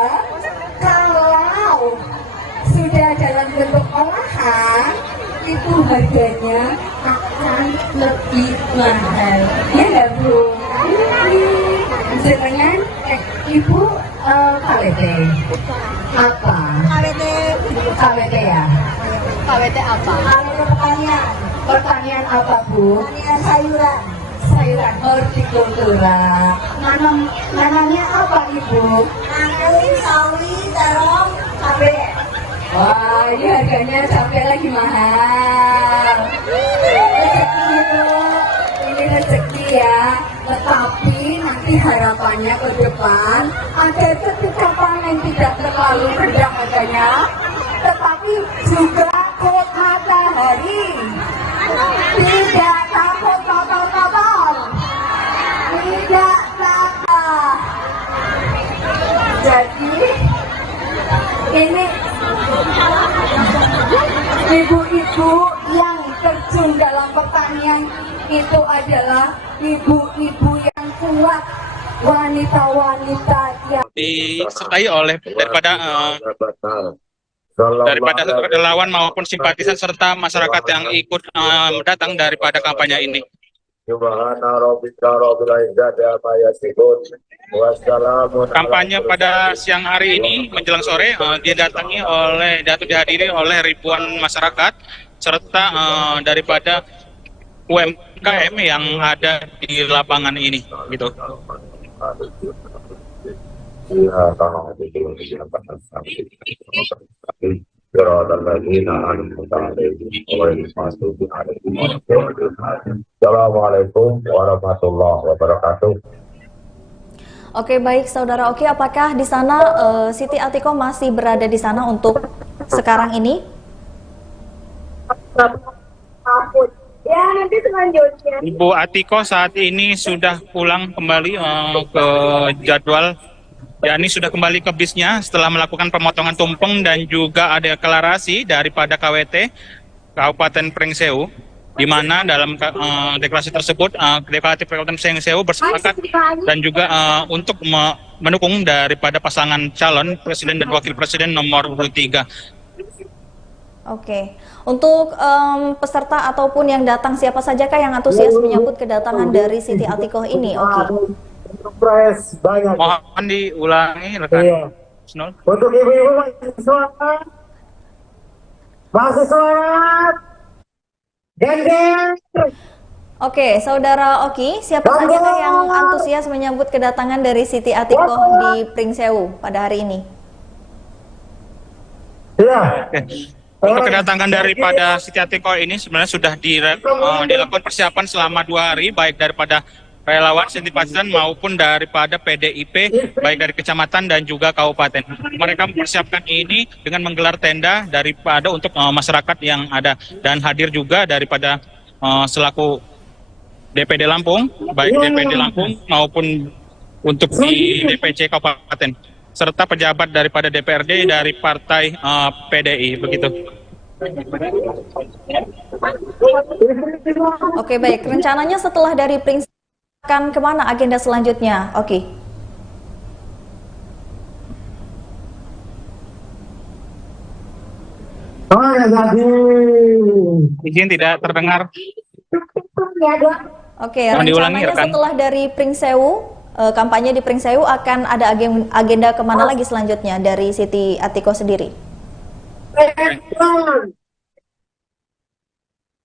untuk olahan itu harganya akan lebih mahal. Ya nggak Bu? Jenengan Ibu KWT apa? KWT ya? KWT apa? Pertanian. Pertanian apa Bu? Pertanian sayuran. Sayuran hortikultura. Nanamnya apa Ibu? Anggur, sawi, terong, cabai. Wah, ini harganya cabai lagi mahal. Rezeki itu, ini rezeki ya. Tetapi nanti harapannya ke depan agar ketika panen tidak terlalu rendah harganya, tetapi juga kok matahari tidak takut kotor-kotor, tidak takut. Jadi ini ibu-ibu yang terjun dalam pertanian itu adalah ibu-ibu yang kuat, wanita-wanita yang disertai oleh daripada relawan maupun simpatisan serta masyarakat yang ikut datang daripada kampanye ini. Kampanye pada siang hari ini menjelang sore dihadiri oleh ribuan masyarakat serta daripada UMKM yang ada di lapangan ini, gitu. Assalamualaikum warahmatullahi wabarakatuh. Oke, baik Saudara Oki, apakah di sana Siti Atiko masih berada di sana untuk sekarang ini? Ya, nanti selanjutnya. Ibu Atiko saat ini sudah pulang kembali ke jadwal, yakni sudah kembali ke bisnya setelah melakukan pemotongan tumpeng dan juga ada deklarasi daripada KWT Kabupaten Pringsewu, di mana dalam deklarasi tersebut deklarasi Kabupaten Pringsewu bersepakat dan juga untuk mendukung daripada pasangan calon presiden dan wakil presiden nomor 3. Oke, untuk peserta ataupun yang datang siapa sajakah yang antusias menyambut kedatangan dari Siti Atikoh ini, Oki? Surprise banyak. Mohon diulangi rekan. Iya. Snol. Untuk ibu-ibu masih semangat. Geng-geng. Oke, Saudara Oki, siapa sajakah yang antusias menyambut kedatangan dari Siti Atikoh di Pringsewu pada hari ini? Iya. Untuk kedatangan daripada Siti Atikoh ini sebenarnya sudah dilakukan persiapan selama 2 hari, baik daripada relawan, simpatisan maupun daripada PDIP, baik dari kecamatan dan juga kabupaten. Mereka mempersiapkan ini dengan menggelar tenda daripada untuk masyarakat yang ada, dan hadir juga daripada selaku DPD Lampung, baik DPD Lampung maupun untuk di DPC kabupaten, serta pejabat daripada DPRD dari partai PDI, begitu. Oke, baik. Rencananya setelah dari Pringsewu akan kemana agenda selanjutnya? Oke. Izin tidak terdengar. Oke, Mohon diulangi, rencananya rekan. setelah dari Pringsewu, kampanye di Pringsewu akan ada agenda kemana lagi selanjutnya dari Siti Atikoh sendiri?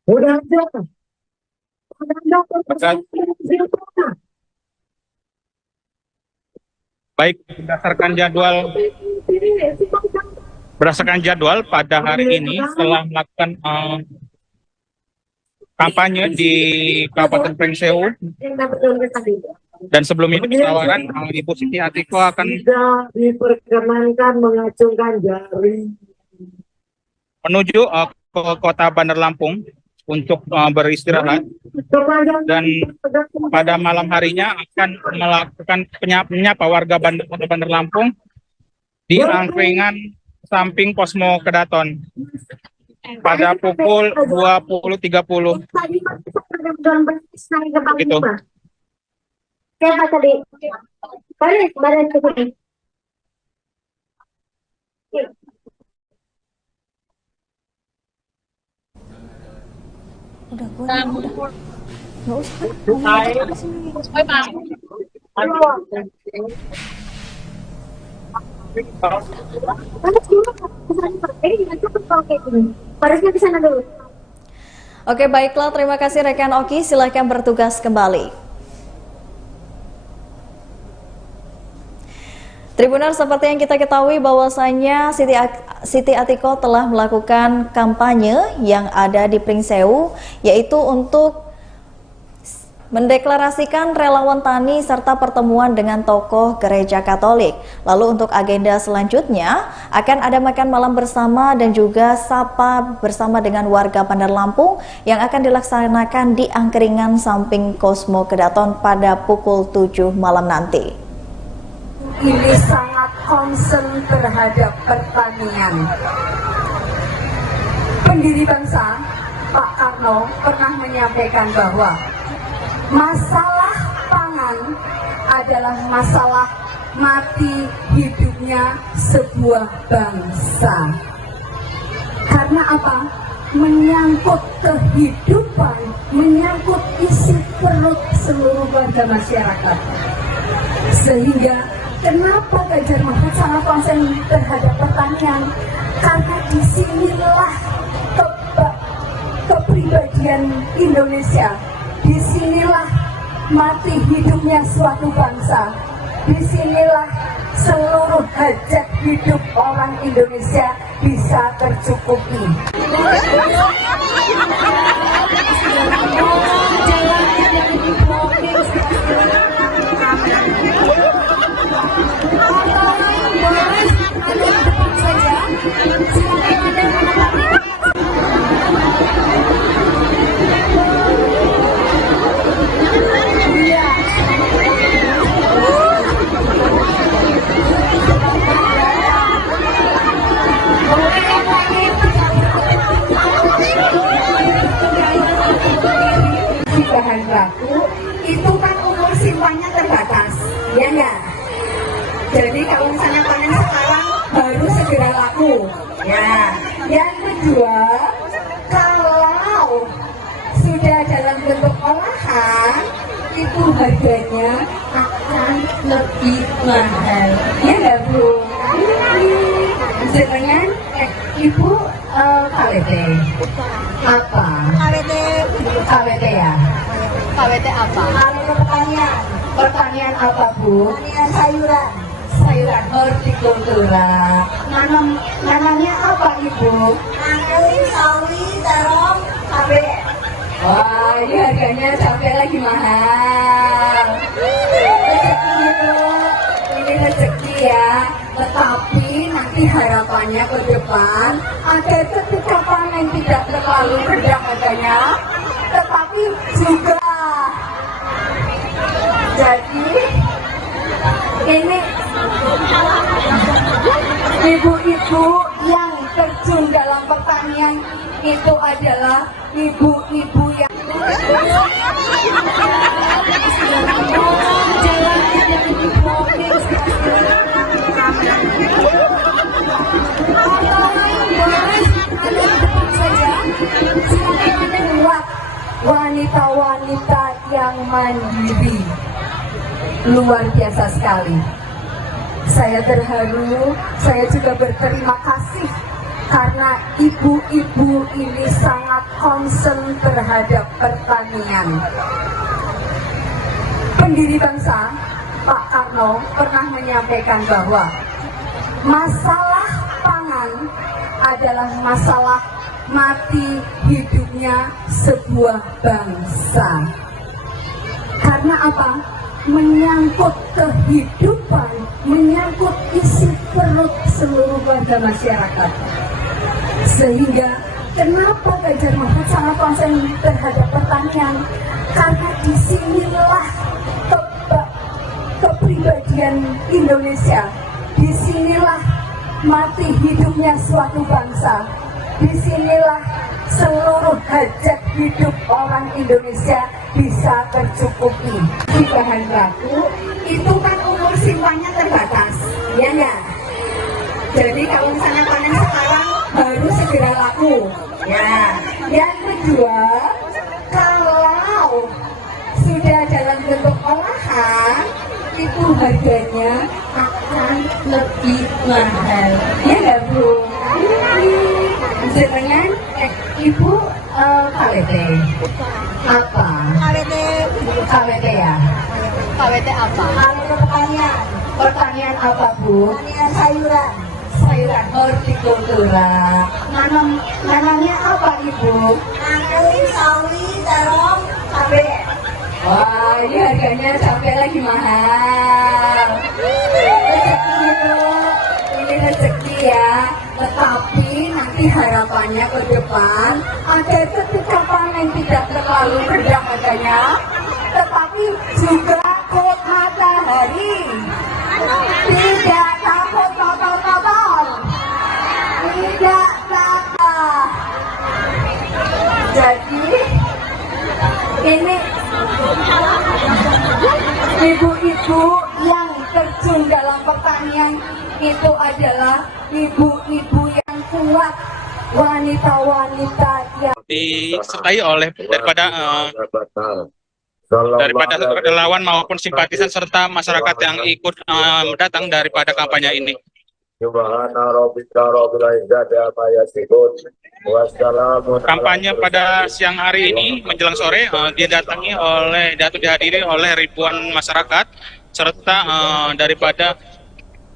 Udah aja. Baik, berdasarkan jadwal pada hari ini setelah melakukan kampanye di Kabupaten Pringsewu, dan sebelum ini tawaran Ibu Siti Atikoh akan Tidak diperkenankan mengacungkan jari. menuju ke kota Bandar Lampung untuk beristirahat, dan pada malam harinya akan melakukan menyapa warga Bandar Lampung di angkringan samping Posmo Kedaton pada pukul 20.30. Gitu. Siapa tadi? Balik, badan ke sini. Udah gue udah. Nggak usah. Ngomong apa sih? Panas dulu, kesana Pak. Ini gimana tuh kalau kayak gini? Harusnya ke sana dulu. Oke, baiklah. Terima kasih rekan Oki. Silahkan bertugas kembali. Tribuners, seperti yang kita ketahui bahwasanya Siti Atiko telah melakukan kampanye yang ada di Pringsewu, yaitu untuk mendeklarasikan relawan tani serta pertemuan dengan tokoh gereja Katolik. Lalu untuk agenda selanjutnya akan ada makan malam bersama dan juga sapa bersama dengan warga Bandar Lampung yang akan dilaksanakan di Angkringan samping Cosmo Kedaton pada pukul 7 malam nanti. Ini sangat concern terhadap pertanian. Pendiri bangsa Pak Karno pernah menyampaikan bahwa masalah pangan adalah masalah mati hidupnya sebuah bangsa. Karena apa? Menyangkut kehidupan, menyangkut isi perut seluruh warga masyarakat. Sehingga kenapa Ganjar Mahfud sangat konsen terhadap pertanian? Karena disinilah kepribadian Indonesia, disinilah mati hidupnya suatu bangsa, disinilah seluruh hajat hidup orang Indonesia bisa tercukupi. Bahan baku itu kan umur simpannya terbatas, ya enggak? Jadi kalau misalnya panen sekarang baru segera laku, ya. Yang kedua, kalau sudah dalam bentuk olahan itu harganya akan lebih mahal, ya enggak Bu? Dengan Ibu KWT apa? KWT ya? KWT apa? Pertanian apa Bu? Pertanian sayuran. Sayuran hortikultura. Nanamnya apa Ibu? Angkring, sawi, terong, cabe. Wah, ini harganya cabai lagi mahal. Rezeki Bu, ini rezeki ya. Tetapi nanti harapannya ke depan agar ketika panen tidak terlalu rendah harganya, tetapi juga jadi ini ibu-ibu yang terjun dalam pertanian itu adalah ibu-ibu yang wanita-wanita yang mandiri. Luar biasa sekali. Saya terharu, saya juga berterima kasih karena ibu-ibu ini sangat concern terhadap pertanian. Pendiri bangsa Pak Karno pernah menyampaikan bahwa masalah pangan adalah masalah mati hidupnya sebuah bangsa. Karena apa? Menyangkut kehidupan, menyangkut isi perut seluruh warga masyarakat. Sehingga kenapa Ganjar Mahfud sangat konsen terhadap pertanian? Karena disinilah kepribadian Indonesia, disinilah mati hidupnya suatu bangsa, disinilah seluruh hajat hidup orang Indonesia bisa tercukupi. Di bahan baku itu kan umur simpannya terbatas, ya enggak? Jadi kalau misalnya panen sekarang baru segera laku, ya. Yang kedua, itu harganya akan lebih mahal. Ya nggak Bu? Jenengan Ibu KWT apa? KWT ya? KWT apa? Kalau pertanian, pertanian apa Bu? Pertanian sayuran. Sayuran hortikultura. Nanamnya apa Ibu? Angkui, sawi, terong, cabai. Wah, ini harganya sampai lagi mahal. Rezeki itu, ini rezeki ya. Tetapi nanti harapannya ke depan ada ketika panen tidak terlalu rendah harganya, tetapi juga kota matahari. Tidak takut kotor-kotor. Tidak takut. Jadi ini ibu-ibu yang terjun dalam pertanian itu adalah ibu-ibu yang kuat, wanita-wanita yang disertai oleh daripada relawan maupun simpatisan serta masyarakat yang ikut datang daripada kampanye ini. Kampanye pada siang hari ini menjelang sore dihadiri oleh ribuan masyarakat serta daripada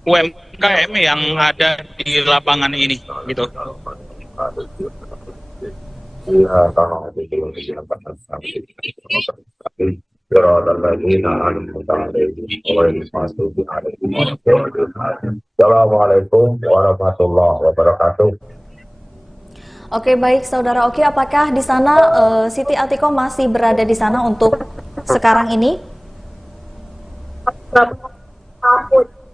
UMKM yang ada di lapangan ini, gitu. Assalamualaikum warahmatullahi wabarakatuh. Oke, baik Saudara Oki, apakah di sana Siti Atiko masih berada di sana untuk sekarang ini?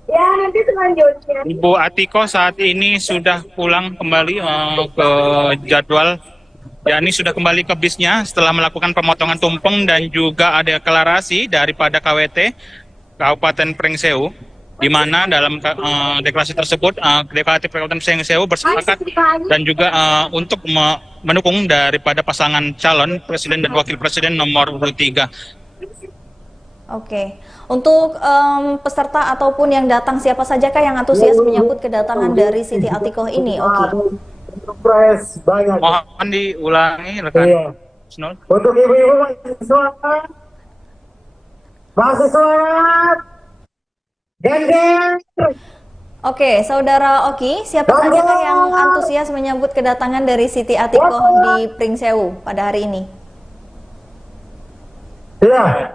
Ya, nanti selanjutnya. Ibu Atiko saat ini sudah pulang kembali ke jadwal, yakni sudah kembali ke bisnya setelah melakukan pemotongan tumpeng dan juga ada deklarasi daripada KWT Kabupaten Pringsewu, di mana dalam deklarasi tersebut Deklaratif Kabupaten Pringsewu bersepakat dan juga untuk mendukung daripada pasangan calon presiden dan wakil presiden nomor urut 3. Oke, untuk peserta ataupun yang datang siapa sajakah yang antusias menyambut kedatangan dari Siti Atiko ini, Oki? Surprise banyak. Mohon diulangi rekan. Iya. Snol. Untuk ibu-ibu masih semangat. Geng-geng. Oke, Saudara Oki, siapa sajakah yang antusias menyambut kedatangan dari Siti Atiko di Pringsewu pada hari ini? Ya.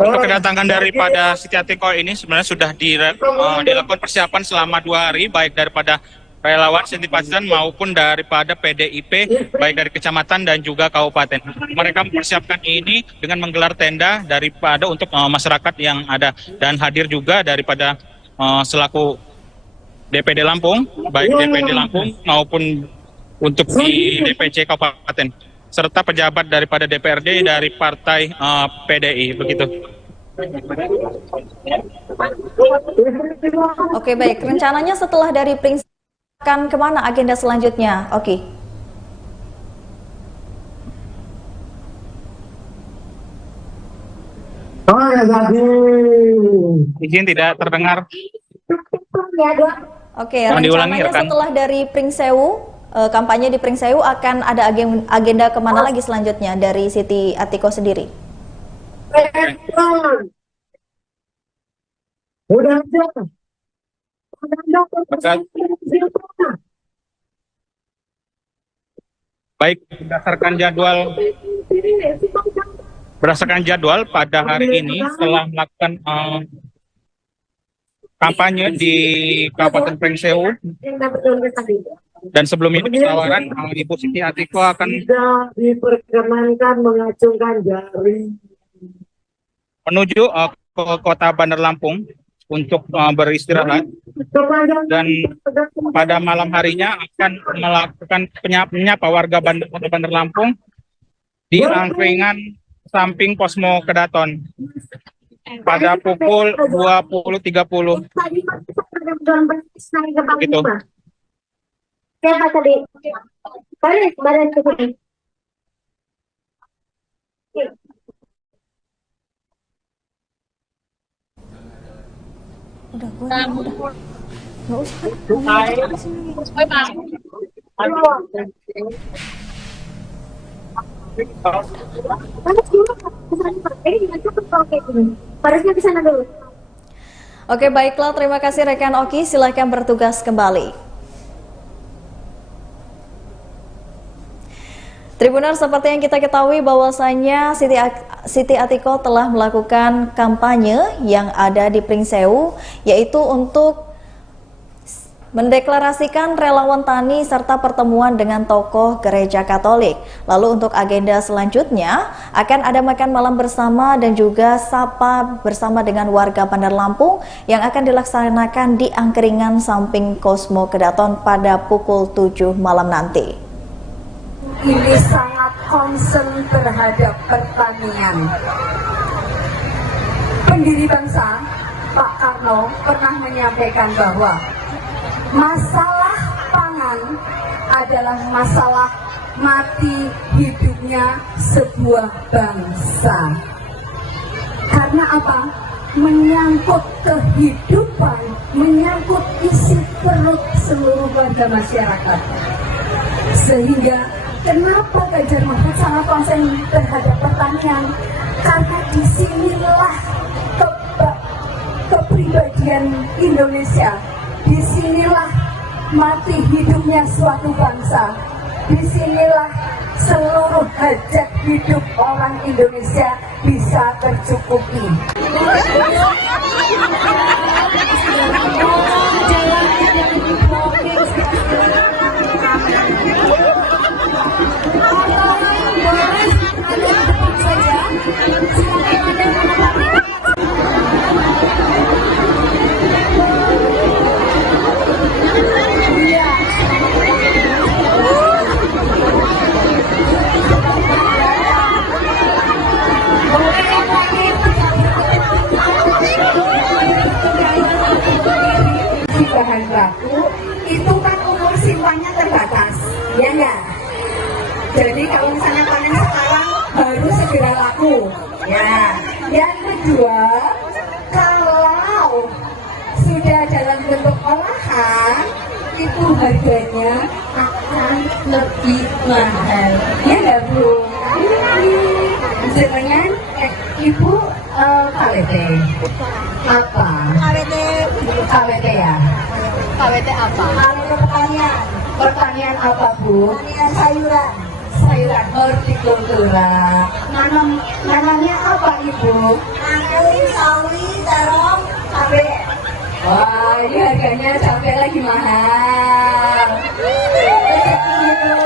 Untuk kedatangan daripada Siti Atiko ini sebenarnya sudah dilakukan persiapan selama 2 hari, baik daripada relawan, simpatisan maupun daripada PDIP, baik dari kecamatan dan juga kabupaten. Mereka mempersiapkan ini dengan menggelar tenda daripada untuk masyarakat yang ada, dan hadir juga daripada selaku DPD Lampung, baik DPD Lampung maupun untuk di DPC kabupaten, serta pejabat daripada DPRD dari partai PDI, begitu. Oke, baik. Rencananya setelah dari Pringsewu akan kemana agenda selanjutnya? Oke. Izin tidak terdengar. Oke, Mohon diulangi, rencananya rekan. setelah dari Pringsewu, kampanye di Pringsewu akan ada agenda kemana lagi selanjutnya dari Siti Atiko sendiri? Udah aja. Baik, berdasarkan jadwal pada hari ini setelah melakukan kampanye di Kabupaten Pringsewu, dan sebelum ini penawaran Ibu Siti Atiko akan Tidak diperkenankan mengacungkan jari. menuju ke kota Bandar Lampung untuk beristirahat, dan pada malam harinya akan melakukan menyapa warga Bandar Lampung di angkringan samping Posmo Kedaton pada pukul 20.30. Gitu. Siapa tadi? Badan cukup. Udah, gue udah. Nggak usah. Ngomong di sini. Panas dulu, kesana Pak. Ini gimana tuh kalau kayak gini? Harusnya ke sana dulu. Oke, baiklah. Terima kasih rekan Oki. Silahkan bertugas kembali. Tribuner, seperti yang kita ketahui bahwasanya Siti Atiko telah melakukan kampanye yang ada di Pringsewu, yaitu untuk mendeklarasikan relawan tani serta pertemuan dengan tokoh gereja Katolik. Lalu untuk agenda selanjutnya akan ada makan malam bersama dan juga sapa bersama dengan warga Bandar Lampung yang akan dilaksanakan di angkringan samping Cosmo Kedaton pada pukul 7 malam nanti. Ini sangat concern terhadap pertanian. Pendiri bangsa Pak Karno pernah menyampaikan bahwa masalah pangan adalah masalah mati hidupnya sebuah bangsa. Karena apa? Menyangkut kehidupan, menyangkut isi perut seluruh warga masyarakat. Sehingga kenapa Ganjar Mahfud sangat konsen terhadap pertanian? Karena disinilah kepribadian Indonesia. Disinilah mati hidupnya suatu bangsa. Disinilah seluruh hajat hidup orang Indonesia bisa tercukupi. Bahan baku itu kan umur simpannya terbatas, ya enggak? Jadi kalau misalnya panen sekarang baru segera laku, ya. Yang kedua, kalau sudah dalam bentuk olahan itu harganya akan lebih mahal, ya enggak Bu? Jenengan Ibu KWT apa? KWT ya? KWT apa? Kalau pertanian apa Bu? Pertanian sayuran. Sayuran hortikultura. Nanamnya apa Ibu? Nanam sawi, terong, cabai. Wah, ini harganya cabai lagi mahal. Rezeki Bu,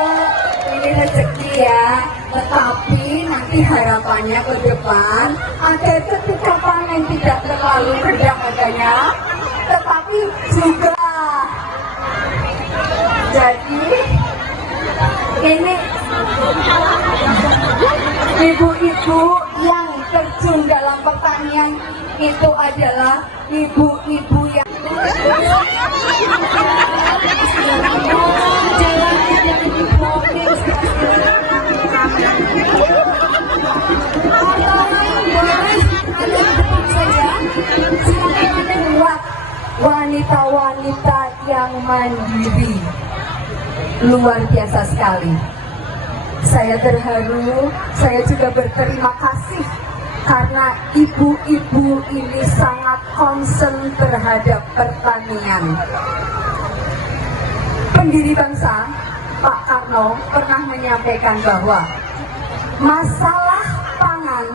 ini rezeki ya. Tetapi nanti harapannya ke depan agar ketika panen tidak terlalu rendah harganya, tetapi juga jadi ini ibu-ibu yang terjun dalam pertanian itu adalah ibu-ibu yang wanita-wanita yang mandiri. Luar biasa sekali. Saya terharu, saya juga berterima kasih karena ibu-ibu ini sangat concern terhadap pertanian. Pendiri bangsa Pak Karno pernah menyampaikan bahwa masalah pangan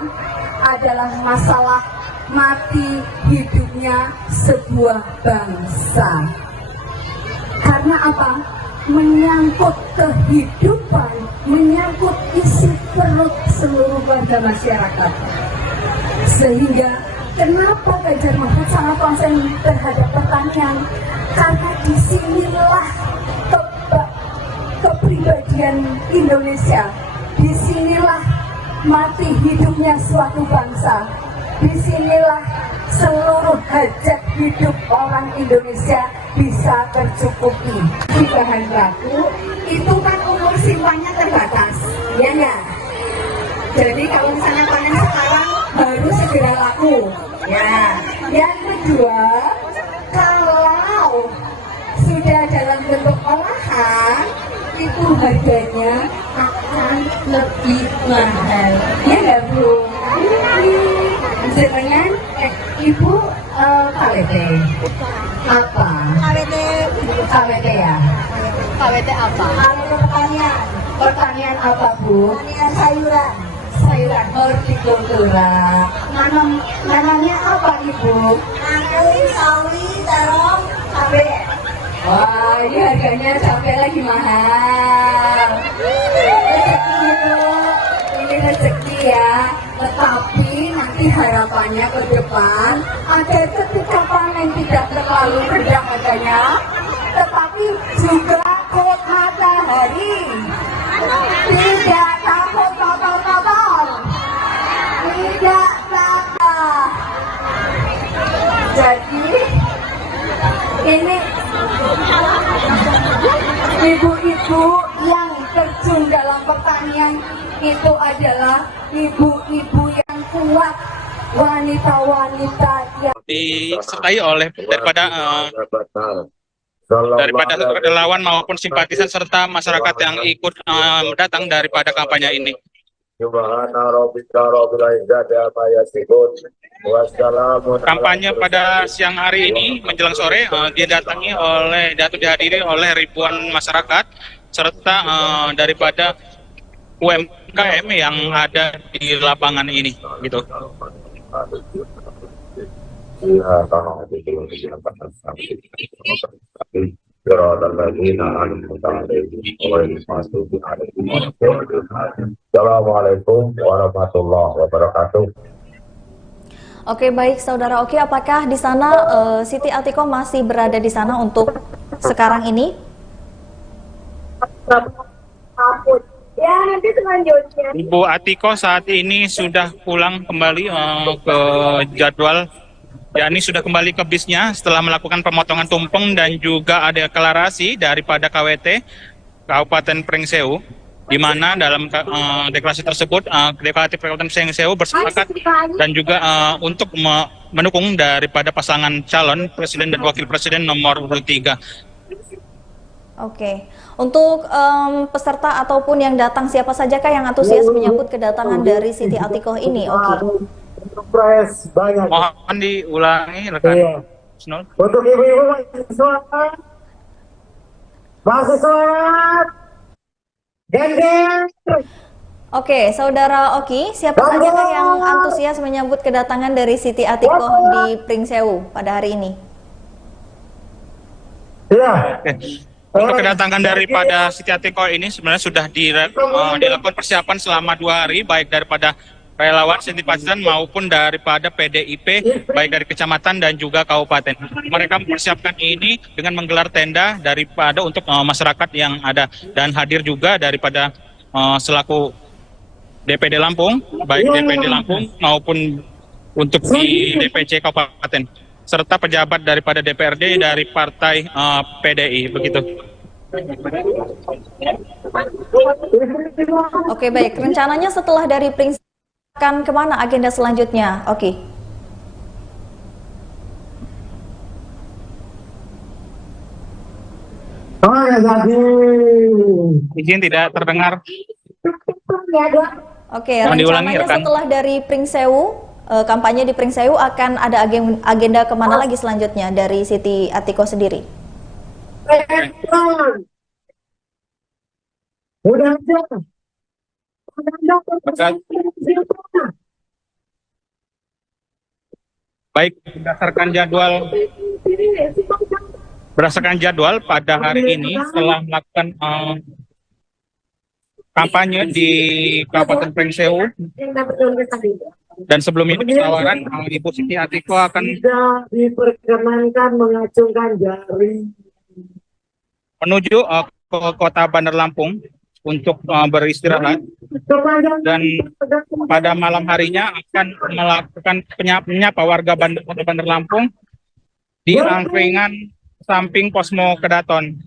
adalah masalah mati hidupnya sebuah bangsa. Karena apa? Menyangkut kehidupan, menyangkut isi perut seluruh warga masyarakat. Sehingga kenapa Ganjar Mahfud sangat konsen terhadap pertanian? Karena disinilah kepribadian Indonesia. Disinilah mati hidupnya suatu bangsa. Disinilah seluruh hajat hidup orang Indonesia bisa tercukupi. Di bahan baku itu kan umur simpannya terbatas, ya enggak? Jadi kalau misalnya panen sekarang baru segera laku, ya. Yang kedua, itu harganya akan lebih mahal. Ya nggak Bu? Dengan Ibu KWT apa? KWT ya? KWT apa? Kalau pertanian, pertanian apa Bu? Pertanian sayuran. Sayuran hortikultura. Nanamnya apa Ibu? Angkri, sawi, terong, cabai. Wah, ini harganya sampai lagi mahal. Rezeki itu, ini rezeki ya. Tetapi nanti harapannya ke depan agar ketika panen tidak terlalu rendah harganya, tetapi juga kok matahari tidak takut kotor-kotor, tidak takut. Jadi ini ibu-ibu yang terjun dalam pertanian itu adalah ibu-ibu yang kuat, wanita-wanita yang disertai oleh daripada relawan maupun simpatisan serta masyarakat yang ikut datang daripada kampanye ini. Kampanye pada siang hari ini menjelang sore dihadiri oleh ribuan masyarakat serta daripada UMKM yang ada di lapangan ini, gitu. Assalamualaikum warahmatullahi wabarakatuh. Oke, baik Saudara Oki, apakah di sana Siti Atikoh masih berada di sana untuk sekarang ini? Ya, nanti selanjutnya. Ibu Atikoh saat ini sudah pulang kembali ke jadwal, yakni sudah kembali ke bisnya setelah melakukan pemotongan tumpeng dan juga ada deklarasi daripada KWT Kabupaten Pringsewu, di mana dalam deklarasi tersebut Deklarasi Kabupaten Pringsewu bersepakat dan juga untuk mendukung daripada pasangan calon presiden dan wakil presiden nomor 3. Oke, untuk peserta ataupun yang datang siapa sajakah yang antusias menyambut kedatangan dari Siti Atikoh ini, Oki? Surprise banyak. Mohon diulangi rekan. Iya. Snol. Untuk ibu-ibu masih sholat, gender. Oke, Saudara Oki, siapa sajakah yang antusias menyambut kedatangan dari Siti Atikoh di Pringsewu pada hari ini? Ya. Untuk kedatangan daripada Siti Atikoh ini sebenarnya sudah dilakukan persiapan selama 2 hari, baik daripada relawan, simpatisan maupun daripada PDIP, baik dari kecamatan dan juga kabupaten. Mereka mempersiapkan ini dengan menggelar tenda daripada untuk masyarakat yang ada, dan hadir juga daripada selaku DPD Lampung, baik DPD Lampung maupun untuk di DPC kabupaten, serta pejabat daripada DPRD dari partai PDI, begitu. Oke, baik. Rencananya setelah dari Pringsewu akan kemana agenda selanjutnya? Oke. Izin tidak terdengar. Oke, rencananya setelah dari Pringsewu, kampanye di Pringsewu akan ada agenda kemana lagi selanjutnya dari Siti Atikoh sendiri? Udah aja. Baik, berdasarkan jadwal pada hari ini setelah melakukan kampanye di Kabupaten Pringsewu dan sebelum itu tawaran Ibu Siti Atikoh akan tidak diperkenankan mengacungkan jari menuju ke kota Bandar Lampung untuk beristirahat, dan pada malam harinya akan melakukan menyapa warga Kota Bandar Lampung di angkringan samping Posmo Kedaton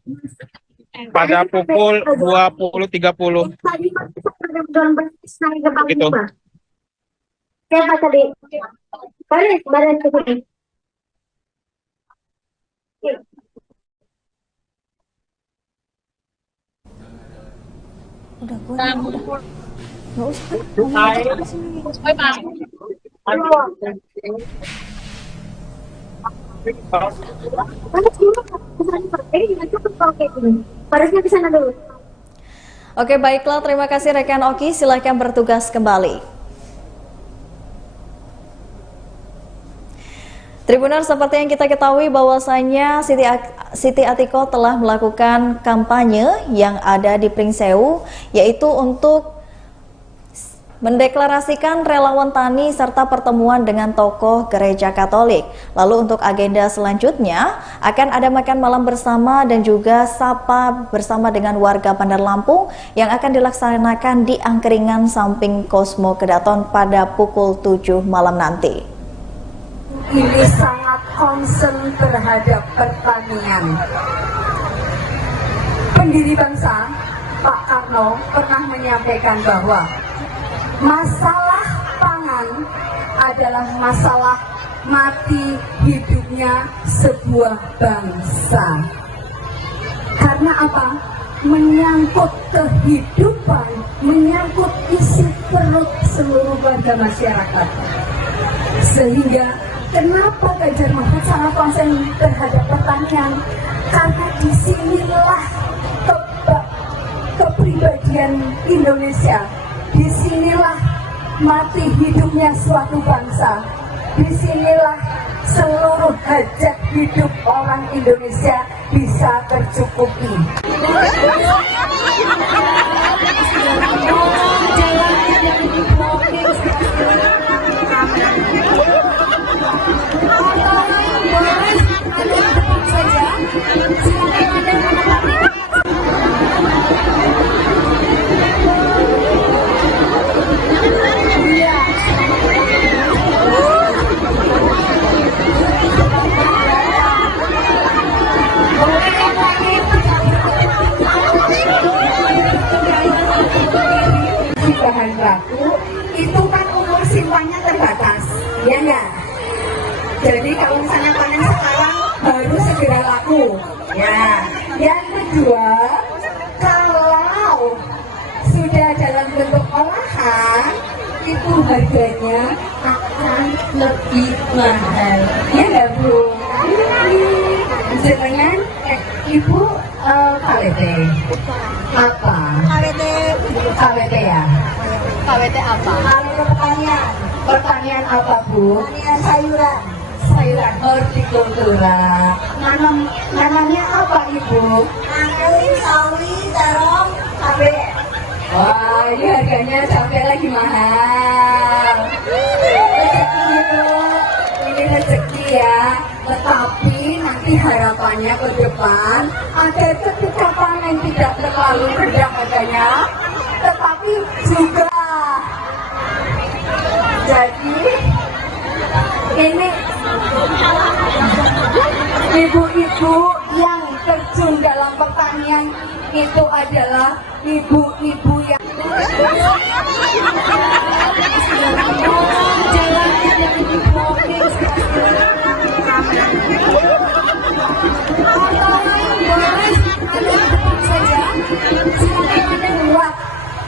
pada pukul 20.30. Begitu. Siapa tadi? Badan putih. Udah, nggak usah. Ngomong aja sini. Panas dulu, kesana Pak. Ini gimana tuh kalau kayak gini? Parasnya ke sana dulu. Oke, baiklah. Terima kasih rekan Oki. Silahkan bertugas kembali. Tribuners, seperti yang kita ketahui bahwasanya Siti Atiko telah melakukan kampanye yang ada di Pringsewu, yaitu untuk mendeklarasikan relawan tani serta pertemuan dengan tokoh gereja Katolik. Lalu untuk agenda selanjutnya akan ada makan malam bersama dan juga sapa bersama dengan warga Bandar Lampung yang akan dilaksanakan di angkringan samping Cosmo Kedaton pada pukul 7 malam nanti. Ini sangat concern terhadap pertanian. Pendiri bangsa Pak Karno pernah menyampaikan bahwa masalah pangan adalah masalah mati hidupnya sebuah bangsa. Karena apa? Menyangkut kehidupan, menyangkut isi perut seluruh warga masyarakat. Sehingga kenapa Ganjar Mahfud sangat konsen terhadap pertanian? Karena disinilah kepribadian Indonesia. Disinilah mati hidupnya suatu bangsa. Disinilah seluruh hajat hidup orang Indonesia bisa tercukupi. Bahan baku itu kan umur simpannya terbatas, ya enggak? Jadi kalau misalnya panen sekarang baru segera laku, ya. Yang kedua, kalau sudah dalam bentuk olahan itu harganya akan lebih mahal, ya enggak Bu? Jenengan Ibu KWT apa? KWT ya? KWT apa? Pertanian apa Bu? Pertanian sayuran. Sayuran hortikultura. Nanamnya apa Ibu? Anggur, sawi, terong, cabai. Wah, ini harganya cabai lagi mahal. Rezeki Ibu, ini rezeki ya. Tetapi nanti harapannya ke depan agar ketika panen tidak terlalu rendah harganya, tetapi juga jadi ini ibu-ibu yang terjun dalam pertanian itu adalah ibu-ibu yang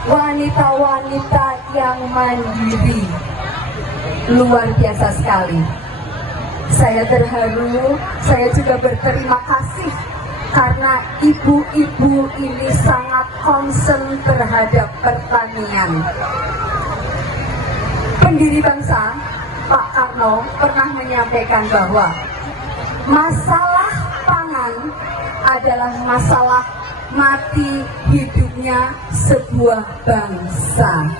wanita-wanita yang mandiri. Luar biasa sekali. Saya terharu, saya juga berterima kasih karena ibu-ibu ini sangat concern terhadap pertanian. Pendiri bangsa Pak Karno pernah menyampaikan bahwa masalah pangan adalah masalah mati hidupnya sebuah bangsa.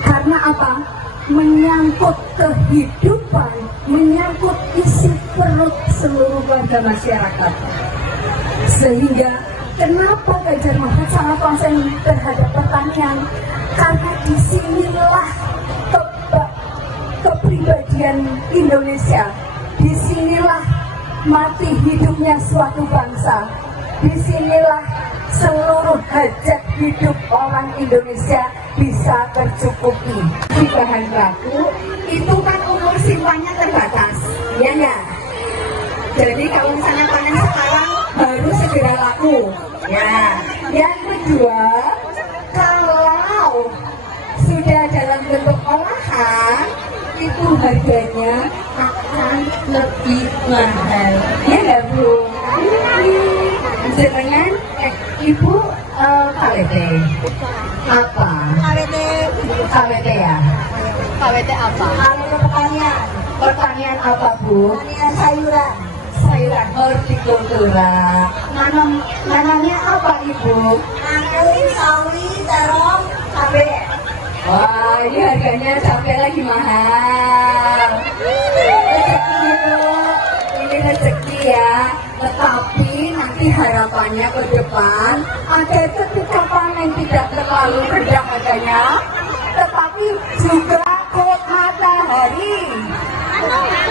Karena apa? Menyangkut kehidupan, menyangkut isi perut seluruh warga masyarakat. Sehingga kenapa Ganjar Mahfud sangat konsen terhadap pertanian? Karena disinilah kepribadian Indonesia. Disinilah mati hidupnya suatu bangsa. Disinilah seluruh hajat hidup orang Indonesia bisa tercukupi. Di bahan baku itu kan umur simpannya terbatas, ya enggak? Jadi kalau misalnya panen sekarang baru segera laku, ya. Yang kedua, untuk olahan itu harganya akan lebih mahal. Ya nggak Bu? Dengan Ibu KWT apa? KWT ya? KWT apa? KWT pertanian. Pertanian apa Bu? Pertanian sayuran. Sayuran hortikultura. Nanamnya apa Ibu? Anggrek, sawi, terong, cabai. Wah, ini harganya cabai lagi mahal. Rezeki itu, ini rezeki ya. Tetapi nanti harapannya ke depan agar ketika panen tidak terlalu rendah harganya, tetapi juga kok matahari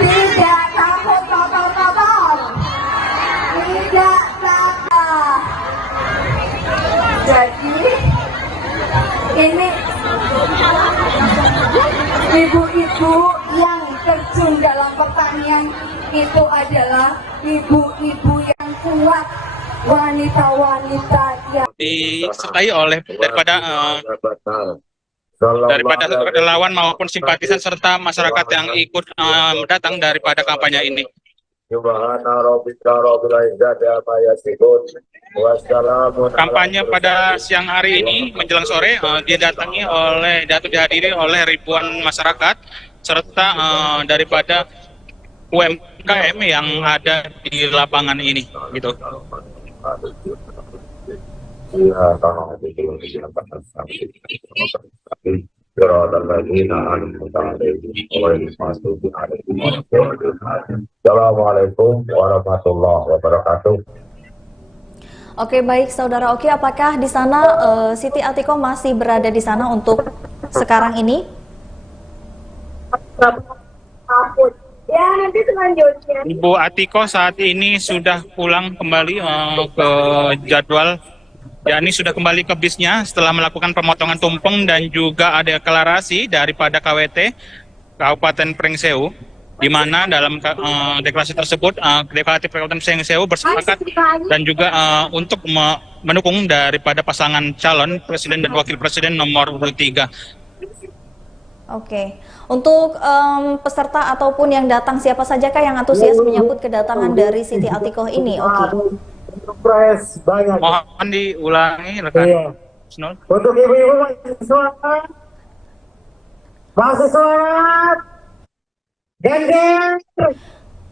tidak takut kotor-kotor, tidak takut. Jadi ini ibu-ibu yang terjun dalam pertanian itu adalah ibu-ibu yang kuat, wanita-wanita yang disertai oleh daripada relawan maupun simpatisan serta masyarakat yang ikut datang daripada kampanye ini. Kampanye pada siang hari ini menjelang sore dihadiri oleh ribuan masyarakat serta daripada UMKM yang ada di lapangan ini, gitu. Assalamualaikum warahmatullahi wabarakatuh. Oke, baik Saudara Oki, apakah di sana Siti Atiko masih berada di sana untuk sekarang ini? Ya, nanti selanjutnya. Ibu Atiko saat ini sudah pulang kembali ke jadwal, yakni sudah kembali ke bisnya setelah melakukan pemotongan tumpeng dan juga ada deklarasi daripada KWT Kabupaten Pringsewu, di mana dalam deklarasi tersebut deklarasi Kabupaten Pringsewu bersepakat dan juga untuk mendukung daripada pasangan calon presiden dan wakil presiden nomor urut 3. Oke, untuk peserta ataupun yang datang, siapa sajakah yang antusias menyambut kedatangan dari Siti Atikoh ini? Oke. Surprise banyak. Mohon diulangi rekan. Iya. Snul. Untuk ibu-ibu masih semangat. Gender.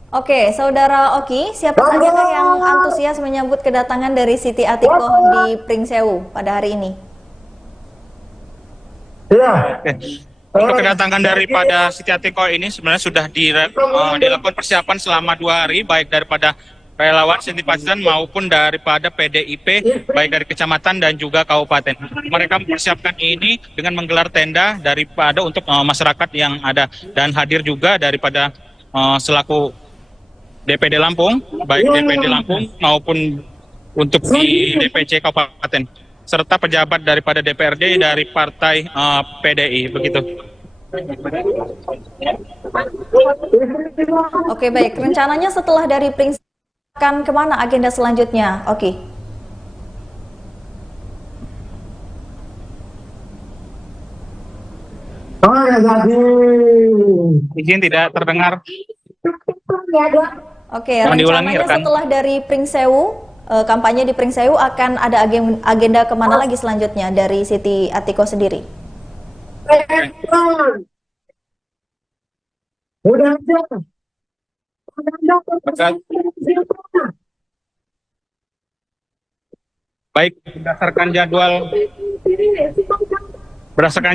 Oke, Saudara Oki, siapa sajakah yang antusias menyambut kedatangan dari Siti Atikoh di Pringsewu pada hari ini? Iya. Untuk kedatangan daripada Siti Atikoh ini sebenarnya sudah dilakukan persiapan selama 2 hari, baik daripada relawan simpatisan maupun daripada PDIP, baik dari kecamatan dan juga kabupaten. Mereka mempersiapkan ini dengan menggelar tenda daripada untuk masyarakat yang ada, dan hadir juga daripada selaku DPD Lampung, baik DPD Lampung maupun untuk di DPC kabupaten, serta pejabat daripada DPRD dari partai PDI, begitu. Oke, baik. Rencananya setelah dari Pringsewu akan kemana agenda selanjutnya? Oke. Izin tidak terdengar. Oke, Mohon diulangi, rencananya rekan. setelah dari Pringsewu, kampanye di Pringsewu akan ada agenda kemana lagi selanjutnya dari Siti Atikoh sendiri? Udah aja. Baik, berdasarkan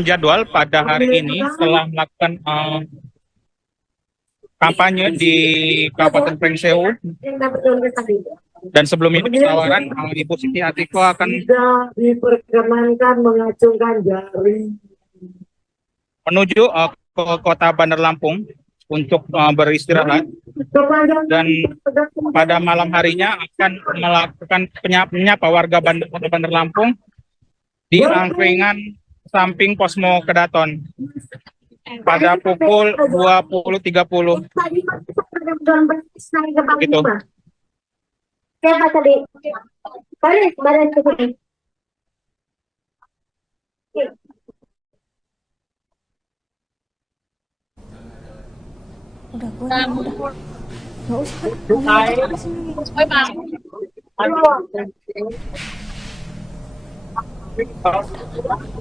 jadwal pada hari ini setelah melakukan kampanye di Kabupaten Pringsewu, dan sebelum ini tawaran Ibu Siti Atikoh akan Tidak diperkenankan mengacungkan jari. menuju ke kota Bandar Lampung untuk beristirahat, dan pada malam harinya akan melakukan menyapa warga Kota Bandar Lampung di angkringan samping Posmo Kedaton pada pukul 20.30. Gitu. Siapa tadi? Balik, badan cukup. Udah, udah. Nggak usah.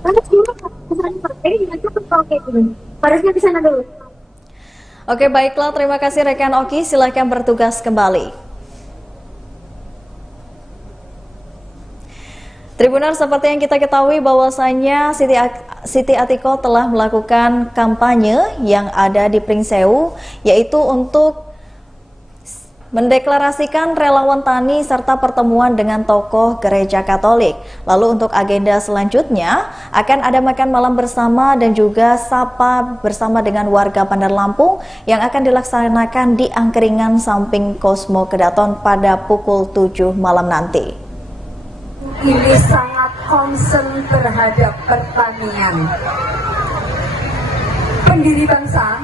Panas dulu, kesana Pak. Ini gimana tuh kalau kayak gini? Harusnya ke sana dulu. Oke, baiklah. Terima kasih rekan Oki. Silakan bertugas kembali. Tribuners, seperti yang kita ketahui bahwasanya Siti Atiko telah melakukan kampanye yang ada di Pringsewu, yaitu untuk mendeklarasikan relawan tani serta pertemuan dengan tokoh gereja Katolik. Lalu untuk agenda selanjutnya akan ada makan malam bersama dan juga sapa bersama dengan warga Bandar Lampung yang akan dilaksanakan di Angkringan samping Kosmo Kedaton pada pukul 7 malam nanti. Ini sangat concern terhadap pertanian. Pendiri bangsa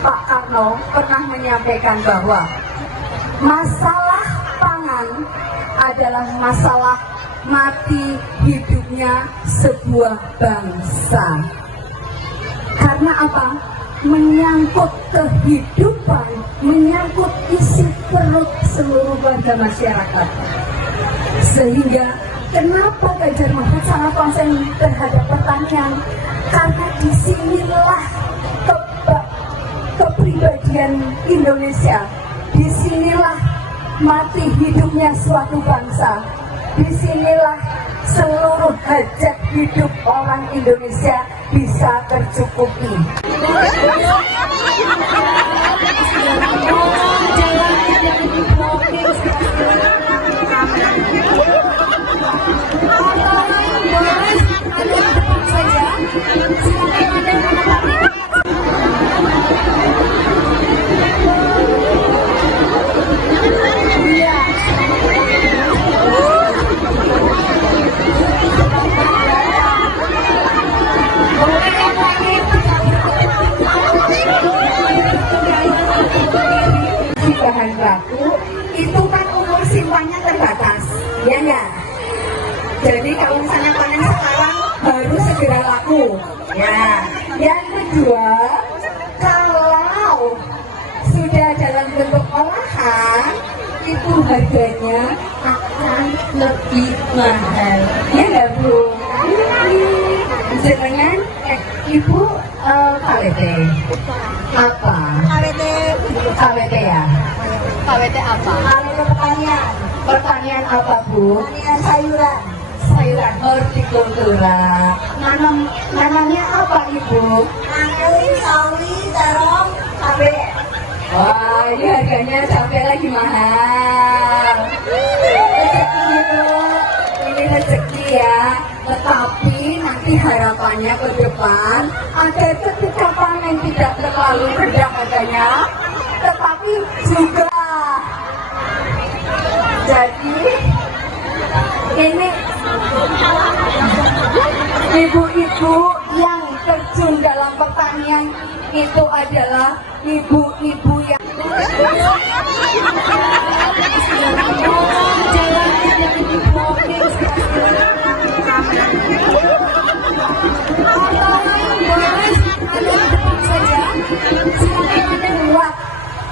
Pak Karno pernah menyampaikan bahwa masalah pangan adalah masalah mati hidupnya sebuah bangsa. Karena apa? Menyangkut kehidupan, menyangkut isi perut seluruh warga masyarakat. Sehingga kenapa Ganjar Mahfud sangat konsen terhadap pertanian? Karena disinilah kepribadian Indonesia, disinilah mati hidupnya suatu bangsa, disinilah seluruh hajat hidup orang Indonesia bisa tercukupi. Bahan baku itu kan umur simpannya terbatas, ya enggak? Jadi kalau misalnya panen sekarang baru segera laku, ya. Yang kedua, kalau sudah dalam bentuk olahan, itu harganya akan lebih mahal, ya enggak Bu? Jangan, Ibu KWT apa? KWT ya? KWT apa? KWT pertanian apa Bu? Pertanian sayuran. Sayuran hortikultura. Nanamnya apa Ibu? Mangkeli, sawi, terong, cabe. Wah, ini harganya cabai lagi mahal. Rezeki Bu, ini rezeki ya. Tetapi nanti harapannya ke depan agar ketika panen tidak terlalu rendah harganya, tetapi juga jadi ini ibu-ibu yang terjun dalam pertanian itu adalah ibu-ibu yang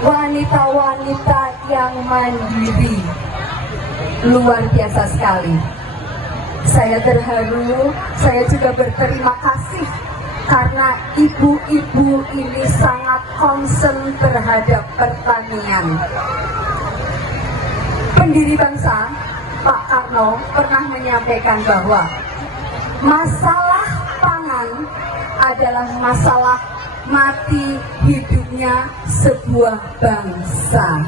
wanita-wanita yang mandiri. Luar biasa sekali. Saya terharu, saya juga berterima kasih karena ibu-ibu ini sangat concern terhadap pertanian. Pendiri bangsa Pak Karno pernah menyampaikan bahwa masalah pangan adalah masalah mati hidupnya sebuah bangsa.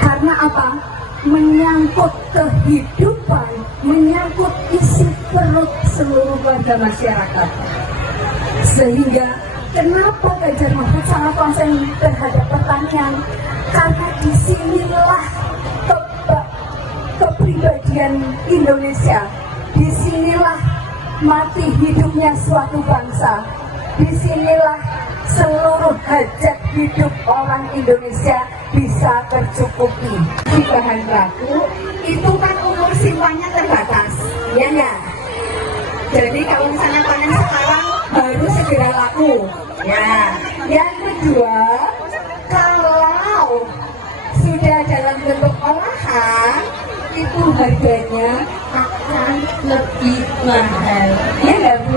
Karena apa? Menyangkut kehidupan, menyangkut isi perut seluruh warga masyarakat. Sehingga kenapa Ganjar Mahfud sangat konsen terhadap pertanian? Karena disinilah kepribadian Indonesia, disinilah mati hidupnya suatu bangsa, disinilah seluruh hajat hidup orang Indonesia bisa tercukupi. Di bahan baku itu kan umur simpannya terbatas, ya enggak? Jadi kalau misalnya panen sekarang baru segera laku, ya. Yang kedua, kalau sudah dalam bentuk olahan itu harganya akan lebih mahal. Ya nggak Bu?